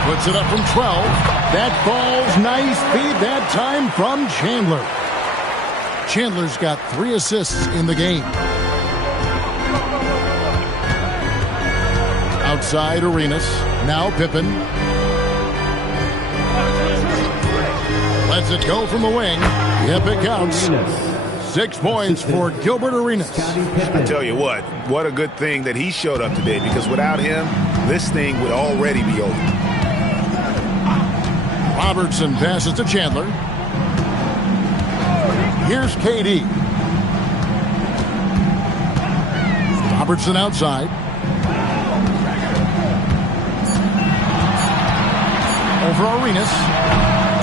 Puts it up from 12. That falls. Nice feed that time from Chandler. Chandler's got 3 assists in the game. Outside Arenas. Now Pippen. Lets it go from the wing. Yep, it counts. 6 points for Gilbert Arenas. I tell you what a good thing that he showed up today, because without him, this thing would already be over. Robertson passes to Chandler. Here's KD. Robertson outside. Over Arenas.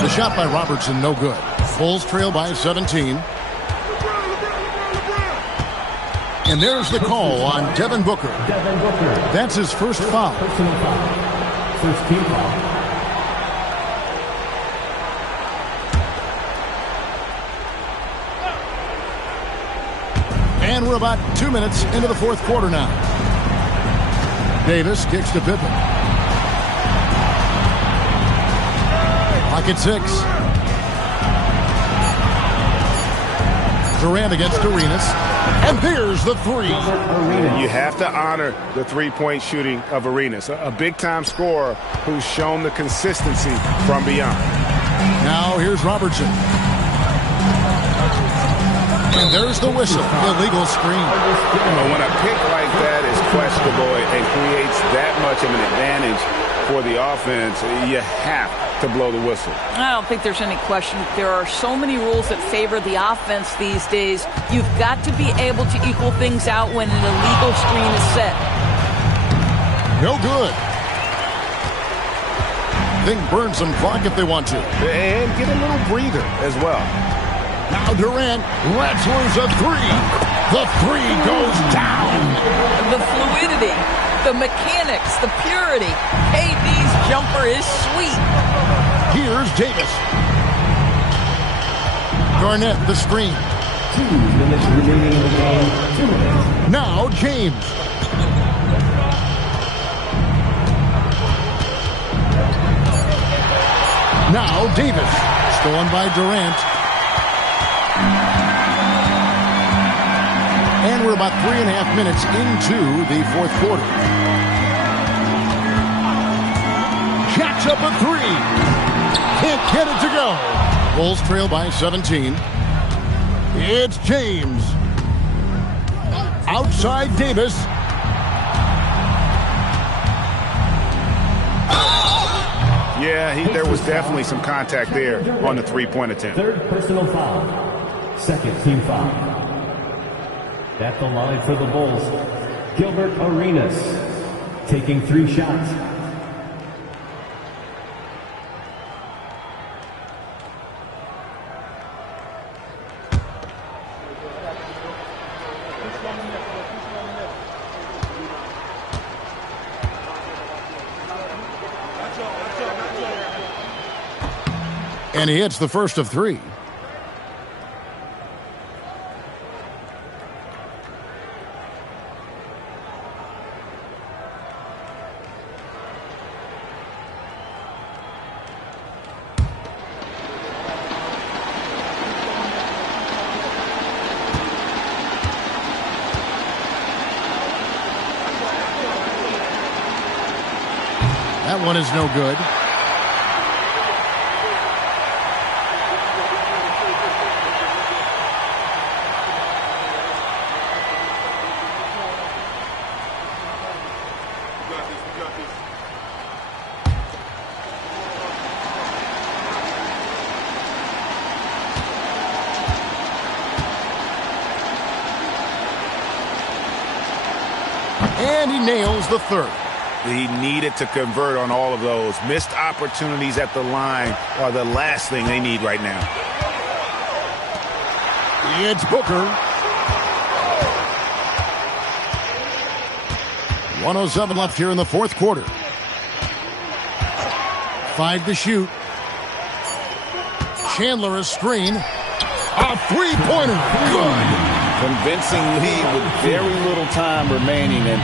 The shot by Robertson, no good. Bulls trail by 17. And there's the call on Devin Booker. That's his first foul. First team foul. And we're about 2 minutes into the fourth quarter now. Davis kicks to Pippen. Pocket 6. Durant against Arenas. And there's the 3. You have to honor the three-point shooting of Arenas, a big-time scorer who's shown the consistency from beyond. Now here's Robertson. And there's the whistle. Illegal screen. When a pick like that is questionable and creates that much of an advantage for the offense, you have to blow the whistle. I don't think there's any question. There are so many rules that favor the offense these days. You've got to be able to equal things out when an illegal screen is set. No good. They can burn some clock if they want to. And get a little breather as well. Now Durant lets loose a 3. The 3 goes down. The fluidity, the mechanics, the purity. KD's jumper is sweet. Here's Davis. Garnett, the screen. 2 minutes remaining in the game. 2 minutes. Now James. Now Davis. Stolen by Durant. And we're about 3.5 minutes into the fourth quarter. Jacks up a three. Can't get it to go. Bulls trail by 17. It's James. Outside Davis. Yeah, there was definitely some contact there on the three-point attempt. Third personal foul. Second team foul. At the line for the Bulls, Gilbert Arenas, taking 3 shots. And he hits the first of 3. That one is no good. And he nails the third. He needed to convert on all of those. Missed opportunities at the line are the last thing they need right now. It's Booker. 1:07 left here in the fourth quarter. 5 to shoot. Chandler a screen. A three-pointer. Good. Convincing lead with very little time remaining, and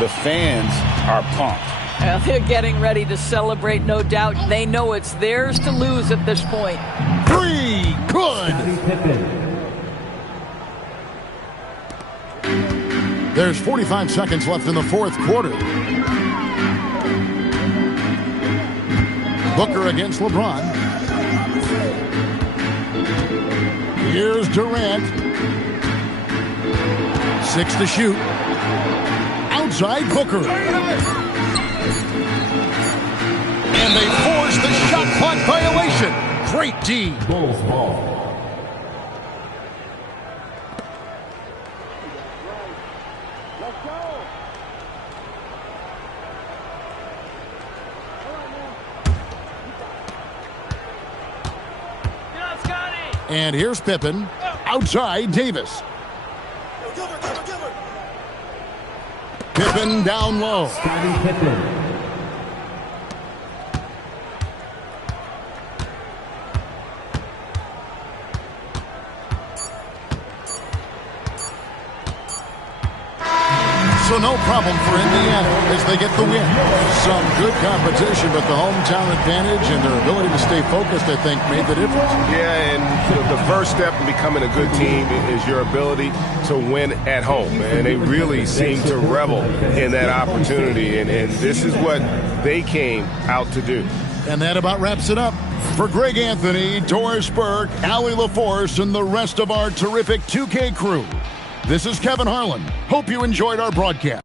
the fans are pumped. Well, they're getting ready to celebrate, no doubt. They know it's theirs to lose at this point. 3. Good. There's 45 seconds left in the fourth quarter. Booker against LeBron. Here's Durant. 6 to shoot. Outside Booker. And they force the shot clock violation. Great D. Bulls ball. And here's Pippen. Outside Davis. Pippen down low. Scottie Pippen. So no problem for Indiana as they get the win. Some good competition, but the hometown advantage and their ability to stay focused, I think, made the difference. Yeah, and the first step in becoming a good team is your ability to win at home. And they really seem to revel in that opportunity. And this is what they came out to do. And that about wraps it up. For Greg Anthony, Doris Burke, Allie LaForce, and the rest of our terrific 2K crew, this is Kevin Harlan. Hope you enjoyed our broadcast.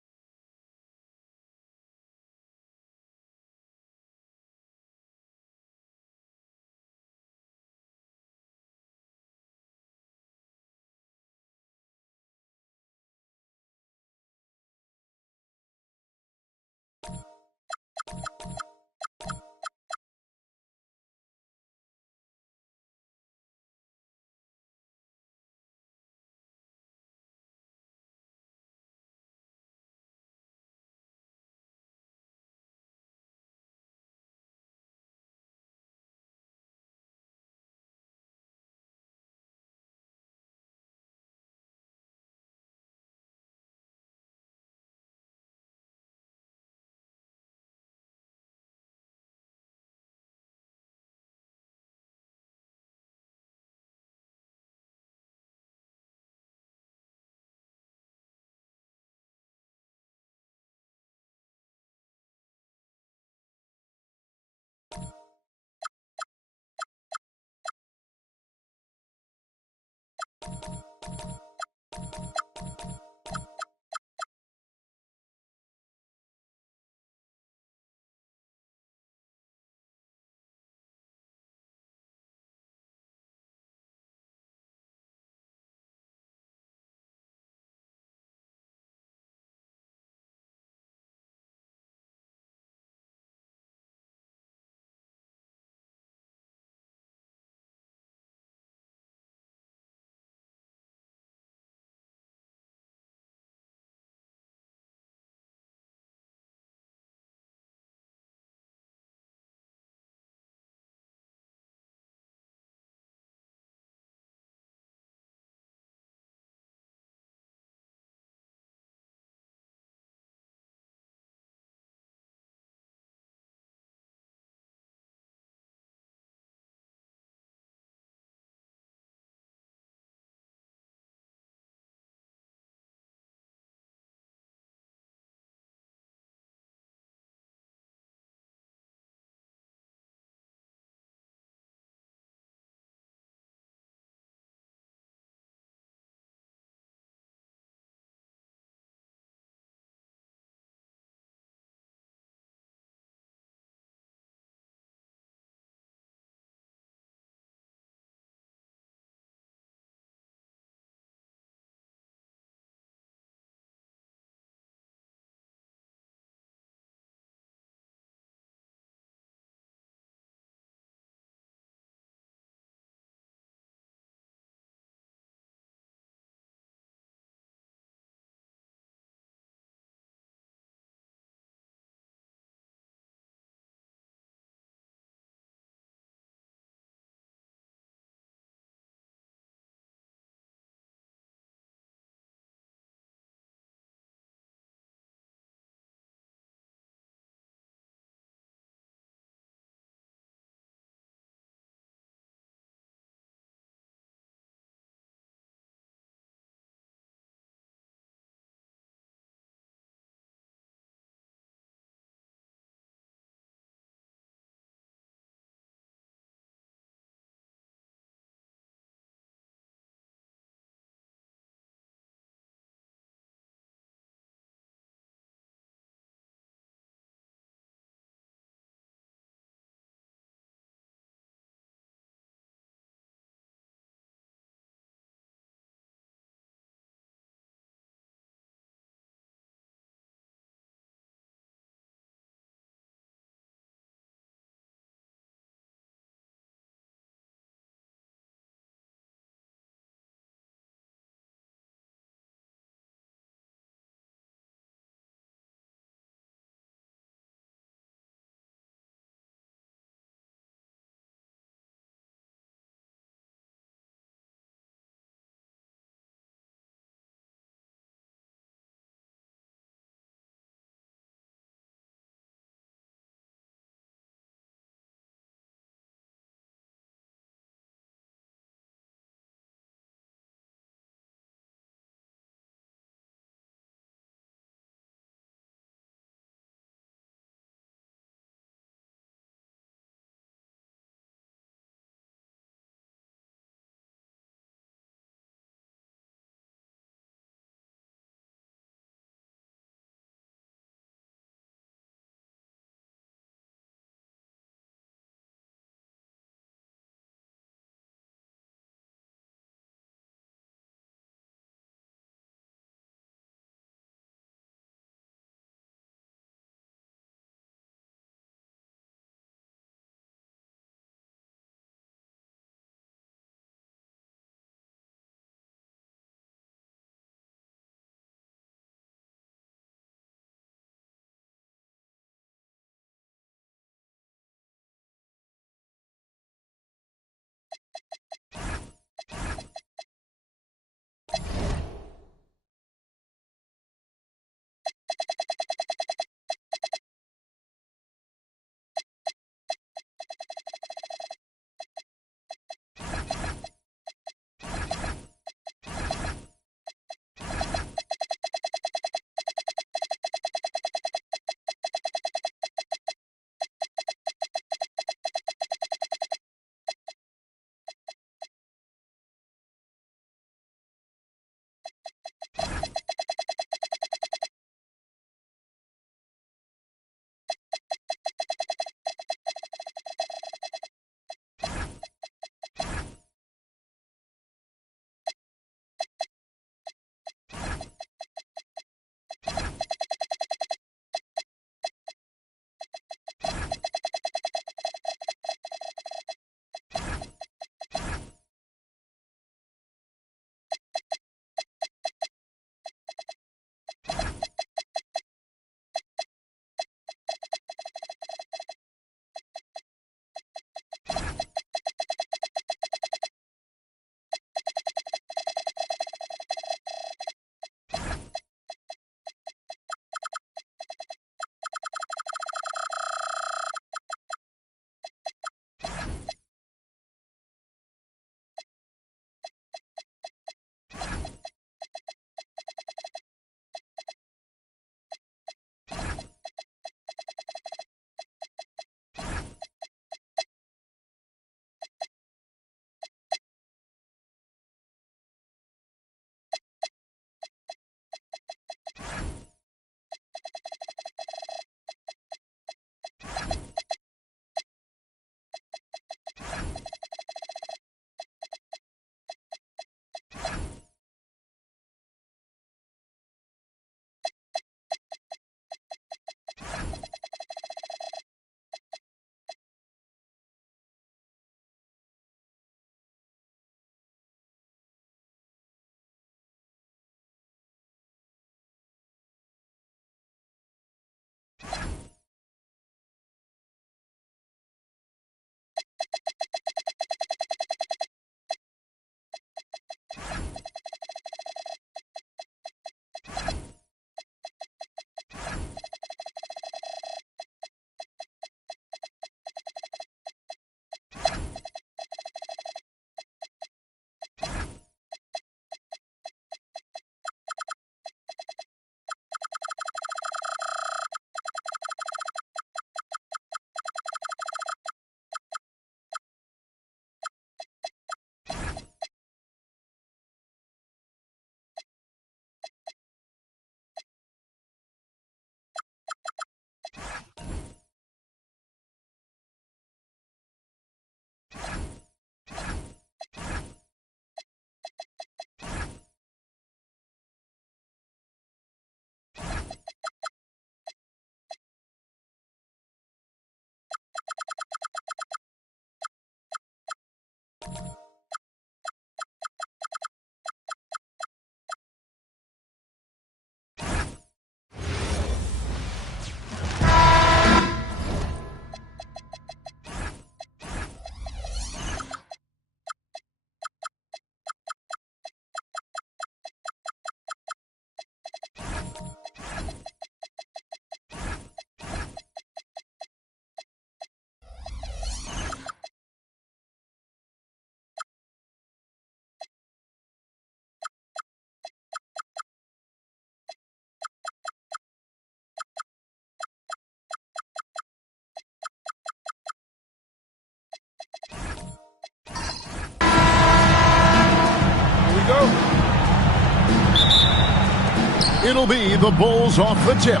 It'll be the Bulls off the tip.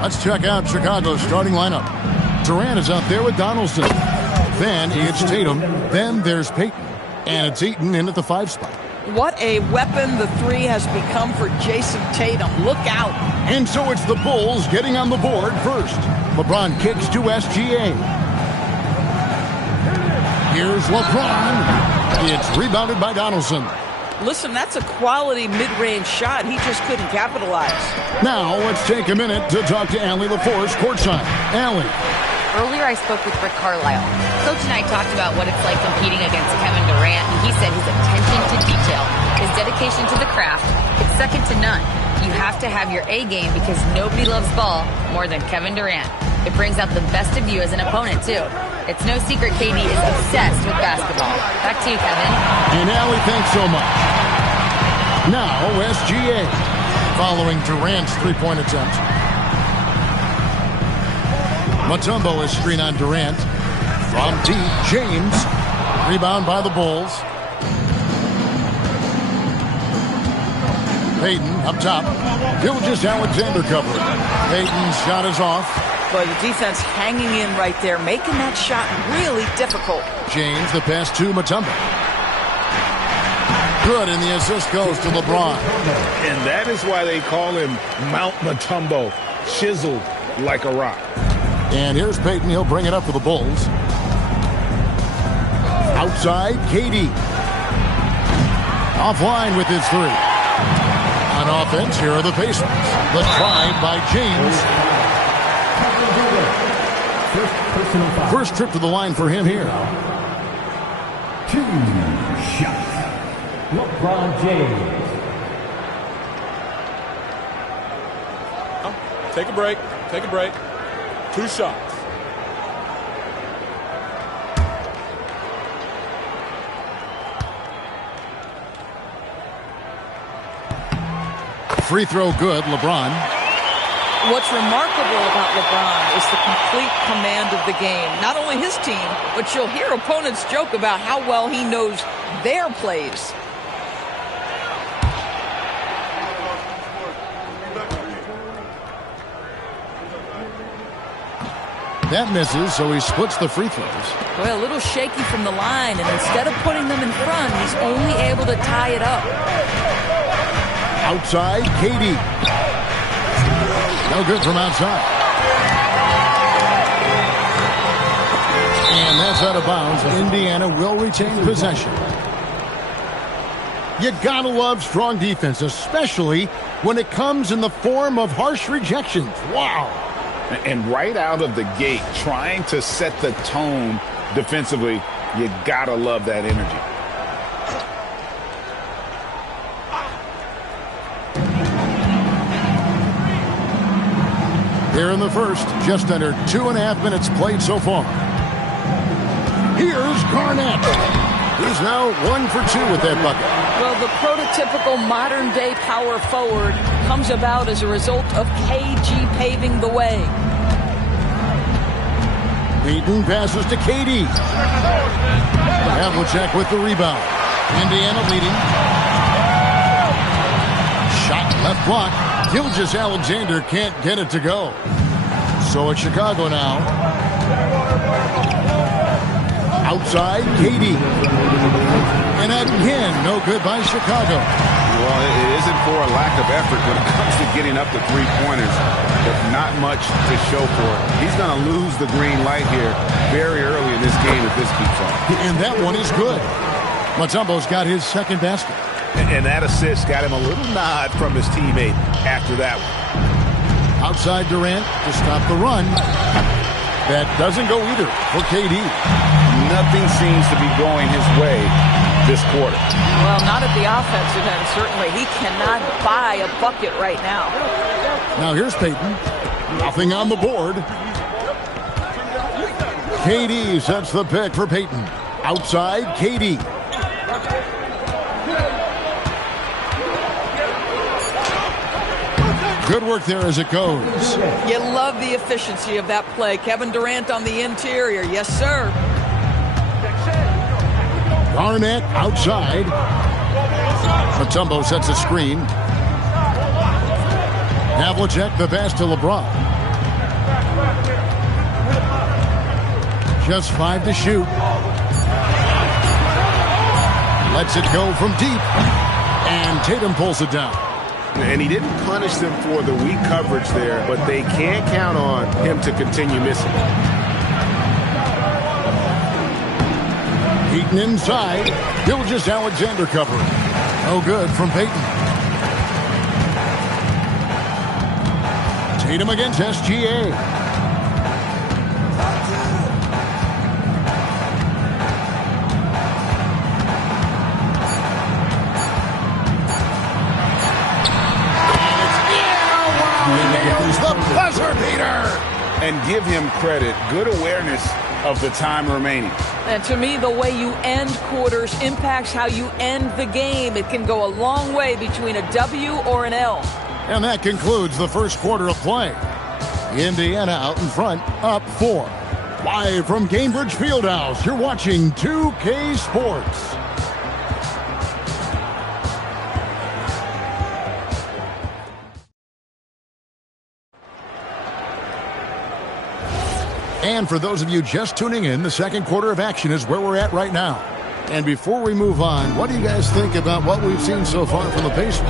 Let's check out Chicago's starting lineup. Durant is out there with Donaldson. Then it's Tatum. Then there's Payton. And it's Eaton in at the 5 spot. What a weapon the 3 has become for Jason Tatum. Look out. And so it's the Bulls getting on the board first. LeBron kicks to SGA. Here's LeBron. It's rebounded by Donaldson. Listen, that's a quality mid-range shot. He just couldn't capitalize. Now let's take a minute to talk to Allie LaForce courtside. Allie. Earlier I spoke with Rick Carlisle. Coach and I talked about what it's like competing against Kevin Durant, and he said his attention to detail, his dedication to the craft, it's second to none. You have to have your A game because nobody loves ball more than Kevin Durant. It brings out the best of you as an opponent, too. It's no secret KD is obsessed with basketball. Back to you, Kevin. And Allie, thanks so much. Now, SGA, following Durant's three-point attempt. Mutombo is screen on Durant. From deep, James. Rebound by the Bulls. Payton up top. Gilgeous-Alexander covering. Payton's shot is off. But the defense hanging in right there, making that shot really difficult. James, the pass to Mutombo. Good, and the assist goes to LeBron. And that is why they call him Mount Mutombo, chiseled like a rock. And here's Payton. He'll bring it up for the Bulls. Outside, KD. Offline with his 3. On offense, here are the Pacers. The drive by James. First trip to the line for him here. 2 shots. LeBron James. Take a break. Take a break. 2 shots. Free throw good, LeBron. What's remarkable about LeBron is the complete command of the game. Not only his team, but you'll hear opponents joke about how well he knows their plays. That misses, so he splits the free throws. Well, a little shaky from the line, and instead of putting them in front, he's only able to tie it up. Outside, KD. No good from outside. And that's out of bounds. Indiana will retain possession. You gotta love strong defense, especially when it comes in the form of harsh rejections. Wow. And right out of the gate, trying to set the tone defensively, you gotta love that energy. Here in the first, just under 2.5 minutes played so far. Here's Garnett. He's now 1 for 2 with that bucket. Well, the prototypical modern-day power forward comes about as a result of KG paving the way. Payton passes to KD. Havlicek with the rebound. Indiana leading. Shot left block. Gilgeous-Alexander can't get it to go. So it's Chicago now. Outside, KD. And again, no good by Chicago. Well, it isn't for a lack of effort when it comes to getting up to three-pointers, but not much to show for it. He's going to lose the green light here very early in this game if this keeps on. And that one is good. Mutombo's got his second basket. And that assist got him a little nod from his teammate after that one. Outside Durant to stop the run. That doesn't go either for KD. Nothing seems to be going his way this quarter. Well, not at the offensive end, certainly. He cannot buy a bucket right now. Now here's Payton. Nothing on the board. KD sets the pick for Payton. Outside, KD. Good work there as it goes. You love the efficiency of that play. Kevin Durant on the interior. Yes, sir. Garnett outside. Mutombo sets a screen. Havlicek the pass to LeBron. Just 5 to shoot. Lets it go from deep. And Tatum pulls it down. And he didn't punish them for the weak coverage there, but they can't count on him to continue missing. Payton inside. Gilgeous-Alexander covering. No good from Payton. Tatum against SGA. The buzzer beater. And give him credit. Good awareness of the time remaining. And to me, the way you end quarters impacts how you end the game. It can go a long way between a W or an L. And that concludes the first quarter of play. Indiana out in front, up 4. Live from Cambridge Fieldhouse, you're watching 2K Sports. And for those of you just tuning in, the second quarter of action is where we're at right now. And before we move on, what do you guys think about what we've seen so far from the Pacers?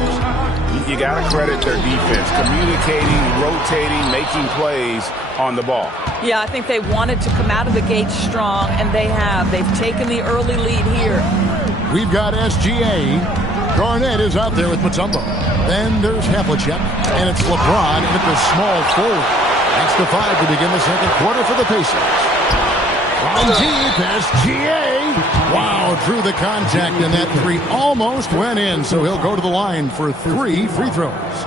You got to credit their defense, communicating, rotating, making plays on the ball. Yeah, I think they wanted to come out of the gate strong, and they have. They've taken the early lead here. We've got SGA. Garnett is out there with Mutombo. Then there's Havlicek, and it's LeBron with the small forward. That's the 5 to begin the second quarter for the Pacers. From deep, SGA. Wow, through the contact, and that 3 almost went in, so he'll go to the line for 3 free throws.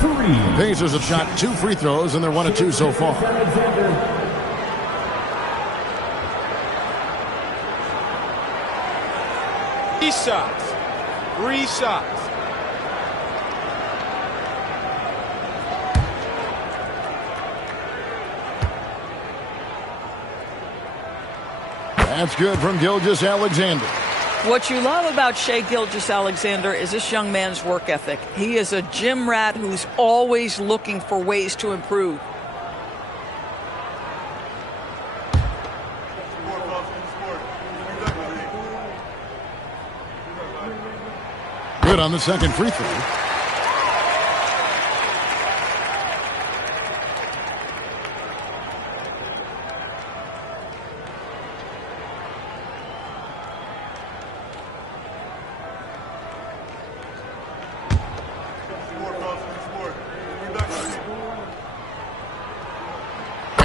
The Pacers have shot 2 free throws, and they're 1 of 2 so far. 3 shots. 3 shots. That's good from Gilgeous-Alexander. What you love about Shai Gilgeous-Alexander is this young man's work ethic. He is a gym rat who's always looking for ways to improve. Good on the second free throw.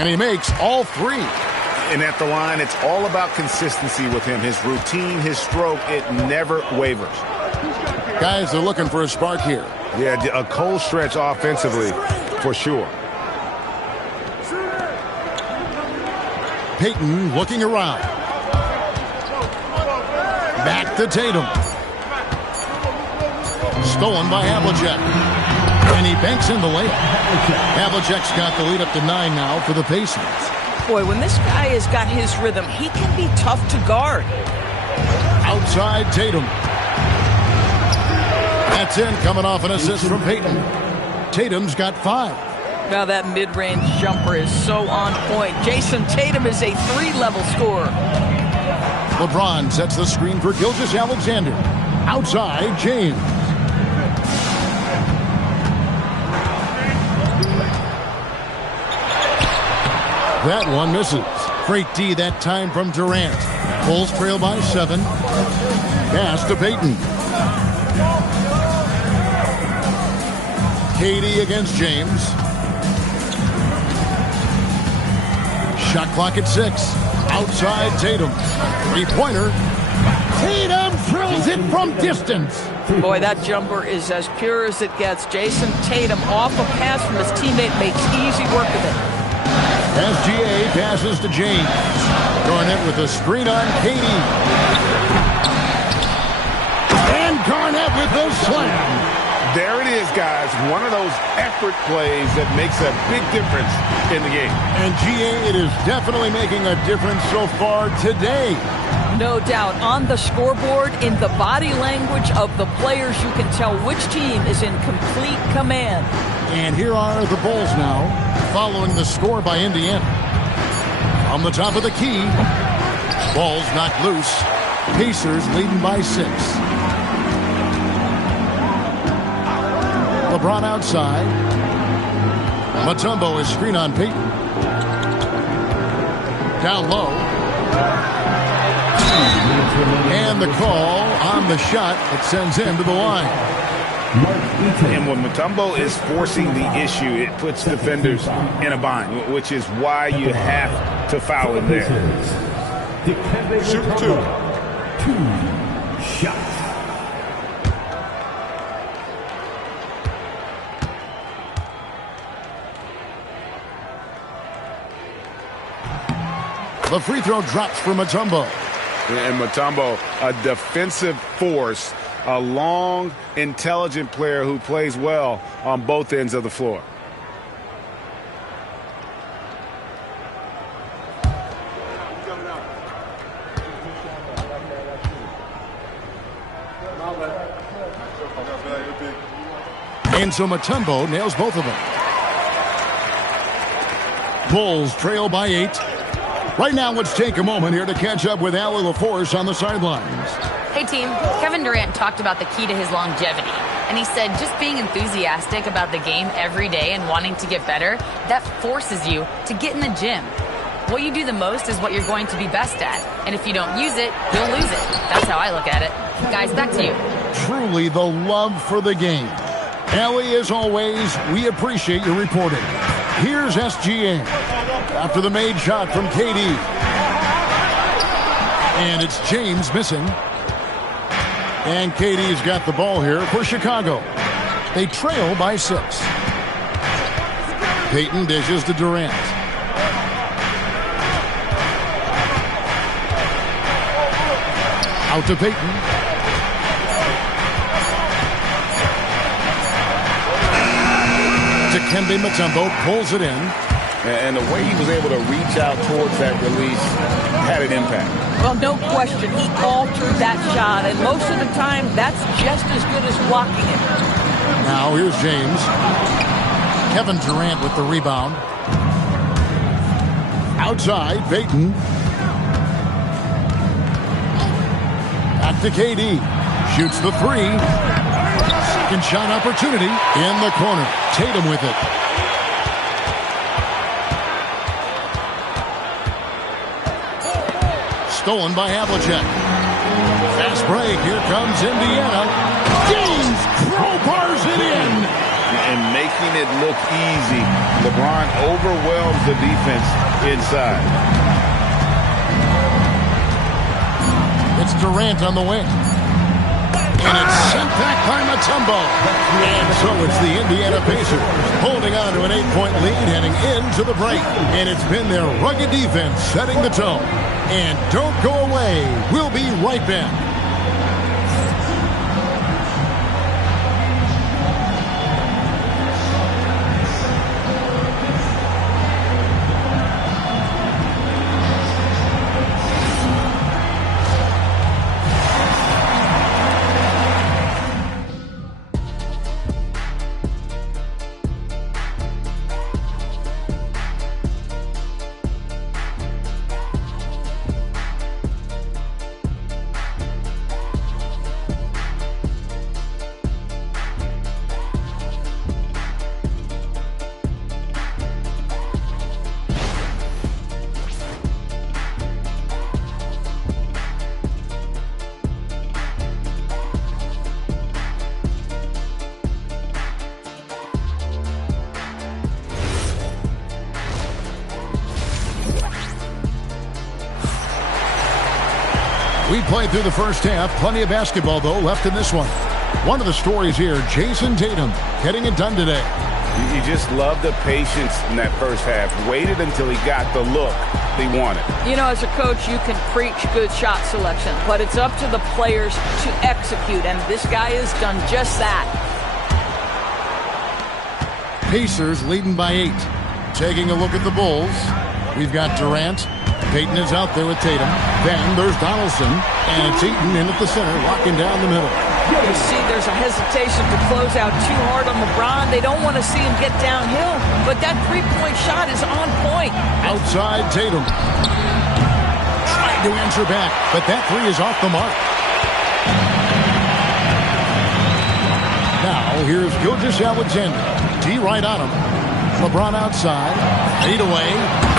And he makes all three. And at the line, it's all about consistency with him. His routine, his stroke, it never wavers. Guys, they're looking for a spark here. Yeah, a cold stretch offensively, for sure. Payton looking around. Back to Tatum. Stolen by Havlicek. And he banks in the layup. Havlicek's got the lead up to 9 now for the Pacers. Boy, when this guy has got his rhythm, he can be tough to guard. Outside Tatum. That's in, coming off an assist from Payton. Tatum's got 5. Now that mid-range jumper is so on point. Jason Tatum is a 3-level scorer. LeBron sets the screen for Gilgeous-Alexander. Outside, James. That one misses. Great D that time from Durant. Bulls trail by 7. Pass to Payton. KD against James. Shot clock at 6. Outside Tatum. 3-pointer. Tatum drills it from distance. Boy, that jumper is as pure as it gets. Jason Tatum off a pass from his teammate makes easy work of it. SGA passes to James. Garnett with a screen on KD. And Garnett with the slam. There it is, guys. One of those effort plays that makes a big difference in the game. And GA, it is definitely making a difference so far today. No doubt. On the scoreboard, in the body language of the players, you can tell which team is in complete command. And here are the Bulls now, following the score by Indiana. On the top of the key, ball's knocked loose. Pacers leading by 6. LeBron outside. Mutombo is screen on Payton. Down low. And the call on the shot that sends him to the line. And when Mutombo is forcing the issue, it puts defenders in a bind, which is why you have to foul him there. Shoot 2. 2 shots. The free throw drops for Mutombo. And Mutombo, a defensive force, a long, intelligent player who plays well on both ends of the floor. And so Mutombo nails both of them. Bulls trail by 8. Right now, let's take a moment here to catch up with Allie LaForce on the sidelines. Hey, team. Kevin Durant talked about the key to his longevity. And he said just being enthusiastic about the game every day and wanting to get better, that forces you to get in the gym. What you do the most is what you're going to be best at. And if you don't use it, you'll lose it. That's how I look at it. Guys, back to you. Truly the love for the game. Allie, as always, we appreciate your reporting. Here's SGA after the made shot from KD. And it's James missing. And KD's got the ball here for Chicago. They trail by 6. Payton dishes to Durant. Out to Payton. Dikembe Mutombo pulls it in. And the way he was able to reach out towards that release had an impact. Well, no question. He altered that shot, and most of the time, that's just as good as blocking it. Now, here's James. Kevin Durant with the rebound. Outside, Payton. Back to KD. Shoots the 3. Second shot opportunity in the corner. Tatum with it. Stolen by Havlicek. Fast break. Here comes Indiana. James crowbars it in. And makes making it look easy. LeBron overwhelms the defense inside. It's Durant on the wing. And it's sent back by Mutombo. And so it's the Indiana Pacers holding on to an 8-point lead heading into the break. And it's been their rugged defense setting the tone. And don't go away. We'll be right back. We played through the first half. Plenty of basketball, though, left in this one. One of the stories here, Jason Tatum getting it done today. You just love the patience in that first half. Waited until he got the look he wanted. You know, as a coach, you can preach good shot selection, but it's up to the players to execute, and this guy has done just that. Pacers leading by 8. Taking a look at the Bulls. We've got Durant. Payton is out there with Tatum. Then there's Donaldson. And it's Eaton in at the center, locking down the middle. You see there's a hesitation to close out too hard on LeBron. They don't want to see him get downhill. But that three-point shot is on point. Outside Tatum. Trying to answer back. But that three is off the mark. Now here's Gilgeous-Alexander. D right on him. LeBron outside. 8 away.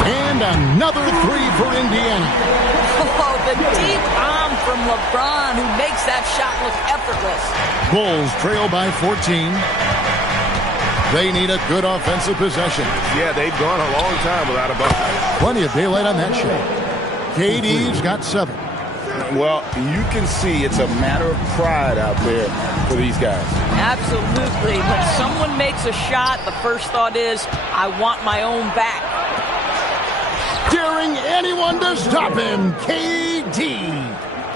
And another three for Indiana. Oh, the deep arm from LeBron who makes that shot look effortless. Bulls trail by 14. They need a good offensive possession. Yeah, they've gone a long time without a bucket. Plenty of daylight on that shot. KD's got 7. Well, you can see it's a matter of pride out there for these guys. Absolutely. When someone makes a shot, the first thought is, I want my own back. Daring anyone to stop him, KD.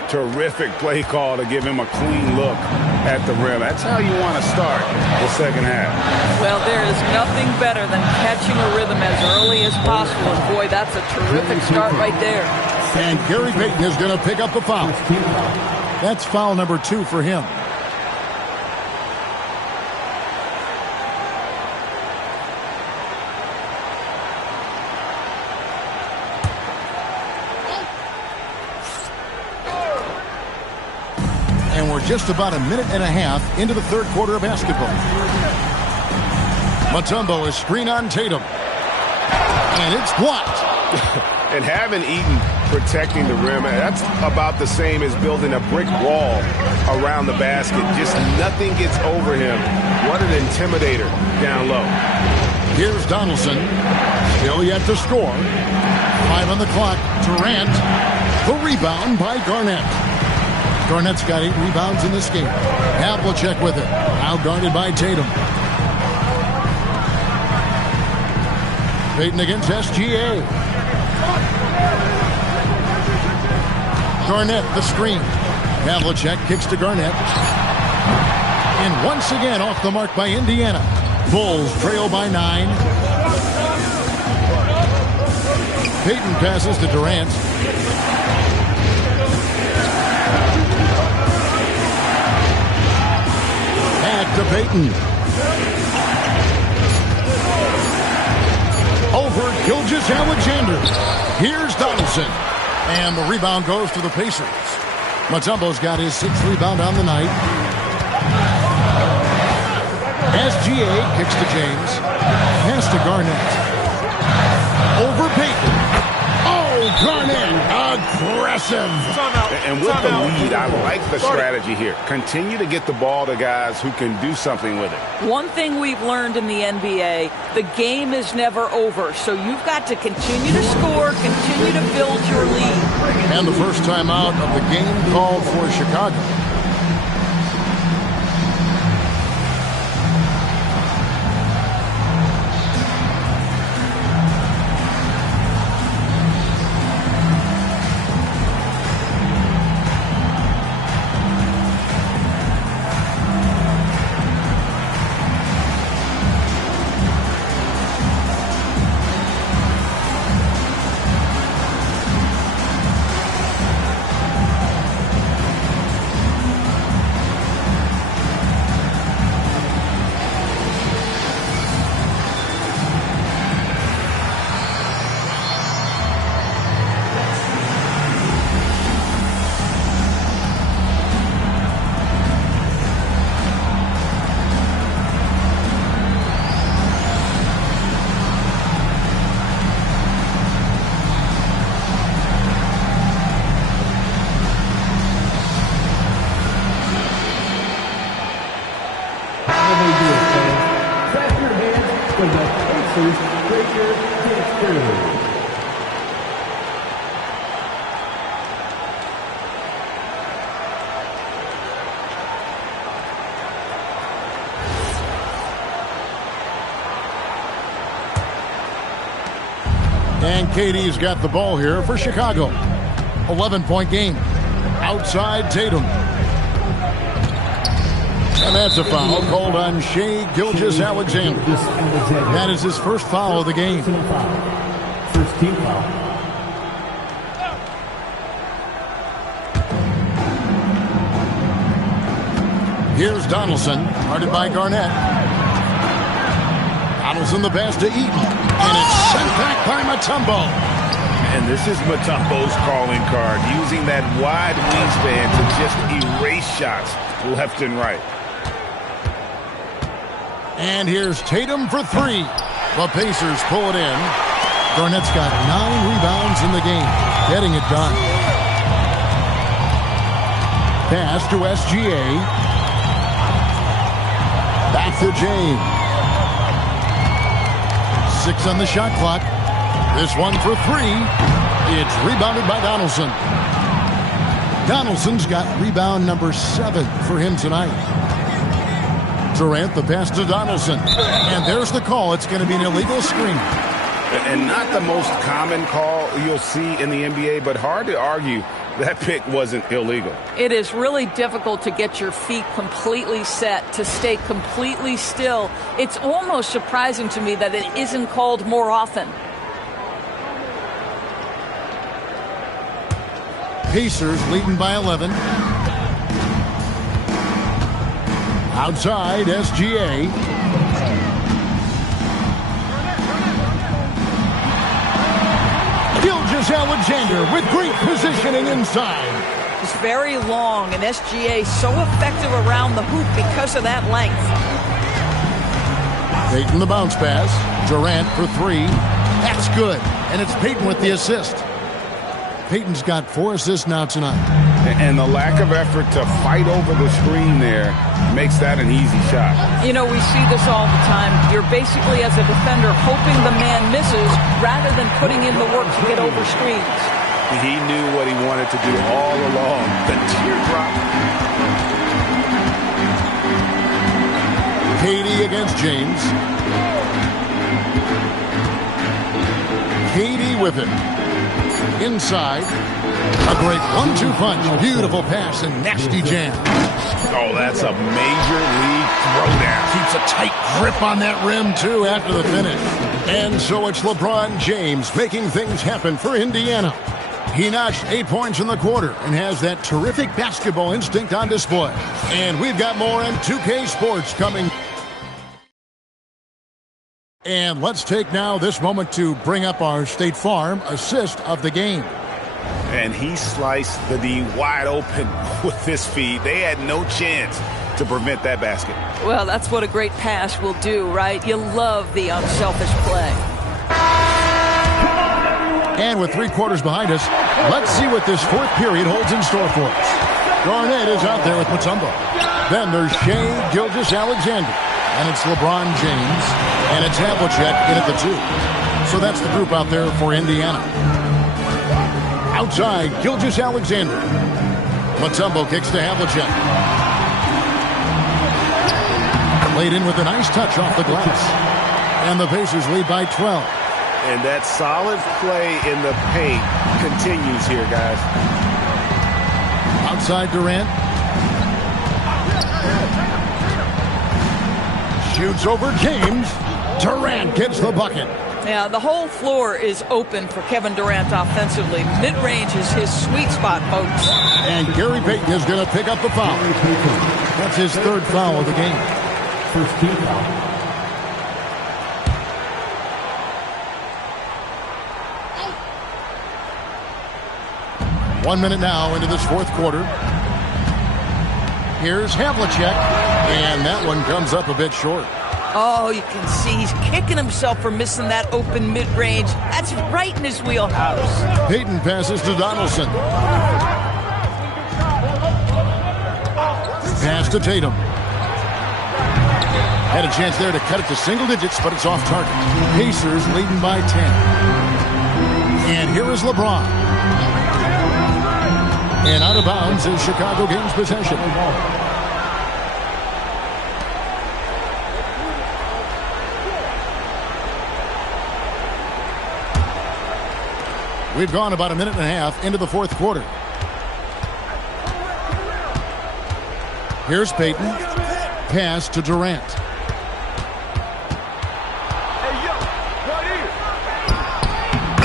Terrific play call to give him a clean look at the rim. That's how you want to start the second half. Well, there is nothing better than catching a rhythm as early as possible. And boy, that's a terrific start right there. And Gary Payton is going to pick up the foul. That's foul number 2 for him. And we're just about a minute and a half into the third quarter of basketball. Mutombo is screen on Tatum. And it's blocked. And having Eaton protecting the rim, that's about the same as building a brick wall around the basket. Just nothing gets over him. What an intimidator down low. Here's Donaldson. Still yet to score. 5 on the clock. Durant. The rebound by Garnett. Garnett's got 8 rebounds in this game. Havlicek with it. Now guarded by Tatum. Payton against SGA. Garnett, the screen. Havlicek kicks to Garnett. And once again off the mark by Indiana. Bulls trail by 9. Payton passes to Durant. Back to Payton. Over Gilgeous-Alexander. Here's Donaldson. And the rebound goes to the Pacers. Mutombo's got his 6th rebound on the night. SGA kicks to James. Pass to Garnett. Over Payton. Oh, Garnett, aggressive. And with the lead, I like the strategy here. Continue to get the ball to guys who can do something with it. One thing we've learned in the NBA, the game is never over. So you've got to continue to score, continue to build your lead. And the first time out of the game called for Chicago. And KD's got the ball here for Chicago. 11-point game. Outside Tatum. And that's a foul called on Shai Gilgeous-Alexander. That is his first foul of the game. First team foul. Here's Donaldson, guarded by Garnett. Donaldson the pass to Eaton. And it's sent back by Mutombo. And this is Mutombo's calling card, using that wide wingspan to just erase shots left and right. And here's Tatum for three. The Pacers pull it in. Garnett's got 9 rebounds in the game, getting it done. Pass to SGA. Back to James. 6 on the shot clock. This one for 3. It's rebounded by Donaldson. Donaldson's got rebound number 7 for him tonight. Durant the pass to Donaldson. And there's the call. It's going to be an illegal screen. And not the most common call you'll see in the NBA, but hard to argue that pick wasn't illegal. It is really difficult to get your feet completely set, to stay completely still. It's almost surprising to me that it isn't called more often. Pacers leading by 11. Outside, SGA. Gilgeous-Alexander with great positioning inside. It's very long, and SGA so effective around the hoop because of that length. Payton the bounce pass. Durant for 3. That's good. And it's Payton with the assist. Payton's got 4 assists now tonight. And the lack of effort to fight over the screen there makes that an easy shot. You know, we see this all the time. You're basically, as a defender, hoping the man misses rather than putting in the work to get over screens. He knew what he wanted to do all along. The teardrop. KD against James. KD with it. Inside. A great 1-2 punch. Beautiful pass and nasty jam. Oh, that's a major league throwdown. Keeps a tight grip on that rim, too, after the finish. And so it's LeBron James making things happen for Indiana. He notched 8 points in the quarter and has that terrific basketball instinct on display. And we've got more on 2K Sports coming. And let's take now this moment to bring up our State Farm assist of the game. And he sliced the D wide open with his feet. They had no chance to prevent that basket. Well, that's what a great pass will do, right? You love the unselfish play. And with 3 quarters behind us, let's see what this 4th period holds in store for us. Garnett is out there with Mutombo. Then there's Shea Gilgeous-Alexander. And it's LeBron James. And it's Havlicek in at the 2. So that's the group out there for Indiana. Outside, Gilgeous-Alexander. Mutombo kicks to Havlicek. Laid in with a nice touch off the glass. And the Pacers lead by 12. And that solid play in the paint continues here, guys. Outside Durant. Shoots over James. Durant gets the bucket. Yeah, the whole floor is open for Kevin Durant offensively. Mid-range is his sweet spot, folks. And Gary Payton is going to pick up the foul. That's his 3rd foul of the game. First team foul. One minute now into this 4th quarter. Here's Havlicek, and that one comes up a bit short. Oh, you can see he's kicking himself for missing that open mid-range. That's right in his wheelhouse. Payton passes to Donaldson. Pass to Tatum. Had a chance there to cut it to single digits, but it's off target. Pacers leading by 10. And here is LeBron. And out of bounds as Chicago gains possession. We've gone about a minute and a half into the 4th quarter. Here's Payton. Pass to Durant.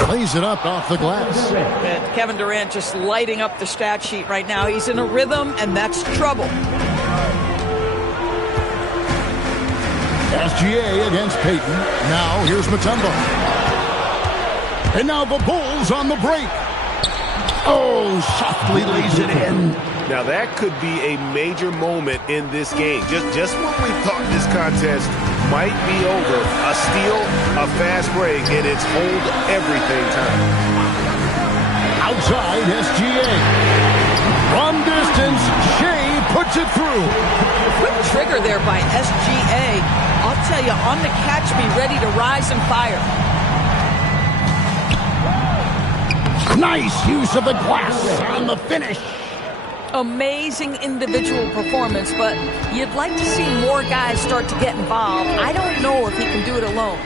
Lays it up off the glass. And Kevin Durant just lighting up the stat sheet right now. He's in a rhythm, and that's trouble. SGA against Payton. Now here's Mutombo. And now the Bulls on the break. Oh, softly lays it in. Now that could be a major moment in this game. Just when we thought this contest might be over, a steal, a fast break, and it's hold everything time. Outside SGA. From distance, Shea puts it through. Quick trigger there by SGA. I'll tell you, on the catch, be ready to rise and fire. Nice use of the glass on the finish. Amazing individual performance, but you'd like to see more guys start to get involved. I don't know if he can do it alone.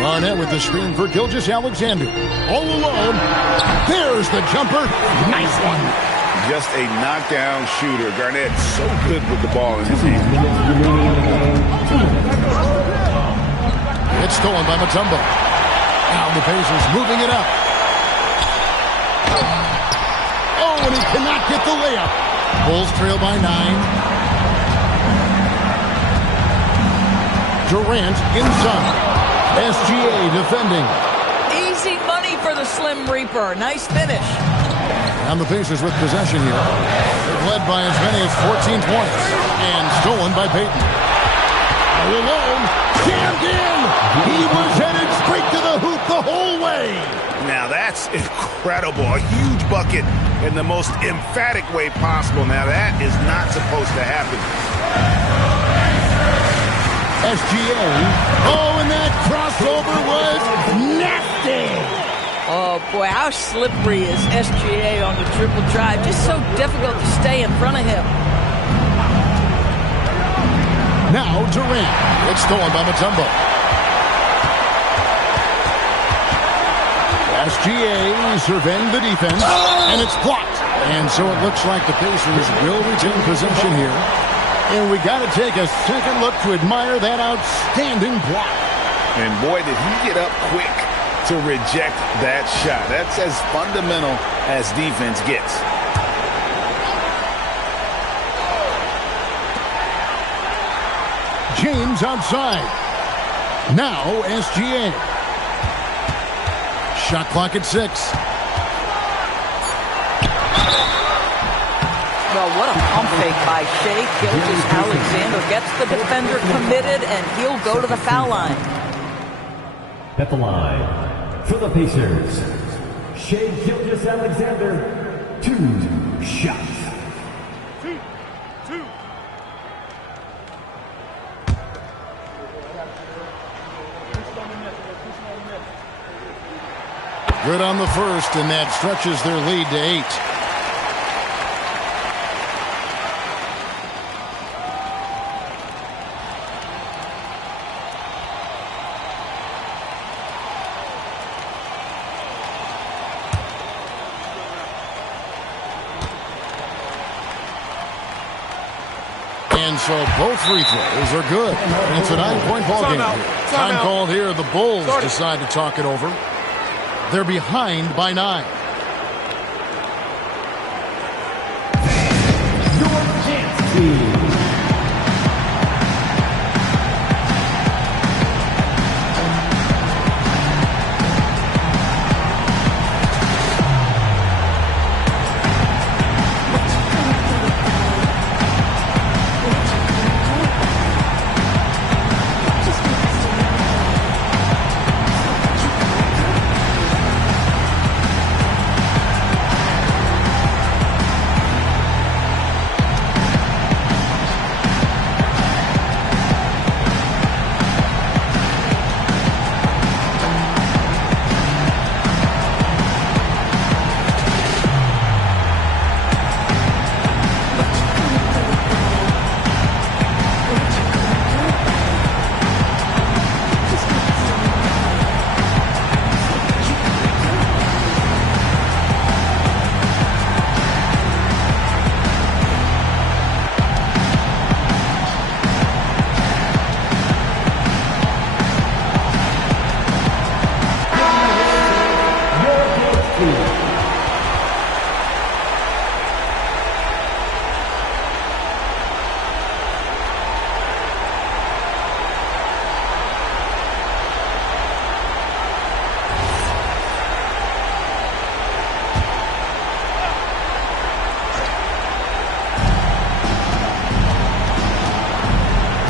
Garnett with the screen for Gilgeous-Alexander. All alone. There's the jumper. Nice one. Just a knockdown shooter. Garnett so good with the ball in his hand. It's stolen by Mutombo. Now the Pacers moving it up. Oh, and he cannot get the layup. Bulls trail by 9. Durant inside. SGA defending. Easy money for the Slim Reaper. Nice finish. And the Pacers with possession here. They're led by as many as 14 points. And stolen by Payton. All alone. Jammed in. He was headed straight to the hoop the whole way. Now that's incredible. A huge bucket in the most emphatic way possible. Now that is not supposed to happen. SGA. Oh, and that crossover was nasty. Oh, boy, how slippery is SGA on the triple drive. Just so difficult to stay in front of him. Now Durant. It's stolen by Mutombo. SGA surveying the defense, and it's blocked. And so it looks like the Pacers will retain possession here. And we got to take a second look to admire that outstanding block. And boy, did he get up quick to reject that shot. That's as fundamental as defense gets. James outside. Now SGA. Shot clock at 6. Well, what a pump fake by Shea Gilgeous-Alexander. Gets the defender committed, and he'll go to the foul line. At the line, For the Pacers, Shai Gilgeous-Alexander, 2 shots. Good on the first, and that stretches their lead to 8. And so both free throws are good. It's a 9-point ball game. Time called here. The Bulls decide to talk it over. They're behind by 9. Your chance team.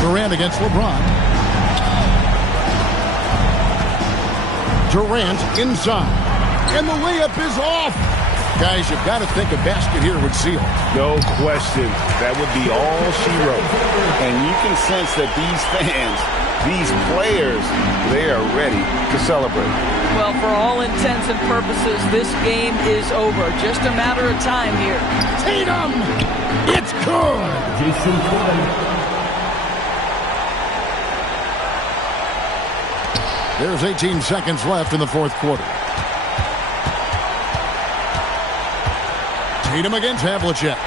Durant against LeBron. Durant inside. And the layup is off. Guys, you've got to think a basket here would seal. No question. That would be all she wrote. And you can sense that these fans, these players, they are ready to celebrate. Well, for all intents and purposes, this game is over. Just a matter of time here. Tatum! It's good! Jason Kidd. There's 18 seconds left in the fourth quarter. Tatum against Havlicek.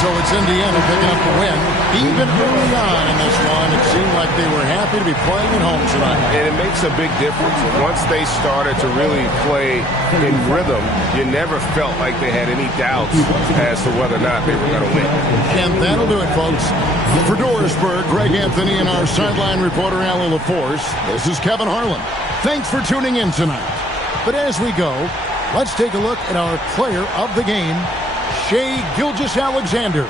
So it's Indiana picking up the win. Even early on in this one, it seemed like they were happy to be playing at home tonight. And it makes a big difference. Once they started to really play in rhythm, you never felt like they had any doubts as to whether or not they were going to win. And that'll do it, folks. For Dorisburg, Greg Anthony, and our sideline reporter, Alan LaForce, this is Kevin Harlan. Thanks for tuning in tonight. But as we go, let's take a look at our player of the game, Shai Gilgeous-Alexander.